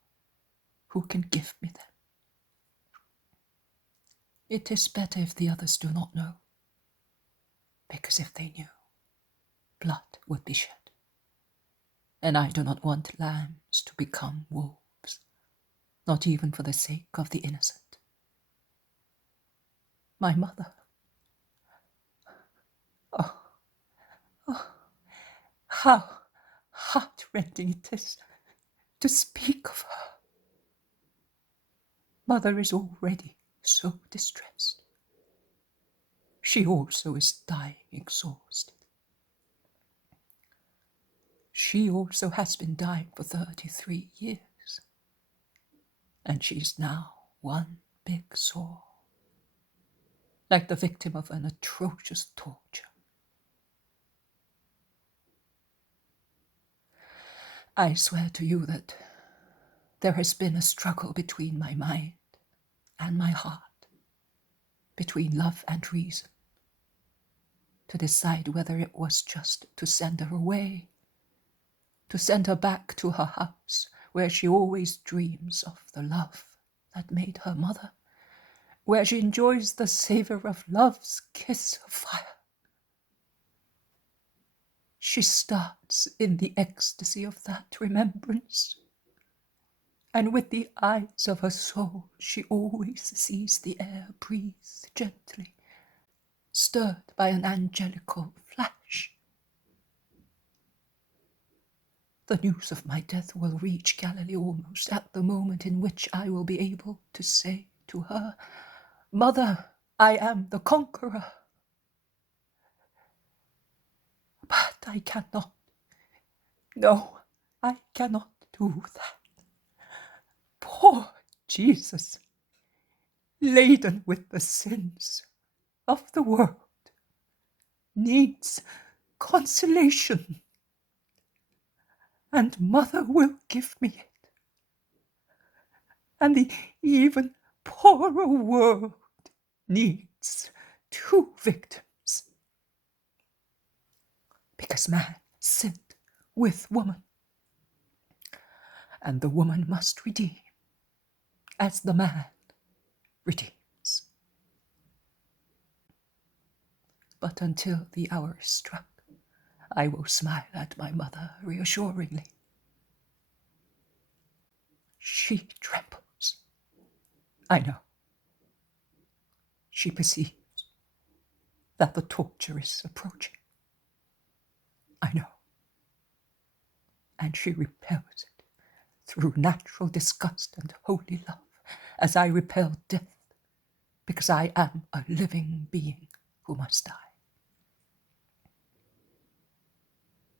who can give me them. It is better if the others do not know, because if they knew, blood would be shed, and I do not want lambs to become wolves, not even for the sake of the innocent. My mother, how heart-rending it is to speak of her. Mother is already so distressed. She also is dying exhausted. She also has been dying for 33 years, and she's now one big sore, like the victim of an atrocious torture. I swear to you that there has been a struggle between my mind and my heart, between love and reason, to decide whether it was just to send her away, to send her back to her house, where she always dreams of the love that made her mother, where she enjoys the savor of love's kiss of fire. She starts in the ecstasy of that remembrance, and with the eyes of her soul she always sees the air breathe gently, stirred by an angelical flash. The news of my death will reach Galilee almost at the moment in which I will be able to say to her, "Mother, I am the conqueror." But I cannot. No, I cannot do that. Poor Jesus, laden with the sins of the world, needs consolation, and Mother will give me it. And the even poorer world needs two victims, because man sinned with woman, and the woman must redeem as the man redeems. But until the hour is struck, I will smile at my mother reassuringly. She trembles. I know. She perceives that the torture is approaching. I know. And she repels it through natural disgust and holy love, as I repel death, because I am a living being who must die.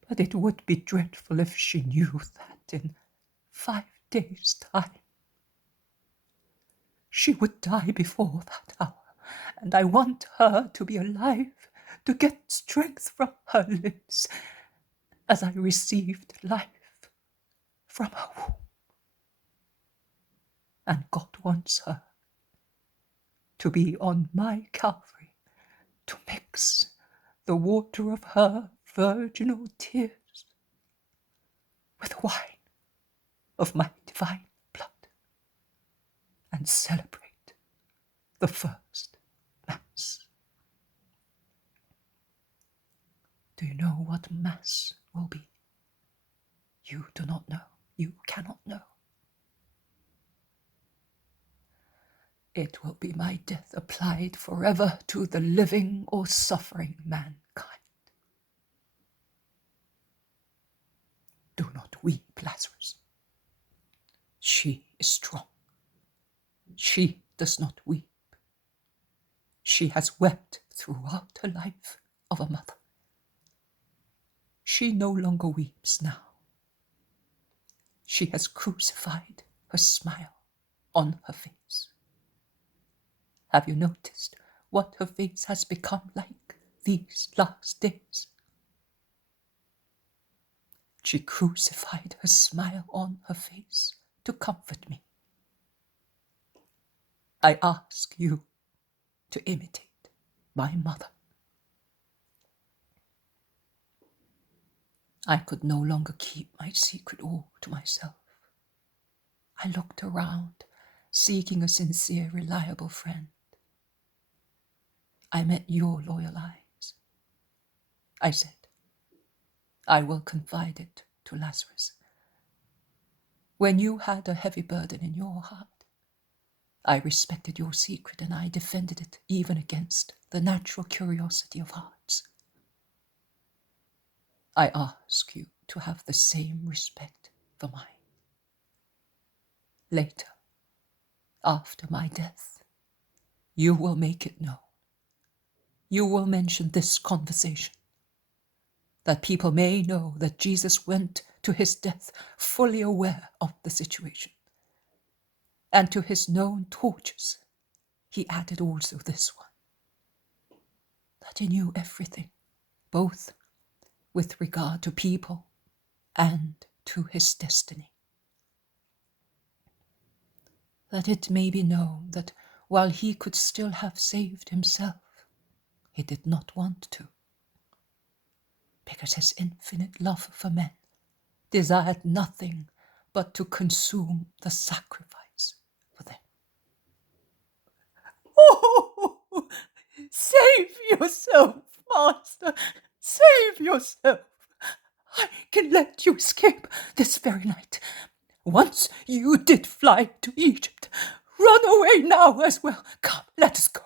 But it would be dreadful if she knew that in 5 days' time she would die before that hour, and I want her to be alive, to get strength from her lips, as I received life from her womb. And God wants her to be on my Calvary, to mix the water of her virginal tears with wine of my divine blood, and celebrate the first Mass. Do you know what Mass will be? You do not know. You cannot know. It will be my death applied forever to the living or suffering mankind. Do not weep, Lazarus. She is strong. She does not weep. She has wept throughout her life of a mother. She no longer weeps now. She has crucified her smile on her face. Have you noticed what her face has become like these last days? She crucified her smile on her face to comfort me. I ask you to imitate my mother. I could no longer keep my secret all to myself. I looked around, seeking a sincere, reliable friend. I met your loyal eyes. I said, I will confide it to Lazarus. When you had a heavy burden in your heart, I respected your secret and I defended it even against the natural curiosity of hearts. I ask you to have the same respect for mine. Later, after my death, you will make it known. You will mention this conversation, that people may know that Jesus went to his death fully aware of the situation. And to his known tortures, he added also this one, that he knew everything, both with regard to people and to his destiny. That it may be known that while he could still have saved himself, he did not want to, because his infinite love for men desired nothing but to consume the sacrifice for them. Oh, save yourself, Master. Save yourself. I can let you escape this very night. Once you did fly to Egypt. Run away now as well. Come, let us go.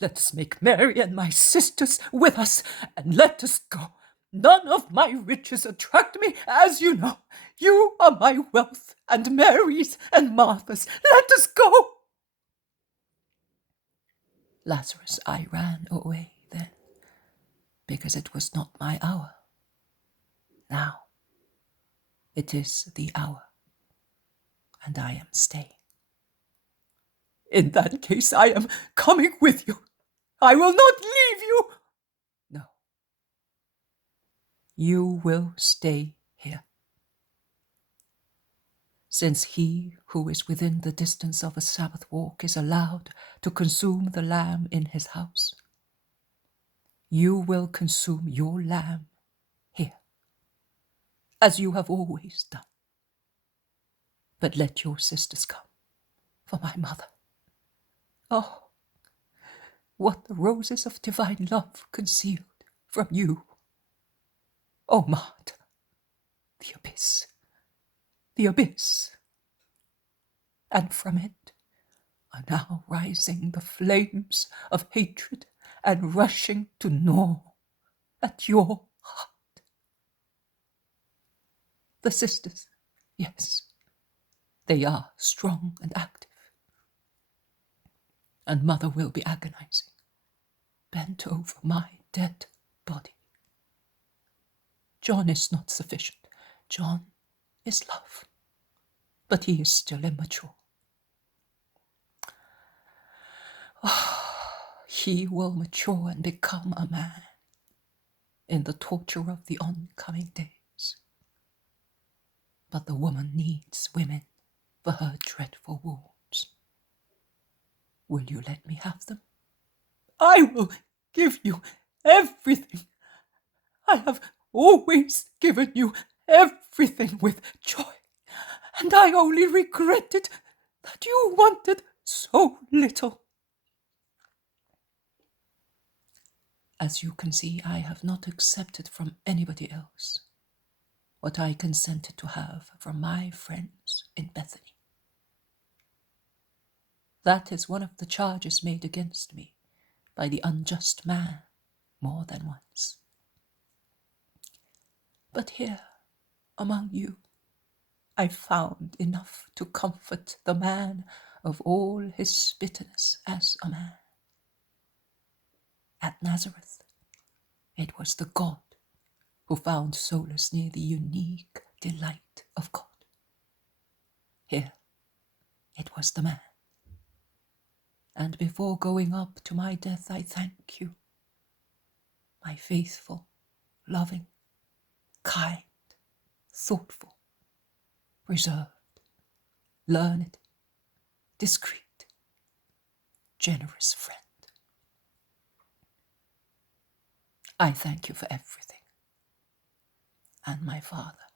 Let us make Mary and my sisters with us, and let us go. None of my riches attract me, as you know. You are my wealth, and Mary's and Martha's. Let us go. Lazarus, I ran away then, because it was not my hour. Now, it is the hour, and I am staying. In that case, I am coming with you. I will not leave you. No. You will stay here. Since he who is within the distance of a Sabbath walk is allowed to consume the lamb in his house, you will consume your lamb here, as you have always done. But let your sisters come for my mother. Oh, what the roses of divine love concealed from you. Oh, Martha, the abyss, the abyss. And from it are now rising the flames of hatred and rushing to gnaw at your heart. The sisters, yes, they are strong and active. And mother will be agonizing, bent over my dead body. John is not sufficient. John is love, but he is still immature. He will mature and become a man in the torture of the oncoming days. But the woman needs women for her dreadful wounds. Will you let me have them? I will give you everything. I have always given you everything with joy, and I only regretted that you wanted so little. As you can see, I have not accepted from anybody else what I consented to have from my friends in Bethany. That is one of the charges made against me by the unjust man more than once. But here, among you, I found enough to comfort the man of all his bitterness as a man. at Nazareth. It was the God who found solace near the unique delight of God. Here, it was the man. And before going up to my death, I thank you, my faithful, loving, kind, thoughtful, reserved, learned, discreet, generous friend. I thank you for everything, and my Father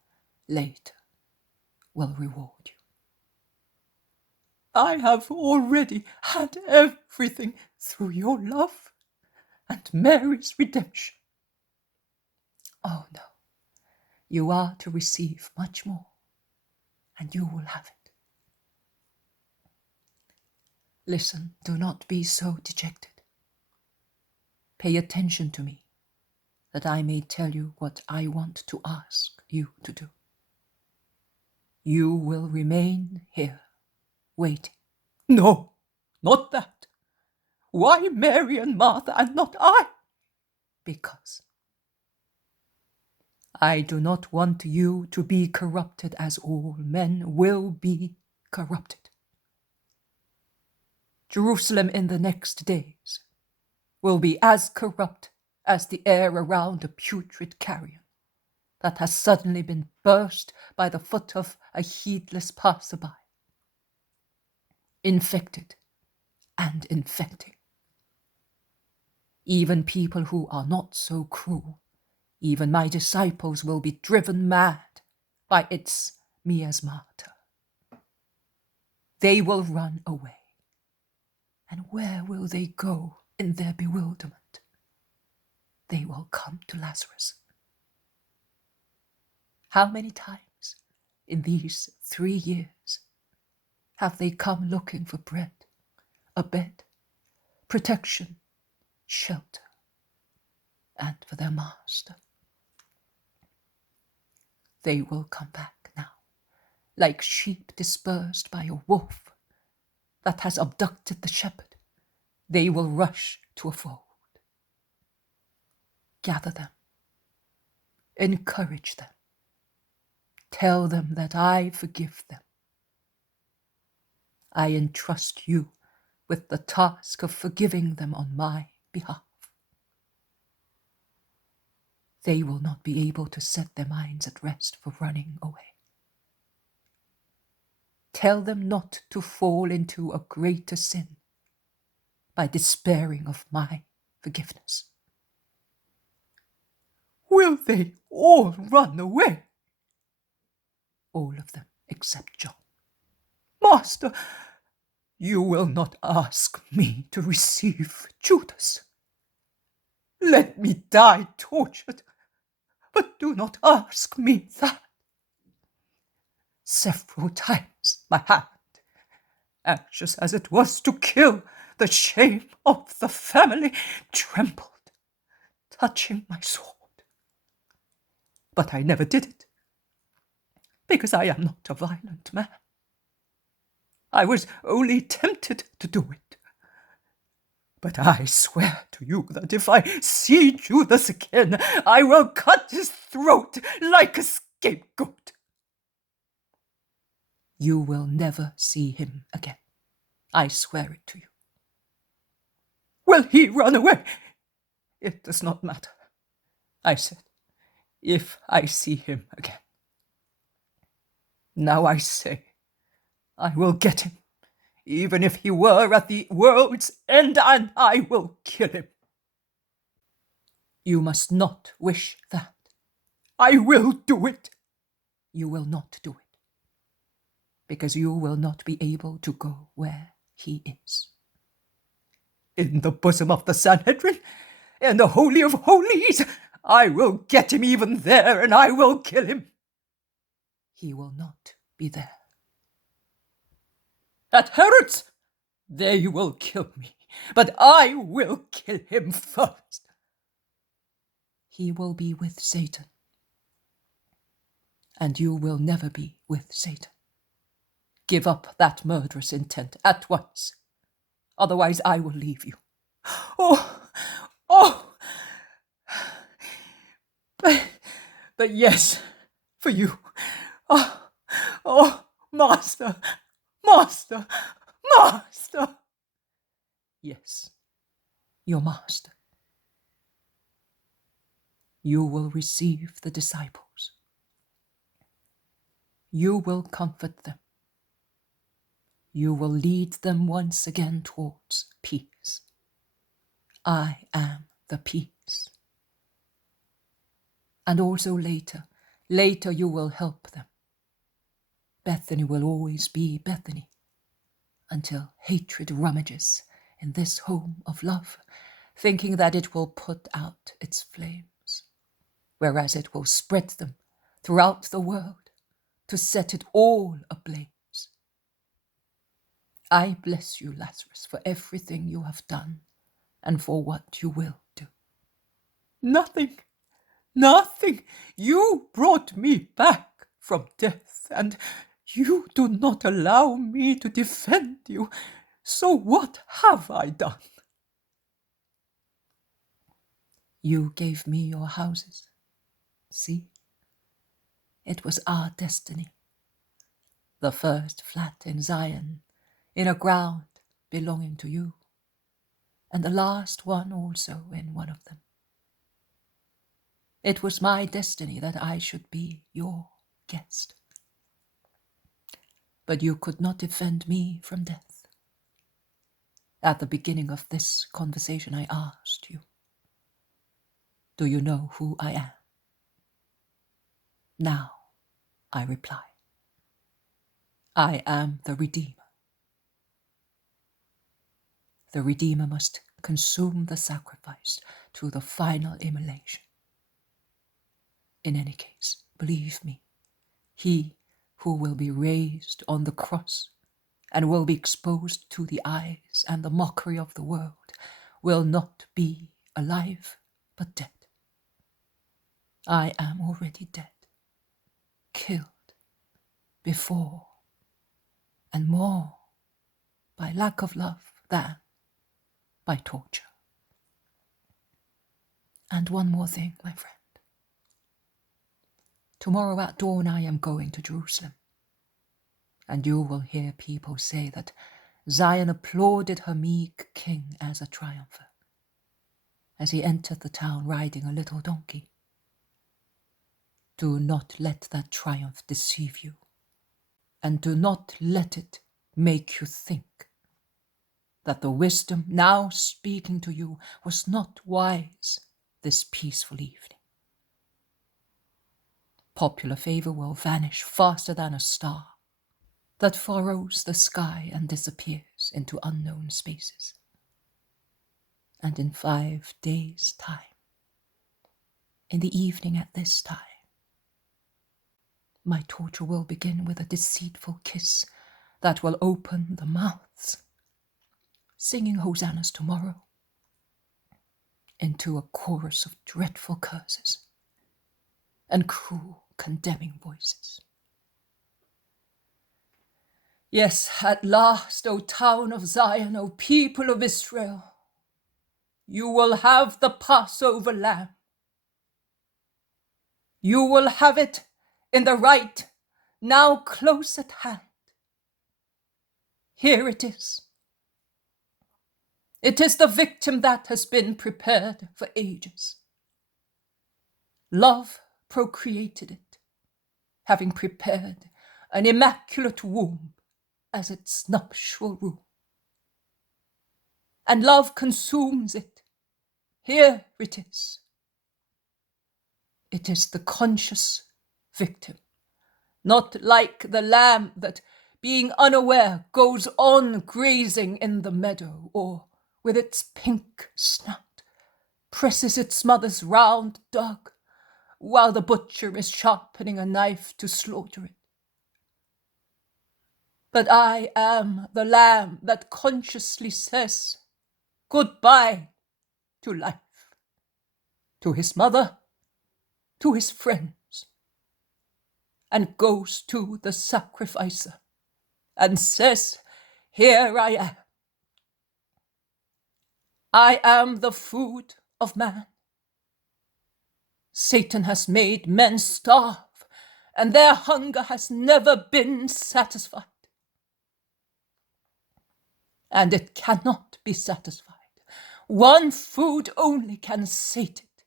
later will reward you. I have already had everything through your love and Mary's redemption. Oh no, you are to receive much more, and you will have it. Listen, do not be so dejected. Pay attention to me, that I may tell you what I want to ask you to do. You will remain here, waiting. No, not that. Why Mary and Martha and not I? Because I do not want you to be corrupted as all men will be corrupted. Jerusalem in the next days will be as corrupt as the air around a putrid carrion that has suddenly been burst by the foot of a heedless passerby, infected and infecting. Even people who are not so cruel, even my disciples, will be driven mad by its miasmata. They will run away. And where will they go in their bewilderment? They will come to Lazarus. How many times in these 3 years have they come looking for bread, a bed, protection, shelter, and for their master? They will come back now, like sheep dispersed by a wolf that has abducted the shepherd. They will rush to a fold. Gather them, encourage them, tell them that I forgive them. I entrust you with the task of forgiving them on my behalf. They will not be able to set their minds at rest for running away. Tell them not to fall into a greater sin by despairing of my forgiveness. Will they all run away? All of them except John. Master, you will not ask me to receive Judas. Let me die tortured, but do not ask me that. Several times my hand, anxious as it was to kill the shame of the family, trembled, touching my sword. But I never did it, because I am not a violent man. I was only tempted to do it. But I swear to you that if I see Judas again, I will cut his throat like a scapegoat. You will never see him again. I swear it to you. Will he run away? It does not matter. I said, if I see him again. Now I say, I will get him, even if he were at the world's end, and I will kill him. You must not wish that. I will do it. You will not do it, because you will not be able to go where he is. In the bosom of the Sanhedrin, in the Holy of Holies, I will get him even there, and I will kill him. He will not be there. At Herod's, they will kill me, but I will kill him first. He will be with Satan, and you will never be with Satan. Give up that murderous intent at once. Otherwise I will leave you. Oh, But yes, for you. Oh, oh, Master, Master, Master. Yes, your Master. You will receive the disciples. You will comfort them. You will lead them once again towards peace. I am the peace. And also later you will help them. Bethany will always be Bethany until hatred rummages in this home of love, thinking that it will put out its flames, whereas it will spread them throughout the world to set it all ablaze. I bless you, Lazarus, for everything you have done and for what you will do. Nothing. You brought me back from death, and you do not allow me to defend you. So what have I done? You gave me your houses. See? It was our destiny. The first flat in Zion, in a ground belonging to you, and the last one also in one of them. It was my destiny that I should be your guest. But you could not defend me from death. At the beginning of this conversation, I asked you, do you know who I am? Now I reply, I am the Redeemer. The Redeemer must consume the sacrifice to the final immolation. In any case, believe me, he who will be raised on the cross and will be exposed to the eyes and the mockery of the world will not be alive, but dead. I am already dead, killed before and more by lack of love than by torture. And one more thing, my friend. Tomorrow at dawn I am going to Jerusalem, and you will hear people say that Zion applauded her meek king as a triumpher, as he entered the town riding a little donkey. Do not let that triumph deceive you, and do not let it make you think that the wisdom now speaking to you was not wise this peaceful evening. Popular favor will vanish faster than a star that furrows the sky and disappears into unknown spaces. And in 5 days' time, in the evening at this time, my torture will begin with a deceitful kiss that will open the mouths, singing hosannas tomorrow, into a chorus of dreadful curses and cruel condemning voices. Yes, at last, O town of Zion, O people of Israel, you will have the Passover lamb. You will have it in the right, now close at hand. Here it is. It is the victim that has been prepared for ages. Love procreated it, having prepared an immaculate womb as its nuptial room. And love consumes it. Here it is. It is the conscious victim, not like the lamb that, being unaware, goes on grazing in the meadow, or with its pink snout presses its mother's round dug, while the butcher is sharpening a knife to slaughter it. But I am the lamb that consciously says goodbye to life, to his mother, to his friends, and goes to the sacrificer and says, here I am. I am the food of man. Satan has made men starve, and their hunger has never been satisfied. And it cannot be satisfied. One food only can sate it,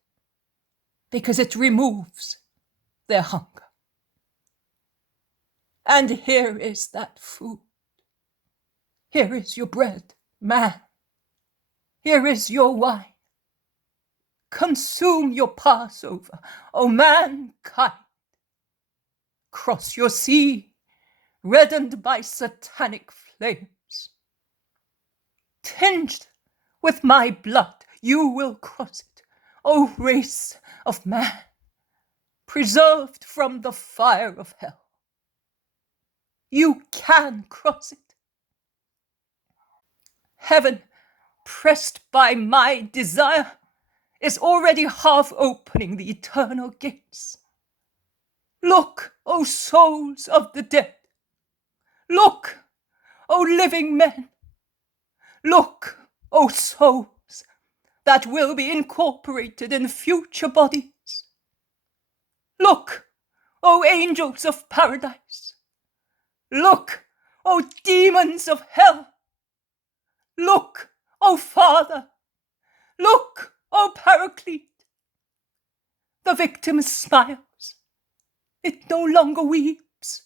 because it removes their hunger. And here is that food. Here is your bread, man. Here is your wine. Consume your Passover, O mankind. Cross your sea, reddened by satanic flames. Tinged with my blood, you will cross it, O race of man, preserved from the fire of hell. You can cross it. Heaven, pressed by my desire, is already half opening the eternal gates. Look, O souls of the dead. Look, O living men. Look, O souls that will be incorporated in future bodies. Look, O angels of paradise. Look, O demons of hell. Look, O Father. Look, O Paraclete. The victim smiles. It no longer weeps.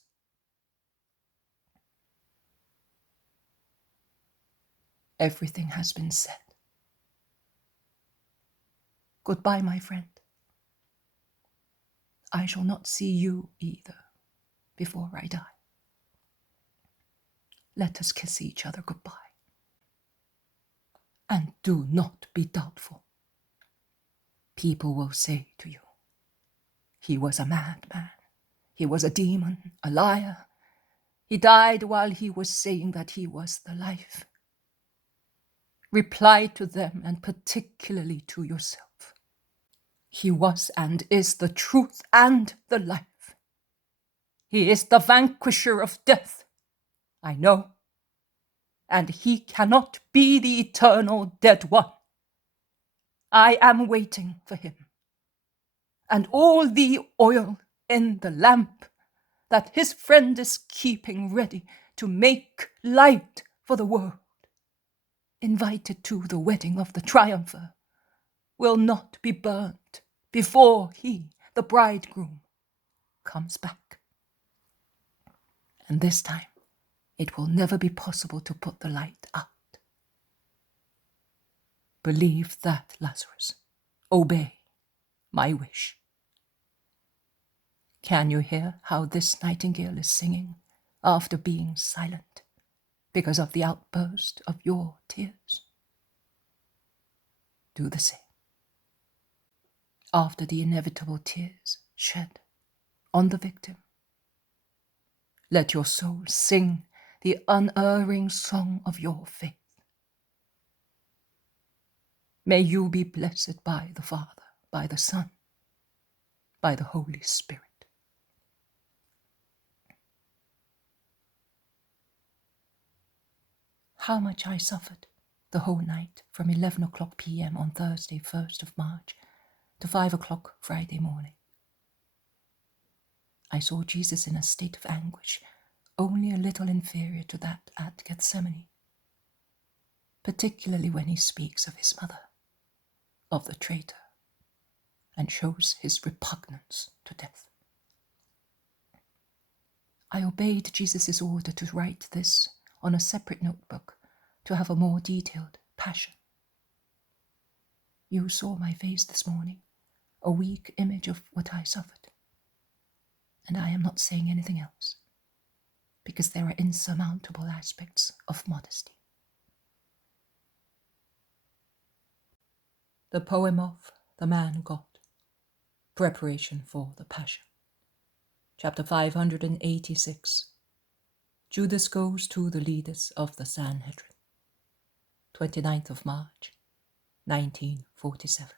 Everything has been said. Goodbye, my friend. I shall not see you either before I die. Let us kiss each other goodbye. And do not be doubtful. People will say to you, he was a madman. He was a demon, a liar. He died while he was saying that he was the life. Reply to them, and particularly to yourself. He was and is the truth and the life. He is the vanquisher of death, I know, and he cannot be the eternal dead one. I am waiting for him, and all the oil in the lamp that his friend is keeping ready to make light for the world, invited to the wedding of the triumpher, will not be burnt before he, the bridegroom, comes back. And this time, it will never be possible to put the light out. Believe that, Lazarus. Obey my wish. Can you hear how this nightingale is singing after being silent because of the outburst of your tears? Do the same. After the inevitable tears shed on the victim, let your soul sing the unerring song of your faith. May you be blessed by the Father, by the Son, by the Holy Spirit. How much I suffered the whole night from 11 o'clock p.m. on Thursday, 1st of March, to 5 o'clock Friday morning. I saw Jesus in a state of anguish, only a little inferior to that at Gethsemane, particularly when he speaks of his mother, of the traitor, and shows his repugnance to death. I obeyed Jesus' order to write this on a separate notebook to have a more detailed passion. You saw my face this morning, a weak image of what I suffered. And I am not saying anything else, because there are insurmountable aspects of modesty. The poem of the Man God, preparation for the Passion. Chapter 586. Judas goes to the leaders of the Sanhedrin. 29th of March, 1947.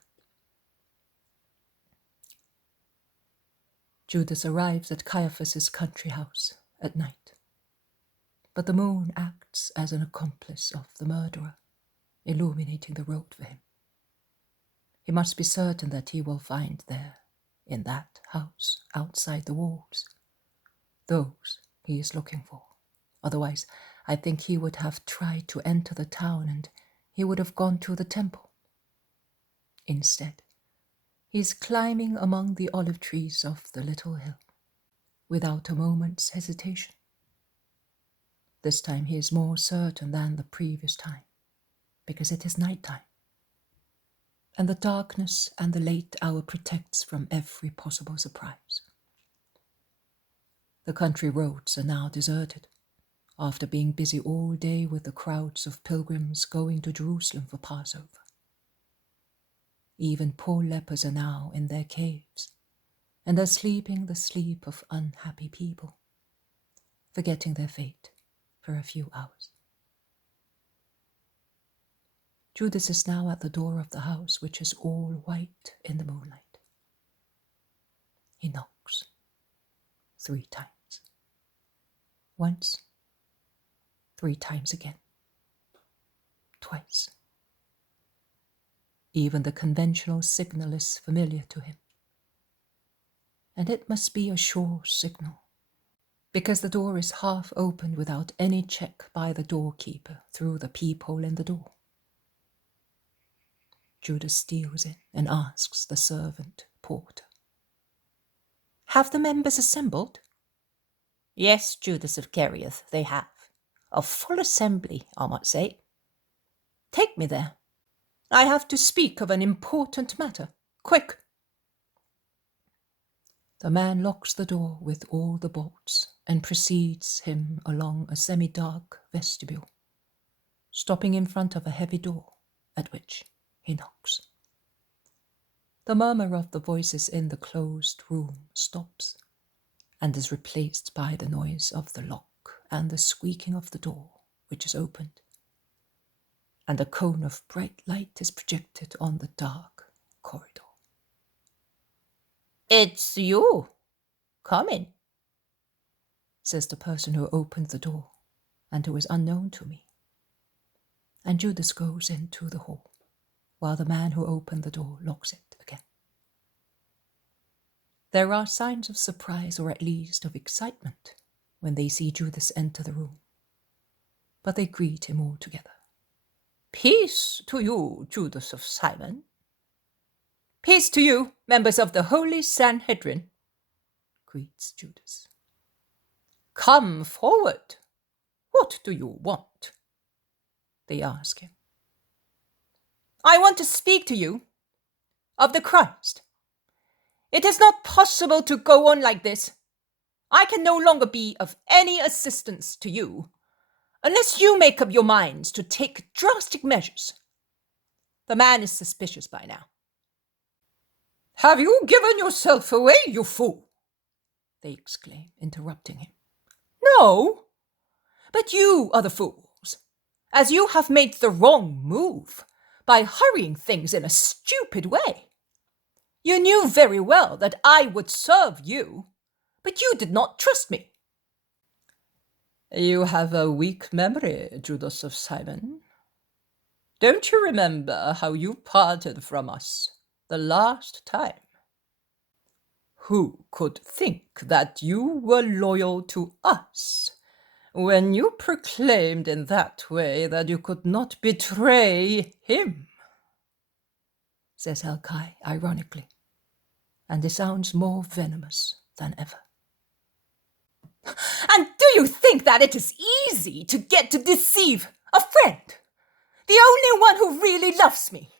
Judas arrives at Caiaphas' country house at night, but the moon acts as an accomplice of the murderer, illuminating the road for him. He must be certain that he will find there in that house outside the walls. Those he is looking for. Otherwise, I think he would have tried to enter the town and he would have gone to the temple. Instead, he is climbing among the olive trees of the little hill, without a moment's hesitation. This time he is more certain than the previous time, because it is night time, and the darkness and the late hour protects from every possible surprise. The country roads are now deserted, after being busy all day with the crowds of pilgrims going to Jerusalem for Passover. Even poor lepers are now in their caves, and are sleeping the sleep of unhappy people, forgetting their fate for a few hours. Judas is now at the door of the house, which is all white in the moonlight. He knocks 3 times. Once, 3 times again. Twice. Even the conventional signal is familiar to him. And it must be a sure signal, because the door is half opened without any check by the doorkeeper through the peephole in the door. Judas steals in and asks the servant porter, "Have the members assembled?" Yes, Judas of Kerioth, they have. A full assembly, I might say. Take me there. I have to speak of an important matter. Quick! The man locks the door with all the bolts and precedes him along a semi-dark vestibule, stopping in front of a heavy door at which he knocks. The murmur of the voices in the closed room stops and is replaced by the noise of the lock and the squeaking of the door, which is opened, and a cone of bright light is projected on the dark corridor. "It's you. Come in," says the person who opened the door and who is unknown to me. And Judas goes into the hall, while the man who opened the door locks it again. There are signs of surprise, or at least of excitement, when they see Judas enter the room, but they greet him all together. "Peace to you, Judas of Simon." "Peace to you, members of the Holy Sanhedrin," greets Judas. "Come forward. What do you want?" they ask him. "I want to speak to you of the Christ. It is not possible to go on like this. I can no longer be of any assistance to you, unless you make up your minds to take drastic measures. The man is suspicious by now." "Have you given yourself away, you fool?" they exclaim, interrupting him. "No, but you are the fools, as you have made the wrong move by hurrying things in a stupid way. You knew very well that I would serve you, but you did not trust me." "You have a weak memory, Judas of Simon. Don't you remember how you parted from us the last time? Who could think that you were loyal to us when you proclaimed in that way that you could not betray him?" says Zacchie ironically, and he sounds more venomous than ever. "And do you think that it is easy to get to deceive a friend, the only one who really loves me,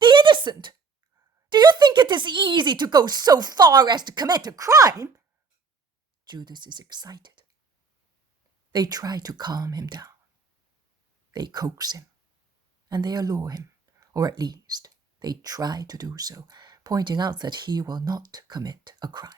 the innocent? Do you think it is easy to go so far as to commit a crime?" Judas is excited. They try to calm him down. They coax him, and they allure him, or at least they try to do so, pointing out that he will not commit a crime,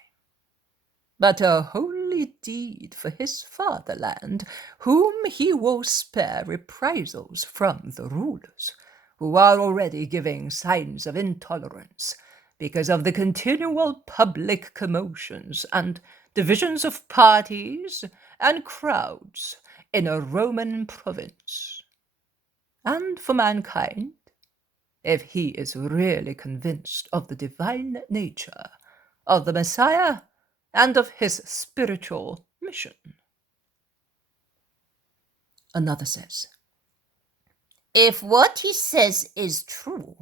but a holy deed for his fatherland, whom he will spare reprisals from the rulers, who are already giving signs of intolerance because of the continual public commotions and divisions of parties and crowds in a Roman province. And for mankind, if he is really convinced of the divine nature of the Messiah and of his spiritual mission. Another says, If what he says is true,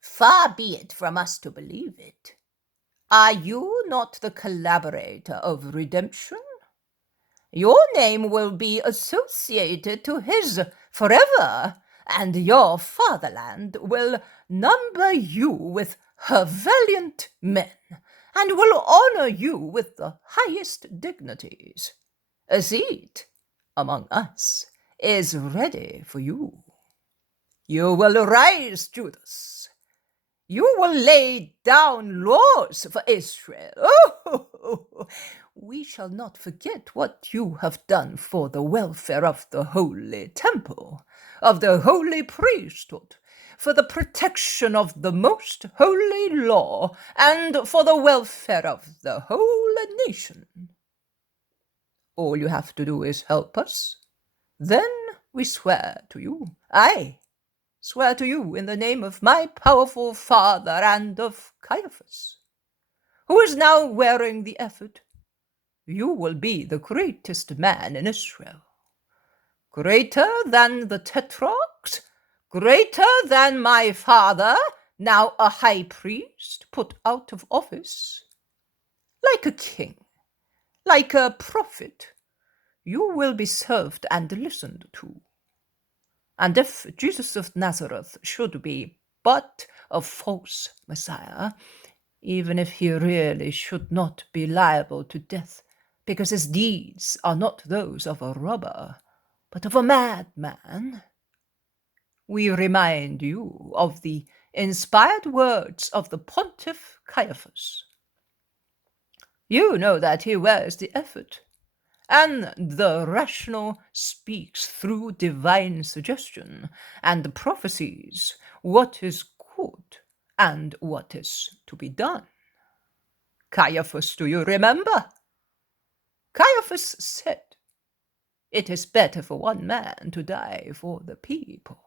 far be it from us to believe it. Are you not the collaborator of redemption? Your name will be associated to his forever, and your fatherland will number you with her valiant men, and will honor you with the highest dignities. A seat among us is ready for you. You will rise, Judas. You will lay down laws for Israel. Oh, we shall not forget what you have done for the welfare of the holy temple, of the holy priesthood, for the protection of the most holy law, and for the welfare of the whole nation. All you have to do is help us. Then we swear to you, I swear to you in the name of my powerful father and of Caiaphas, who is now wearing the ephod. You will be the greatest man in Israel, greater than the tetrarchs, greater than my father, now a high priest put out of office. Like a king, like a prophet, you will be served and listened to. And if Jesus of Nazareth should be but a false Messiah, even if he really should not be liable to death, because his deeds are not those of a robber, but of a madman, we remind you of the inspired words of the Pontiff Caiaphas. You know that he wears the ephod, and the rational speaks through divine suggestion, and prophesies what is good and what is to be done. Caiaphas, do you remember? Caiaphas said, "It is better for one man to die for the people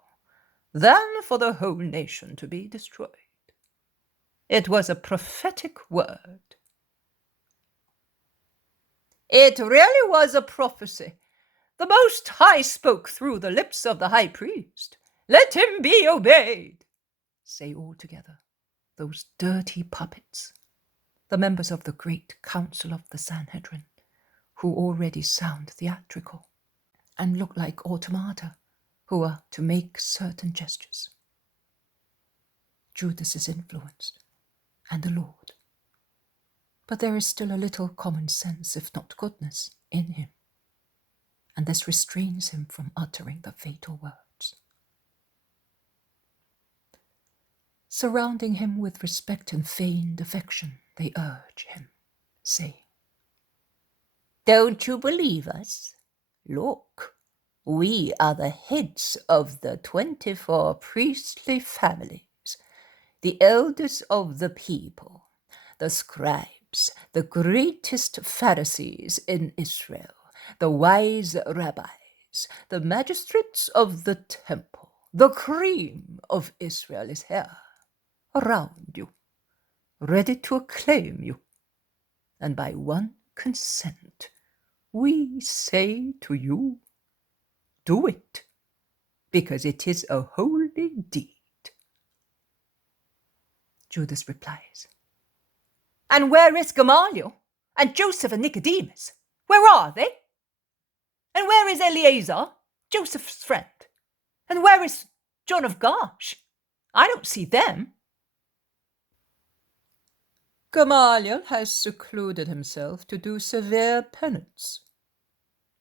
than for the whole nation to be destroyed." It was a prophetic word. It really was a prophecy. The Most High spoke through the lips of the high priest. Let him be obeyed, say all together, those dirty puppets, the members of the great council of the Sanhedrin, who already sound theatrical and look like automata who are to make certain gestures. Judas is influenced, and the Lord. But there is still a little common sense, if not goodness, in him, and this restrains him from uttering the fatal words. Surrounding him with respect and feigned affection, they urge him, saying, "Don't you believe us? Look, we are the heads of the 24 priestly families, the elders of the people, the scribes, the greatest Pharisees in Israel, the wise rabbis, the magistrates of the temple. The cream of Israel is here, around you, ready to acclaim you. And by one consent, we say to you, do it, because it is a holy deed." Judas replies, "And where is Gamaliel and Joseph and Nicodemus? Where are they? And where is Eleazar, Joseph's friend? And where is John of Gash? I don't see them." Gamaliel has secluded himself to do severe penance.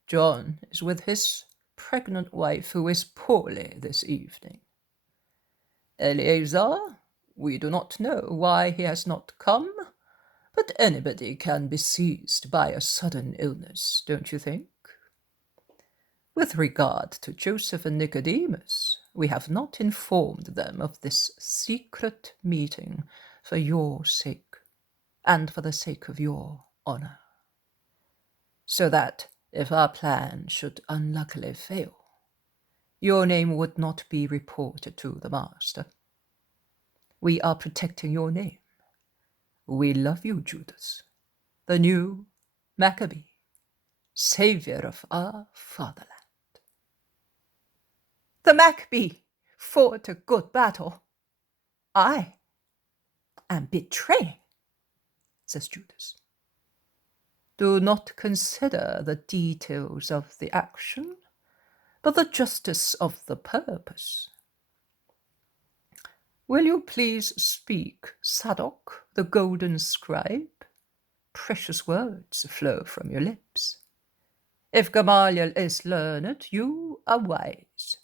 John is with his pregnant wife, who is poorly this evening. Eleazar, we do not know why he has not come, but anybody can be seized by a sudden illness, don't you think? With regard to Joseph and Nicodemus, we have not informed them of this secret meeting for your sake and for the sake of your honor, so that if our plan should unluckily fail, your name would not be reported to the master. We are protecting your name. We love you, Judas, the new Maccabee, savior of our fatherland. The Maccabee fought a good battle. I am betraying, says Judas. Do not consider the details of the action, but the justice of the purpose. Will you please speak, Zadok, the golden scribe? Precious words flow from your lips. If Gamaliel is learned, you are wise,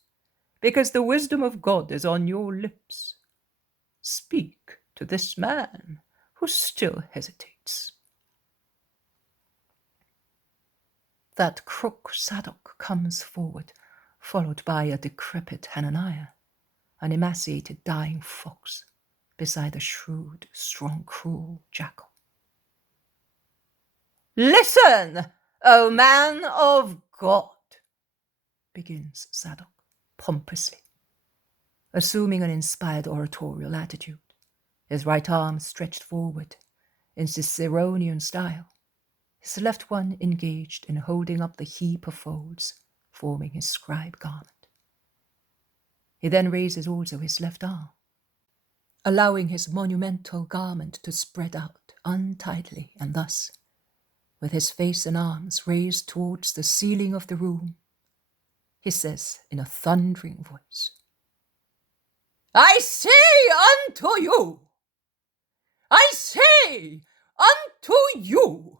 because the wisdom of God is on your lips. Speak to this man who still hesitates. That crook Zadok comes forward, followed by a decrepit Hananiah, an emaciated dying fox, beside a shrewd, strong, cruel jackal. Listen, O man of God, begins Zadok pompously, assuming an inspired oratorial attitude, his right arm stretched forward in Ciceronian style, his left one engaged in holding up the heap of folds forming his scribe garment. He then raises also his left arm, allowing his monumental garment to spread out untidily, and thus, with his face and arms raised towards the ceiling of the room, he says in a thundering voice, I say unto you,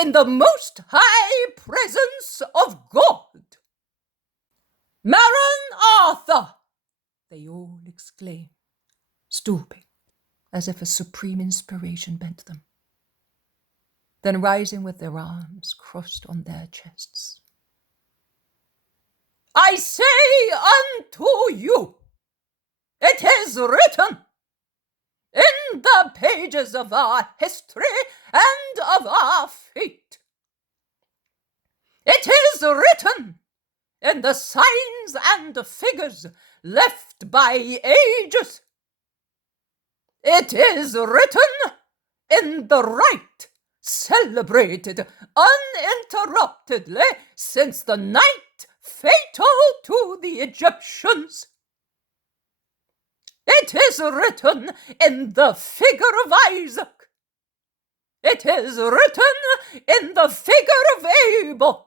in the most high presence of God, Maranatha! They all exclaim, stooping, as if a supreme inspiration bent them, then rising with their arms crossed on their chests. I say unto you, it is written in the pages of our history and of our fate. It is written in the signs and figures left by ages. It is written in the rite celebrated uninterruptedly since the night fatal to the Egyptians. It is written in the figure of Isaac. It is written in the figure of Abel.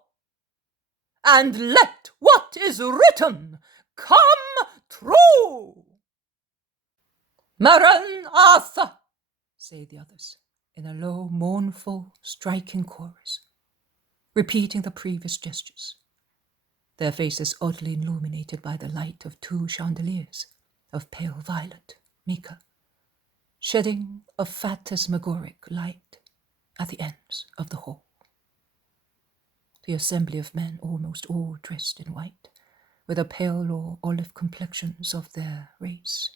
And let what is written come true. Maranatha, say the others, in a low, mournful, striking chorus, repeating the previous gestures, their faces oddly illuminated by the light of two chandeliers of pale violet mica, shedding a phantasmagoric light at the ends of the hall. The assembly of men, almost all dressed in white, with the pale or olive complexions of their race,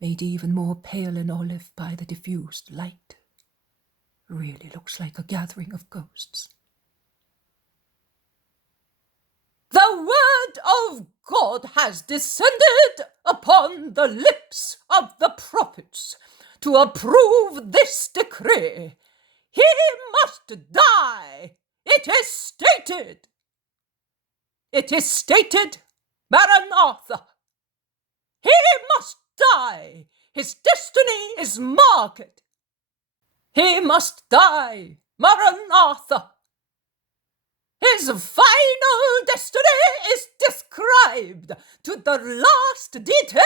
made even more pale and olive by the diffused light, really looks like a gathering of ghosts. The word of God has descended upon the lips of the prophets to approve this decree. He must die. It is stated. It is stated, Maranatha. He must die. His destiny is marked. He must die, Maranatha. His final destiny is described to the last detail,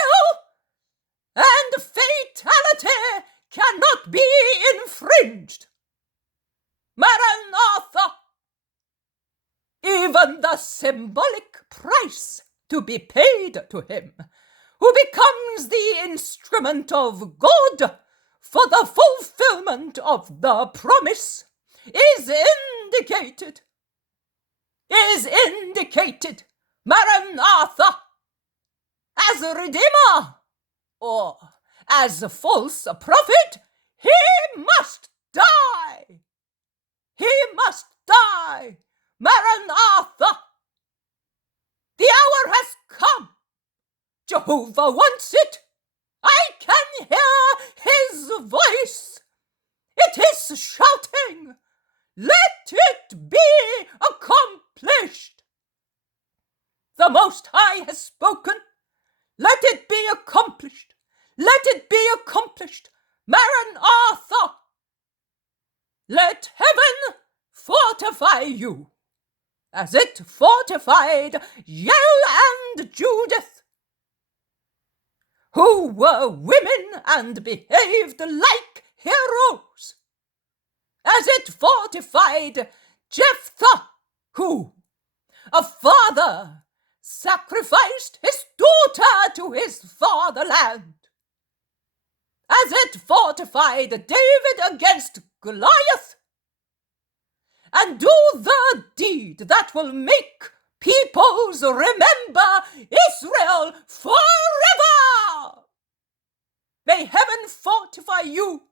and fatality cannot be infringed. Maranatha! Even the symbolic price to be paid to him, who becomes the instrument of God for the fulfillment of the promise, is indicated, Maranatha, as a redeemer, or as a false prophet. He must die. He must die, Maranatha. The hour has come. Jehovah wants it. I can hear his voice. The Most High has spoken. Let it be accomplished. Let it be accomplished. Maranatha! Let heaven fortify you, as it fortified Jael and Judith, who were women and behaved like heroes, as it fortified Jephthah, who, a father, sacrificed his daughter to his fatherland, as it fortified David against Goliath, and do the deed that will make peoples remember Israel forever. May heaven fortify you,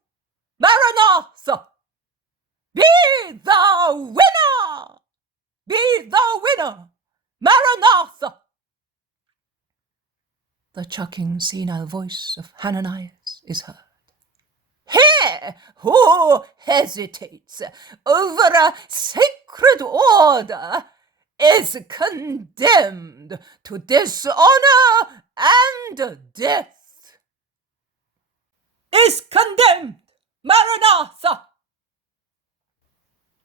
Maranatha. Be the winner! Be the winner, Maranatha! The chuckling, senile voice of Hananias is heard. He who hesitates over a sacred order is condemned to dishonor and death. Is condemned, Maranatha.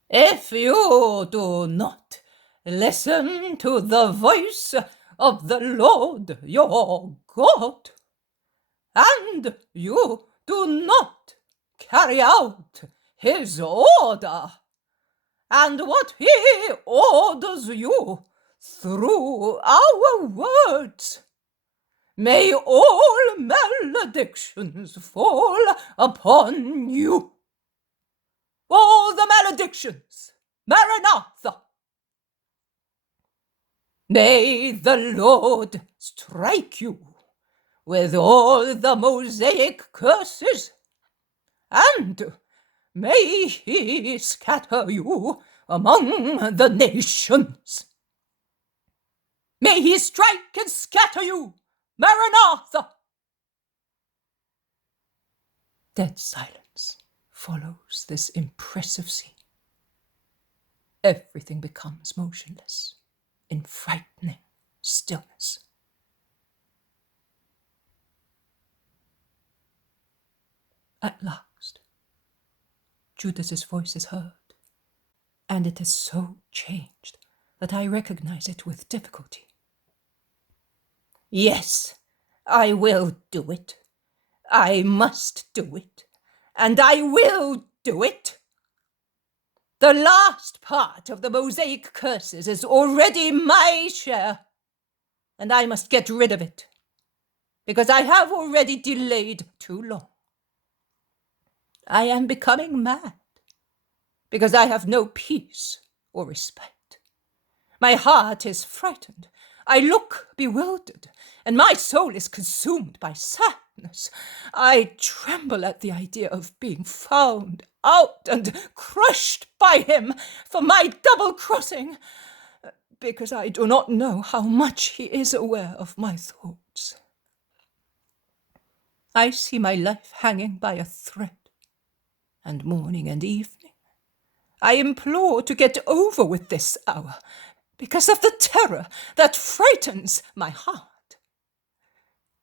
If you do not listen to the voice of the Lord your God, and you do not carry out his order, and what he orders you through our words, may all maledictions fall upon you. All the maledictions, Maranatha. May the Lord strike you with all the Mosaic curses, and may he scatter you among the nations. May he strike and scatter you, Maranatha. Dead silence follows this impressive scene. Everything becomes motionless in frightening stillness. At last, Judas's voice is heard, and it is so changed that I recognize it with difficulty. Yes, I will do it. I must do it, and I will do it. The last part of the Mosaic curses is already my share, and I must get rid of it, because I have already delayed too long. I am becoming mad, because I have no peace or respect. My heart is frightened. I look bewildered, and my soul is consumed by sadness. I tremble at the idea of being found out and crushed by him for my double-crossing, because I do not know how much he is aware of my thoughts. I see my life hanging by a thread, and morning and evening I implore to get over with this hour, because of the terror that frightens my heart,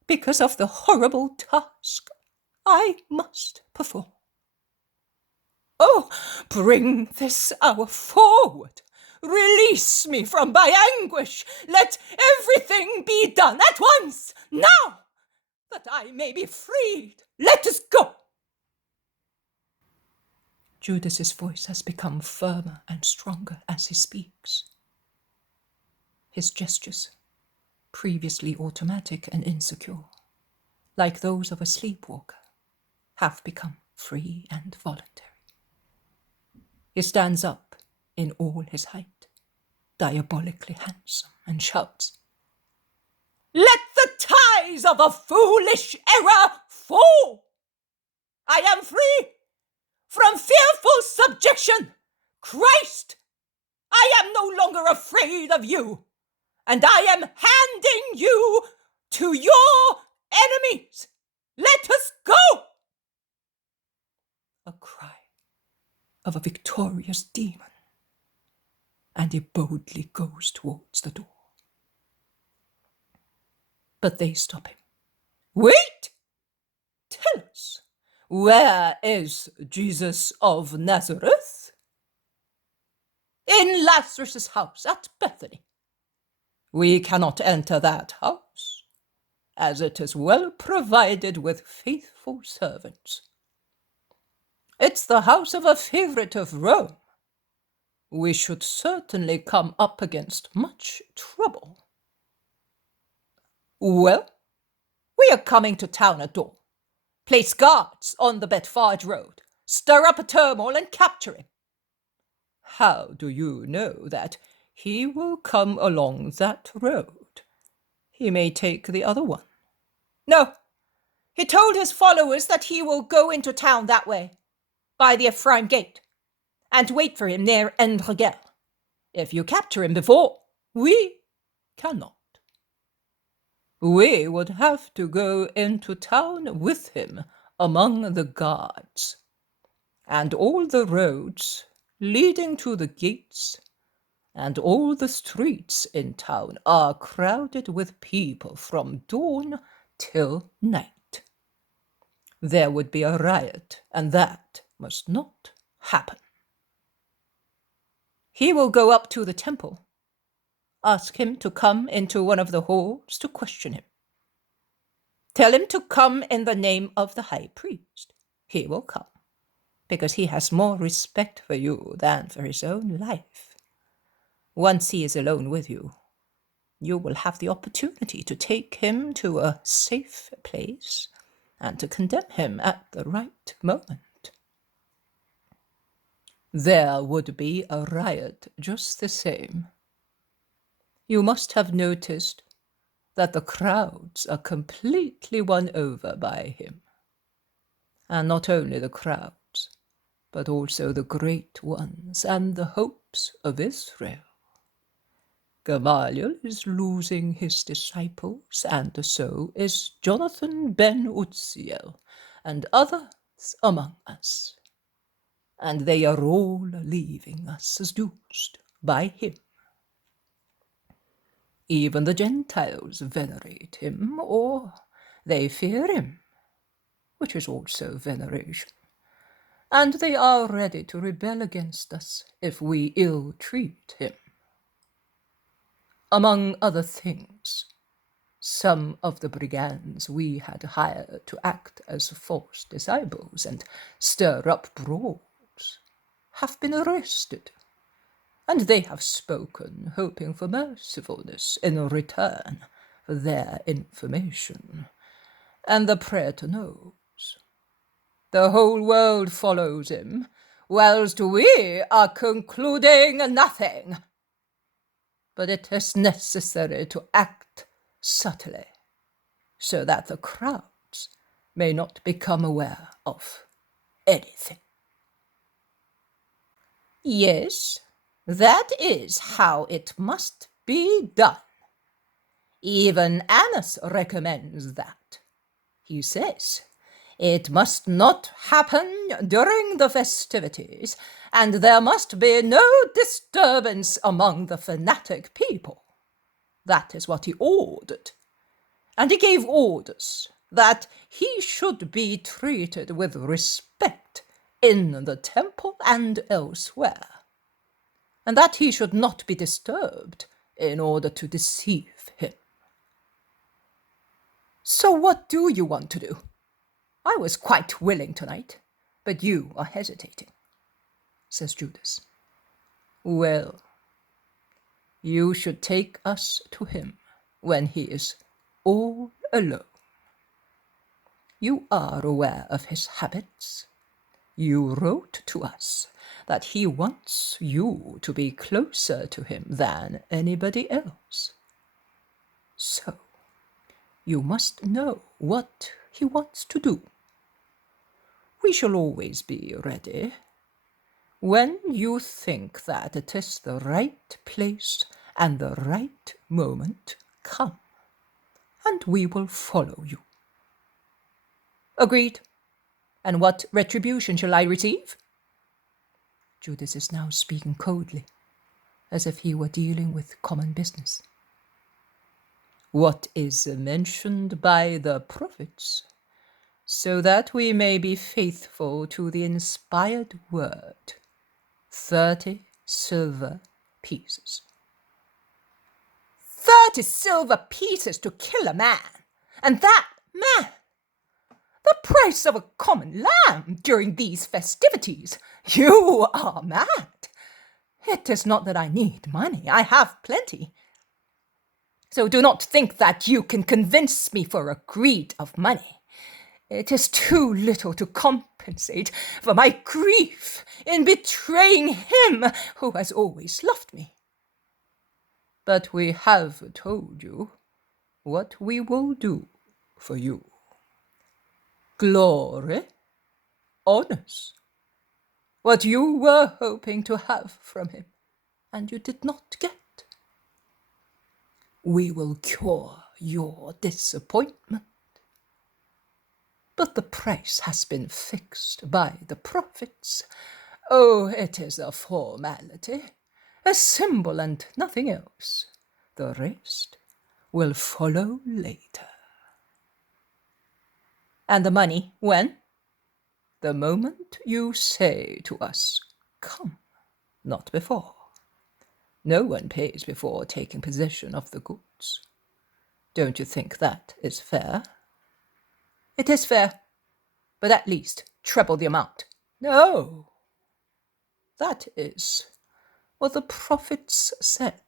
because of the horrible task I must perform. Oh, bring this hour forward. Release me from my anguish. Let everything be done at once, now, that I may be freed. Let us go. Judas's voice has become firmer and stronger as he speaks. His gestures, previously automatic and insecure, like those of a sleepwalker, have become free and voluntary. He stands up in all his height, diabolically handsome, and shouts, "Let the ties of a foolish error fall! I am free from fearful subjection. Christ, I am no longer afraid of you, and I am handing you to your enemies. Let us go!" A cry of a victorious demon, and he boldly goes towards the door. But they stop him. Wait! Tell us, where is Jesus of Nazareth? In Lazarus' house at Bethany. We cannot enter that house, as it is well provided with faithful servants. It's the house of a favorite of Rome. We should certainly come up against much trouble. Well, we are coming to town at dawn. Place guards on the Bedford road, stir up a turmoil and capture him. How do you know that he will come along that road? He may take the other one. No, he told his followers that he will go into town that way, by the Ephraim gate, and wait for him near En-Rogel. If you capture him before, We cannot. We would have to go into town with him among the guards, and all the roads leading to the gates and all the streets in town are crowded with people from dawn till night. There would be a riot, and that must not happen. he will go up to the temple. Ask him to come into one of the halls to question him. Tell him to come in the name of the high priest. He will come, because he has more respect for you than for his own life. Once he is alone with you, you will have the opportunity to take him to a safe place and to condemn him at the right moment. There would be a riot just the same. You must have noticed that the crowds are completely won over by him. And not only the crowds, but also the great ones and the hopes of Israel. Gamaliel is losing his disciples, and so is Jonathan ben Uzziel, and others among us. And they are all leaving us seduced by him. Even the Gentiles venerate him, or they fear him, which is also veneration, and they are ready to rebel against us if we ill-treat him. Among other things, some of the brigands we had hired to act as false disciples and stir up brawls have been arrested, and they have spoken, hoping for mercifulness in return for their information. And the praetor knows. The whole world follows him, whilst we are concluding nothing. But it is necessary to act subtly, so that the crowds may not become aware of anything. Yes, that is how it must be done. Even Annas recommends that. He says it must not happen during the festivities, and there must be no disturbance among the fanatic people. That is what he ordered. And he gave orders that he should be treated with respect in the temple and elsewhere, and that he should not be disturbed in order to deceive him. So what do you want to do? I was quite willing tonight, but you are hesitating, says Judas. Well, you should take us to him when he is all alone. You are aware of his habits. You wrote to us that he wants you to be closer to him than anybody else. So, you must know what he wants to do. We shall always be ready. When you think that it is the right place and the right moment, come, and we will follow you. Agreed. And what retribution shall I receive? Judas is now speaking coldly, as if he were dealing with common business. what is mentioned by the prophets, so that we may be faithful to the inspired word. 30 silver pieces. 30 silver pieces to kill a man, and that man! The price of a common lamb during these festivities. You are mad. It is not that I need money. I have plenty. So do not think that you can convince me for a greed of money. It is too little to compensate for my grief in betraying him who has always loved me. But we have told you what we will do for you. Glory, honors, what you were hoping to have from him, and you did not get. We will cure your disappointment. But the price has been fixed by the prophets. Oh, it is a formality, a symbol and nothing else. The rest will follow later. And the money, when? The moment you say to us, come, not before. No one pays before taking possession of the goods. Don't you think that is fair? It is fair, but at least treble the amount. No. That is what the prophets said,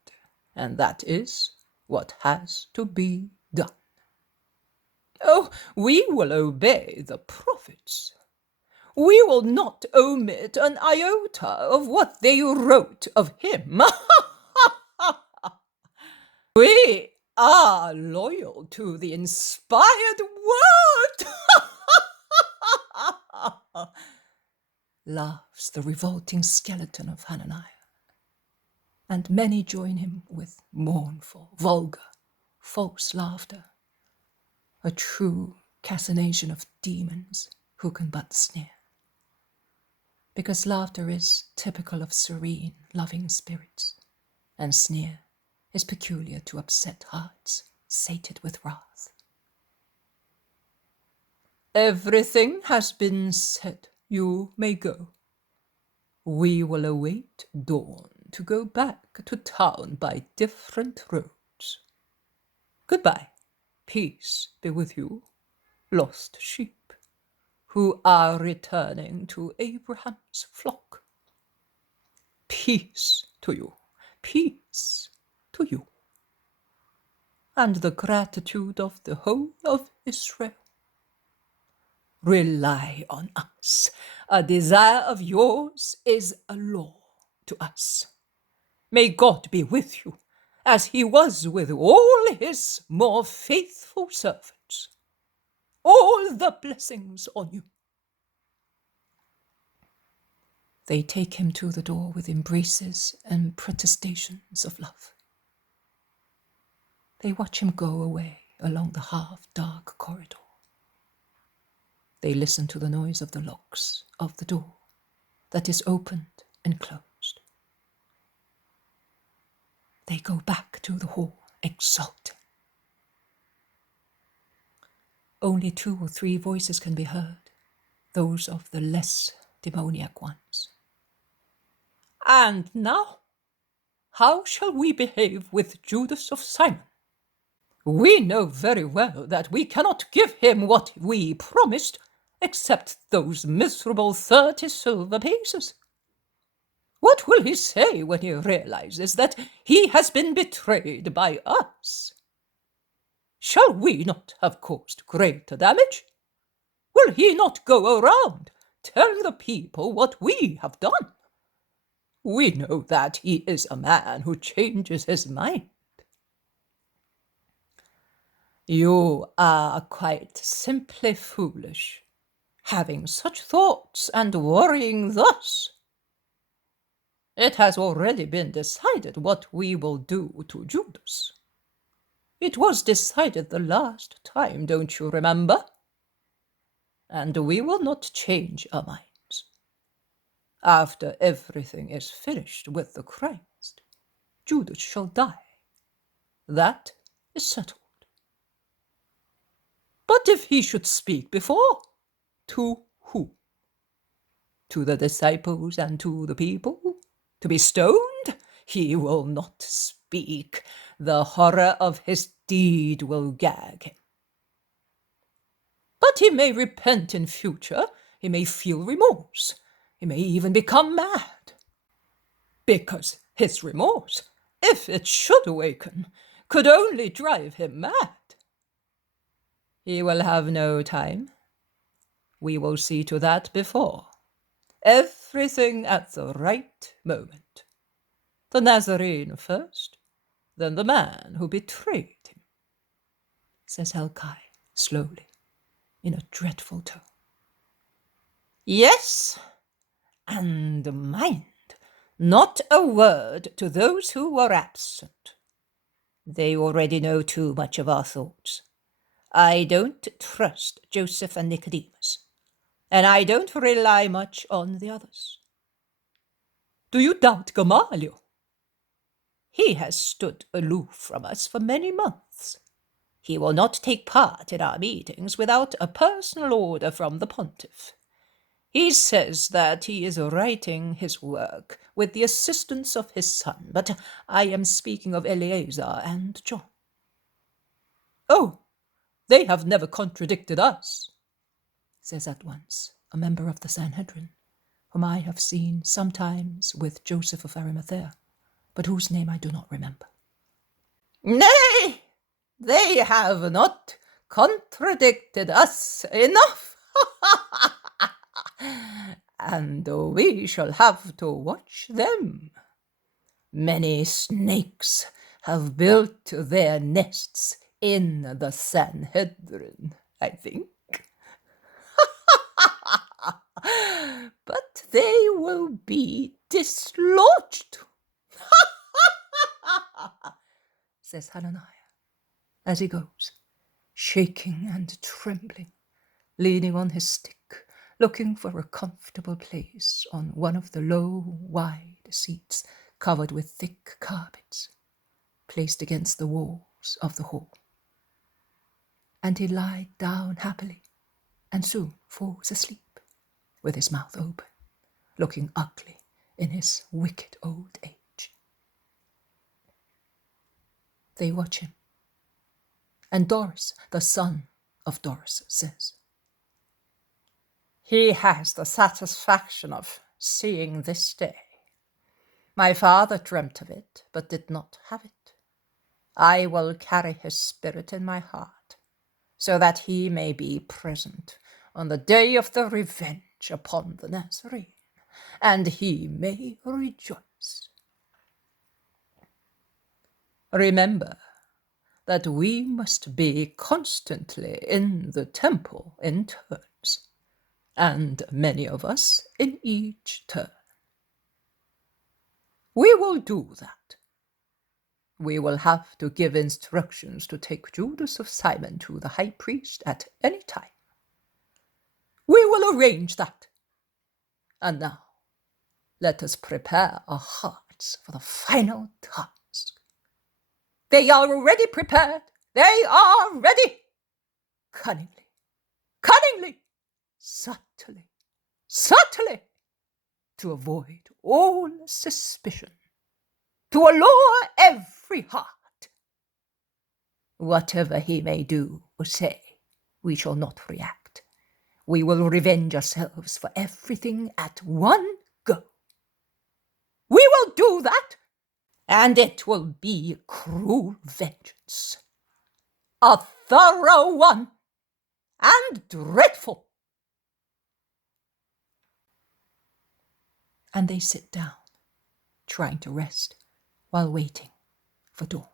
and that is what has to be done. Oh, we will obey the prophets. We will not omit an iota of what they wrote of him. We are loyal to the inspired word. Laughs the revolting skeleton of Hananiah, and many join him with mournful, vulgar, false laughter, a true cachinnation of demons who can but sneer. Because laughter is typical of serene, loving spirits, and sneer is peculiar to upset hearts sated with wrath. Everything has been said. You may go. We will await dawn to go back to town by different roads. Goodbye. Peace be with you, lost sheep, who are returning to Abraham's flock. Peace to you, peace to you, and the gratitude of the whole of Israel. Rely on us. A desire of yours is a law to us. May God be with you, as he was with all his more faithful servants. All the blessings on you. They take him to the door with embraces and protestations of love. They watch him go away along the half-dark corridor. They listen to the noise of the locks of the door that is opened and closed. They go back to the hall, exulting. Only 2 or 3 voices can be heard, those of the less demoniac ones. And now, how shall we behave with Judas of Simon? We know very well that we cannot give him what we promised, except those miserable 30 silver pieces. What will he say when he realizes that he has been betrayed by us? Shall we not have caused greater damage? Will he not go around telling the people what we have done? We know that he is a man who changes his mind. You are quite simply foolish, having such thoughts and worrying thus. It has already been decided what we will do to Judas. It was decided the last time, don't you remember? And we will not change our minds. After everything is finished with the Christ, Judas shall die. That is settled. But if he should speak before, to whom? To the disciples and to the people? To be stoned? He will not speak. The horror of his deed will gag him. But he may repent in future. He may feel remorse. He may even become mad. Because his remorse, if it should awaken, could only drive him mad. He will have no time. We will see to that before. Everything at the right moment. The Nazarene first, then the man who betrayed him, says Helkai slowly, in a dreadful tone. Yes, and mind, not a word to those who were absent. They already know too much of our thoughts. I don't trust Joseph and Nicodemus, and I don't rely much on the others. Do you doubt Gamaliel? He has stood aloof from us for many months. He will not take part in our meetings without a personal order from the pontiff. He says that he is writing his work with the assistance of his son, but I am speaking of Eleazar and John. Oh, they have never contradicted us, says at once a member of the Sanhedrin, whom I have seen sometimes with Joseph of Arimathea, but whose name I do not remember. Nay, they have not contradicted us enough. And we shall have to watch them. Many snakes have built their nests in the Sanhedrin, I think. But they will be dislodged, says Hananiah, as he goes, shaking and trembling, leaning on his stick, looking for a comfortable place on one of the low, wide seats covered with thick carpets, placed against the walls of the hall. And he lies down happily, and soon falls asleep, with his mouth open, looking ugly in his wicked old age. They watch him, and Doris, the son of Doris, says, "He has the satisfaction of seeing this day. My father dreamt of it, but did not have it. I will carry his spirit in my heart, so that he may be present on the day of the revenge upon the Nazarene, and he may rejoice. Remember that we must be constantly in the temple in turns, and many of us in each turn. We will do that. We will have to give instructions to take Judas of Simon to the high priest at any time. We will arrange that. And now, let us prepare our hearts for the final task. They are already prepared. They are ready. Cunningly, subtly, to avoid all suspicion, to allure every heart. Whatever he may do or say, we shall not react. We will revenge ourselves for everything at one go. We will do that, and it will be cruel vengeance. A thorough one, and dreadful." And they sit down, trying to rest while waiting for dawn.